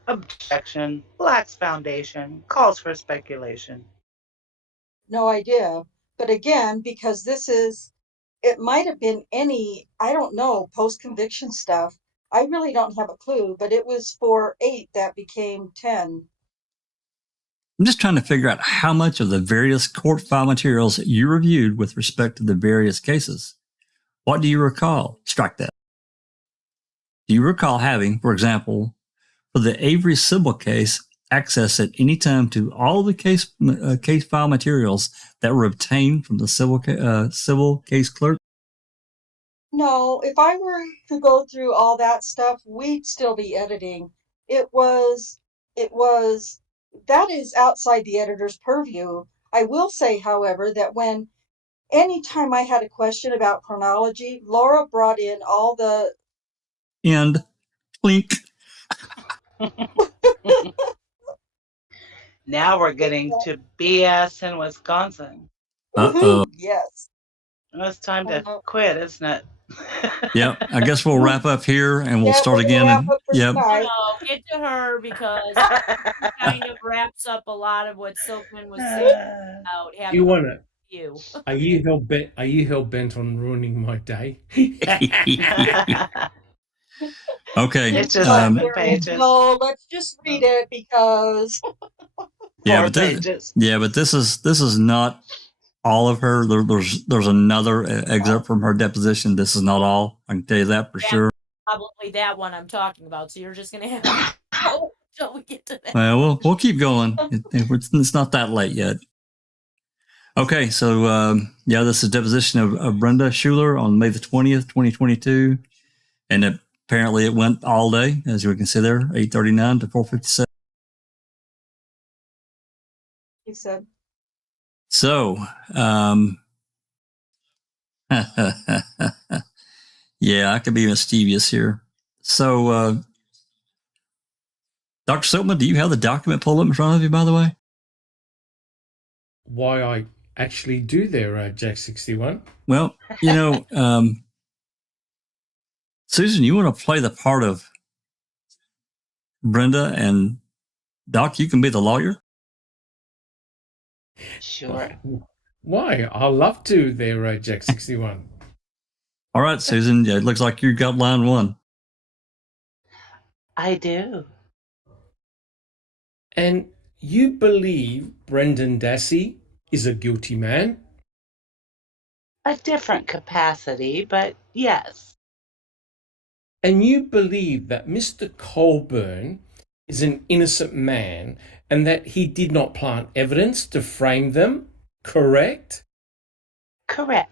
Objection. Lacks foundation. Calls for speculation. No idea. But again, because it might have been any, I don't know, post-conviction stuff. I really don't have a clue, but it was for 8 that became 10. I'm just trying to figure out how much of the various court file materials you reviewed with respect to the various cases. What do you recall? Strike that. Do you recall having, for example, for the Avery civil case, access at any time to all the case file materials that were obtained from the civil case clerk? No, if I were to go through all that stuff, we'd still be editing. That is outside the editor's purview. I will say, however, that anytime I had a question about chronology, Laura brought in all the End. Clink. Now we're getting to BS in Wisconsin. Uh-oh. Yes. It's time to quit, isn't it? Yep. I guess we'll wrap up here and we'll start again. No, get to her because it kind of wraps up a lot of what Silkman was saying about having You want it? You. Are you hell bent on ruining my day? Okay. It's just 7 pages. No, let's just read it because. But this is not all of her. There's another excerpt from her deposition. This is not all. I can tell you that for sure. Probably that one I'm talking about. So you're just gonna have to go until we get to that. Well, we'll keep going. It's not that late yet. Okay, so this is deposition of Brenda Schuler on May the 20th, 2022, and apparently it went all day, as we can see there, 8:39 to 4:57. He said. So, yeah, I could be mischievous here. So, Dr. Silkman, do you have the document pulled up in front of you, by the way? Why I actually do there, Jack 61. Well, Susan, you want to play the part of Brenda, and Doc, you can be the lawyer? Sure. Why? I'll love to there, Jack 61. All right, Susan, it looks like you got line 1. I do. And you believe Brendan Dassey is a guilty man? A different capacity, but yes. And you believe that Mr. Colburn is an innocent man and that he did not plant evidence to frame them, correct? Correct.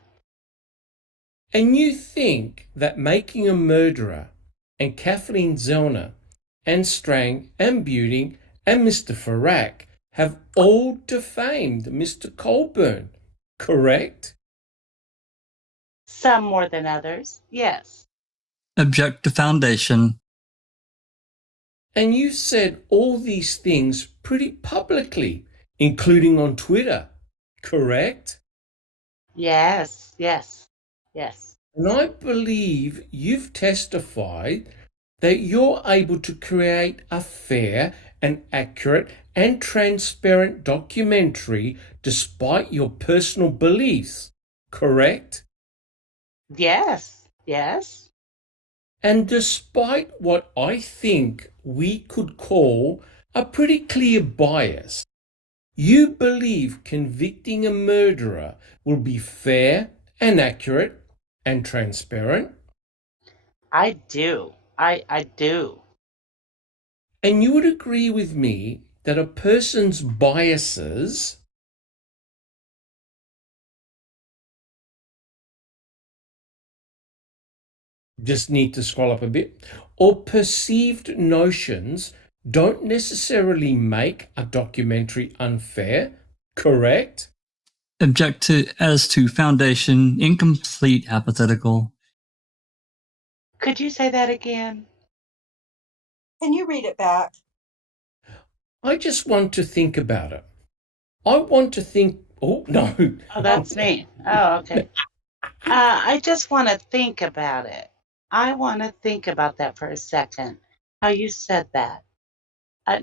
And you think that making a murderer and Kathleen Zellner and Strang and Buting and Mr. Farrak have all defamed Mr. Colburn, correct? Some more than others, yes. Object to foundation. And you said all these things pretty publicly, including on Twitter, correct? Yes. And I believe you've testified that you're able to create a fair and accurate and transparent documentary despite your personal beliefs, correct? Yes, yes. And despite what I think we could call a pretty clear bias, you believe convicting a murderer will be fair and accurate and transparent? I do. I do. And you would agree with me that a person's biases just need to scroll up a bit, or perceived notions don't necessarily make a documentary unfair, correct? Object to as to foundation, incomplete, hypothetical. Could you say that again? Can you read it back? I just want to think about it. I want to think, oh, no. Oh, that's me. Oh, okay. I just want to think about it. I want to think about that for a second. How you said that.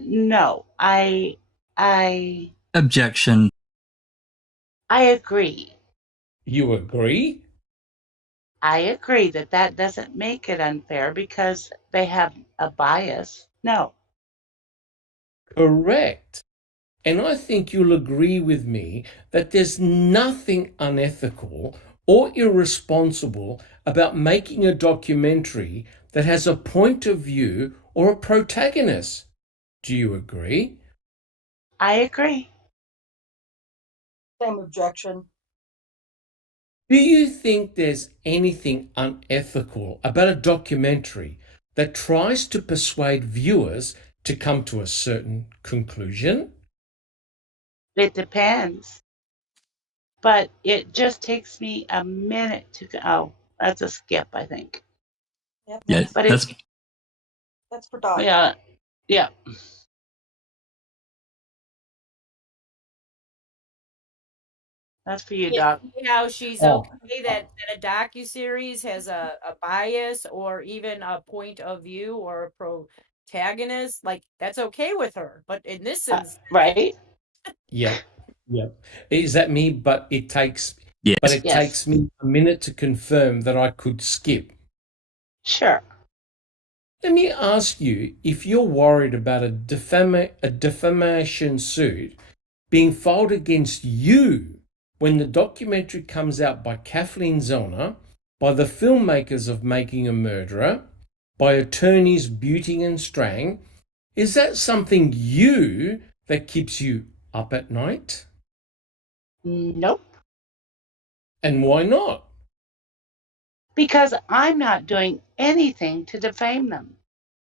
No, I Objection. agree. You agree? I agree that that doesn't make it unfair because they have a bias. No. Correct. And I think you'll agree with me that there's nothing unethical or irresponsible about making a documentary that has a point of view or a protagonist. Do you agree? I agree. Same objection. Do you think there's anything unethical about a documentary that tries to persuade viewers to come to a certain conclusion? It depends. But it just takes me a minute to go. Oh, that's a skip, I think. Yep, Yeah, But that's for Doc. yeah. That's for you, Doc. See how she's okay that a docuseries has a bias or even a point of view or a protagonist, like that's okay with her. But in this instance, right? Yeah. Is that me? But it takes yes. takes me a minute to confirm that I could skip. Sure. Let me ask you if you're worried about a defamation suit being filed against you when the documentary comes out by Kathleen Zellner, by the filmmakers of Making a Murderer, by attorneys Buting and Strang. Is that something that keeps you up at night? Nope. And why not? Because I'm not doing anything to defame them.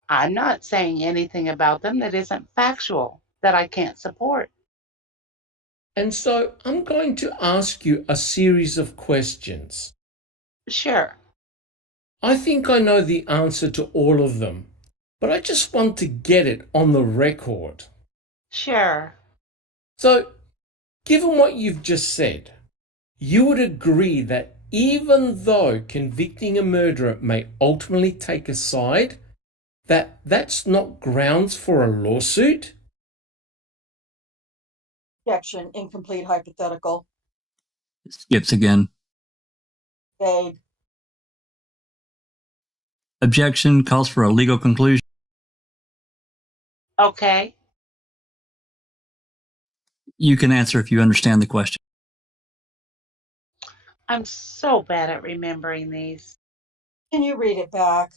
I'm not saying anything about them that isn't factual, that I can't support. And so I'm going to ask you a series of questions. Sure. I think I know the answer to all of them, but I just want to get it on the record. Sure. So, given what you've just said, you would agree that even though convicting a murderer may ultimately take a side, that's not grounds for a lawsuit? Objection. Incomplete hypothetical. Skips again. Vague. Objection calls for a legal conclusion. Okay. You can answer if you understand the question. I'm so bad at remembering these. Can you read it back?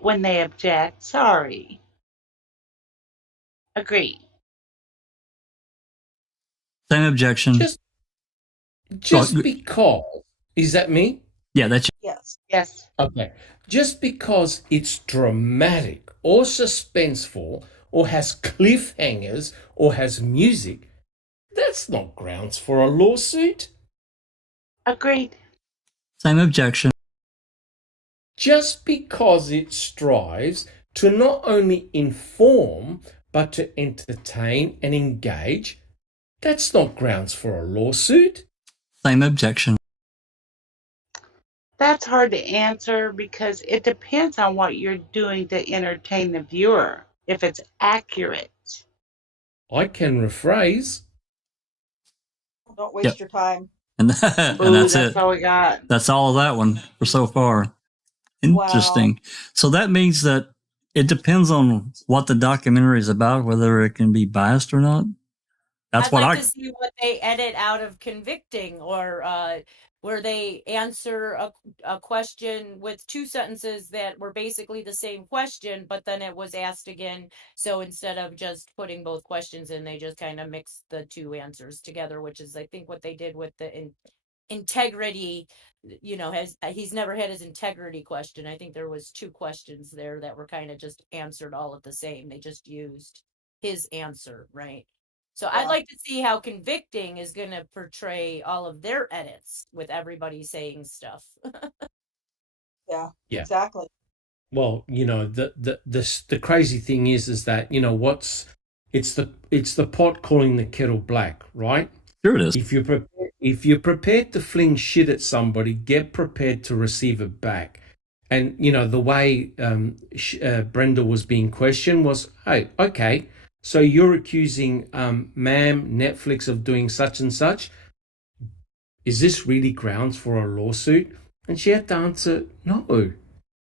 When they object, sorry. Agree. Same objection. Just because. Is that me? Yeah, that's Yes. Yes. Okay. Just because it's dramatic or suspenseful or has cliffhangers or has music, that's not grounds for a lawsuit. Agreed. same objection. Just because it strives to not only inform but to entertain and engage, that's not grounds for a lawsuit. Same objection. That's hard to answer because it depends on what you're doing to entertain the viewer, if it's accurate. I can rephrase. Don't waste your time. And that's it. All we got. That's all of that one for so far. Interesting. Wow. So that means that it depends on what the documentary is about, whether it can be biased or not. That's I'd like to see what they edit out of convicting, or where they answer a question with two sentences that were basically the same question, but then it was asked again. So instead of just putting both questions in, they just kind of mixed the two answers together, which is, I think, what they did with the integrity. You know, he's never had his integrity question. I think there was two questions there that were kind of just answered all at the same. They just used his answer, right? So I'd like to see how convicting is going to portray all of their edits with everybody saying stuff. Yeah, exactly. Well, you know, the crazy thing is that, you know, it's the pot calling the kettle black, right? Sure it is. If you're prepared to fling shit at somebody, get prepared to receive it back. And, you know, the way Brenda was being questioned was, hey, okay, so you're accusing ma'am, Netflix of doing such and such. Is this really grounds for a lawsuit? And she had to answer no,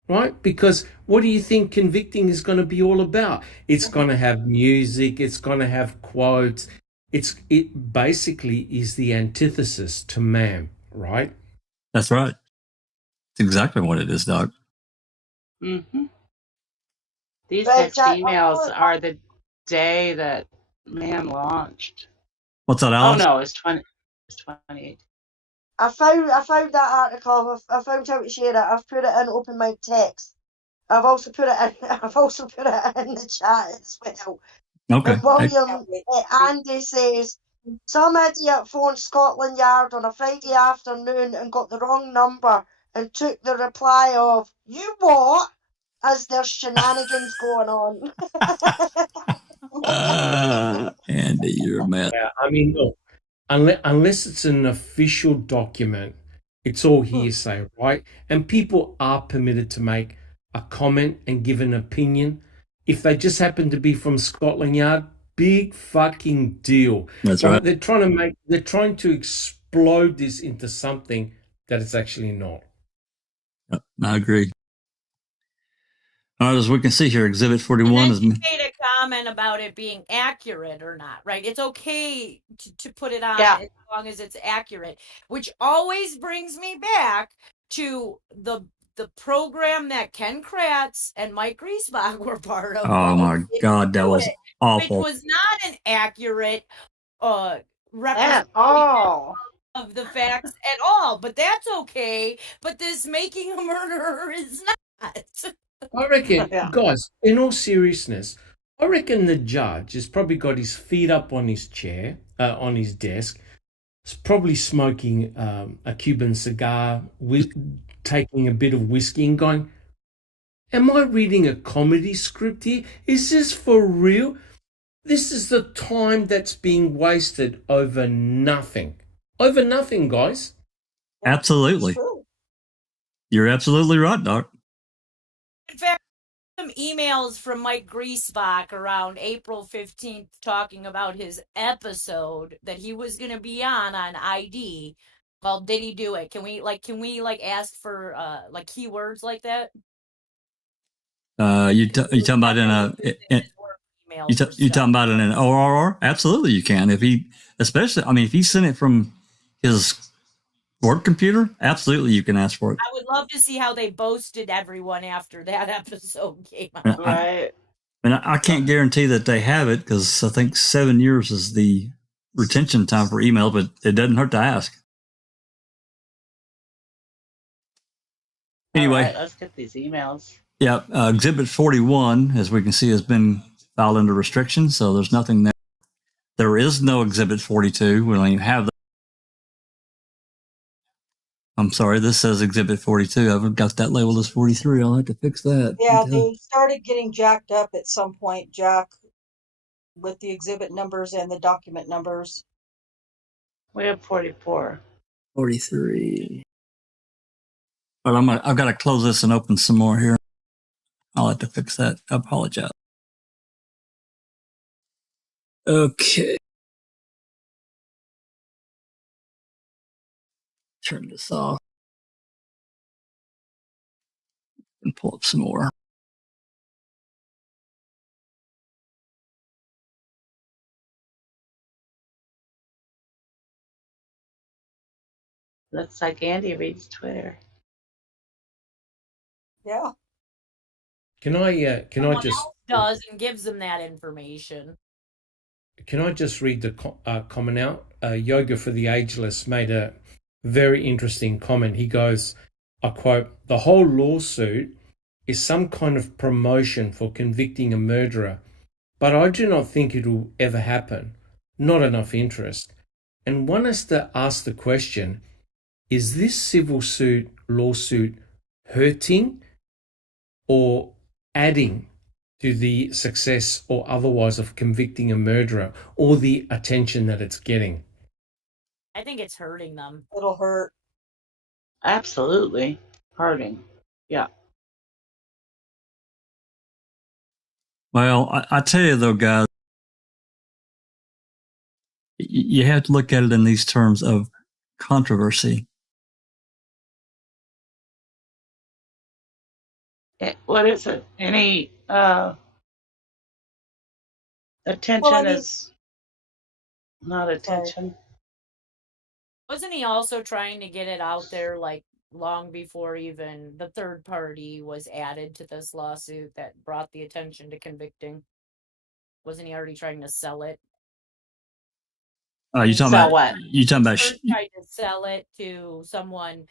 right? Because what do you think convicting is going to be all about? It's going to have music. It's going to have quotes. It basically is the antithesis to ma'am, right? That's right. It's exactly what it is, Doc. Mm-hmm. These next emails are the day that ma'am launched. What's that, Alex? Oh no, it's 28. I found that article. I found how to share it. I've put it in open mic text. I've also put it in the chat as well. Okay. And William Andy says, some idiot phoned Scotland Yard on a Friday afternoon and got the wrong number and took the reply of, "You what?" as there's shenanigans going on. Andy, you're mad. Yeah, I mean, look, unless it's an official document, it's all hearsay, right? And people are permitted to make a comment and give an opinion. If they just happen to be from Scotland Yard, big fucking deal. That's right. They're trying to explode this into something that it's actually not. Yep, I agree. All right, as we can see here, Exhibit 41 is made a comment about it being accurate or not, right? It's okay to put it on as long as it's accurate, which always brings me back to the program that Ken Kratz and Mike Griesbach were part of. Oh my God, that was awful. Which was not an accurate representation of the facts at all, but that's okay. But this making a murderer is not. I reckon, guys, in all seriousness, I reckon the judge has probably got his feet up on his chair, on his desk. He's probably smoking a Cuban cigar, taking a bit of whiskey and going, am I reading a comedy script here? Is this for real? This is the time that's being wasted over nothing. Over nothing, guys. Absolutely. You're absolutely right, Doc. In fact, some emails from Mike Griesbach around April 15th talking about his episode that he was going to be on ID. Well, did he do it? Can we ask for like keywords like that? You talking about you talking about in an ORR? Absolutely, you can. If he sent it from his work computer, absolutely, you can ask for it. I would love to see how they boasted everyone after that episode came out. Right. I can't guarantee that they have it because I think 7 years is the retention time for email, but it doesn't hurt to ask. Anyway, right, let's get these emails. Yeah, Exhibit 41, as we can see, has been filed under restriction, so there's nothing there. There is no Exhibit 42. We don't even have that. I'm sorry, this says Exhibit 42. I've got that labeled as 43. I'll have to fix that. Yeah, they started getting jacked up at some point, Jack, with the exhibit numbers and the document numbers. We have 44. 43. But I've got to close this and open some more here. I'll have to fix that. I apologize. Okay. Turn this off and pull up some more. Looks like Andy reads Twitter. Yeah. Can I just does and gives them that information. Can I just read the comment out? Yoga for the Ageless made a very interesting comment. He goes, I quote, "The whole lawsuit is some kind of promotion for convicting a murderer, but I do not think it will ever happen. Not enough interest." And one has to ask the question, is this civil lawsuit hurting or adding to the success or otherwise of convicting a murderer or the attention that it's getting? I think it's hurting them. It'll hurt. Absolutely. Hurting. Yeah. Well, I tell you though, guys, you have to look at it in these terms of controversy. What is it? Any attention Well, I mean, is not attention. Wasn't he also trying to get it out there like long before even the third party was added to this lawsuit that brought the attention to convicting? Wasn't he already trying to sell it? You talking about what? You talking about? Tried to sell it to someone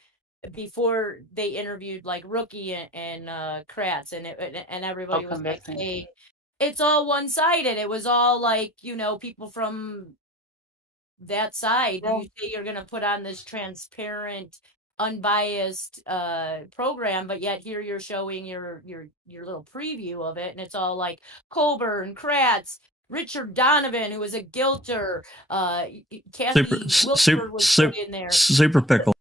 before they interviewed like Rookie and Kratz, and everybody was like saying it's all one-sided. It was all like, you know, people from that side. You say you're going to put on this transparent, unbiased program, but yet here you're showing your little preview of it, and it's all like Colburn, Kratz, Richard Donovan, who was a guilter, Kathy Wilford was put in there. Super pickle.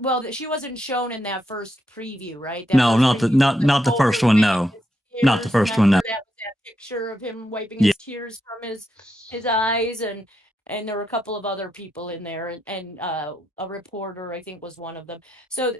Well, she wasn't shown in that first preview, right? That no, not the first one. No, not the first one. No. That was that picture of him wiping his tears from his eyes, and there were a couple of other people in there, and a reporter, I think, was one of them. So,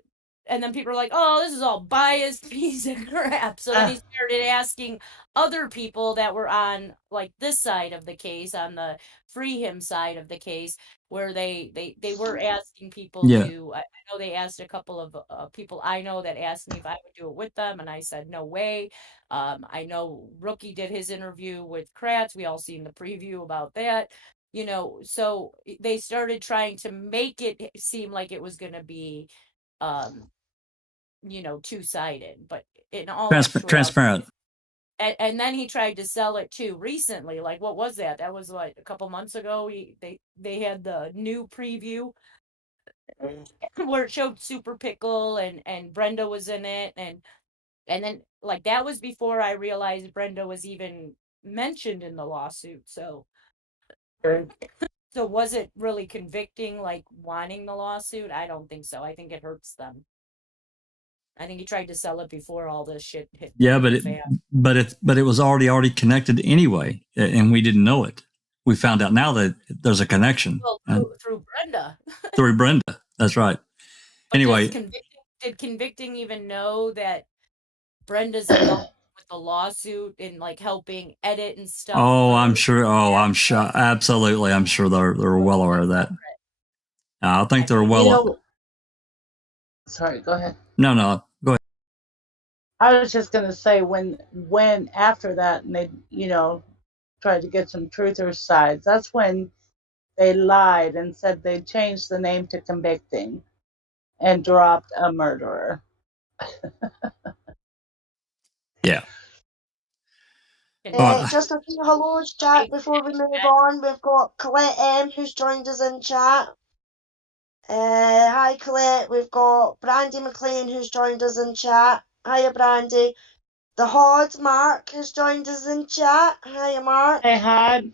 and then people were like, "Oh, this is all biased piece of crap." So then he started asking other people that were on like this side of the case, on the free him side of the case, where they were asking people to. I know they asked a couple of people I know that asked me if I would do it with them, and I said no way. I know Rookie did his interview with Kratz. We all seen the preview about that. You know, so they started trying to make it seem like it was going to be, you know, two-sided, but in all transparent. And then he tried to sell it too recently. Like, what was that? That was like a couple months ago. They had the new preview where it showed Super Pickle and Brenda was in it, and then like that was before I realized Brenda was even mentioned in the lawsuit. So was it really convicting, like wanting the lawsuit? I don't think so. I think it hurts them. I think he tried to sell it before all this shit hit. Yeah, but it was already connected anyway, and we didn't know it. We found out now that there's a connection. Well, through Brenda. Through Brenda, that's right. But anyway, did convicting even know that Brenda's involved with the lawsuit and like helping edit and stuff? Oh, I'm sure. Oh, I'm sure. Absolutely, I'm sure they're well aware of that. I think they're well. Sorry, go ahead. No, go ahead. I was just going to say when after that, and they, you know, tried to get some truthers' sides, that's when they lied and said they changed the name to convicting and dropped a murderer. Yeah. Just a few hellos, chat, before we move on. We've got Colette M, who's joined us in chat. Hi Colette. We've got Brandy McLean, who's joined us in chat. Hiya Brandy. The Hod Mark has joined us in chat. Hiya Mark. Hey Hod.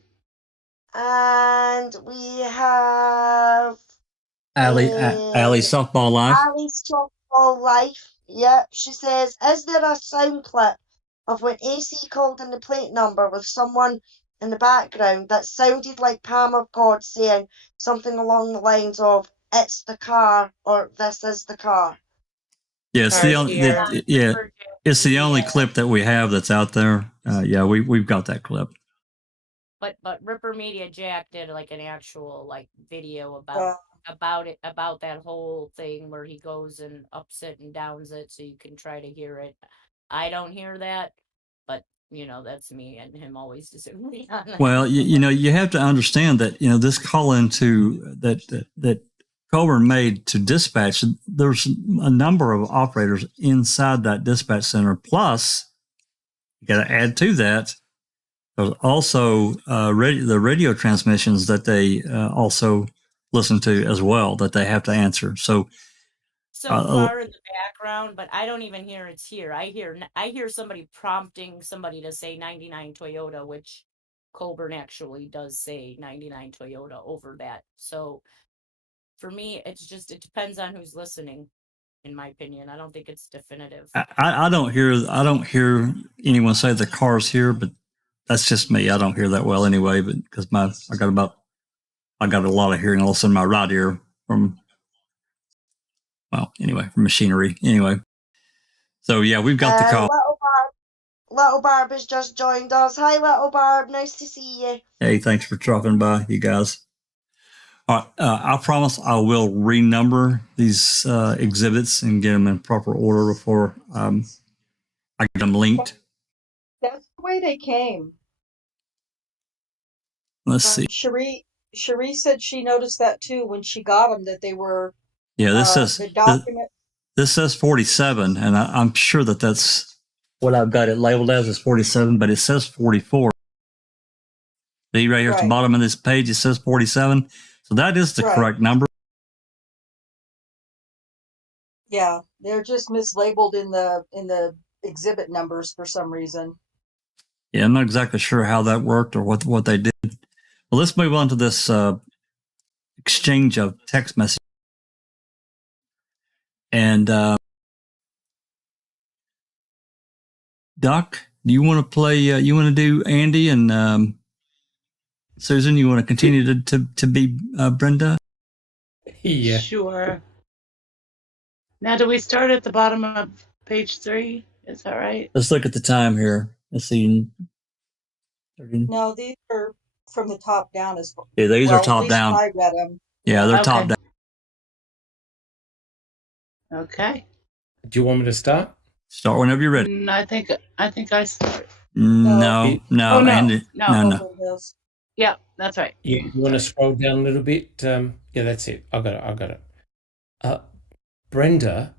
And we have Alley Softball Life. Ali's Softball Life. Yep, she says, is there a sound clip of when AC called in the plate number with someone in the background that sounded like Palm of God saying something along the lines of, it's the car, or this is the car? Yeah, it's the only it's the only clip that we have that's out there. Yeah, we've got that clip. But Ripper Media Jack did like an actual like video about that whole thing where he goes and ups it and downs it so you can try to hear it. I don't hear that, but you know, that's me and him always disagreeing on that. Well, you know, you have to understand that, you know, this call into that Colburn made to dispatch, there's a number of operators inside that dispatch center. Plus, you got to add to that, there's also the radio transmissions that they also listen to as well that they have to answer. So far in the background, but I don't even hear it's here. I hear somebody prompting somebody to say 99 Toyota, which Colburn actually does say 99 Toyota over that. So for me, it depends on who's listening, in my opinion. I don't think it's definitive. I don't hear anyone say the car's here, but that's just me. I don't hear that well anyway, but because I got a lot of hearing loss in my right ear from machinery. Anyway. So yeah, we've got the call. Little Barb has just joined us. Hi, Little Barb. Nice to see you. Hey, thanks for dropping by, you guys. All right, I promise I will renumber these exhibits and get them in proper order before I get them linked. That's the way they came. Let's see. Cherie said she noticed that too when she got them, that they were. Yeah, this the document. This says 47, and I'm sure that's what I've got it labeled as is 47, but it says 44. See right here at the bottom of this page, it says 47. So that is the correct number. Yeah, they're just mislabeled in the exhibit numbers for some reason. Yeah, I'm not exactly sure how that worked or what they did. Well, let's move on to this exchange of text messages. And Doc, do you want to play? You want to do Andy and Susan? You want to continue to be Brenda? Yeah. Sure. Now, do we start at the bottom of page 3? Is that right? Let's look at the time here. Let's see. No, these are from the top down. Yeah, these are top down. I read them. Yeah, they're top down. Okay. Do you want me to start? Start whenever you're ready. I think I start. No, Andy. No. Yeah, that's right. Yeah, you want to scroll down a little bit? Yeah, that's it. I got it. Brenda,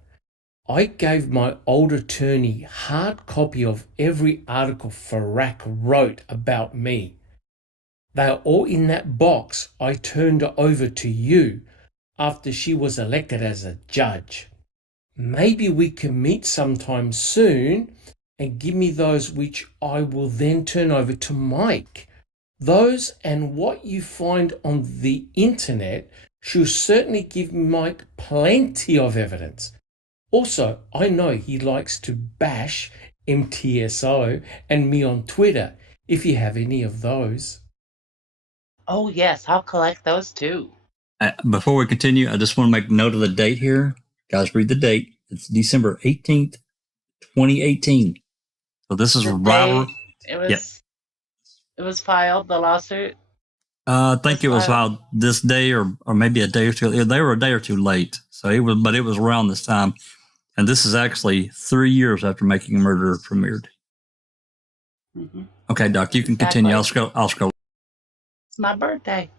I gave my old attorney hard copy of every article Farak wrote about me. They are all in that box I turned over to you after she was elected as a judge. Maybe we can meet sometime soon and give me those, which I will then turn over to Mike. Those and what you find on the internet should certainly give Mike plenty of evidence. Also, I know he likes to bash MTSO and me on Twitter, if you have any of those. Oh, yes, I'll collect those too. Before we continue, I just want to make note of the date here. Guys, read the date. It's December 18th, 2018. So this is right. It was filed, the lawsuit. I think it was filed this day or maybe a day or two. They were a day or two late. So it was around this time. And this is actually 3 years after Making a Murderer premiered. Mm-hmm. Okay, Doc, you can continue. I'll scroll. It's my birthday.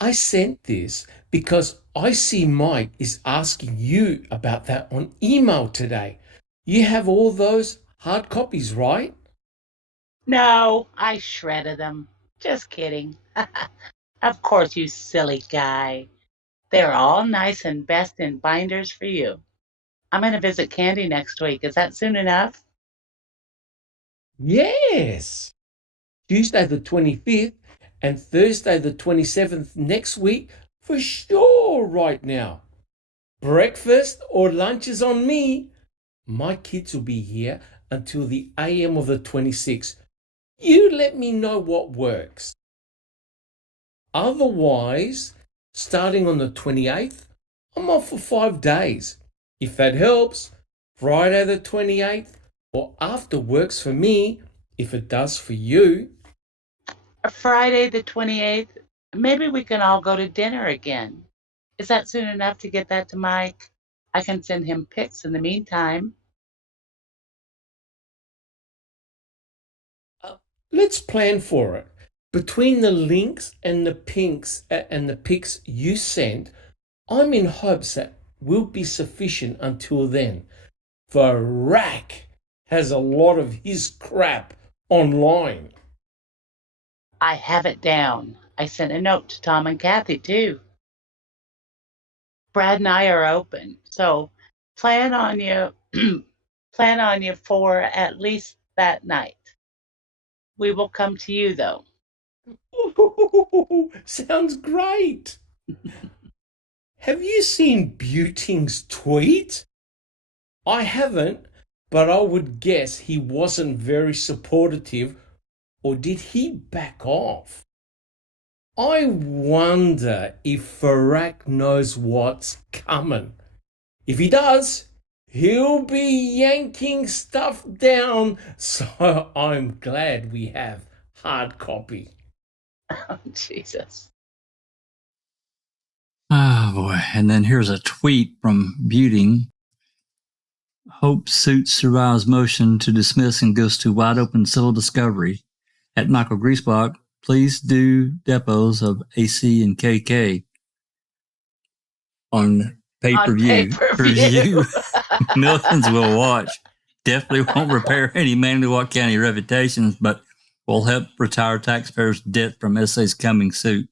I sent this because I see Mike is asking you about that on email today. You have all those hard copies, right? No, I shredded them. Just kidding. Of course, you silly guy. They're all nice and best in binders for you. I'm going to visit Candy next week. Is that soon enough? Yes. Tuesday the 25th and Thursday the 27th next week for sure right now. Breakfast or lunch is on me. My kids will be here until the AM of the 26th. You let me know what works. Otherwise, starting on the 28th, I'm off for 5 days. If that helps, Friday the 28th or after works for me, if it does for you. Friday the 28th, maybe we can all go to dinner again. Is that soon enough to get that to Mike? I can send him pics in the meantime. Let's plan for it. Between the links and the pics you sent, I'm in hopes that will be sufficient until then. Varrock has a lot of his crap online. I have it down. I sent a note to Tom and Kathy too. Brad and I are open, so plan on you for at least that night. We will come to you though. Ooh, sounds great. Have you seen Buting's tweet? I haven't, but I would guess he wasn't very supportive, or did he back off? I wonder if Varrock knows what's coming. If he does, he'll be yanking stuff down, so I'm glad we have hard copy. Oh, Jesus. Oh boy. And then here's a tweet from Buting. Hope suit survives motion to dismiss and goes to wide open civil discovery. At Michael Griesbach, please do depots of AC and KK on pay-per-view. Millions will watch. Definitely won't repair any Manitowoc County reputations, but will help retire taxpayers' debt from SA's coming suit.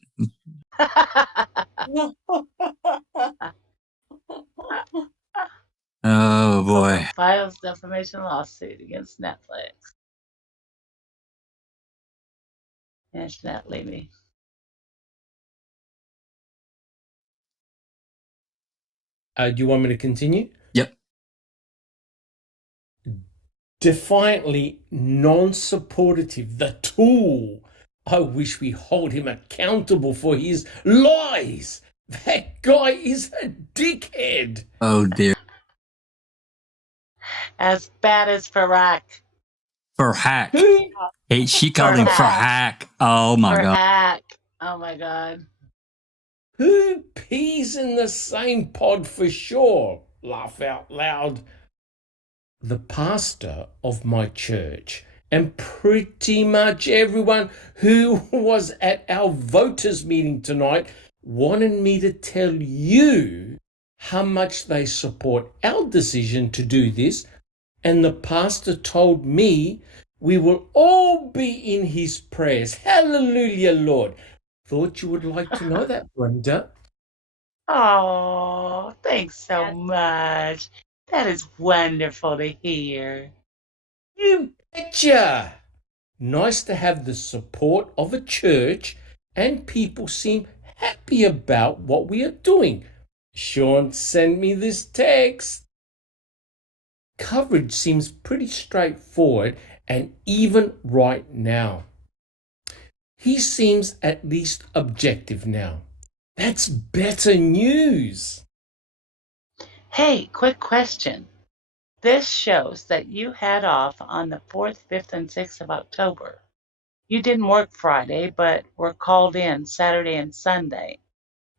Oh boy. Files defamation lawsuit against Netflix. Internet leaving. Do you want me to continue? Yep. Defiantly non-supportive, the tool. I wish we hold him accountable for his lies. That guy is a dickhead. Oh dear. As bad as Varrock. For hack. Hey, she called him for hack. Oh my God. Hack. Oh my God. Who pees in the same pod for sure? Laugh out loud. The pastor of my church and pretty much everyone who was at our voters meeting tonight wanted me to tell you how much they support our decision to do this, and the pastor told me we will all be in his prayers. Hallelujah, Lord. Thought you would like to know that, Brenda. Oh, thanks so much. That is wonderful to hear. You betcha. Nice to have the support of a church, and people seem happy about what we are doing. Sean sent me this text. Coverage seems pretty straightforward and even right now. He seems at least objective now. That's better news. Hey, quick question. This shows that you had off on the 4th, 5th, and 6th of October. You didn't work Friday, but were called in Saturday and Sunday.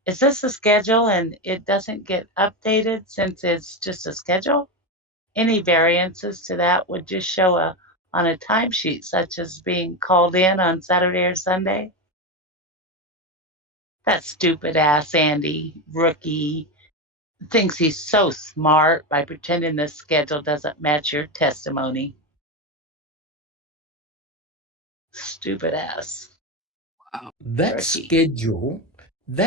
Is this a schedule and it doesn't get updated since it's just a schedule? Any variances to that would just show on a timesheet, such as being called in on Saturday or Sunday? That stupid ass Andy, rookie, thinks he's so smart by pretending the schedule doesn't match your testimony. Stupid ass. That rookie.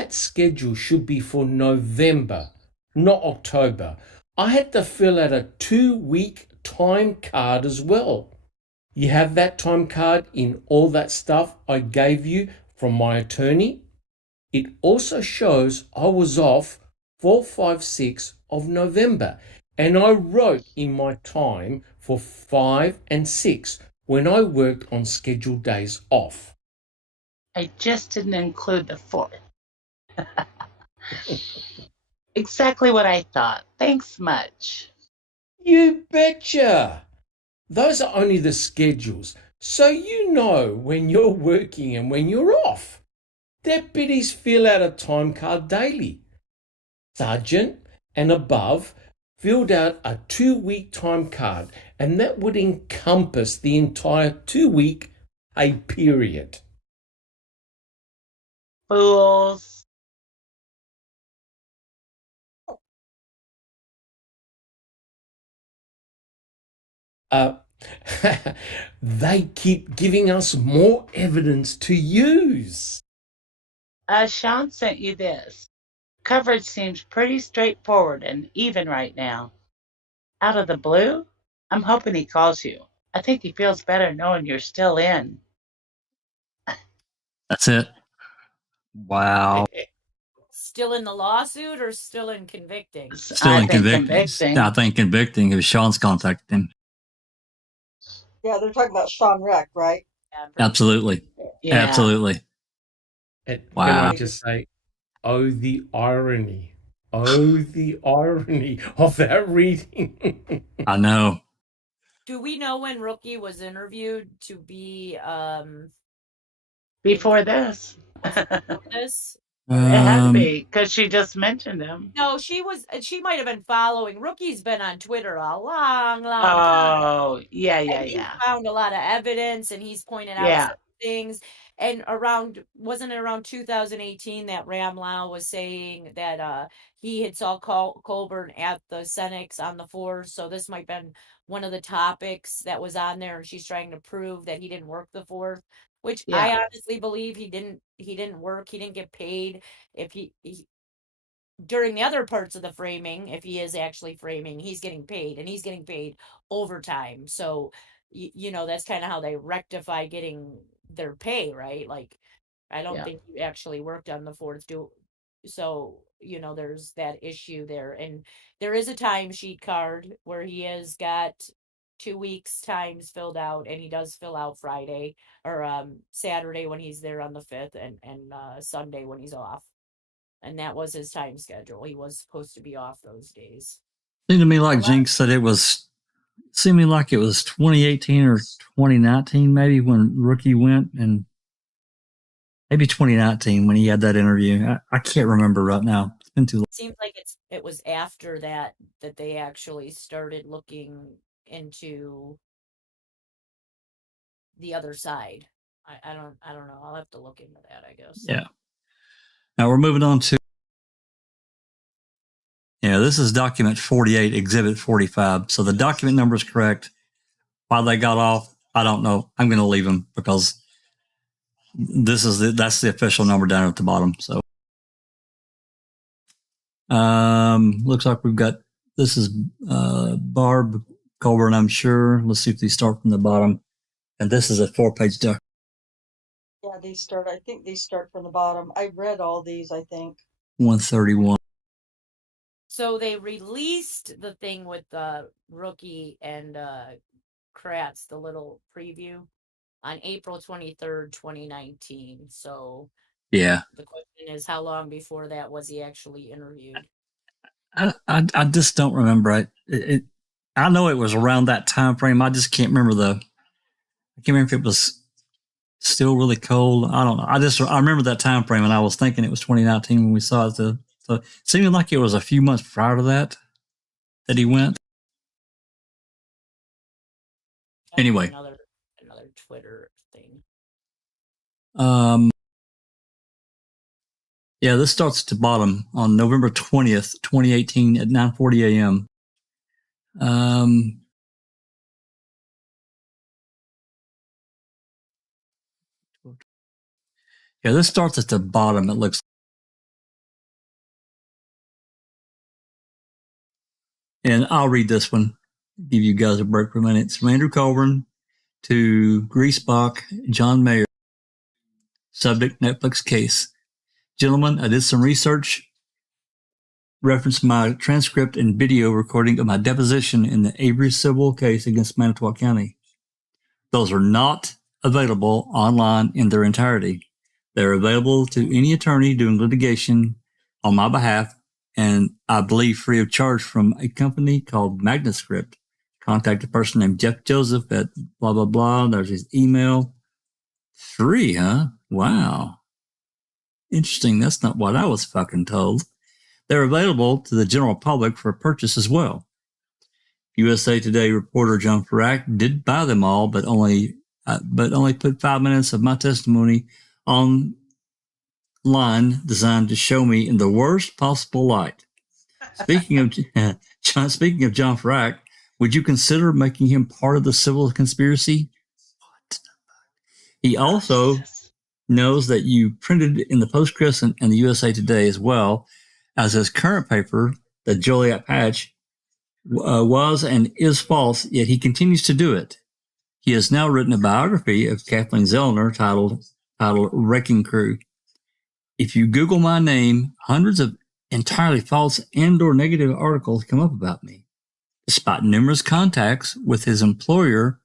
schedule should be for November, not October. I had to fill out a 2-week time card as well. You have that time card in all that stuff I gave you from my attorney? it also shows I was off 4, 5, 6 of November. And I wrote in my time for 5 and 6 when I worked on scheduled days off. I just didn't include the 4th. Exactly what I thought. Thanks much. You betcha. Those are only the schedules, so you know when you're working and when you're off. Deputies fill out a time card daily. Sergeant and above filled out a 2-week time card, and that would encompass the entire 2-week pay period. Fools. They keep giving us more evidence to use. Sean sent you this. Coverage seems pretty straightforward and even right now. Out of the blue? I'm hoping he calls you. I think he feels better knowing you're still in. That's it. Wow. Still in the lawsuit or still in convicting? Still in convicting. I think convicting if Sean's contacted him. Yeah, they're talking about Sean Reck, right? Yeah, Absolutely. Yeah. Absolutely. And Wow. Can I just say, oh, the irony. Oh, the irony of that reading. I know. Do we know when Rookie was interviewed to be Before this. this? It had to be, because she just mentioned him. No, she might have been following. Rookie's been on Twitter a long time. Oh, yeah. He found a lot of evidence, and he's pointed out some things. And wasn't it around 2018 that Ram Lau was saying that he had saw Colburn at the Senex on the force. So this might have been one of the topics that was on there, and she's trying to prove that he didn't work the fourth, which I honestly believe he didn't work. He didn't get paid. If he during the other parts of the framing, if he is actually framing, he's getting paid, and he's getting paid overtime. So, you know, that's kind of how they rectify getting their pay, right? Like, I don't think he actually worked on the fourth. So, you know, there's that issue there. And there is a timesheet card where he has got 2 weeks times filled out, and he does fill out Friday or Saturday when he's there on the 5th and Sunday when he's off. And that was his time schedule. He was supposed to be off those days. Seemed to me like Jinx said it was 2018 or 2019 maybe when Rookie went, and maybe 2019 when he had that interview. I can't remember right now. It's been too long. It seems like it was after that they actually started looking into the other side. I don't know. I'll have to look into that, I guess. Yeah. Now we're moving on to, this is document 48, exhibit 45. So the document number is correct. Why they got off, I don't know. I'm going to leave them because that's the official number down at the bottom. So, looks like this is Barb Colburn, I'm sure. Let's see if they start from the bottom. And this is a 4-page document. Yeah, I think these start from the bottom. I read all these, I think. 131. So they released the thing with the Rookie and Kratz, the little preview, on April 23rd, 2019. So yeah, the question is, how long before that was he actually interviewed? I just don't remember. I know it was around that time frame. I just can't remember if it was still really cold. I don't know. I remember that time frame, and I was thinking it was 2019 when we saw it. So it seemed like it was a few months prior to that he went. Anyway, another Twitter thing. Yeah, this starts at the bottom on November 20th, 2018 at 9:40 a.m. Yeah, this starts at the bottom. It looks. And I'll read this one. Give you guys a break for a minute. It's from Andrew Colburn to Griesbach, John Mayer. Subject: Netflix case. Gentlemen, I did some research, referenced my transcript and video recording of my deposition in the Avery civil case against Manitowoc County. Those are not available online in their entirety. They're available to any attorney doing litigation on my behalf, and I believe free of charge, from a company called Magnuscript. Contact a person named Jeff Joseph at blah, blah, blah. There's his email. Free, huh? Wow. Interesting. That's not what I was fucking told. They're available to the general public for purchase as well. USA Today reporter John Farrack did buy them all, but only put 5 minutes of my testimony online designed to show me in the worst possible light. Speaking of John Farrack, would you consider making him part of the civil conspiracy? What? He also knows that you printed in the Post-Crist and the USA Today as well as his current paper, the Joliet Patch, was and is false, yet he continues to do it. He has now written a biography of Kathleen Zellner titled Wrecking Crew. If you Google my name, hundreds of entirely false and or negative articles come up about me. Despite numerous contacts with his employer,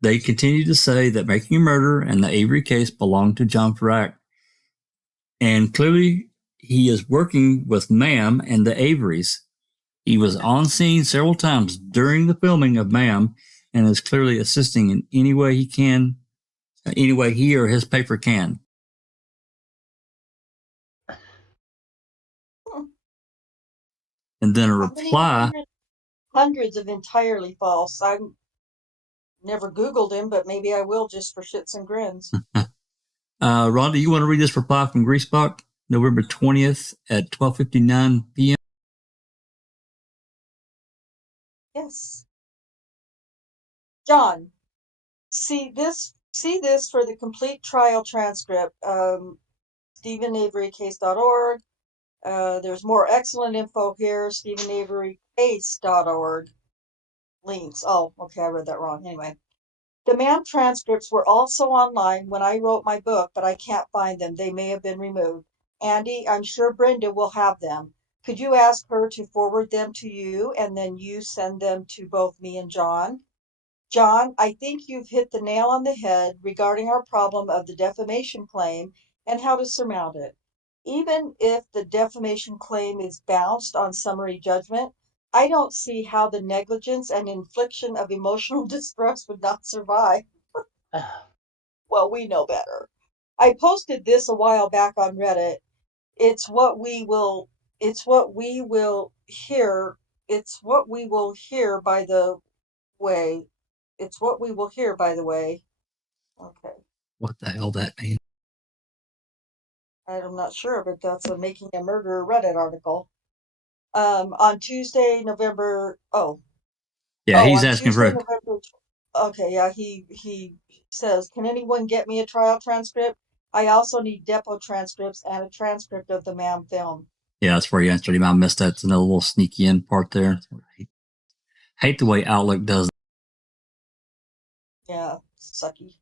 they continue to say that Making a Murder and the Avery case belong to John Farrack. And clearly, he is working with Ma'am and the Averys. He was on scene several times during the filming of Ma'am and is clearly assisting in any way he can, any way he or his paper can. And then a reply. Hundreds of entirely false. I've never Googled him, but maybe I will just for shits and grins. Rhonda, you want to read this reply from Greasebuck, November 20th at 12:59 p.m.? Yes. John, see this for the complete trial transcript. StephenAveryCase.org. There's more excellent info here. StephenAveryCase.org. Links. Oh, okay, I read that wrong. Anyway. The Ma'am transcripts were also online when I wrote my book, but I can't find them. They may have been removed. Andy, I'm sure Brenda will have them. Could you ask her to forward them to you and then you send them to both me and John? John, I think you've hit the nail on the head regarding our problem of the defamation claim and how to surmount it. Even if the defamation claim is bounced on summary judgment, I don't see how the negligence and infliction of emotional distress would not survive. Well, we know better. I posted this a while back on Reddit. It's what we will hear by the way. Okay. What the hell that mean? I'm not sure, but that's a Making a Murder Reddit article. On Tuesday, November. He's asking for it. Okay, yeah, he says, can anyone get me a trial transcript? I also need depo transcripts and a transcript of the Ma'am film. Yeah, that's where he answered him. I missed that. It's another little sneaky in part there. Hate the way Outlook does. Yeah, sucky.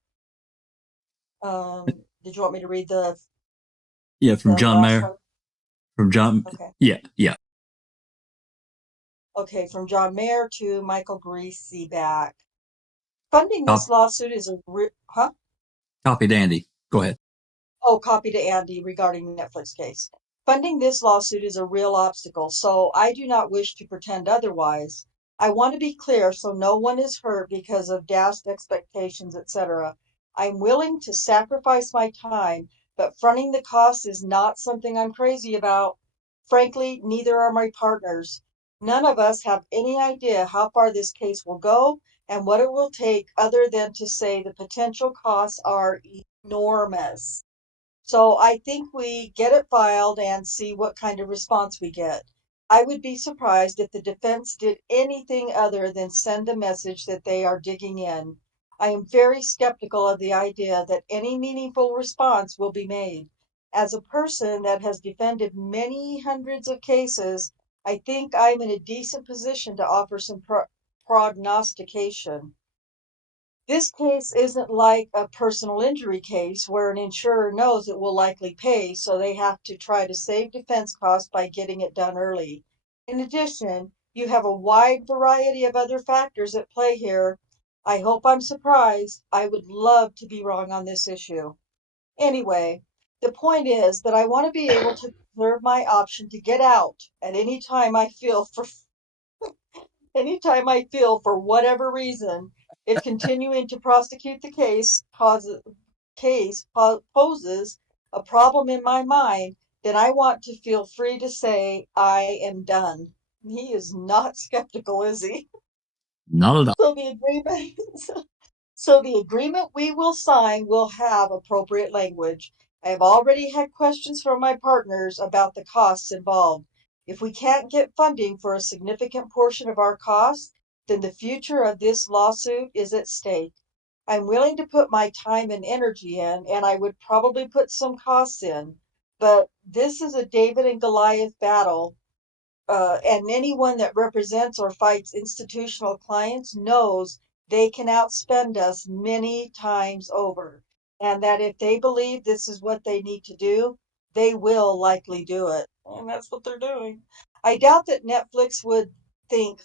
Did you want me to read the? Yeah, from John Mayer. One? From John. Okay. Yeah. Okay, from John Mayer to Michael Greasy back. Funding this lawsuit is a Copy to Andy. Go ahead. Oh, copy to Andy regarding the Netflix case. Funding this lawsuit is a real obstacle, so I do not wish to pretend otherwise. I want to be clear so no one is hurt because of dashed expectations, etc. I'm willing to sacrifice my time, but fronting the costs is not something I'm crazy about. Frankly, neither are my partners. None of us have any idea how far this case will go and what it will take other than to say the potential costs are enormous. So I think we get it filed and see what kind of response we get. I would be surprised if the defense did anything other than send a message that they are digging in. I am very skeptical of the idea that any meaningful response will be made. As a person that has defended many hundreds of cases, I think I'm in a decent position to offer some prognostication. This case isn't like a personal injury case where an insurer knows it will likely pay, so they have to try to save defense costs by getting it done early. In addition, you have a wide variety of other factors at play here. I hope I'm surprised. I would love to be wrong on this issue. Anyway, the point is that I want to be able to preserve my option to get out at any time I feel for whatever reason, if continuing to prosecute the poses a problem in my mind, then I want to feel free to say I am done. He is not skeptical, is he? Not at all. So the agreement we will sign will have appropriate language. I have already had questions from my partners about the costs involved. If we can't get funding for a significant portion of our costs, then the future of this lawsuit is at stake. I'm willing to put my time and energy in, and I would probably put some costs in, but this is a David and Goliath battle, and anyone that represents or fights institutional clients knows they can outspend us many times over, and that if they believe this is what they need to do, they will likely do it. And that's what they're doing. I doubt that Netflix would think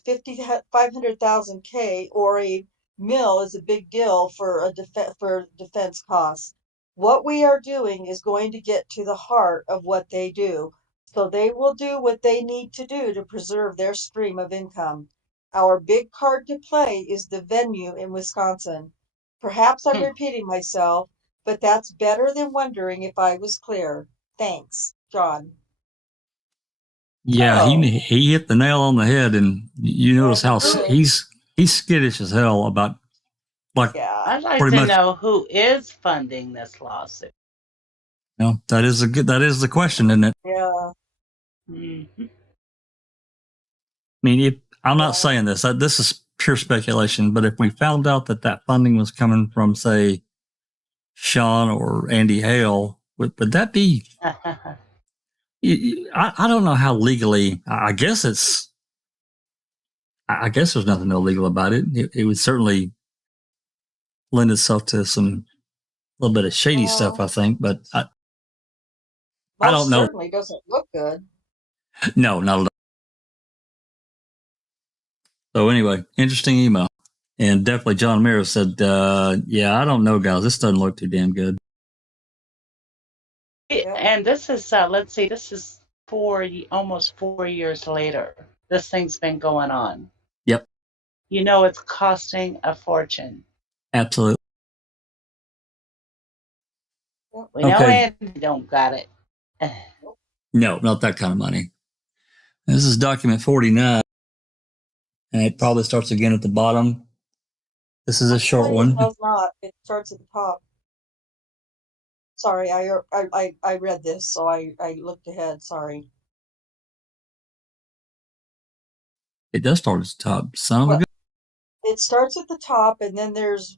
500,000 K or a mil is a big deal for defense costs. What we are doing is going to get to the heart of what they do, so they will do what they need to do to preserve their stream of income. Our big card to play is the venue in Wisconsin. Perhaps I'm repeating myself, but that's better than wondering if I was clear. Thanks, John. Yeah, he hit the nail on the head, and you notice how he's skittish as hell about I'd like to know who is funding this lawsuit. No, that is the question, isn't it? Yeah. Mm-hmm. I mean, I'm not saying this. This is pure speculation. But if we found out that funding was coming from, say, Sean or Andy Hale, would that be? I don't know how legally. I guess there's nothing illegal about it. It would certainly lend itself to some little bit of shady stuff, I think. But I don't know. Certainly doesn't look good. No, not at all. So anyway, interesting email. And definitely John Mira said, yeah, I don't know, guys. This doesn't look too damn good. And this is, let's see, this is almost 4 years later. This thing's been going on. Yep. You know, it's costing a fortune. Absolutely. We know Andy don't got it. No, not that kind of money. This is document 49. And it probably starts again at the bottom. This is a short one. It does not. It starts at the top. Sorry, I read this, so I looked ahead. Sorry. It does start at the top. Son of a gun. It starts at the top, and then there's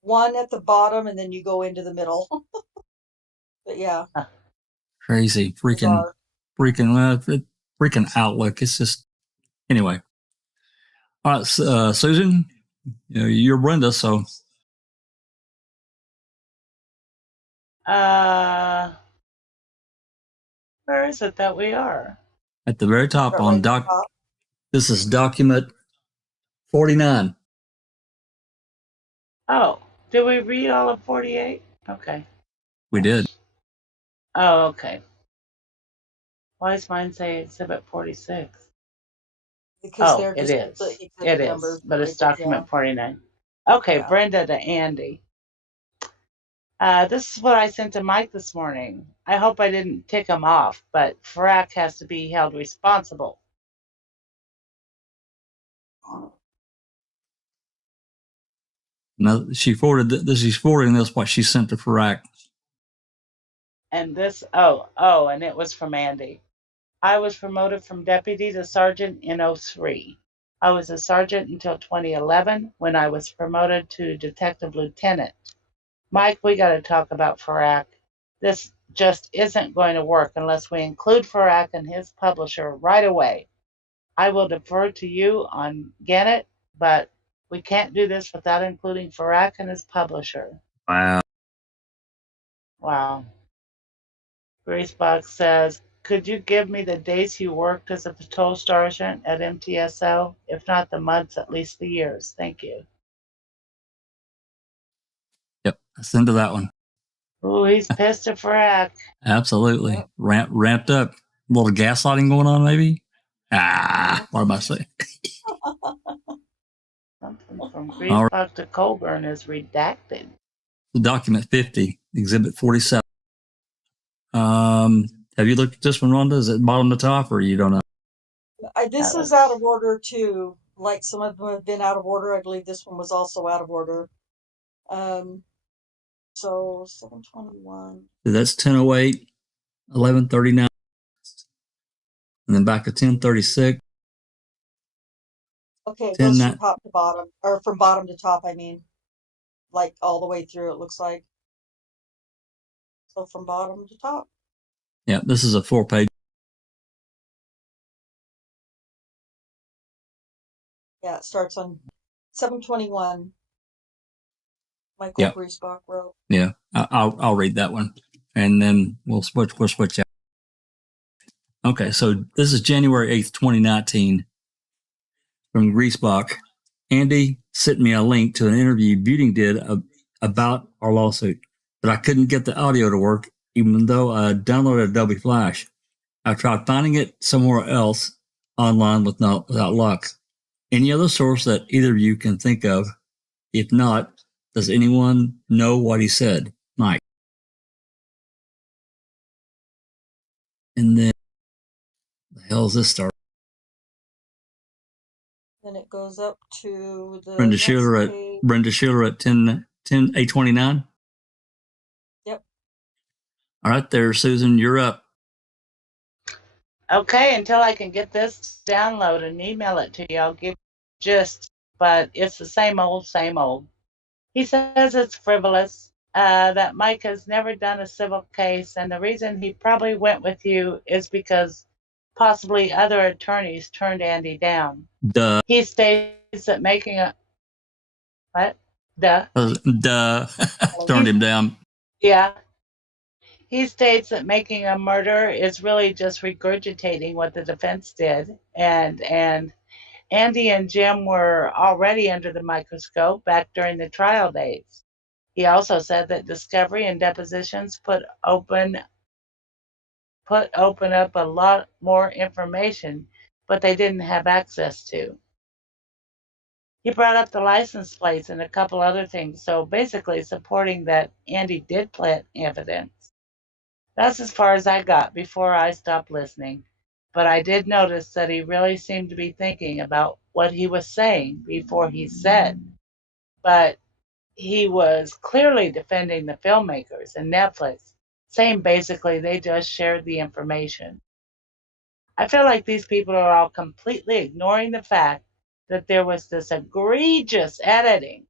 one at the bottom, and then you go into the middle. But yeah. Crazy. Freaking Outlook. It's just, anyway. All right, Susan, you're Brenda, so. Where is it that we are? At the very top on this is document 49. Oh, did we read all of 48? Okay. We did. Oh, okay. Why does mine say exhibit 46? Because it is. It is, but it's document 49. Okay, yeah. Brenda to Andy. This is what I sent to Mike this morning. I hope I didn't tick him off, but FRAC has to be held responsible. No, she's forwarding this what she sent to FRAC. And this, and it was from Andy. I was promoted from deputy to sergeant in 2003. I was a sergeant until 2011 when I was promoted to detective lieutenant. Mike, we got to talk about FRAC. This just isn't going to work unless we include FRAC and his publisher right away. I will defer to you on Gannett, but We can't do this without including Farak and his publisher. Wow. Wow. Gracebox says, could you give me the dates you worked as a patrol sergeant at MTSO? If not the months, at least the years. Thank you. Yep. Let's into that one. Ooh, he's pissed at Farak. Absolutely. Yep. Ramped up. A little gaslighting going on, maybe? What am I saying? Something from Gracebox to Colburn is redacted. The document 50, exhibit 47. Have you looked at this one, Rhonda? Is it bottom to top, or you don't know? This is out of order too. Like some of them have been out of order. I believe this one was also out of order. So 721. That's 1008, 1139, and then back to 1036. Okay, it goes from top to bottom, or from bottom to top, I mean. Like all the way through, it looks like. So from bottom to top. Yeah, this is a 4-page. Yeah, it starts on 721. Michael Griesbach wrote. Yeah, I'll read that one, and then we'll switch out. Okay, so this is January 8th, 2019, from Griesbach. Andy sent me a link to an interview Buting did about our lawsuit, but I couldn't get the audio to work, even though I downloaded Adobe Flash. I tried finding it somewhere else online without luck. Any other source that either of you can think of? If not, does anyone know what he said? Mike. And then, the hell is this start? Then it goes up to the Brenda Schuler at 829. Yep. All right, there, Susan, you're up. Okay, until I can get this download and email it to you, I'll give gist, but it's the same old, same old. He says it's frivolous, that Mike has never done a civil case, and the reason he probably went with you is because possibly other attorneys turned Andy down. Duh. He states that making a... What? Duh. Turned him down. Yeah. He states that making a murder is really just regurgitating what the defense did, and Andy and Jim were already under the microscope back during the trial days. He also said that discovery and depositions put open up a lot more information, but they didn't have access to. He brought up the license plates and a couple other things, so basically supporting that Andy did plant evidence. That's as far as I got before I stopped listening, but I did notice that he really seemed to be thinking about what he was saying before he said. But he was clearly defending the filmmakers and Netflix, saying basically they just shared the information. I feel like these people are all completely ignoring the fact that there was this egregious editing,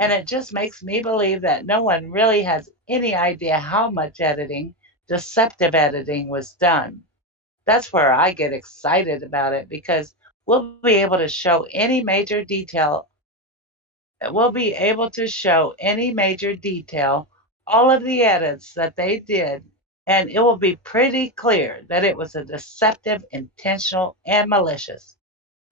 and it just makes me believe that no one really has any idea how much editing, deceptive editing, was done. That's where I get excited about it, because we'll be able to show any major detail. We'll be able to show any major detail, all of the edits that they did, and it will be pretty clear that it was a deceptive, intentional, and malicious.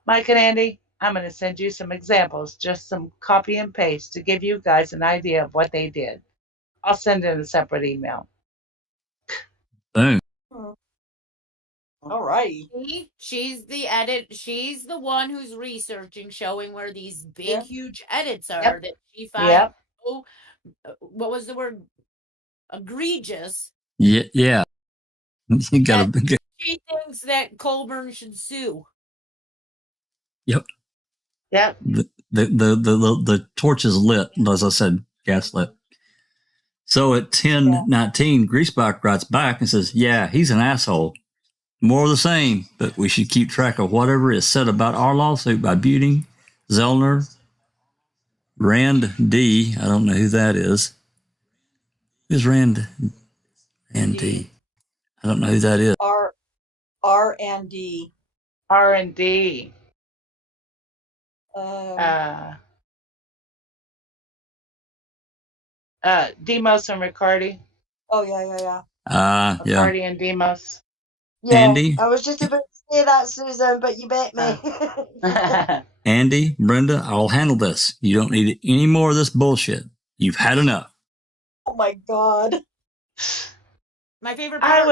Mike and Andy, I'm going to send you some examples, just some copy and paste to give you guys an idea of what they did. I'll send it in a separate email. Boom. All right. She's the one who's researching, showing where these big, huge edits are that she finds. Oh, what was the word? Egregious. Yeah. You gotta. She thinks that Colburn should sue. Yep. Yep. The torch is lit, as I said, gaslit. So at 10:19, Griesbach writes back and says, "Yeah, he's an asshole. More of the same, but we should keep track of whatever is said about our lawsuit by Buting, Zellner, Rand D. I don't know who that is. Who's Rand D? I don't know who that is. R and D. R and D. Demos and Riccardi. Oh, yeah. Yeah. Riccardi and Demos. Yeah, Andy? I was just about to say that, Susan, but you bet me. Andy, Brenda, I'll handle this. You don't need any more of this bullshit. You've had enough. Oh my God. My favorite part. I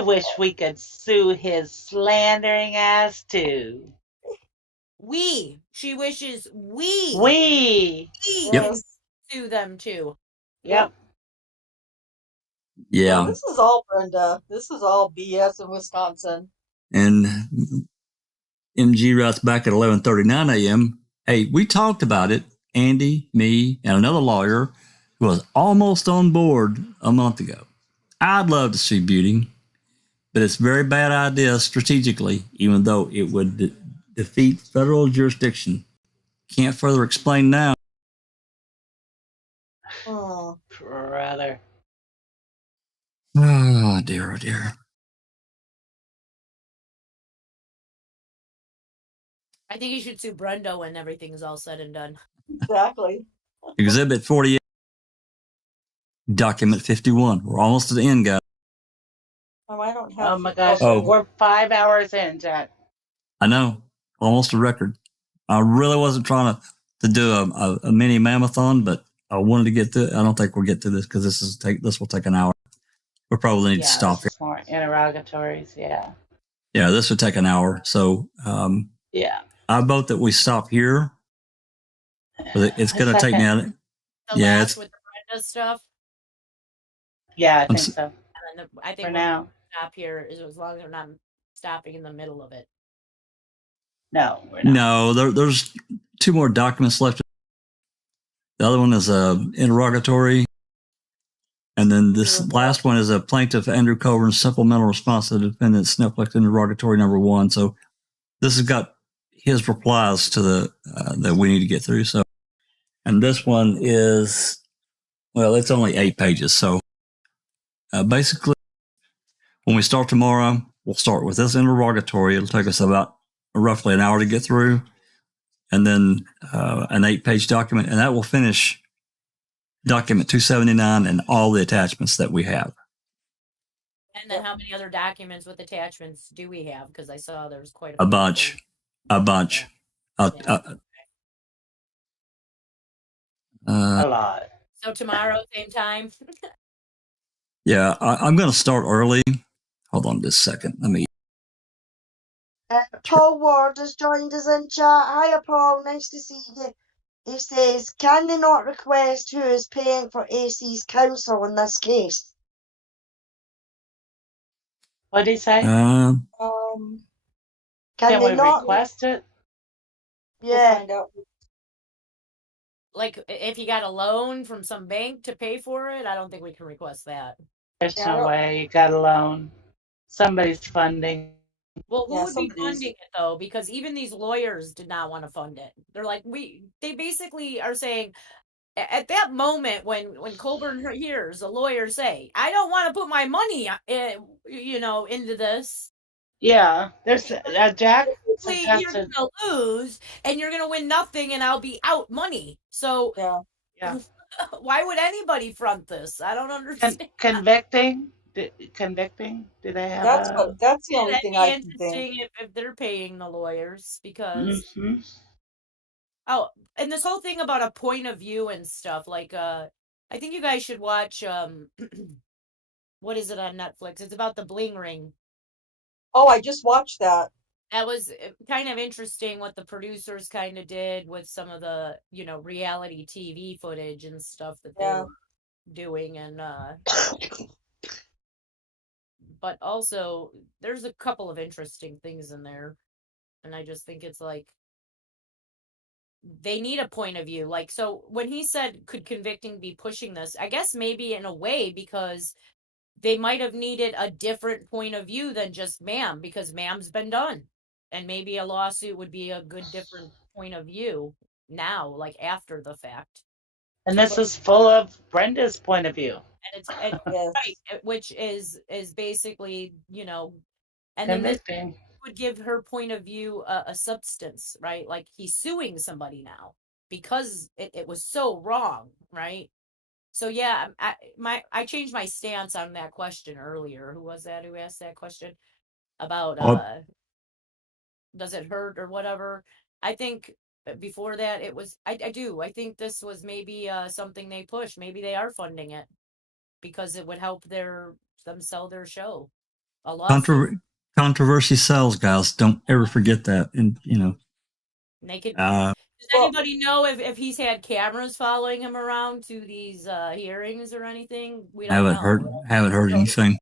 wish we could sue his slandering ass too. She wishes we Yep. can sue them too. Yep. Yeah. This is all Brenda. This is all BS in Wisconsin. And MG writes back at 11:39 a.m. Hey, we talked about it. Andy, me, and another lawyer who was almost on board a month ago. I'd love to sue Beauty, but it's a very bad idea strategically, even though it would defeat federal jurisdiction. Can't further explain now. Oh, brother. Oh, dear, oh, dear. I think you should sue Brenda when everything's all said and done. exactly. Exhibit 48, document 51. We're almost to the end, guys. Oh, I don't have. Oh my gosh, Oh. we're 5 hours in, Jack. I know, almost a record. I really wasn't trying to do a mini mammothon, but I wanted to get to. I don't think we'll get to this because this will take an hour. We probably need to stop here. More interrogatories, yeah. Yeah, this would take an hour. So yeah, I vote that we stop here. It's going to take me out. Yeah, it's with the Brenda stuff. Yeah, I think so. And I think for now, stop here is as long as we're not stopping in the middle of it. No, we're not. No, there's 2 more documents left. The other one is a interrogatory, and then this last one is a plaintiff Andrew Colburn's supplemental response to the defendant's Netflix interrogatory number 1. So this has got his replies to the that we need to get through. So, and this one is, well, it's only 8 pages. So basically, when we start tomorrow, we'll start with this interrogatory. It'll take us about roughly an hour to get through, and then an 8-page document, and that will finish document 279 and all the attachments that we have. And then how many other documents with attachments do we have? Because I saw there's quite a bunch. A lot. So tomorrow, same time? Yeah, I'm going to start early. Hold on just a second. Let me. Paul Ward has joined us in chat. Hiya, Paul. Nice to see you. He says, can they not request who is paying for AC's counsel in this case? What did he say? Can they we not request it? Yeah. Like, if you got a loan from some bank to pay for it, I don't think we can request that. There's no way. You got a loan. Somebody's funding. Well, who would be funding it though? Because even these lawyers did not want to fund it. They're like, they basically are saying at that moment when Colburn hears a lawyer say, I don't want to put my money, into this. Yeah, there's Jack. You're gonna lose, and you're gonna win nothing, and I'll be out money. So yeah. Why would anybody front this? I don't understand. Convicting? Do they have? That's the only thing I can think. If they're paying the lawyers, because and this whole thing about a point of view and stuff, like I think you guys should watch what is it on Netflix? It's about the bling ring. Oh, I just watched that. That was kind of interesting what the producers kind of did with some of the, reality TV footage and stuff that they were doing. And, but also there's a couple of interesting things in there. And I just think it's like, they need a point of view. Like, so when he said, could convicting be pushing this? I guess maybe in a way, because they might have needed a different point of view than just ma'am, because ma'am's been done. And maybe a lawsuit would be a good different point of view now, like after the fact. And this is full of Brenda's point of view. And it's right, which is basically, and then this would give her point of view a substance, right? Like he's suing somebody now. because it was so wrong, right? So yeah, I changed my stance on that question earlier. Who was that who asked that question about does it hurt or whatever? I think before that it was I think this was maybe something they pushed. Maybe they are funding it because it would help them sell their show. A lawsuit. Controversy sells, guys. Don't ever forget that. And They could. Does anybody know if he's had cameras following him around to these hearings or anything? We don't know. Haven't heard anything.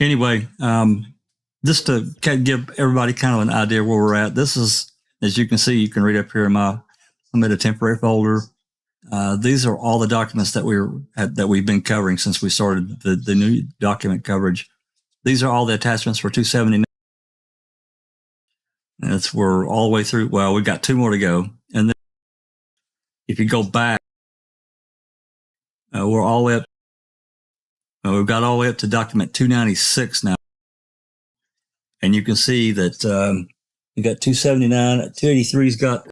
Anyway, just to give everybody kind of an idea where we're at. This is, as you can see, you can read up here in I made a temporary folder. These are all the documents that we've been covering since we started the new document coverage. These are all the attachments for 279. And we're all the way through. Well, we've got 2 more to go. And then if you go back, we're all the way up. We've got all the way up to document 296 now. And you can see that you got 279, 283's got.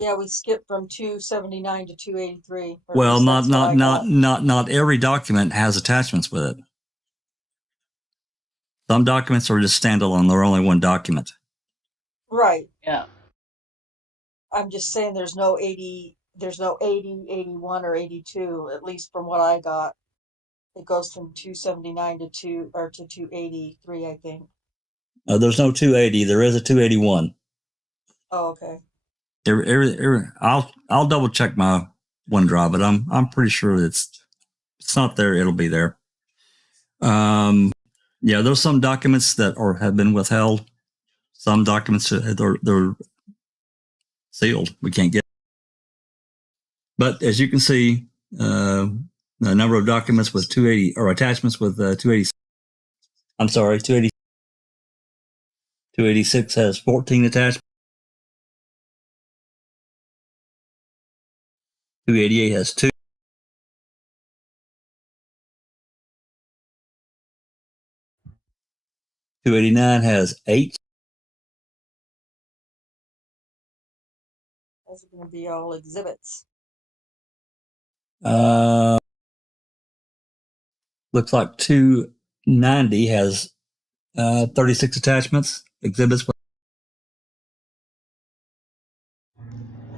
Yeah, we skipped from 279 to 283. Well, not every document has attachments with it. Some documents are just standalone. They're only one document. Right. Yeah. I'm just saying there's no 80, 81, or 82, at least from what I got. It goes from 279 to 283, I think. There's no 280. There is a 281. Oh, okay. I'll double check my OneDrive, but I'm pretty sure it's not there. It'll be there. Yeah, there's some documents that have been withheld. Some documents they're sealed. We can't get. But as you can see, the number of documents with 280 or attachments with 280. I'm sorry, 280. 286 has 14 attachments. 288 has 2. 289 has 8. Those are going to be all exhibits. Looks like 290 has 36 attachments, exhibits.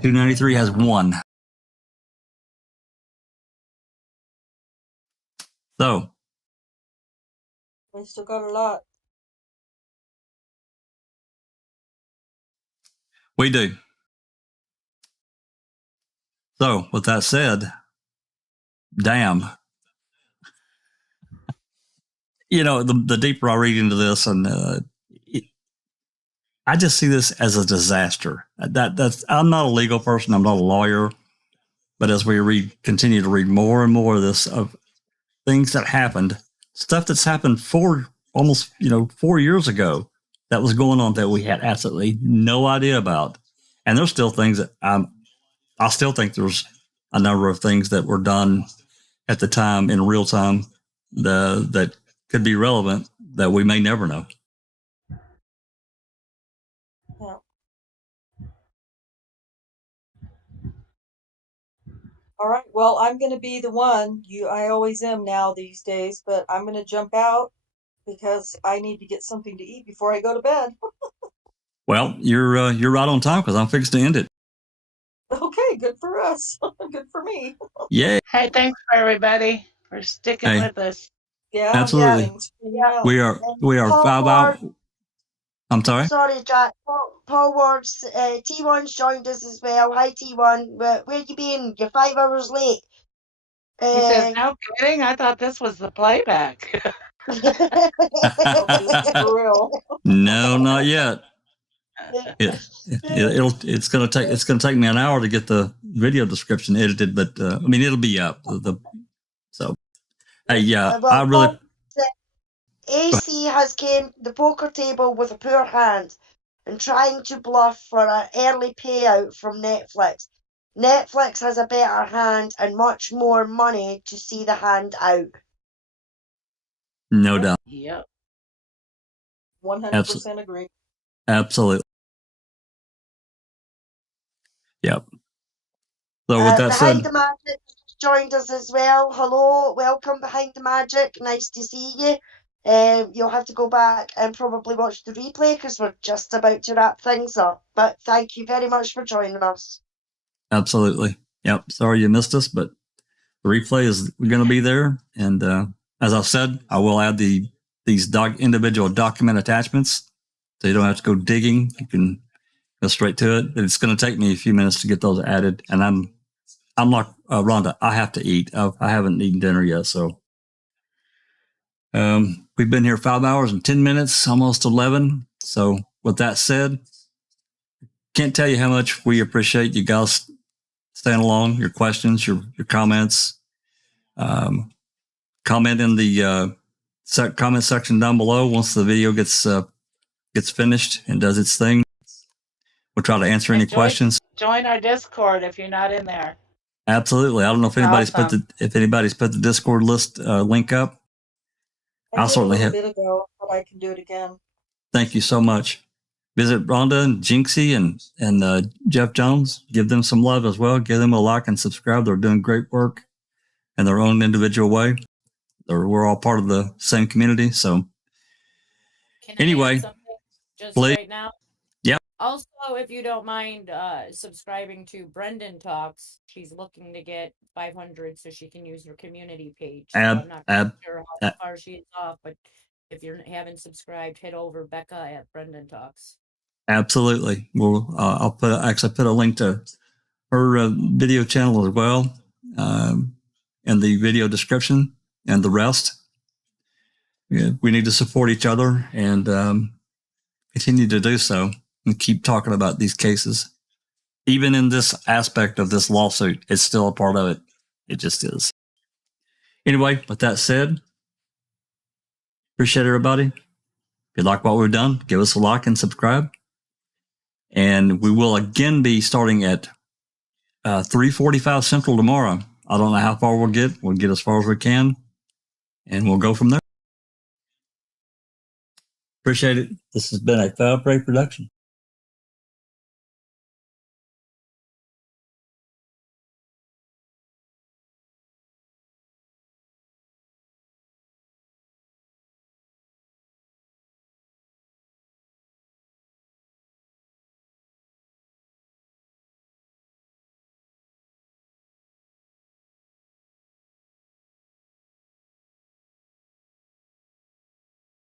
293 has 1. So We still got a lot. we do. So with that said, damn. The deeper I read into this, and I just see this as a disaster. I'm not a legal person. I'm not a lawyer, but as we continue to read more and more of this, of things that happened, stuff that's happened almost 4 years ago, that was going on that we had absolutely no idea about, and there's still things that I still think there's a number of things that were done at the time in real time that could be relevant that we may never know. Yeah. All right. Well, I'm going to be the one. I always am now these days, but I'm going to jump out because I need to get something to eat before I go to bed. Well, you're right on time because I'm fixed to end it. Okay, good for us. Good for me. Yeah. Hey, thanks for everybody for sticking with us. Yeah, absolutely. Yeah. We are 5 hours. I'm sorry. Sorry, Jack. Paul Ward's T1's joined us as well. Hi, T1. Where you been? You're 5 hours late. He says, "No kidding. I thought this was the playback." For real. No, not yet. It's gonna take me an hour to get the video description edited, but it'll be up. Hey, yeah, I really. AC has came to the poker table with a poor hand and trying to bluff for an early payout from Netflix. Netflix has a better hand and much more money to see the hand out. No doubt. Yep. 100% agree. Absolutely. Yep. So with that Behind said, the Magic joined us as well. Hello, welcome Behind the Magic. Nice to see you. You'll have to go back and probably watch the replay because we're just about to wrap things up. But thank you very much for joining us. absolutely. Yep. Sorry you missed us, but the replay is going to be there. And as I said, I will add these individual document attachments, so you don't have to go digging. You can go straight to it. It's going to take me a few minutes to get those added. And I'm like Rhonda. I have to eat. I haven't eaten dinner yet, so we've been here 5 hours and 10 minutes, almost 11. So with that said, can't tell you how much we appreciate you guys staying along, your questions, your comments. Comment in the comment section down below once the video gets finished and does its thing. We'll try to answer any questions. Join our Discord if you're not in there. Absolutely. I don't know if anybody's put the Discord list link up. I certainly have. A bit ago, but I can do it again. Thank you so much. Visit Rhonda and Jinxie and Jeff Jones. Give them some love as well. Give them a like and subscribe. They're doing great work in their own individual way. We're all part of the same community. So anyway, just please. Right now. Yep. Also, if you don't mind subscribing to Brendan Talks, she's looking to get 500 so she can use her community page. So I'm not sure how far she is off, but if you haven't subscribed, head over Becca at Brendan Talks. Absolutely. Well, I'll put a link to her video channel as well in the video description and the rest. Yeah, we need to support each other and continue to do so and keep talking about these cases. Even in this aspect of this lawsuit, it's still a part of it. It just is. Anyway, with that said, appreciate everybody. If you like what we've done, give us a like and subscribe. And we will again be starting at 3:45 Central tomorrow. I don't know how far we'll get. We'll get as far as we can, and we'll go from there. Appreciate it. This has been a Foul Prey production.